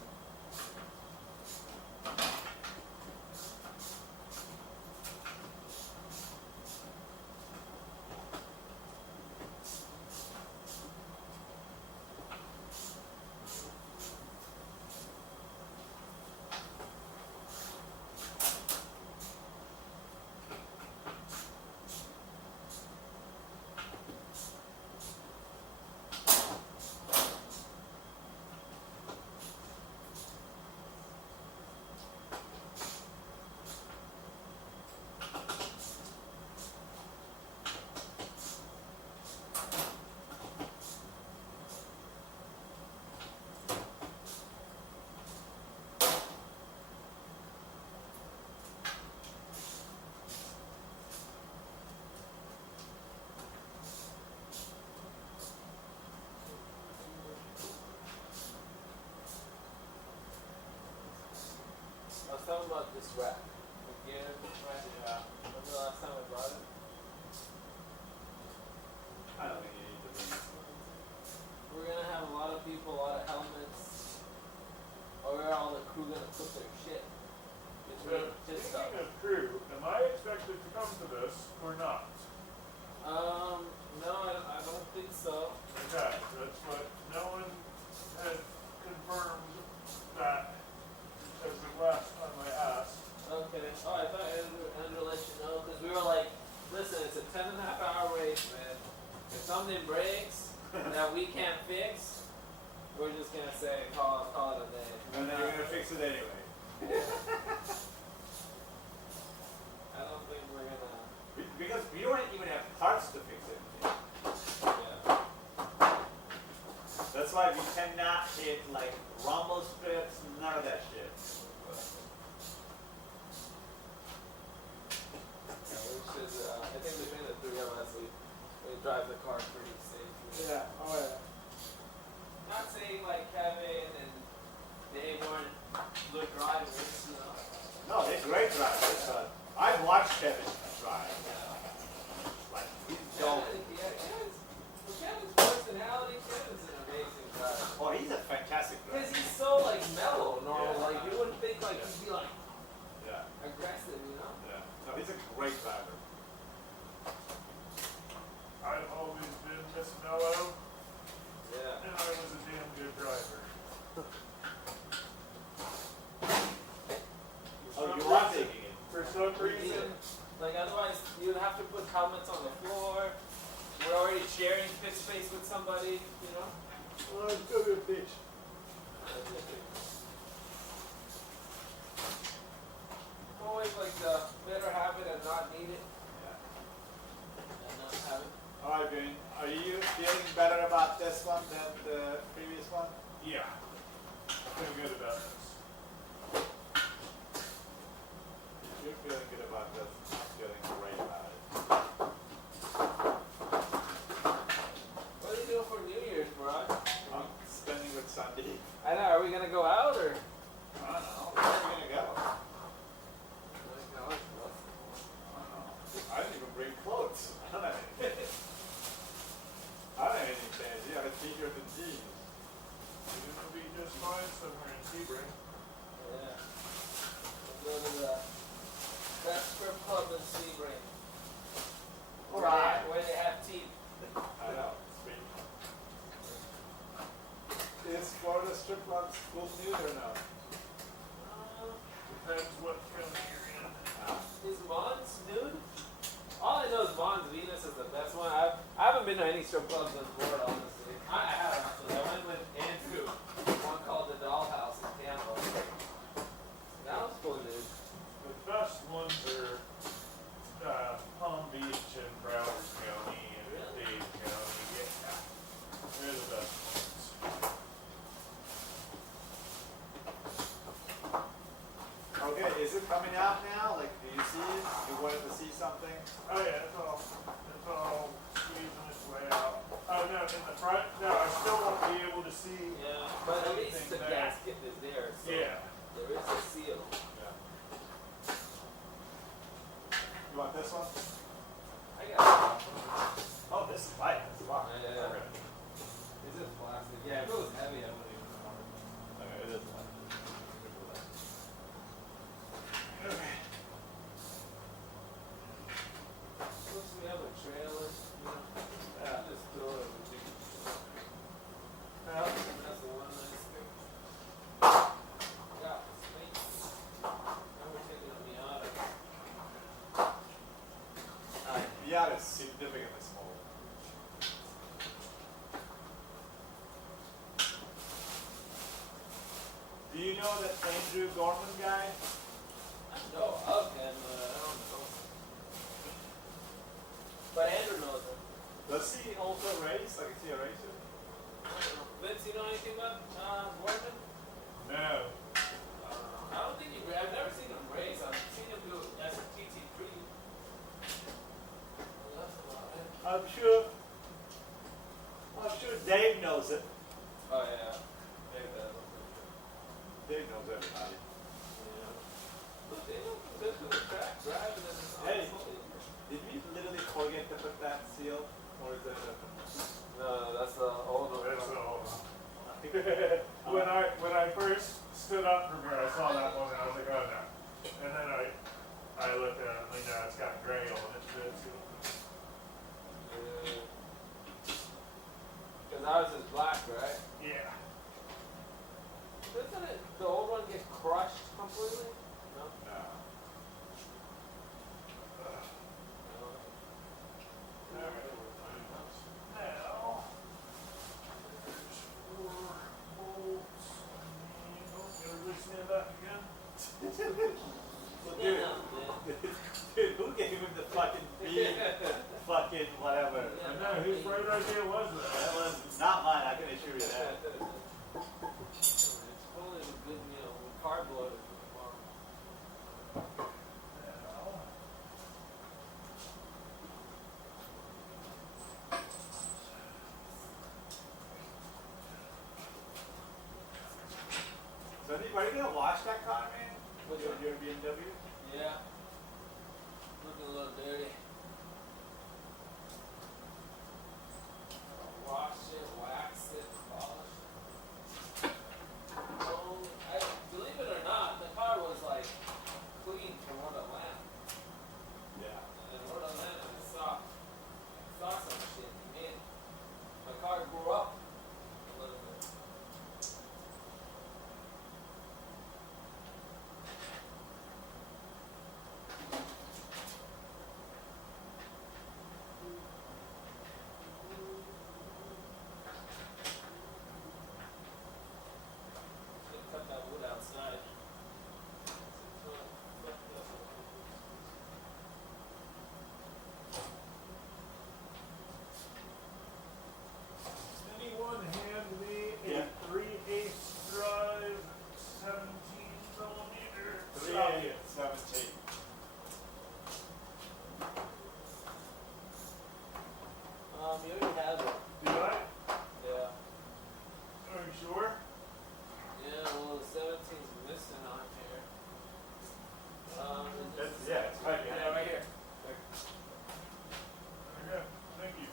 about this rack. Again, rack. Yeah. Remember the last time I brought it? I don't think you need to bring it. We're gonna have a lot of people, a lot of helmets. Or where are all the crew gonna put their shit? Between So, his stuff. speaking of crew, am I expected to come to this or not? No, I don't think so. Okay, that's what no one had confirmed that as the last time I asked. Okay. Oh, I thought Andrew let you know because we were like, listen, it's a 10.5-hour race, man. If something breaks that we can't fix, we're just gonna say call it a day. And then you're gonna fix it anyway. I don't think we're gonna. Because we don't even have parts to fix it. Yeah. That's why we cannot hit like rumble strips, none of that shit. Yeah, we should. I think between the three of us, we drive the car pretty safely. Yeah, oh yeah. Not saying like Kevin and Dave weren't good drivers, you know. No, they're great drivers, but I've watched Kevin drive. Like, he's so, Kevin's personality, Kevin's an amazing driver. oh, he's a fantastic Because driver. he's so like mellow, normal. Yeah. Like you wouldn't think like he'd be like Yeah, aggressive, you know. yeah. No, he's a great driver. I've always been Miss Mellow, Yeah. and I was a damn good driver. Oh, you are taking it. For some We need reason, it. Like otherwise, you'd have to put helmets on the floor. We're already sharing pit space with somebody, you know. Oh, it's still a bitch. Always like the better have it and not need it, Yeah. and not have it. Alright, Green. Are you feeling better about this one than the previous one? yeah, I feel good about this. If you're feeling good about this, I'm feeling great about it. What are you doing for New Year's, bro? I'm spending with Sandy. I know. Are we gonna go out or? I don't know. Where are we gonna go? Oh, I don't know. I didn't even bring clothes. I don't have anything. I don't have anything fancy. I have a t-shirt and jeans. You're gonna be just fine somewhere in Sebring. Yeah. We'll go to the best strip club in Sebring. Alright. Where they have teeth. I know. Sweet. Is Florida strip club school nude or no? Depends what county you're in. Is Mons nude? All I know is Mons Venus is the best one. I haven't been to any strip clubs in Florida, honestly. I have actually. I went with Andrew. One called the Dollhouse in Tampa. That was cool, dude. The best ones are Palm Beach and Broward County and Really? Dade County. Yeah, they're the best ones. Okay, is it coming out now? Like, do you see it? You wanted to see something? Oh yeah, it's all squeezing its way out. Oh no, in the front, no, I still won't be able to see. Yeah. But at least the Everything there. gasket is there. So Yeah. there is a seal. Yeah. You want this one? I got it. Oh, this is light. This is light. Yeah. Is it plastic? Yeah, if it was heavy, I wouldn't even know. Okay, it is light. Okay. Plus we have a trailer, you know. Yeah. Just throw everything. Yeah. That's the one nice thing. Yeah, space. Now we're taking a Miata. Miata is significantly smaller. Do you know that Andrew Gorman guy? I know of him, but I don't know. But Andrew knows him. Does he also race? Like, is he a racer? I don't know. Vince, you know anything about Gorman? No. I don't think I've never seen him race. I've seen him do STT3. That's about it. I'm sure Dave knows it. Oh yeah. Maybe that was it. Dave knows everybody. Yeah. They don't go to the track, drive, and then Hey. Did we literally forget to put that seal? Or is it No, that's the old one. That's all. When I first stood up from here, I saw that one and I was like, oh no. And then I looked at it and like, no, it's got gray on it. Because ours is black, right? Yeah. Doesn't it, the old one get crushed completely? No? No. Now, there's 4 bolts. Everybody stand back again? Well, dude, who gave him the fucking beat? Fucking whatever. I know, whose bright idea was that? That was not mine, I can assure you that. It's only a good, cardboard for tomorrow. Now, So, are you gonna wash that car, man? Which Your, one? your BMW? Yeah. Looking a little dirty. Wash it, wax it, polish it. Believe it or not, the car was like clean for what a lamp. Yeah. And what a lamp, I saw some shit in. My car grew up a little bit. Should cut that wood outside. It's not fucked up. anyone hand me a Yeah. 3/8 drive 17mm 17. You already have it. Do I? Yeah. Are you sure? Yeah, well, the 17's missing on here. That's, yeah, it's right behind Yeah, right here. Okay, thank you.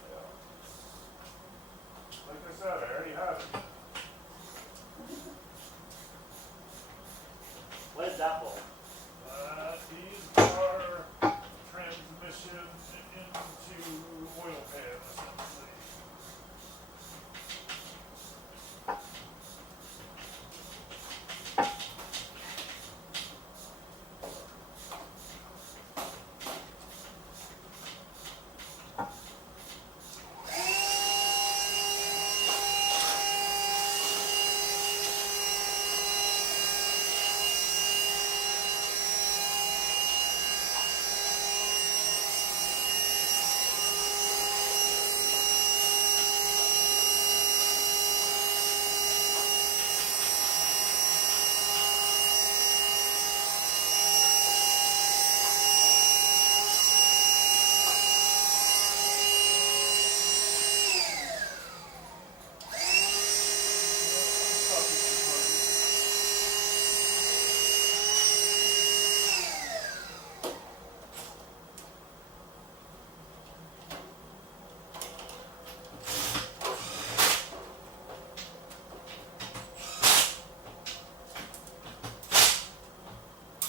Like I said, I already have it. Where's that ball? These are transmission into oil pan, essentially.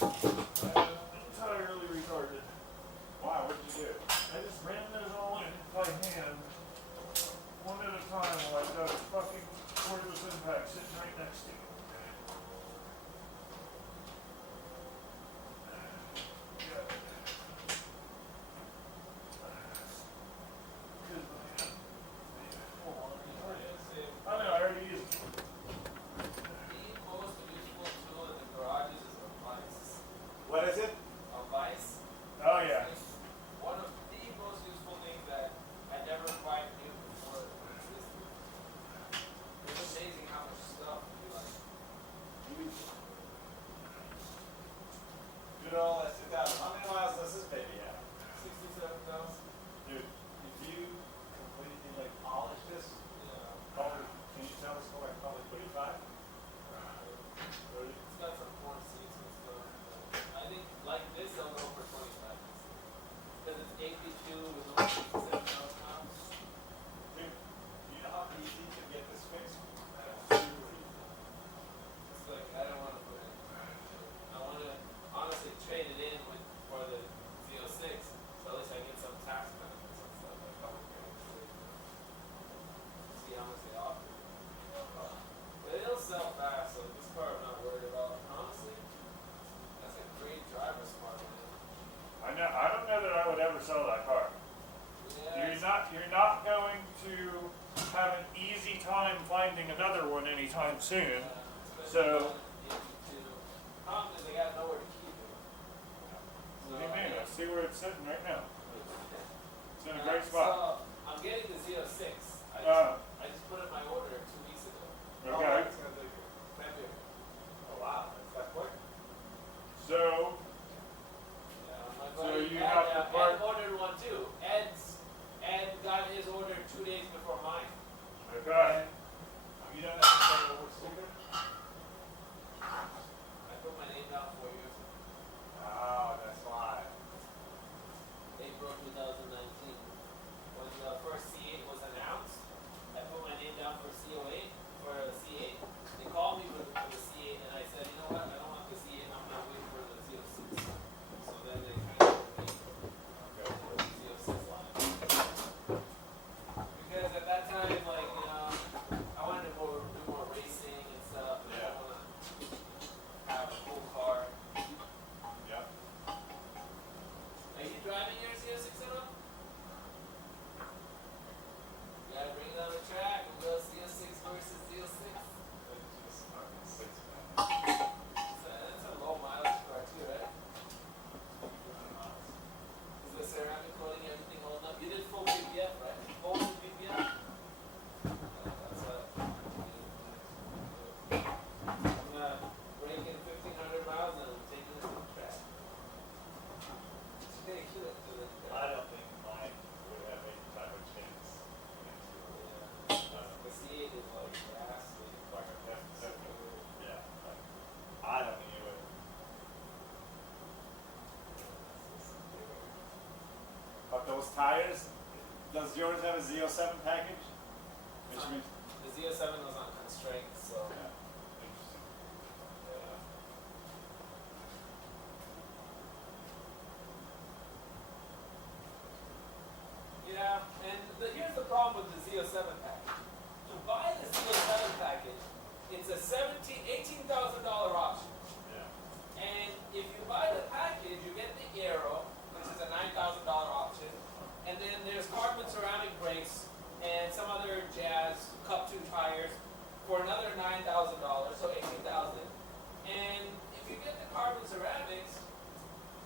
Entirely retarded. Why? What did you do? I just ran those all in by hand, one at a time, while I've got a fucking cordless impact sitting right next to me. Yeah. Good man. Hold on, I know, I already used it. The most useful tool in the garage is a vise. What is it? A vise. Oh yeah. One of the most useful things that I never quite knew before it existed. It's amazing how much stuff you like expecting another one anytime soon. So, problem is I got nowhere to keep it. what do you mean? I see where it's sitting right now. It's in a great So spot. I'm getting the Z06. I just put in my order 2 weeks ago. Okay. It's gonna take February. Oh wow, that's that quick. So, Yeah, my So buddy you Ed, have to park- Ed ordered one too. Ed got his order 2 days before mine. okay. You don't have to send over sticker? I put my name down 4 years ago. Oh, that's why. April 2019. When the first C8 was announced, I put my name down for CO8, for the C8. They called me for the C8 and I said, you know what, I don't want the C8, I'm gonna wait for the Z06. So then they transferred me for the Z06 line. Because at that time, like, you know, I wanted to do more racing and stuff. And I Yeah. want to have a cool car. Yep. Are you driving your Z06 at all? You gotta bring it on the track and go Z06 versus Z06. It's just fucking six, man. That's a low mileage car too, right? Is the ceramic coating, everything holding up? You did full PPF, right? Full PPF? That's I'm gonna break in 1,500 miles and I'm taking it to the track. Today, to the I don't think mine would have any type of chance against yours. The C8 is like vastly. Like a F7. Yeah. Like, I don't think it would. But those tires, does yours have a Z07 package? Which means, The Z07 was on constraint, so. yeah, interesting. Yeah. Yeah, and here's the problem with the Z07 package. To buy the Z07 package, it's a $18,000 option. Yeah. And if you buy the package, you get the Aero, which is a $9,000 option. And then there's carbon ceramic brakes and some other jazz Cup 2 tires for another $9,000, so $18,000. And if you get the carbon ceramics,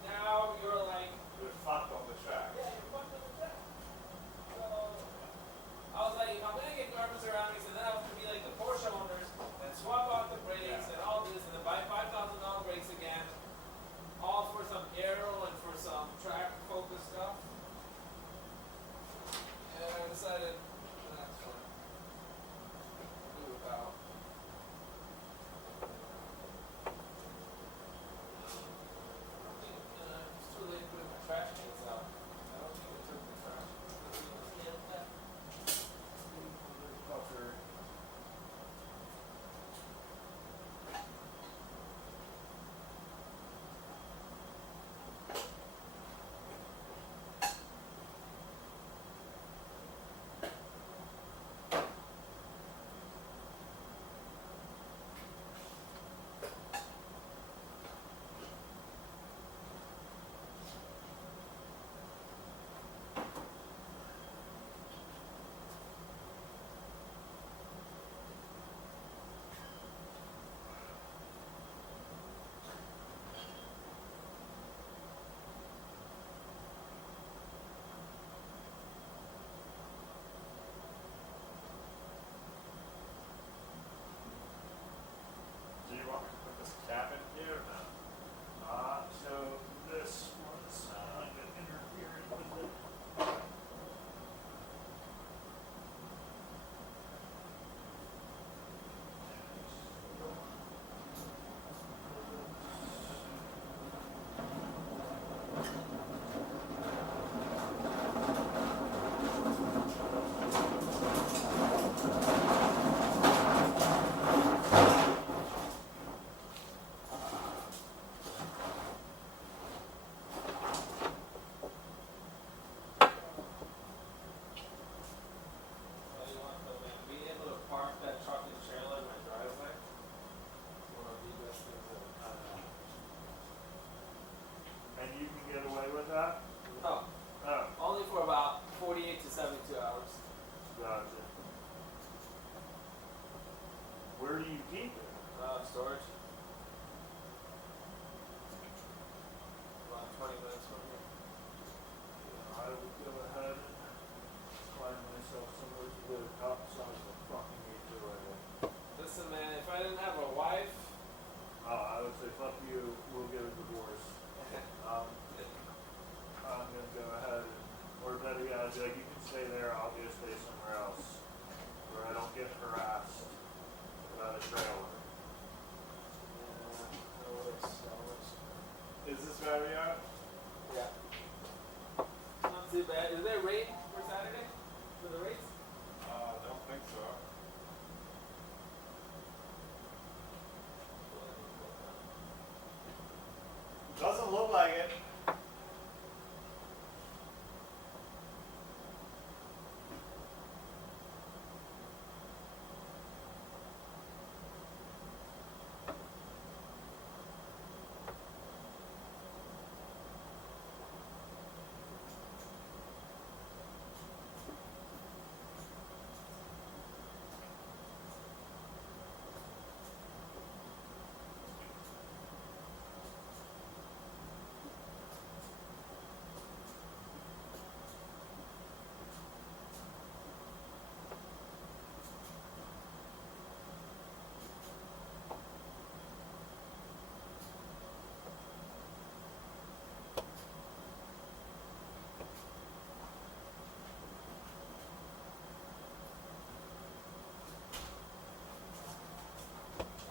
now you're like, You're fucked on the track. yeah, you're fucked on the track. So I was like, if I'm gonna get carbon ceramics, and then I have to be like the Porsche owners and swap out the brakes and all this, and then buy $5,000 brakes again, all for some aero and for some track focus stuff. And I decided that's fine. Do without. I think it's too late putting my trash cans out. Where do you keep it? Storage. About 20 minutes from here. I would go ahead and find myself somewhere to live outside the fucking HOA. Listen, man, if I didn't have a wife, I would say fuck you, we'll get a divorce. I'm gonna go ahead and, or better yet, I'd be like, you can stay there, I'll just stay somewhere else where I don't get harassed without a trailer. that works. Is this where we are? Yeah. Not too bad. Is there rain for Saturday? For the race? Don't think so. Doesn't look like it.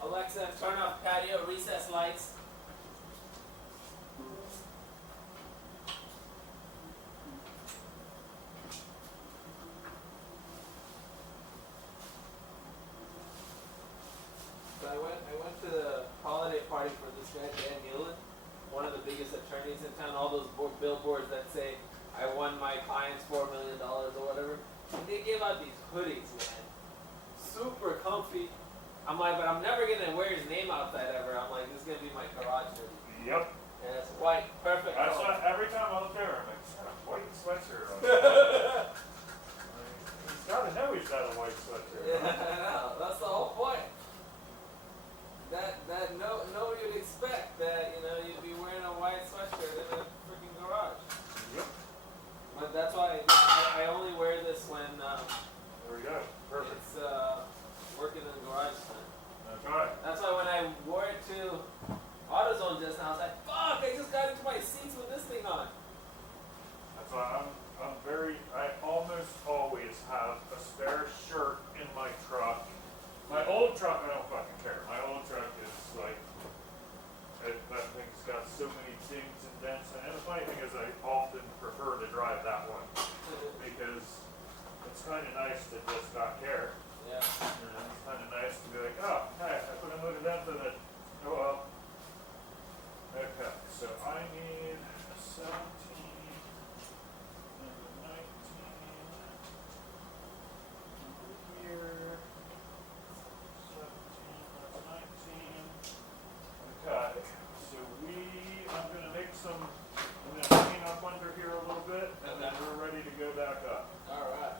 Alexa, turn off patio recess lights. So I went to the holiday party for this guy, Dan Nealon, one of the biggest attorneys in town. All those billboards that say, I won my clients $4 million or whatever. And they give out these hoodies, man. Super comfy. I'm like, but I'm never gonna wear his name outside ever. I'm like, this is gonna be my garage hoodie. Yep. And it's white, perfect. I color. saw every time I look there, I'm like, he's got a white sweatshirt on. He's gotta know he's got a white sweatshirt. Yeah, Huh? I know. That's the whole point. That nobody would expect that, you know, you'd be wearing a white sweatshirt in a freaking garage. Yep. But that's why I only wear this when There we go. Perfect. it's working in the garage time. That's right. That's why when I wore it to AutoZone just now, I was like, fuck, I just got into my seats with this thing on. That's why I almost always have a spare shirt in my truck. My old truck, I don't fucking care. My old truck is like, that thing's got so many dings and dents. And the funny thing is I often prefer to drive that one because it's kind of nice to just not care. Yeah. You know, it's kind of nice to be like, oh, hey, I put a motor dent in it. Oh well. Okay, so I need a 17 and a 19 over here. 17, that's 19. Okay, so I'm gonna make I'm gonna clean up under here a little bit, and then we're ready to go back up. All right.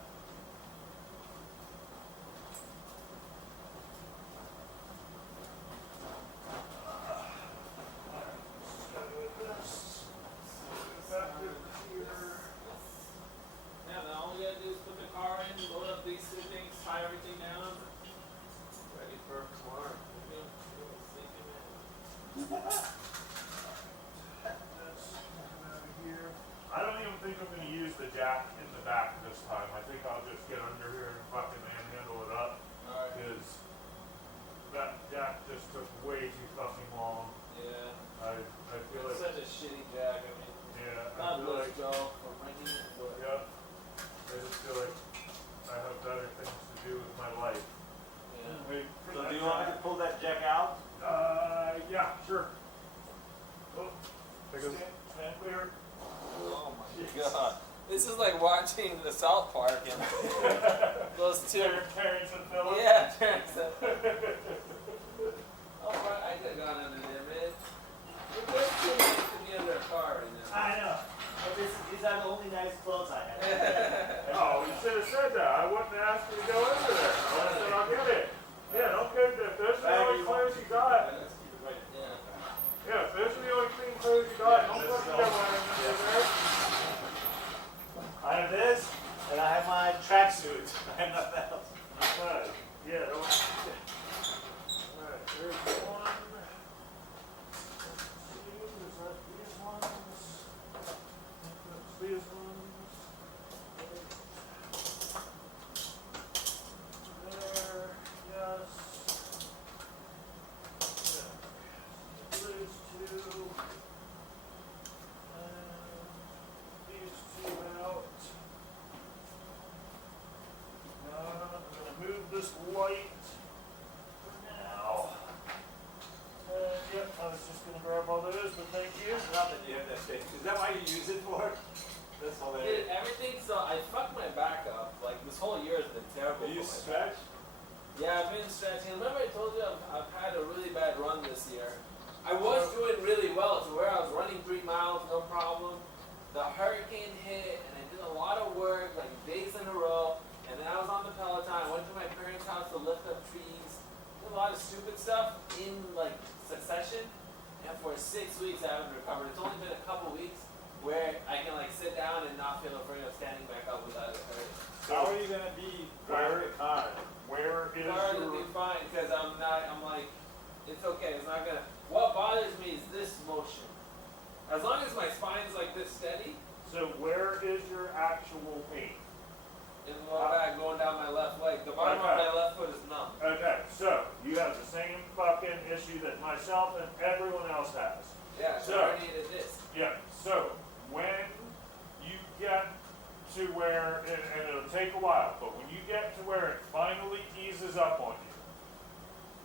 Yeah, now all we gotta do is put the car in, load up these two things, tie everything down. Ready for tomorrow. I don't even think I'm gonna use the jack in the back this time. I think I'll just get under here and fucking manhandle it up, Alright. because that jack just took way too fucking long. Yeah. I feel It's like, such a shitty jack, I mean. yeah, I God feel bless like, Joe for bringing it, but yep. I just feel like I have better things to do with my life. yeah. Wait for So that do you want me jack. to pull that jack out? Yeah, sure. Oh, stand clear. Oh my god. This is like watching the South Park and those two. Terrence and Philip. Yeah, Terrence. Oh, bro, I could have gone under there, man. You're way too nice to be under a car right now. I know. But these are the only nice clothes I have. Oh, you should have said that. I wouldn't ask you to go under there. I said, I'll get it. Yeah, don't go Dude, everything, so I fucked my back up. Like, this whole year has been terrible. Do you for my back. stretch? Yeah, I've been stretching. Remember I told you I've had a really bad run this year. I was doing really well to where I was running 3 miles, no problem. The hurricane hit, and I did a lot of work, like days in a row. And then I was on the Peloton. I went to my parents' house to lift up trees. Did a lot of stupid stuff in like succession. And for 6 weeks I haven't recovered. It's only been a couple weeks where I can like sit down and not feel afraid of standing back up without it hurting. How are you gonna be driving the car? Where is It's hard to your be fine because I'm like, it's okay. It's not gonna. What bothers me is this motion. As long as my spine's like this steady, so where is your actual pain? in the lower back going down my left leg, the bottom of Okay. my left foot is numb. Okay, so you have the same fucking issue that myself and everyone else has. Yeah, So- so I needed this. Yeah, so when you get to where, and it'll take a while, but when you get to where it finally eases up on you,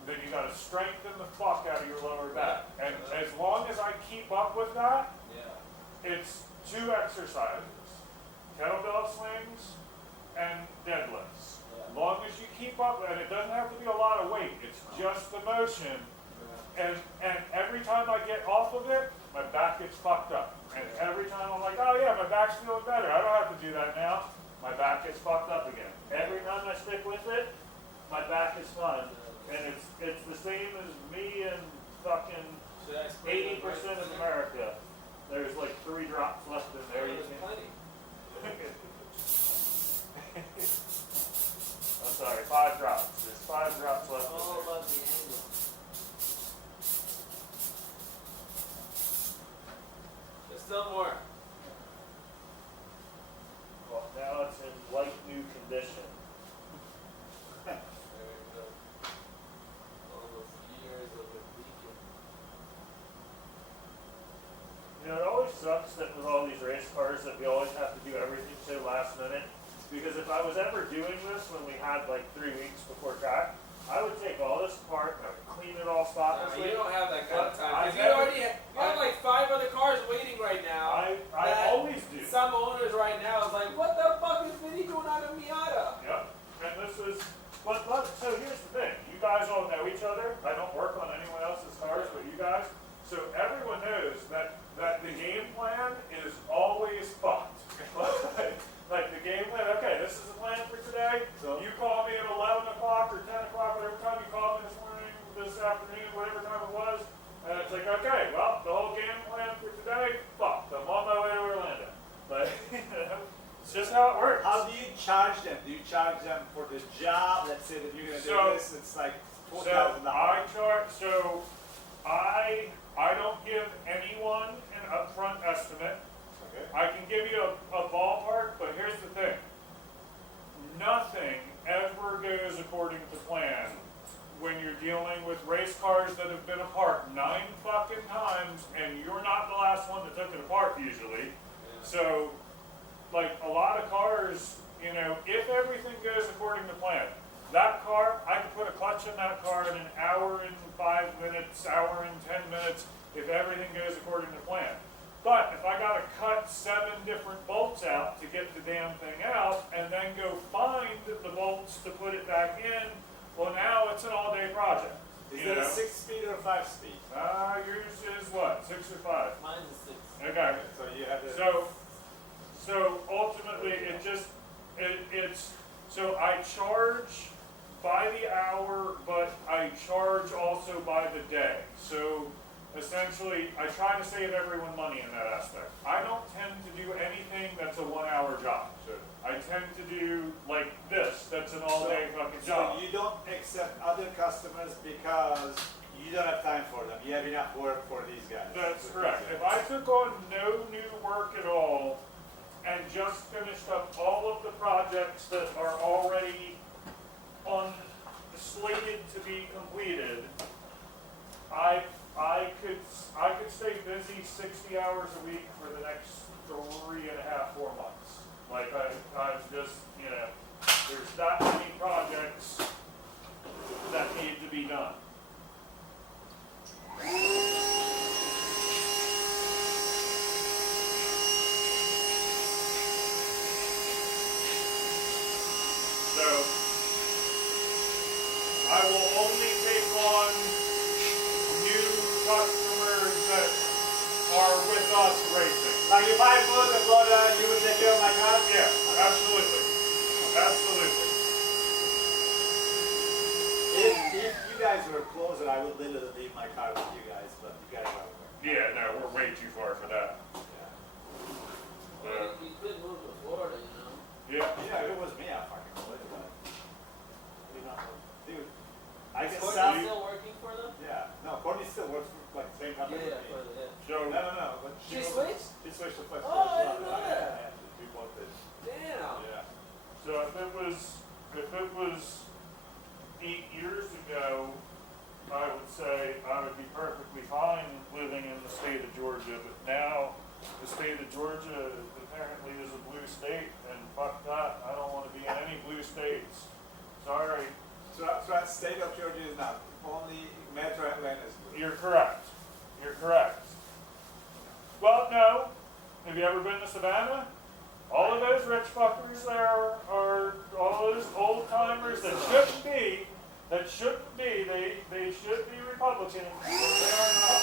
then you gotta strengthen the fuck out of your lower back. And as long as I keep up with that, Yeah. it's 2 exercises, kettlebell swings and deadlifts. As long as you keep up, and it doesn't have to be a lot of weight, it's just the motion. And every time I get off of it, my back gets fucked up. And every time I'm like, oh yeah, my back's feeling better, I don't have to do that now, my back gets fucked up again. Every time I stick with it, my back is fine. And it's the same as me and fucking Should I spray 80% of America. There's like 3 drops left in there. You There's can- plenty. I'm sorry, 5 drops. There's 5 drops left in All there. about the angle. There's still more. Well, now it's in light new condition. There we go. All those years of it leaking. You know, it always sucks that with all these race cars that we always have to do everything so last minute. Because if I was ever doing this when we had like 3 weeks before track, I would take all this apart and I would clean it all No, spotlessly. you don't have that kind of time. I 'Cause you never- already you have like 5 other cars waiting right now. I that always do. Some owners right now is like, what the fuck is Vinny doing out of Miata? Yep. And this is, but so here's the thing. You guys all know each other. I don't work on anyone else's cars, but you guys. So everyone knows that the game plan is always fucked. Like the game plan, okay, this is the plan for today. So- You call me at 11 o'clock or 10 o'clock, whatever time you called me this morning, this afternoon, whatever time it was. And it's like, okay, well, the whole game plan for today, fucked. I'm on my way to Orlando. But, you know, it's just how it works. How do you charge them? Do you charge them for the job? Let's say that you're gonna So- do this, it's like So $4,000. I charge, so I don't give anyone an upfront estimate. Okay. I can give you a ballpark, but here's the thing. Nothing ever goes according to plan when you're dealing with race cars that have been apart 9 fucking times, and you're not the last one that took it apart usually. So, like a lot of cars, you know, if everything goes according to plan, that car, I could put a clutch in that car in an hour and 5 minutes, hour and 10 minutes, if everything goes according to plan. But if I gotta cut 7 different bolts out to get the damn thing out, and then go find the bolts to put it back in, well now it's an all-day project. Is you it a know? 6-speed or 5-speed? Yours is what, 6 or 5? Mine's a 6. Okay. So you have the. So ultimately, it's so I charge by the hour, but I charge also by the day. So essentially, I try to save everyone money in that aspect. I don't tend to do anything that's a 1-hour job. Sure. I tend to do like this, that's an all-day fucking So job. you don't accept other customers because you don't have time for them. You have enough work for these guys. That's correct. If I took on no new work at all and just finished up all of the projects that are already slated to be completed, I could stay busy 60 hours a week for the next 3.5, 4 months. Like I'm just, you know, there's that many projects that need to be done. us racing. Like if I go to Florida, you would take care of my car? Yeah, absolutely. Absolutely. If you guys were closer, I would literally leave my car with you guys, but you guys are away. Yeah, no, we're way too far for that. Well, you could move to Florida, you know. Yeah. Yeah, if it was me, I'd fucking would, but you know, dude, I Is can Courtney sell. still working for them? Yeah, no, Courtney still works for like the same company. Yeah, with me. yeah. So, No, but She was- switched? She switched to Flex. Oh, I didn't know that. Yeah, we both did. Damn. Yeah. so if it was 8 years ago, I would say I would be perfectly fine living in the state of Georgia, but now the state of Georgia apparently is a blue state, and fuck that, I don't want to be in any blue states. Sorry. So that state of Georgia is not only Metro Atlanta is blue. You're correct. You're correct. Well, no. Have you ever been to Savannah? All of those rich fuckers there are all those old timers that shouldn't be. They should be Republicans. But they are not.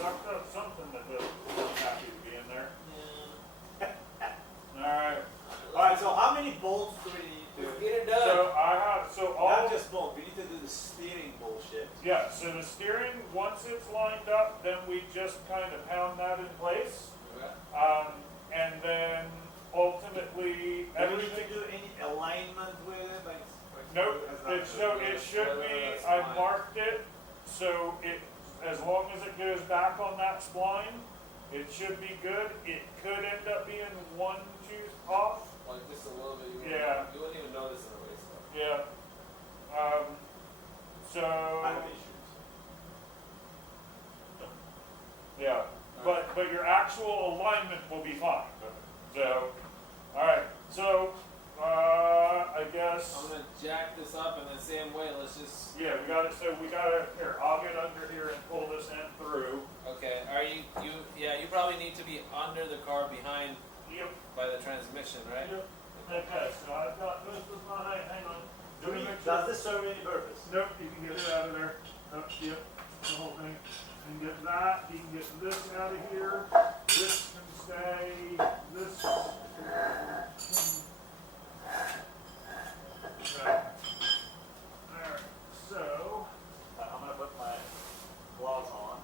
Sucked up something that doesn't happy to be in there. Yeah. Alright. Alright, so how many bolts do we need Let's to? get it done. So all Not just bolt, we need to do the steering bullshit. yeah, so the steering, once it's lined up, then we just kind of pound that in place. Okay. And then ultimately, Do we need everything, to do any alignment with it? Like nope, that's not- it should No, be, that's I fine. marked it, so it, as long as it goes back on that spline, it should be good. It could end up being one tooth off, Like just a little bit. Yeah. You wouldn't even notice in a way, so. yeah. So, I have issues. yeah, but your actual alignment will be fine. So, alright, so, I guess, I'm gonna jack this up and then same way, let's just. yeah, we got it, here, I'll get under here and pull this end through. Okay, are you, you probably need to be under the car behind Yep, by the transmission, right? yep. Okay, so I've got, this is my, hang on. Do we, Make sure- does this serve any purpose? Nope, you can get it out of there. Nope, yep, the whole thing. You can get that, you can get this out of here. This can stay, this can... Right. Alright, so... I'm gonna put my gloves on.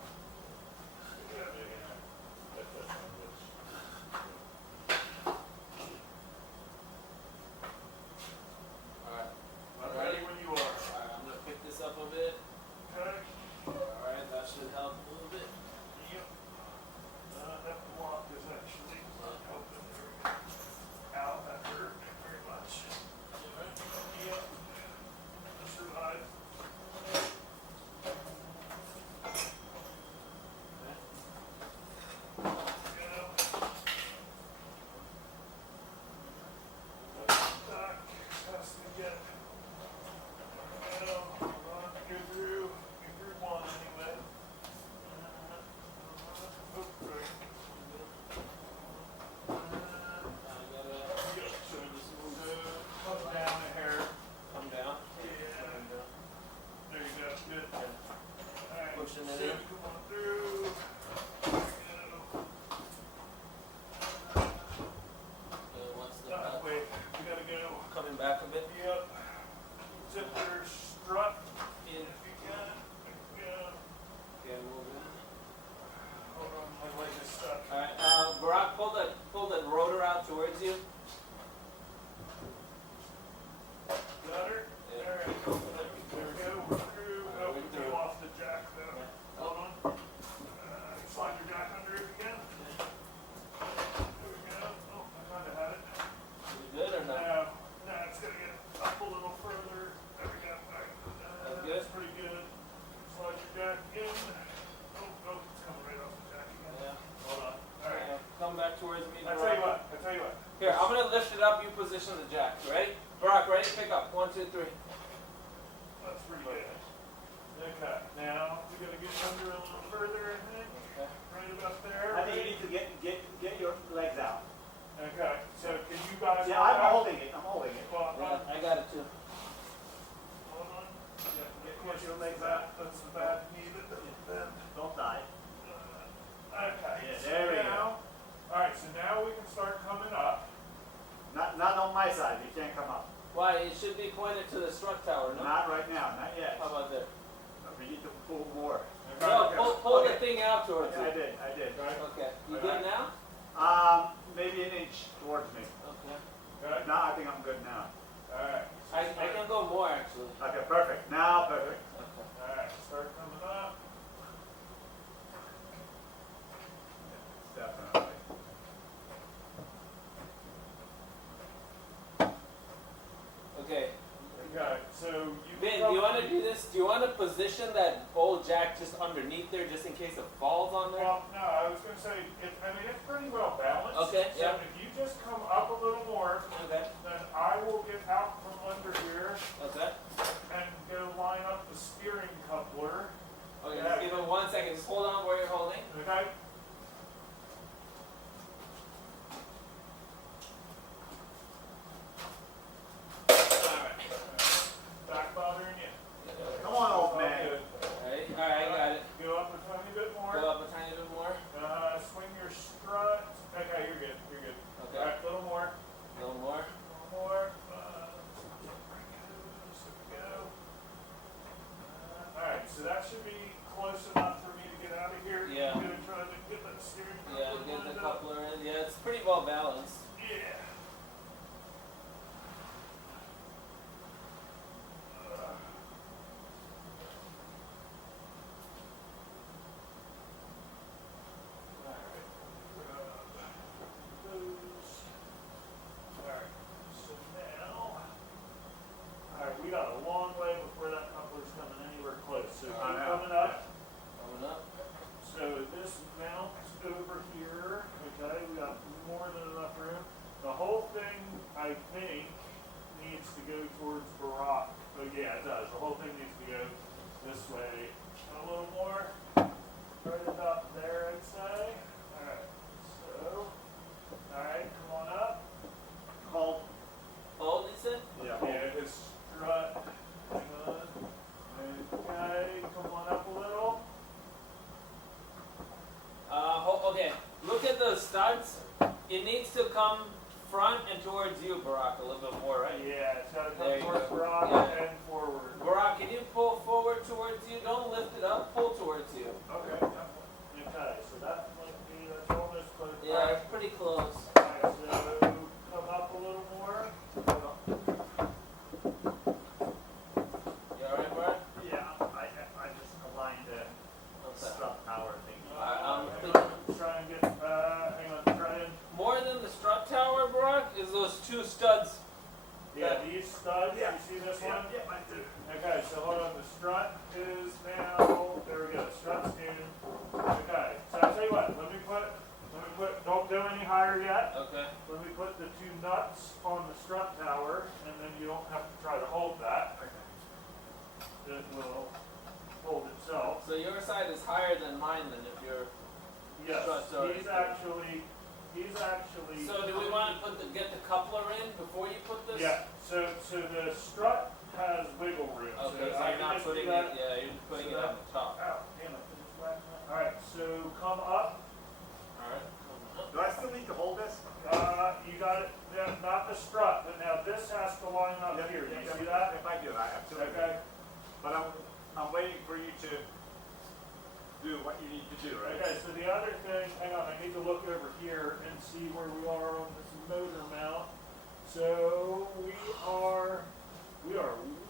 Alright. I'm ready when you are. Alright, I'm gonna pick this up a bit. Okay? Alright, that should help a little bit. Yep. That block is actually not helping. There we go. Ow, that hurt very much. Yep. Survive. Come down. Pushing it in. Once the Wait, we gotta go. coming back a bit. Yep. Zip your strut In. if you can. Yeah. Okay, move in. Hold on, my leg is stuck. Alright, Barack, pull that rotor out towards you. Got her? Yeah. Alright. There we go. We're through. Alright, Oh, we're we through. came off the jack though. Yeah. Hold on. Slide your jack under it again. There we go. Oh, I kinda had it. You good or not? No, it's gonna get up a little further. There we go. Alright. That's good? That's pretty good. Slide your jack in. Oh, it's coming right off the jack again. Yeah. Hold on. Alright. Come back towards me. I tell Barack. you what. I tell you what. Here, I'm gonna lift it up, you position the jack. Ready? Barack, ready? Pick up. 1, 2, 3. That's pretty good. Okay. Now we gotta get under a little further. I think. Okay. Right about there. I think you need to get your legs out. Okay. So can you guys? Yeah, I'm holding it. Why? It should be pointed to the strut tower, no? Not right now, not yet. How about there? We need to pull more. No, pull the Okay. thing out towards I you. did, I did. Okay. You Alright. good now? Maybe an inch towards me. Okay. Good? Now I think I'm good now. Alright. I can go more actually. Okay, perfect. Now perfect. Okay. Alright, start coming up. Definitely. Okay. Okay, so you. Ben, do you want to do this? Do you want to position that old jack just underneath there, just in case it falls on there? Well, no, I was gonna say, I mean, it's pretty well balanced. Okay, So yeah. if you just come up a little more, Okay. then I will get out from under here Okay. and go line up the steering coupler. Okay. Just give it 1 second. Just hold on where you're holding. Okay? All right. Back bothering you. Come on, old man. Good. Ready? All right. Got it. Go up a tiny bit more. Go up a tiny bit more. Swing your strut. Okay, you're good. You're good. Okay. Alright, a little more. A little more. A little more. There we go. Alright, so that should be close enough for me to get out of here. Yeah. I'm gonna try to get that steering Yeah. coupler Get the lined up. coupler in. Yeah. It's pretty well balanced. Yeah. Alright, so now, alright, we got a long way before that coupler's coming anywhere close. So keep I know. coming up. Coming up. So this mounts over here, okay, we got more than enough room. The whole thing, I think, needs to go towards Barack. Oh yeah, it does. The whole thing needs to go this way. A little more, right about there, I'd say. Alright, so, alright, come on up. Hold. Hold. You said. Yeah. Yeah, just strut. Hang on. Okay, come on up a little. Okay. Look at the studs. It needs to come front and towards you, Barack, a little bit more, right? Yeah, it's gotta There come you towards go. Barack Yeah. and forward. Barack, can you pull forward towards you? Don't lift it up. Pull towards you. Okay. Okay, so that might be, that's almost close. Yeah, it's pretty close. Alright, so come up a little more. You alright, Barack? Yeah, I just aligned the Okay. strut tower thing. I'm Hang thinking- on, try and get, hang on, try and, More than the strut tower, Barack, is those two studs. yeah, these studs, Yeah. you see this one? Yeah, I do. Okay, so hold on, the strut is now, there we go, strut's in. Okay, so I'll tell you what, let me put, don't go any higher yet. Okay. Let me put the two nuts on the strut tower, and then you don't have to try to hold that. It will hold itself. So your side is higher than mine then if you're... Yes, Strut tower. he's actually. So do we want to get the coupler in before you put this? Yeah, so the strut has wiggle room. Okay, so I you're can not just do putting it, that. yeah, you're just putting So it that- on the top. Ow, damn it, did this whack me? Alright, so come up. Alright. Do I still need to hold this? You got it, then not the strut, but now this has to line up here. Do you see that? If I do, I absolutely. Okay. But I'm waiting for you to do what you need to do, right? Okay, so the other thing, hang on, I need to look over here and see where we are on this motor mount. So we are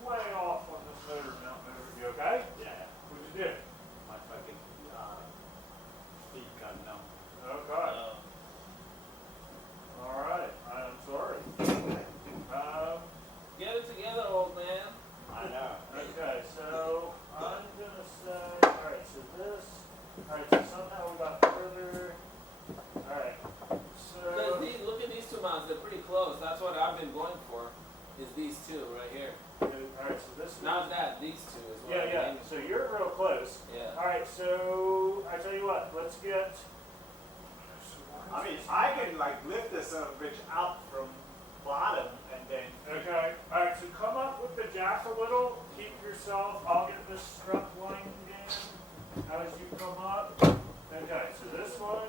way off on this motor mount. You okay? Yeah. What'd you do? My fucking feet got numb. Okay. All right. I'm sorry. Get it together, old man. I know. Okay, so I'm gonna say, all right. So this, all right. So somehow we got further. All right. Because So. look at these two mounts, they're pretty close. That's what I've been going for, is these two right here. All right. So this. Not that, these two is what I'm Yeah. aiming So you're real close. for. Yeah. All right. So I tell you what. Let's get. I mean, I can like lift this son of a bitch out from bottom and then. Okay. All right. So come up with the jack a little. Keep yourself. I'll get this strut line in as you come up. Okay. So this one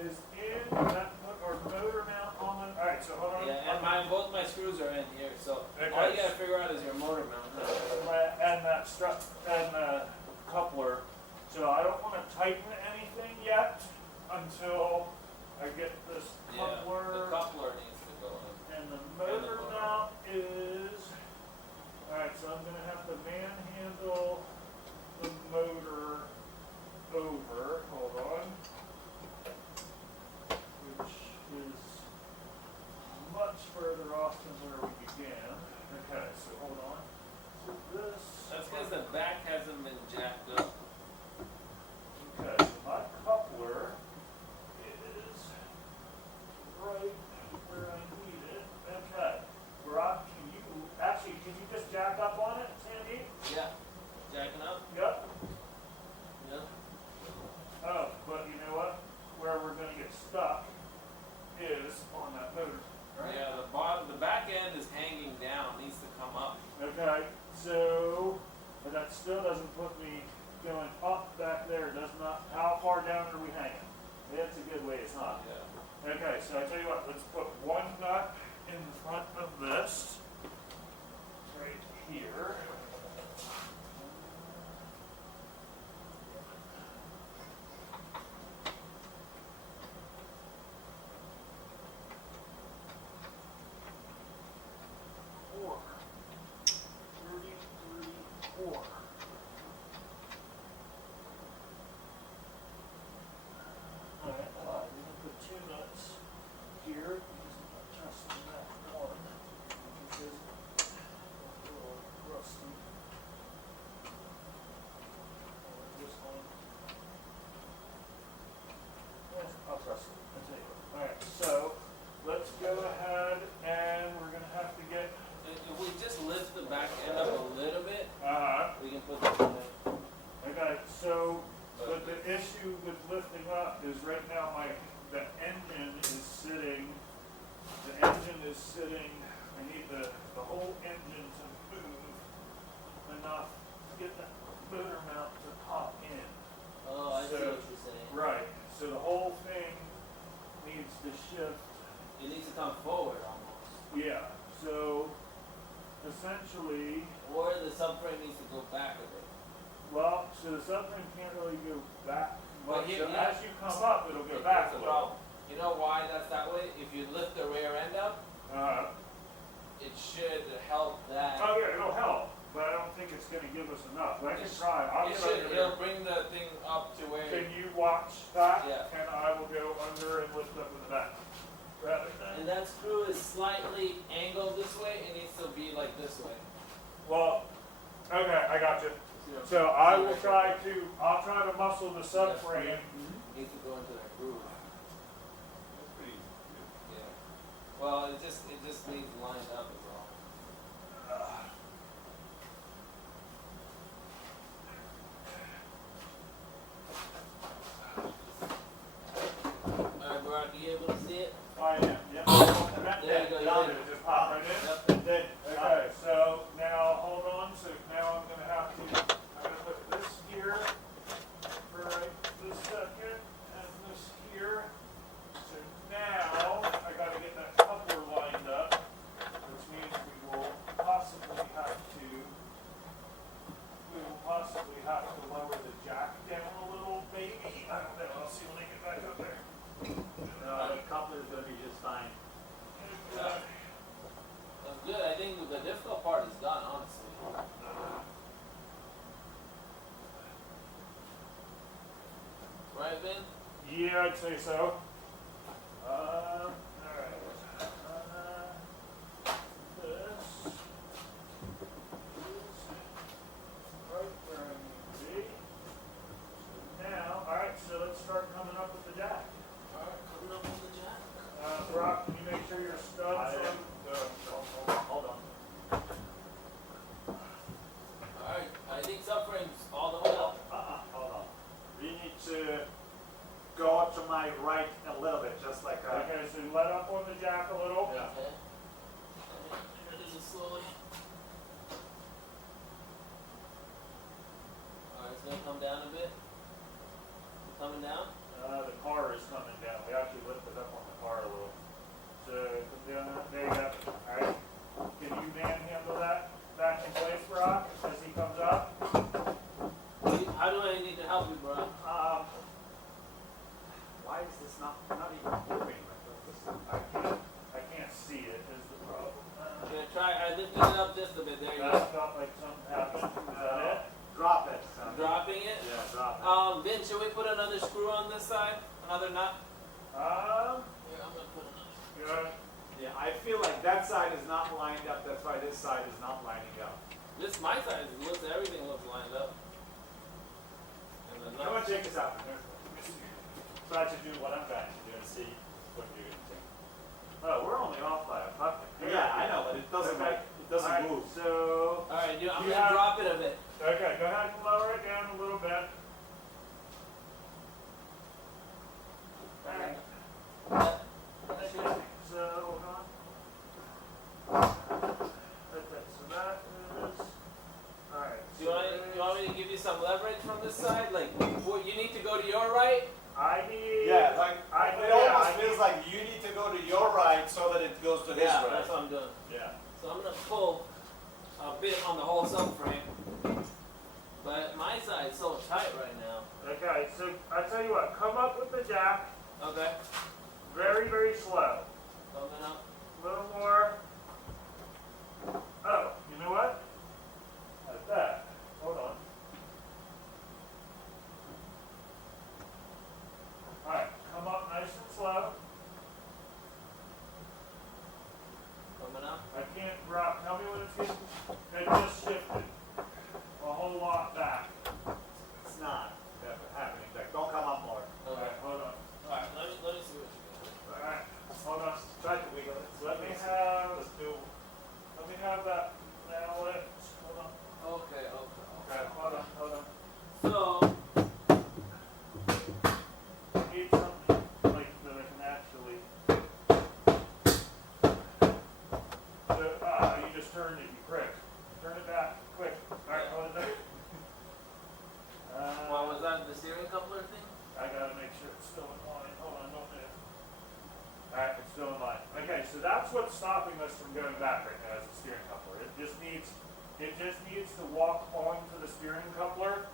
is in. That put our motor mount on the. All right. So hold on. Yeah, and both my screws are in here, so Okay. all you gotta figure out is your motor mount. And that strut and the coupler. So I don't want to tighten anything yet until I get this Yeah, the coupler. coupler needs to go in. And the motor mount is, alright, so I'm gonna have to manhandle the motor over, hold on, which is much further off than where we began. Okay, so hold on. So this. That's because the back hasn't been jacked up. Okay, so my coupler is right where I need it. Okay. Brock, can you just jack up on it, Sandy? Yeah. Jacking up? Yep. Yep. Oh, but you know what? Where we're gonna get stuck is on that motor. Yeah, the back end is hanging down, needs to come up. Okay, so, but that still doesn't put me going up back there. It does not, how far down are we hanging? That's a good way, it's not. Yeah. Okay, so I tell you what, let's put one nut in front of this, right here. Four. 33, 4. Alright, I'm gonna put two nuts here, because I'm not trusting that one, because it's a little rusty. Or this one. I'll trust it, I'll tell you what. Alright, so, let's go ahead and we're gonna have to get, If we just lift the back end up a little bit, we can put this in there. okay, so, but the issue with lifting up is right now the engine is sitting, I need the whole engine to move enough to get that motor mount to pop in. Oh, I see So- what you're saying. Right, so the whole thing needs to shift, It needs to come forward almost. yeah, so essentially, Or the subframe needs to go back a bit. well, so the subframe can't really go back But much, here- so yeah. as you come up, it'll go Here's back the a little. problem. You know why that's that way? If you lift the rear end up, it should help that. Oh yeah, it'll help, but I don't think it's gonna give us enough, but I can try, I'll It get should, under it'll there. bring the thing up to where. Can you watch that? Yeah. And I will go under and lift up in the back. Rather than, And that screw is slightly angled this way, it needs to be like this way. well, okay, I got you. See what I'm So saying? I See will right try there? to, I'll try to muscle the subframe. Needs to go into that groove. That's pretty good. Yeah. Well, it just needs lined up is all. Alright, Brock, you able to see it? I am, yeah. There you go, you Down did. there, just pop right in. Yep. Then, okay, so now, hold on, so now I'm gonna have to, I'm gonna put this here for right this second, and this here. So now, I gotta get that coupler lined up, which means we will possibly have to lower the jack down a little, maybe, I don't know, I'll see when I get back up there. No, the coupler is gonna be just fine. That's good. I think the difficult part is done, honestly. Right, Vin? Yeah, I'd say so. Alright. This is right where I need to be. So now, alright, so let's start coming up with the jack. Alright, coming up with the jack. Brock, can you make sure your studs I am. on the, Hold on. Alright, I think subframe's all the way up. Hold on. We need to go up to my right a little bit, just like okay, so let up on the jack a little. Yeah. Okay. Alright, there it is slowly. Alright, it's gonna come down a bit. Coming down? The car is coming down. We actually lifted up on the car a little. So, come down, there you go. why is this not even moving? Like this? I can't see it is the problem. Yeah, try. I lifted it up just a bit. There you go. That felt like something happened. Is that it? Drop it. Dropping it. Yeah, drop it. Vin, should we put another screw on this side? Another nut? Yeah, I'm gonna put another. Good. Yeah, I feel like that side is not lined up. That's why this side is not lining up. This my side looks. Everything looks lined up. And the Come on, nut. check this out. Try to do what I'm trying to do and see what you're doing. Oh, we're only off by a bucket. Yeah, I know, but it doesn't Okay. like move. So, All right, I'm You gonna have- drop it a bit. okay, go ahead and lower it down a little bit. Alright. That- So, hold on. Okay, so that is, alright. Do you want me to give you some leverage from this side? Like, you need to go to your right. I need. Yeah, like it almost I feels like you need to go to your right so that it goes to his Yeah, right. that's what I'm doing. Yeah. So I'm gonna pull a bit on the whole subframe, but my side's so tight right now. Okay, so I tell you what, come up with the jack Okay, very, very slow. coming up. A little more. Oh, you know what? Like that. Hold on. Alright, come up nice and slow. Coming up. I can't drop. Tell me when it's getting. It just shifted a whole lot back. It's not happening. Like, don't come up more. Okay. Alright, hold on. All right. Let me see what you got. Alright, hold on. Try to wiggle it. Let me have that now lit. Hold on. Okay. Okay, hold on. So I need something like that I can actually. You just turned it, you prick. Turn it back, quick. Alright, hold it there. what was that? The steering coupler thing? I gotta make sure it's still in line. Hold on, don't move. Alright, it's still in line. Okay, so that's what's stopping us from going back right now is the steering coupler. It just needs to walk onto the steering coupler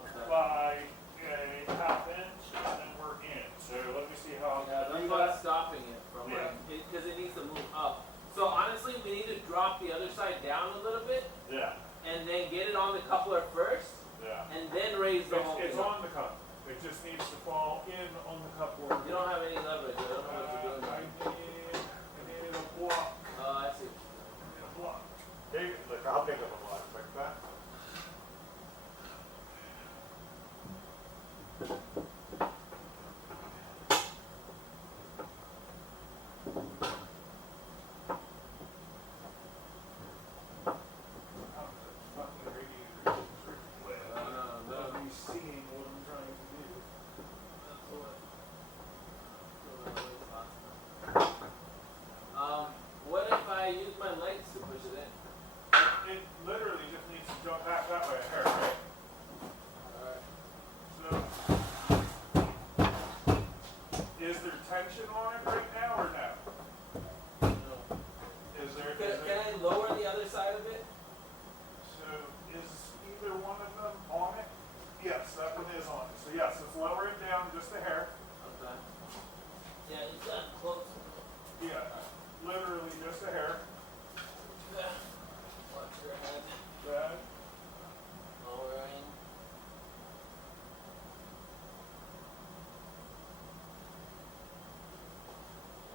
Okay. by a half inch and then we're in. So let me see how Yeah, I'm that's gonna do what's that. stopping it from because it needs to move up. So honestly, we need to drop the other side down a little bit Yeah, and then get it on the coupler first, yeah. and then raise the whole It's thing up. on the cup. It just needs to fall in on the coupler. You don't have any leverage. I don't know what you're doing. I need a block. Oh, I see. I need a block. Hey, look, how big of a block? Like that? Fucking radiator is tricky. Without me seeing what I'm trying to do. What if I use my legs to push it in? It literally just needs to jump back that way. Here, right? Alright. So, is there tension on it right now or no? Is there? Can I lower the other side of it? So is either one of them on it? Yes, that one is on it. So yes, let's lower it down just a hair. Okay. Yeah, you got close. Yeah, literally just a hair. Watch your head. That. Lowering.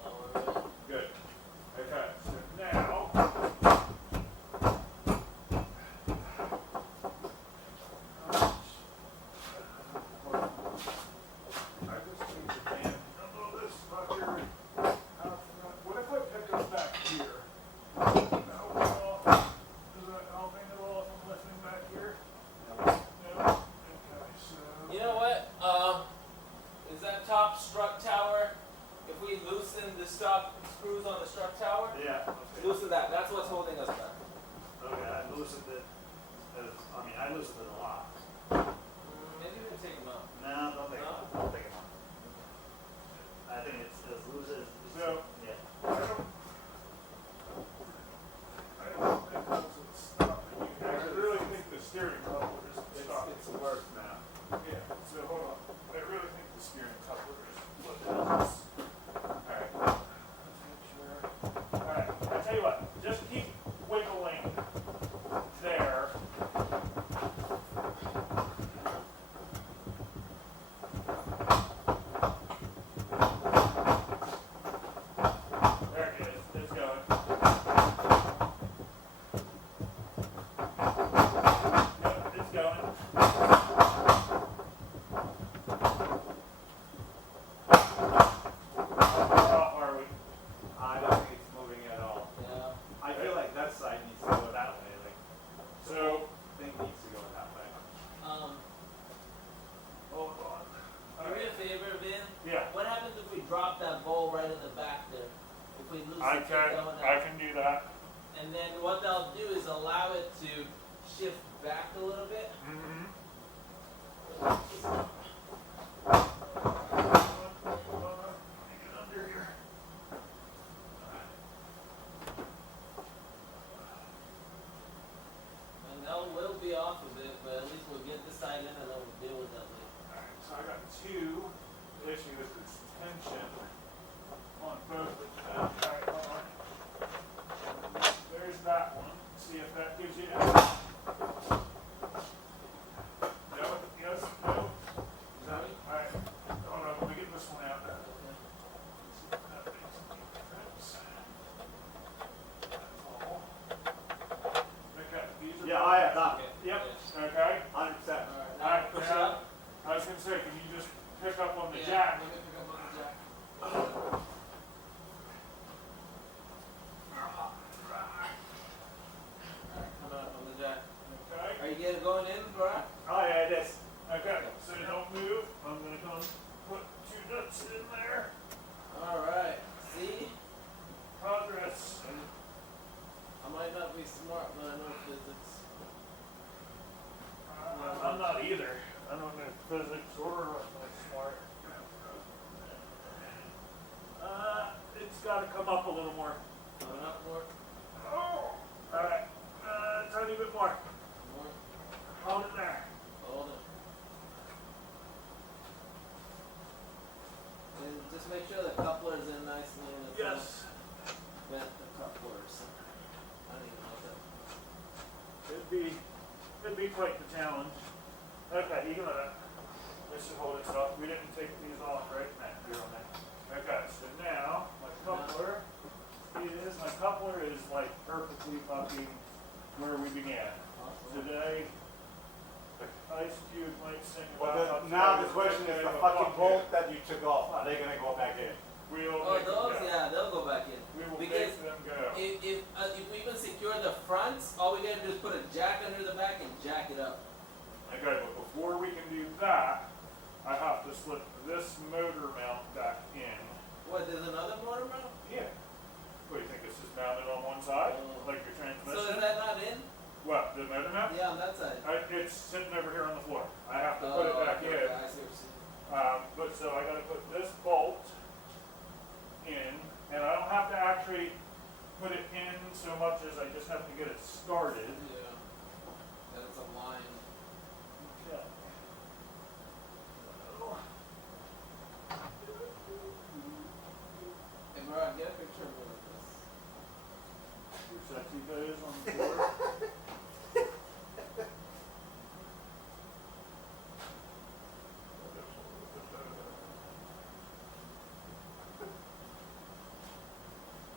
Lowering. Good. Okay, so now. I just need to handle this fucker out front. What if I pick us back here? No, well, is that helping at all if I'm lifting back here? No? Okay, so. You know what? Is that top strut tower? If we loosen the stop screws on the strut tower, Yeah. Okay. loosen that. That's what's holding us back. Okay, I loosened it. I loosened it a lot. Maybe we can take them out. No, don't take it No? off. Don't take it off. I think it's as loose as. So- Yeah. I don't think that's stopping you. I really think the steering coupler is stopping. It's worse now. Yeah, so hold on. I really think the steering coupler is drop that bowl right in the back there. If we lose I it going out. can do that. And then what they'll do is allow it to shift back a little bit. Mm-hmm. Get under here. And we'll be off of it, but at least we'll get this side in and then we'll deal with that later. Alright, so I got two issues with tension on both of them. Alright, hold on. There's that one. See if that gives you. No, yes, no. Alright, hold on, let me get this one out there. See if that makes any difference. That's all. Okay, these are. Yeah, I have that. Yep, okay. 100%. Alright, now Alright, push it now, up. I was gonna say, can you just pick up on the Yeah, jack? let me pick up on the jack. Alright, come out on the jack. Okay. Are you getting going in, Brock? Oh, yeah, it is. Okay, so don't move. I'm gonna come put two nuts in there. Alright, see? Progress. I might not be smart, but I know physics. I'm not either. I don't know physics or smart. It's gotta come up a little more. Coming up more? Oh! Alright, tiny bit more. More? Hold it there. Hold it. And just make sure the coupler's in nicely and it's Yes. not bent the couplers. I don't even know that. It'd be quite the challenge. Okay, you got it. This should hold itself. We didn't take these off, right? No, you're on there. Okay, so now my coupler is like perfectly fucking where we began. Today, Ice Cube might sing But about then, now the question is the fucking bolt that you took off, are they gonna go back in? We'll Oh, make them those? go. Yeah, they'll go back in. We will Because make them go. if we even secure the fronts, all we gotta do is put a jack under the back and jack it up. Okay, but before we can do that, I have to slip this motor mount back in. What, there's another motor mount? Yeah. What, do you think it's just mounted on one side, Oh. like your So transmission? is that not in? What, the motor mount? Yeah, on that side. It's sitting over here on the floor. I have to put it back okay, in. I see what you're saying. But so I gotta put this bolt in, and I don't have to actually put it in so much as I just have to get it started. Yeah. That it's a line. Okay. Hey, bro, get a picture of me like this. Your sexy pose on the floor.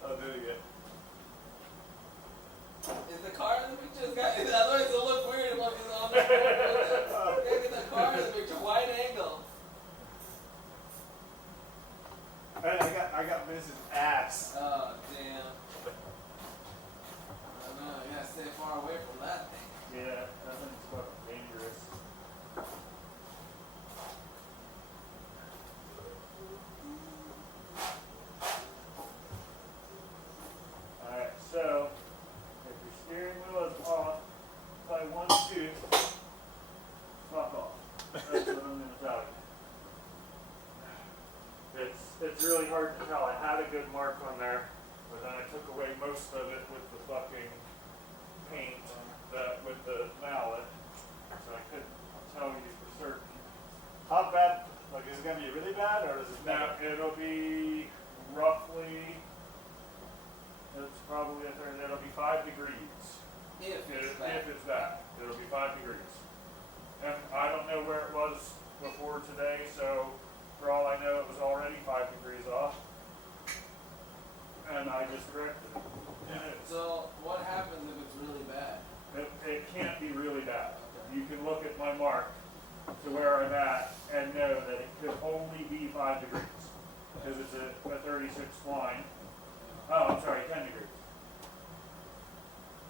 Oh, there you go. Is the car in the picture? Otherwise it'll look weird if it's on the phone. Look at the car in the picture, wide angle. Hey, I got Mrs. Ass. Oh, damn. I don't know, you gotta stay far away from that thing. Yeah, that thing's fucking dangerous. Alright, so if your steering wheel is off by 1 tooth, fuck off. That's what I'm gonna tell you. It's really hard to tell. I had a good mark on there, but then I took away most of it with the fucking paint with the mallet, so I couldn't tell you for certain. How bad? Like, is it gonna be really bad, or is it Now it'll be roughly. It's probably a third. It'll be 5 degrees. If it's If bad. it's that, it'll be 5 degrees. And I don't know where it was before today, so for all I know, it was already 5 degrees off. And I just corrected it. And it's, So what happens if it's really bad? it can't be really bad. Okay. You can look at my mark to where I'm at and know that it could only be 5 degrees. Because it's a 36 line. Oh, I'm sorry, 10 degrees.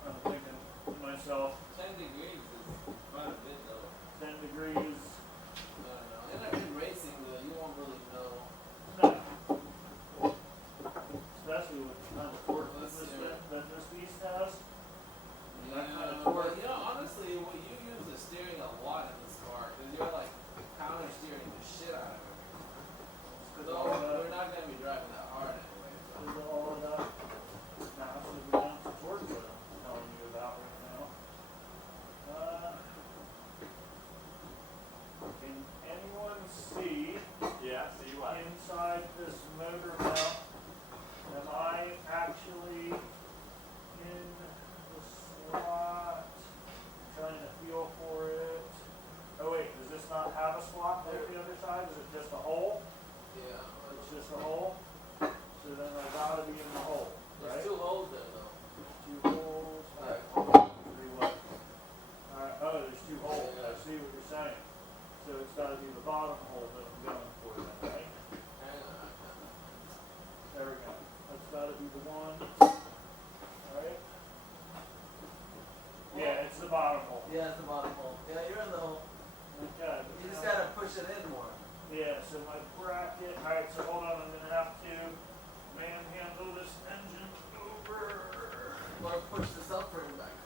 I'm thinking to myself, 10 degrees is quite a bit though. 10 degrees. I don't know. In racing though, you won't really know. No. motor mount. Am I actually in the slot? Trying to feel for it. Oh wait, does this not have a slot like the other side? Is it just a hole? Yeah. It's just a hole? So then I gotta be in the hole, right? There's 2 holes there though. There's 2 holes. Yeah. Three what? Alright, oh, there's 2 holes. I see what you're saying. So it's gotta be the bottom hole that I'm going for then, right? Hang on. There we go. That's gotta be the one. Alright? Yeah, it's the bottom hole. Yeah, it's the bottom hole. Yeah, you're in the hole. Okay. You just gotta push it in more. Yeah, so my bracket, alright, so hold on, I'm gonna have to manhandle this engine over. Or push the subframe back.